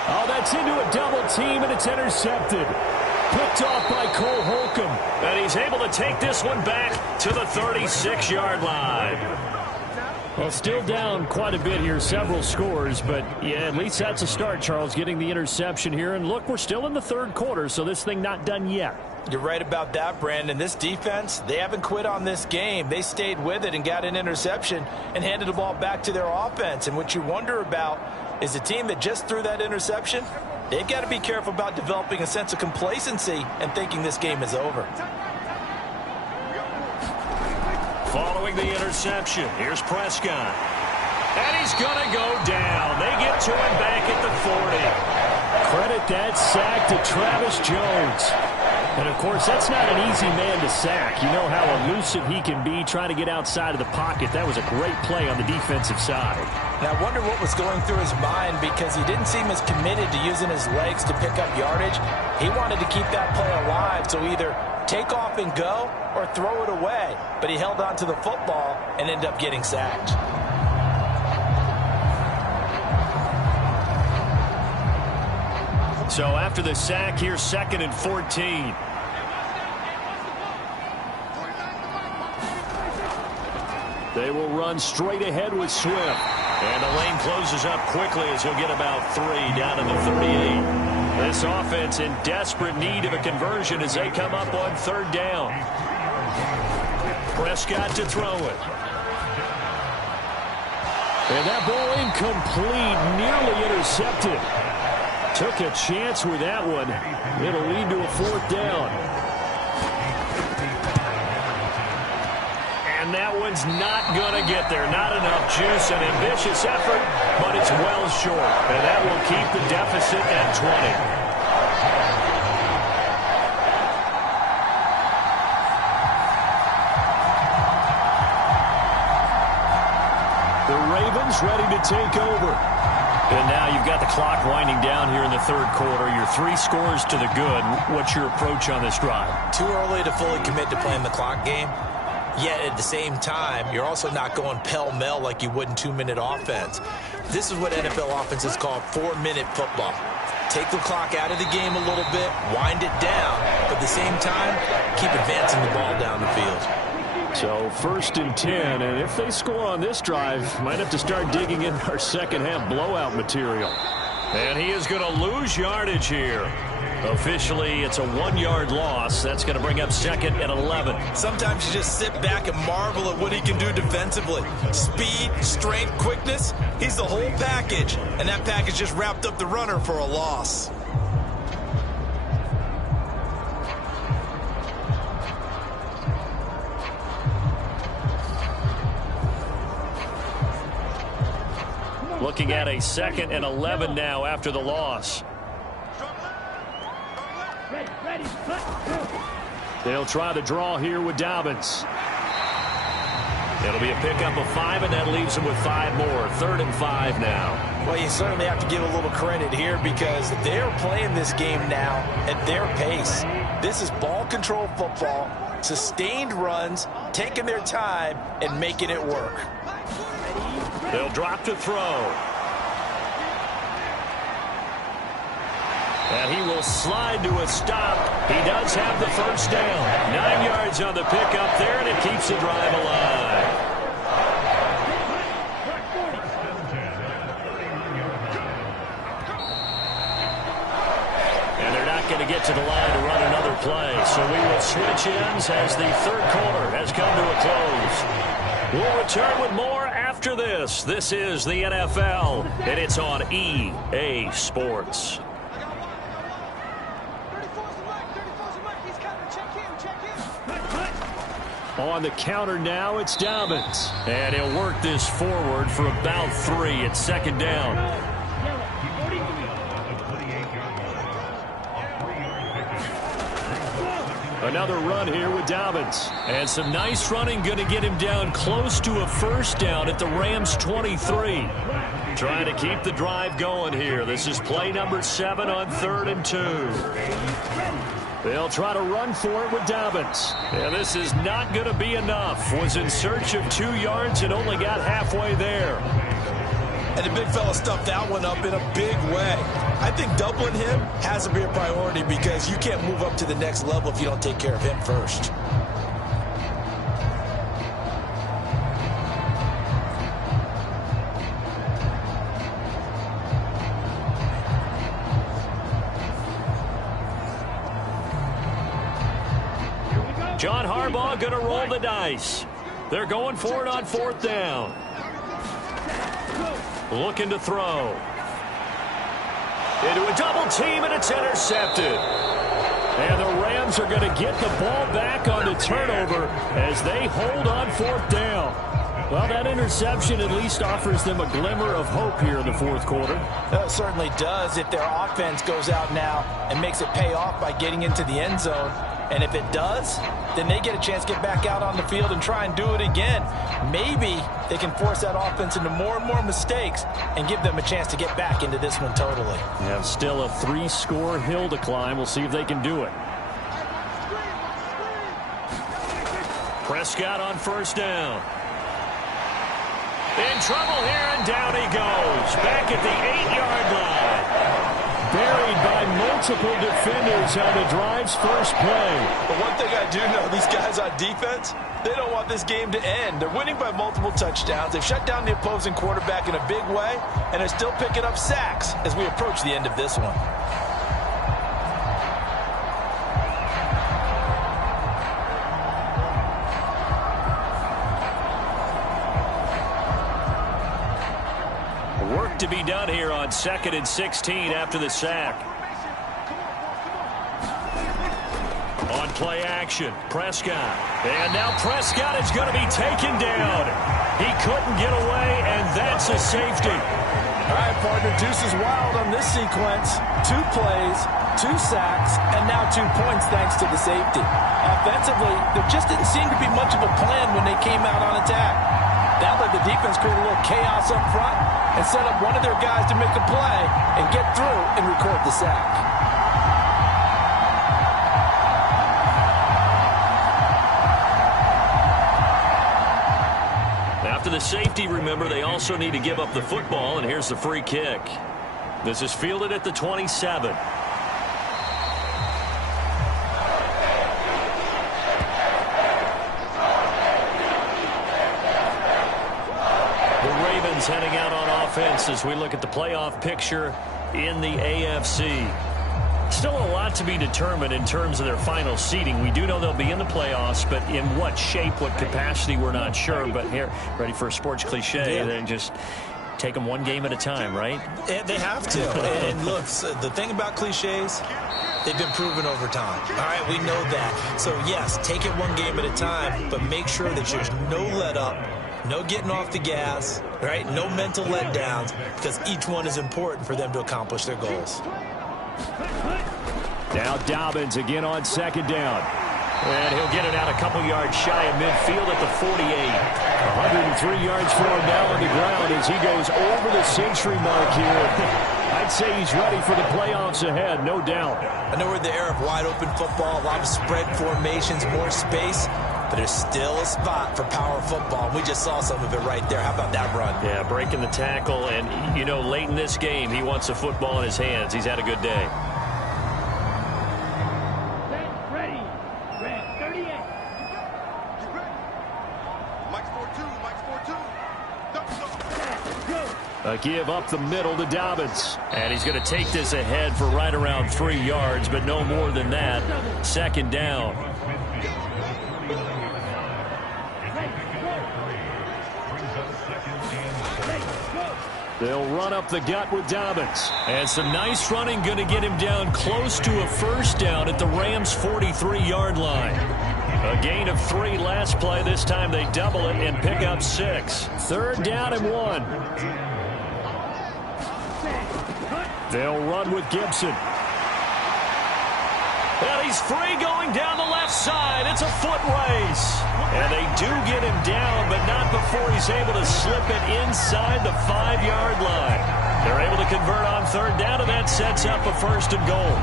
Oh, that's into a double team, and it's intercepted. Picked off by Cole Holcomb. And he's able to take this one back to the 36-yard line. Well, still down quite a bit here, several scores, but yeah, at least that's a start, Charles, getting the interception here. And look, we're still in the third quarter, so this thing not done yet. You're right about that, Brandon. This defense, they haven't quit on this game. They stayed with it and got an interception and handed the ball back to their offense. And what you wonder about is the team that just threw that interception, they've got to be careful about developing a sense of complacency and thinking this game is over. Following the interception, here's Prescott. And he's going to go down. They get to him back at the 40. Credit that sack to Travis Jones. And, of course, that's not an easy man to sack. You know how elusive he can be trying to get outside of the pocket. That was a great play on the defensive side. And I wonder what was going through his mind because he didn't seem as committed to using his legs to pick up yardage. He wanted to keep that play alive, so either take off and go or throw it away. But he held on to the football and ended up getting sacked. So after the sack, here's 2nd and 14. They will run straight ahead with Swift. And the lane closes up quickly as he'll get about 3 down to the 38. This offense in desperate need of a conversion as they come up on 3rd down. Prescott to throw it. And that ball incomplete, nearly intercepted. Took a chance with that one. It'll lead to a 4th down. And that one's not going to get there. Not enough juice, an ambitious effort, but it's well short. And that will keep the deficit at 20. The Ravens ready to take over. And now you've got the clock winding down here in the 3rd quarter. Your 3 scores to the good. What's your approach on this drive? Too early to fully commit to playing the clock game. Yet at the same time, you're also not going pell-mell like you would in 2-minute offense. This is what NFL offenses call 4-minute football. Take the clock out of the game a little bit, wind it down, but at the same time, keep advancing the ball down the field. So 1st and 10, and if they score on this drive, might have to start digging in our second-half blowout material. And he is going to lose yardage here. Officially, it's a 1-yard loss. That's going to bring up 2nd and 11. Sometimes you just sit back and marvel at what he can do defensively. Speed, strength, quickness, he's the whole package. And that package just wrapped up the runner for a loss. Looking at a 2nd and 11 now after the loss. They'll try the draw here with Dobbins. It'll be a pickup of 5, and that leaves them with 5 more. 3rd and 5 now. Well, you certainly have to give a little credit here because they're playing this game now at their pace. This is ball control football, sustained runs, taking their time, and making it work. They'll drop to throw. And he will slide to a stop. He does have the 1st down. 9 yards on the pickup there, and it keeps the drive alive. And they're not going to get to the line to run another play. So we will switch ends as the 3rd quarter has come to a close. We'll return with more after this. This is the NFL, and it's on EA Sports. On the counter now, it's Dobbins. And he'll work this forward for about 3 at 2nd down. Another run here with Dobbins. And some nice running going to get him down close to a 1st down at the Rams' 23. Trying to keep the drive going here. This is play number 7 on 3rd and 2. They'll try to run for it with Dobbins. And this is not going to be enough. Was in search of 2 yards and only got halfway there. And the big fella stuffed that one up in a big way. I think doubling him has to be a priority because you can't move up to the next level if you don't take care of him first. John Harbaugh going to roll the dice. They're going for it on 4th down. Looking to throw. Into a double team, and it's intercepted. And the Rams are going to get the ball back on the turnover as they hold on 4th down. Well, that interception at least offers them a glimmer of hope here in the 4th quarter. It certainly does if their offense goes out now and makes it pay off by getting into the end zone. And if it does, then they get a chance to get back out on the field and try and do it again. Maybe they can force that offense into more and more mistakes and give them a chance to get back into this one totally. Yeah, still a 3-score hill to climb. We'll see if they can do it. Prescott on 1st down. In trouble here, and down he goes. Back at the 8-yard line. Buried by multiple defenders on the drive's first play. But one thing I do know, these guys on defense, they don't want this game to end. They're winning by multiple touchdowns. They've shut down the opposing quarterback in a big way, and they're still picking up sacks as we approach the end of this one. Work to be done here on 2nd and 16 after the sack. On play action, Prescott. And now Prescott is going to be taken down. He couldn't get away, and that's a safety. All right, partner, deuce is wild on this sequence. 2 plays, 2 sacks, and now 2 points thanks to the safety. Offensively, there just didn't seem to be much of a plan when they came out on attack. That let the defense create a little chaos up front and set up one of their guys to make a play and get through and record the sack. After the safety, remember, they also need to give up the football, and here's the free kick. This is fielded at the 27. Heading out on offense as we look at the playoff picture in the AFC. Still a lot to be determined in terms of their final seeding. We do know they'll be in the playoffs, but in what shape, what capacity, we're not sure. But here, ready for a sports cliche, then just take them one game at a time, right? They have to. And look, the thing about cliches, they've been proven over time. All right, we know that. So, yes, take it one game at a time, but make sure that there's no let up. No getting off the gas, right? No mental letdowns, because each one is important for them to accomplish their goals. Now Dobbins again on 2nd down. And he'll get it out a couple yards shy of midfield at the 48. 103 yards for him now on the ground as he goes over the century mark here. I'd say he's ready for the playoffs ahead, no doubt. I know we're in the era of wide-open football, a lot of spread formations, more space. But there's still a spot for power football. We just saw some of it right there. How about that run? Yeah, breaking the tackle. And, you know, late in this game, he wants the football in his hands. He's had a good day. Ready. Red 38. Mike's 4-2. A give up the middle to Dobbins. And he's going to take this ahead for right around 3 yards, but no more than that. 2nd down. They'll run up the gut with Dobbins. And some nice running going to get him down close to a 1st down at the Rams' 43-yard line. A gain of 3 last play. This time they double it and pick up 6. 3rd down and 1. They'll run with Gibson. Well, he's free going down the left side. It's a foot race. And they do get him down, but not before he's able to slip it inside the 5-yard line. They're able to convert on 3rd down, and that sets up a 1st and goal.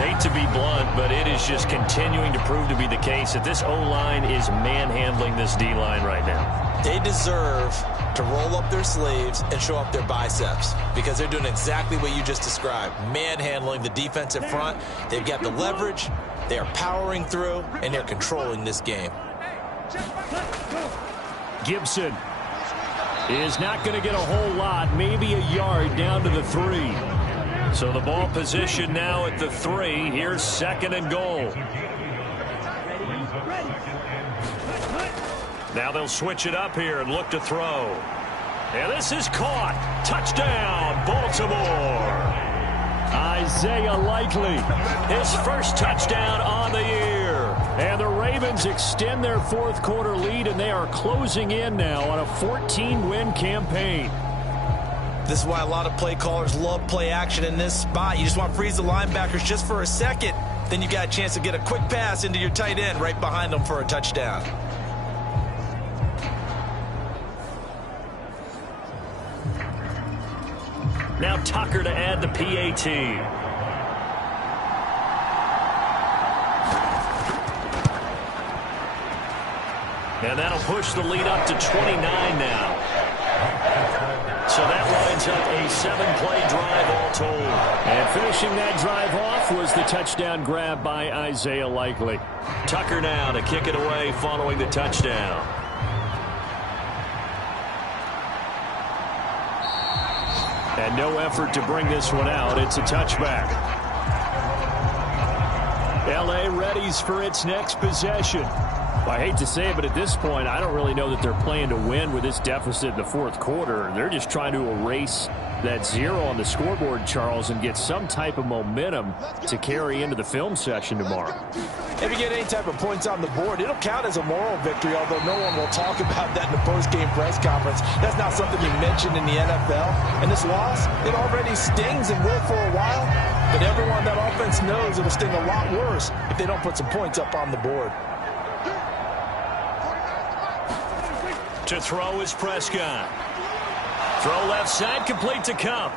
Hate to be blunt, but it is just continuing to prove to be the case that this O-line is manhandling this D-line right now. They deserve to roll up their sleeves and show up their biceps because they're doing exactly what you just described, manhandling the defensive front. They've got the leverage, they are powering through, and they're controlling this game. Gibson is not going to get a whole lot, maybe a yard down to the 3. So the ball position now at the 3. Here's 2nd and goal. Now they'll switch it up here and look to throw. And this is caught. Touchdown, Baltimore. Isaiah Likely, his first touchdown on the year. And the Ravens extend their fourth quarter lead, and they are closing in now on a 14-win campaign. This is why a lot of play callers love play action in this spot. You just want to freeze the linebackers just for a second. Then you got a chance to get a quick pass into your tight end right behind them for a touchdown. Now Tucker to add the PAT. And that'll push the lead up to 29 now. So that lines up a 7-play drive all told. And finishing that drive off was the touchdown grab by Isaiah Likely. Tucker now to kick it away following the touchdown. And no effort to bring this one out. It's a touchback. L.A. readies for its next possession. Well, I hate to say it, but at this point, I don't really know that they're playing to win with this deficit in the fourth quarter. They're just trying to erase that 0 on the scoreboard, Charles, and get some type of momentum to carry into the film session tomorrow. If you get any type of points on the board, it'll count as a moral victory, although no one will talk about that in the post-game press conference. That's not something you mentioned in the NFL. And this loss, it already stings and will for a while, but everyone that offense knows it'll sting a lot worse if they don't put some points up on the board. To throw is Prescott. Throw left side, complete to Cup.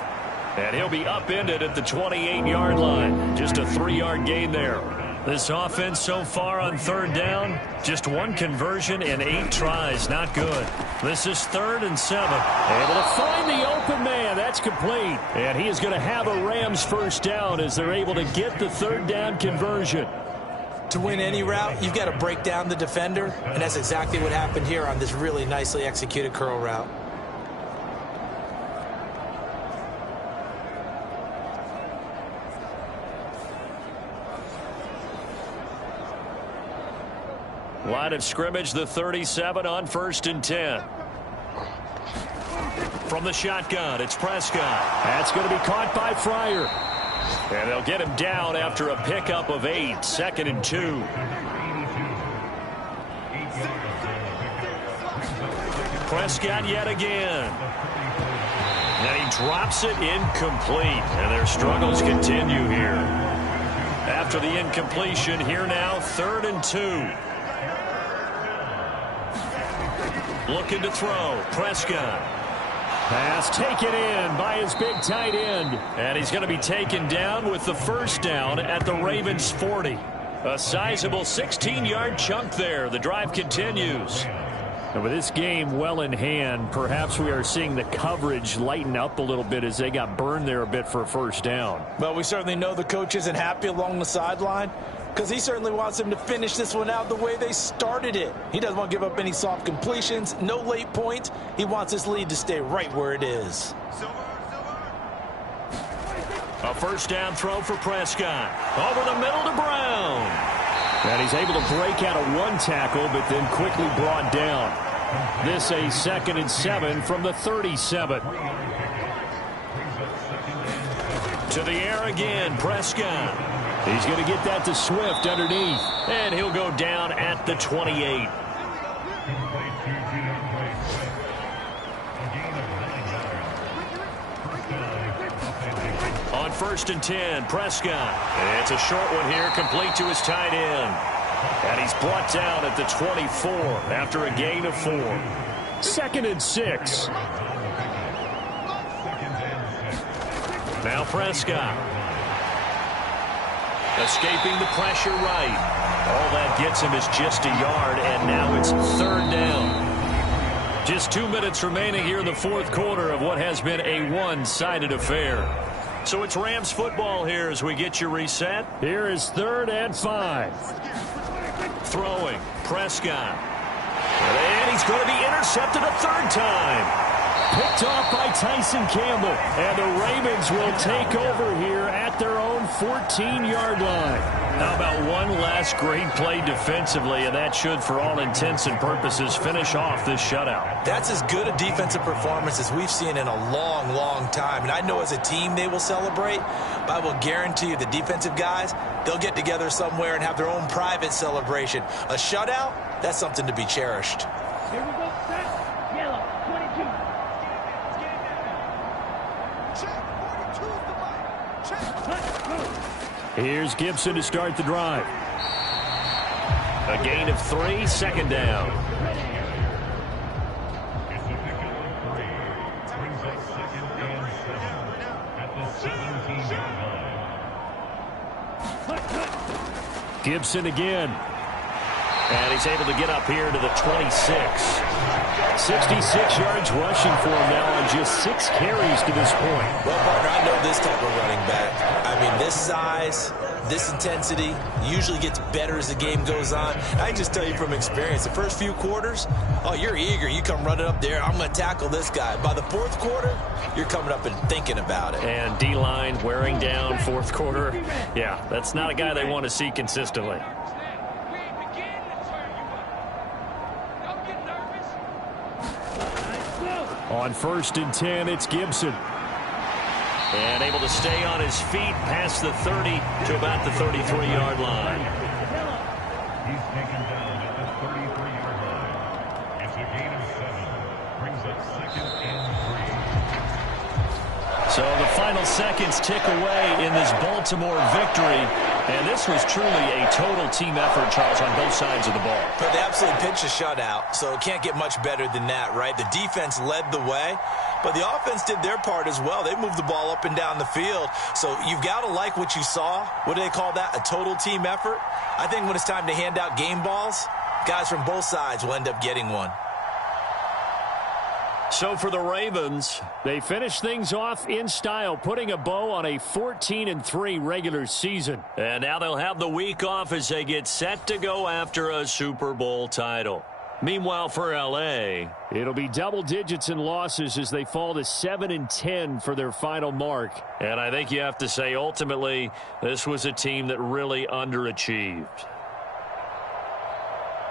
And he'll be upended at the 28-yard line. Just a 3-yard gain there. This offense so far on third down, just 1 conversion and 8 tries. Not good. This is 3rd and 7. Able to find the open man. That's complete. And he is going to have a Rams first down as they're able to get the 3rd down conversion. To win any route, you've got to break down the defender, and that's exactly what happened here on this really nicely executed curl route. Line of scrimmage, the 37 on 1st and 10. From the shotgun, it's Prescott. That's going to be caught by Fryer. And they'll get him down after a pickup of 8, 2nd and 2. Prescott yet again. And he drops it incomplete. And their struggles continue here. After the incompletion, here now, 3rd and 2. Looking to throw. Prescott. Pass taken in by his big tight end. And he's going to be taken down with the first down at the Ravens 40. A sizable 16-yard chunk there. The drive continues. And with this game well in hand, perhaps we are seeing the coverage lighten up a little bit as they got burned there a bit for a first down. Well, we certainly know the coach isn't happy along the sideline, because he certainly wants them to finish this one out the way they started it. He doesn't want to give up any soft completions, no late points. He wants his lead to stay right where it is. A first down throw for Prescott. Over the middle to Brown. And he's able to break out of 1 tackle, but then quickly brought down. This a 2nd and 7 from the 37. To the air again, Prescott. He's going to get that to Swift underneath. And he'll go down at the 28. On 1st and 10, Prescott. And it's a short one here, complete to his tight end. And he's brought down at the 24 after a gain of 4. 2nd and 6. Now Prescott. Escaping the pressure right. All that gets him is just a yard, and now it's 3rd down. Just 2 minutes remaining here in the fourth quarter of what has been a one-sided affair. So it's Rams football here as we get you reset. Here is 3rd and 5. Throwing, Prescott. And he's going to be intercepted a 3rd time. Picked off by Tyson Campbell. And the Ravens will take over here at their own 14-yard line. How about one last great play defensively, and that should, for all intents and purposes, finish off this shutout. That's as good a defensive performance as we've seen in a long, long time. And I know as a team they will celebrate, but I will guarantee you the defensive guys, they'll get together somewhere and have their own private celebration. A shutout, that's something to be cherished. Here we go, set. Yellow, 22. Check, 42 is the line. Check. Let's go. Here's Gibson to start the drive. A gain of 3, second down. Gibson again. And he's able to get up here to the 26. 66 yards rushing for him now on just 6 carries to this point. Well, partner, I know this type of running back. I mean, this size, this intensity usually gets better as the game goes on. I can just tell you from experience, the first few quarters, oh, you're eager. You come running up there, I'm going to tackle this guy. By the fourth quarter, you're coming up and thinking about it. And D-line wearing down fourth quarter. Yeah, that's not a guy they want to see consistently. On 1st and 10, it's Gibson. And able to stay on his feet past the 30 to about the 33-yard line. He's taken down at the 33-yard line. It's a gain of 7. Brings up 2nd and 3. So the final seconds tick away in this Baltimore victory. And this was truly a total team effort, Charles, on both sides of the ball. But they absolutely pitched a shutout, so it can't get much better than that, right? The defense led the way, but the offense did their part as well. They moved the ball up and down the field. So you've got to like what you saw. What do they call that? A total team effort? I think when it's time to hand out game balls, guys from both sides will end up getting one. So for the Ravens, they finish things off in style, putting a bow on a 14-3 regular season. And now they'll have the week off as they get set to go after a Super Bowl title. Meanwhile, for L.A., it'll be double digits in losses as they fall to 7-10 for their final mark. And I think you have to say, ultimately, this was a team that really underachieved.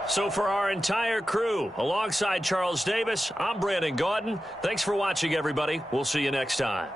So for our entire crew, alongside Charles Davis, I'm Brandon Gaudin. Thanks for watching, everybody. We'll see you next time.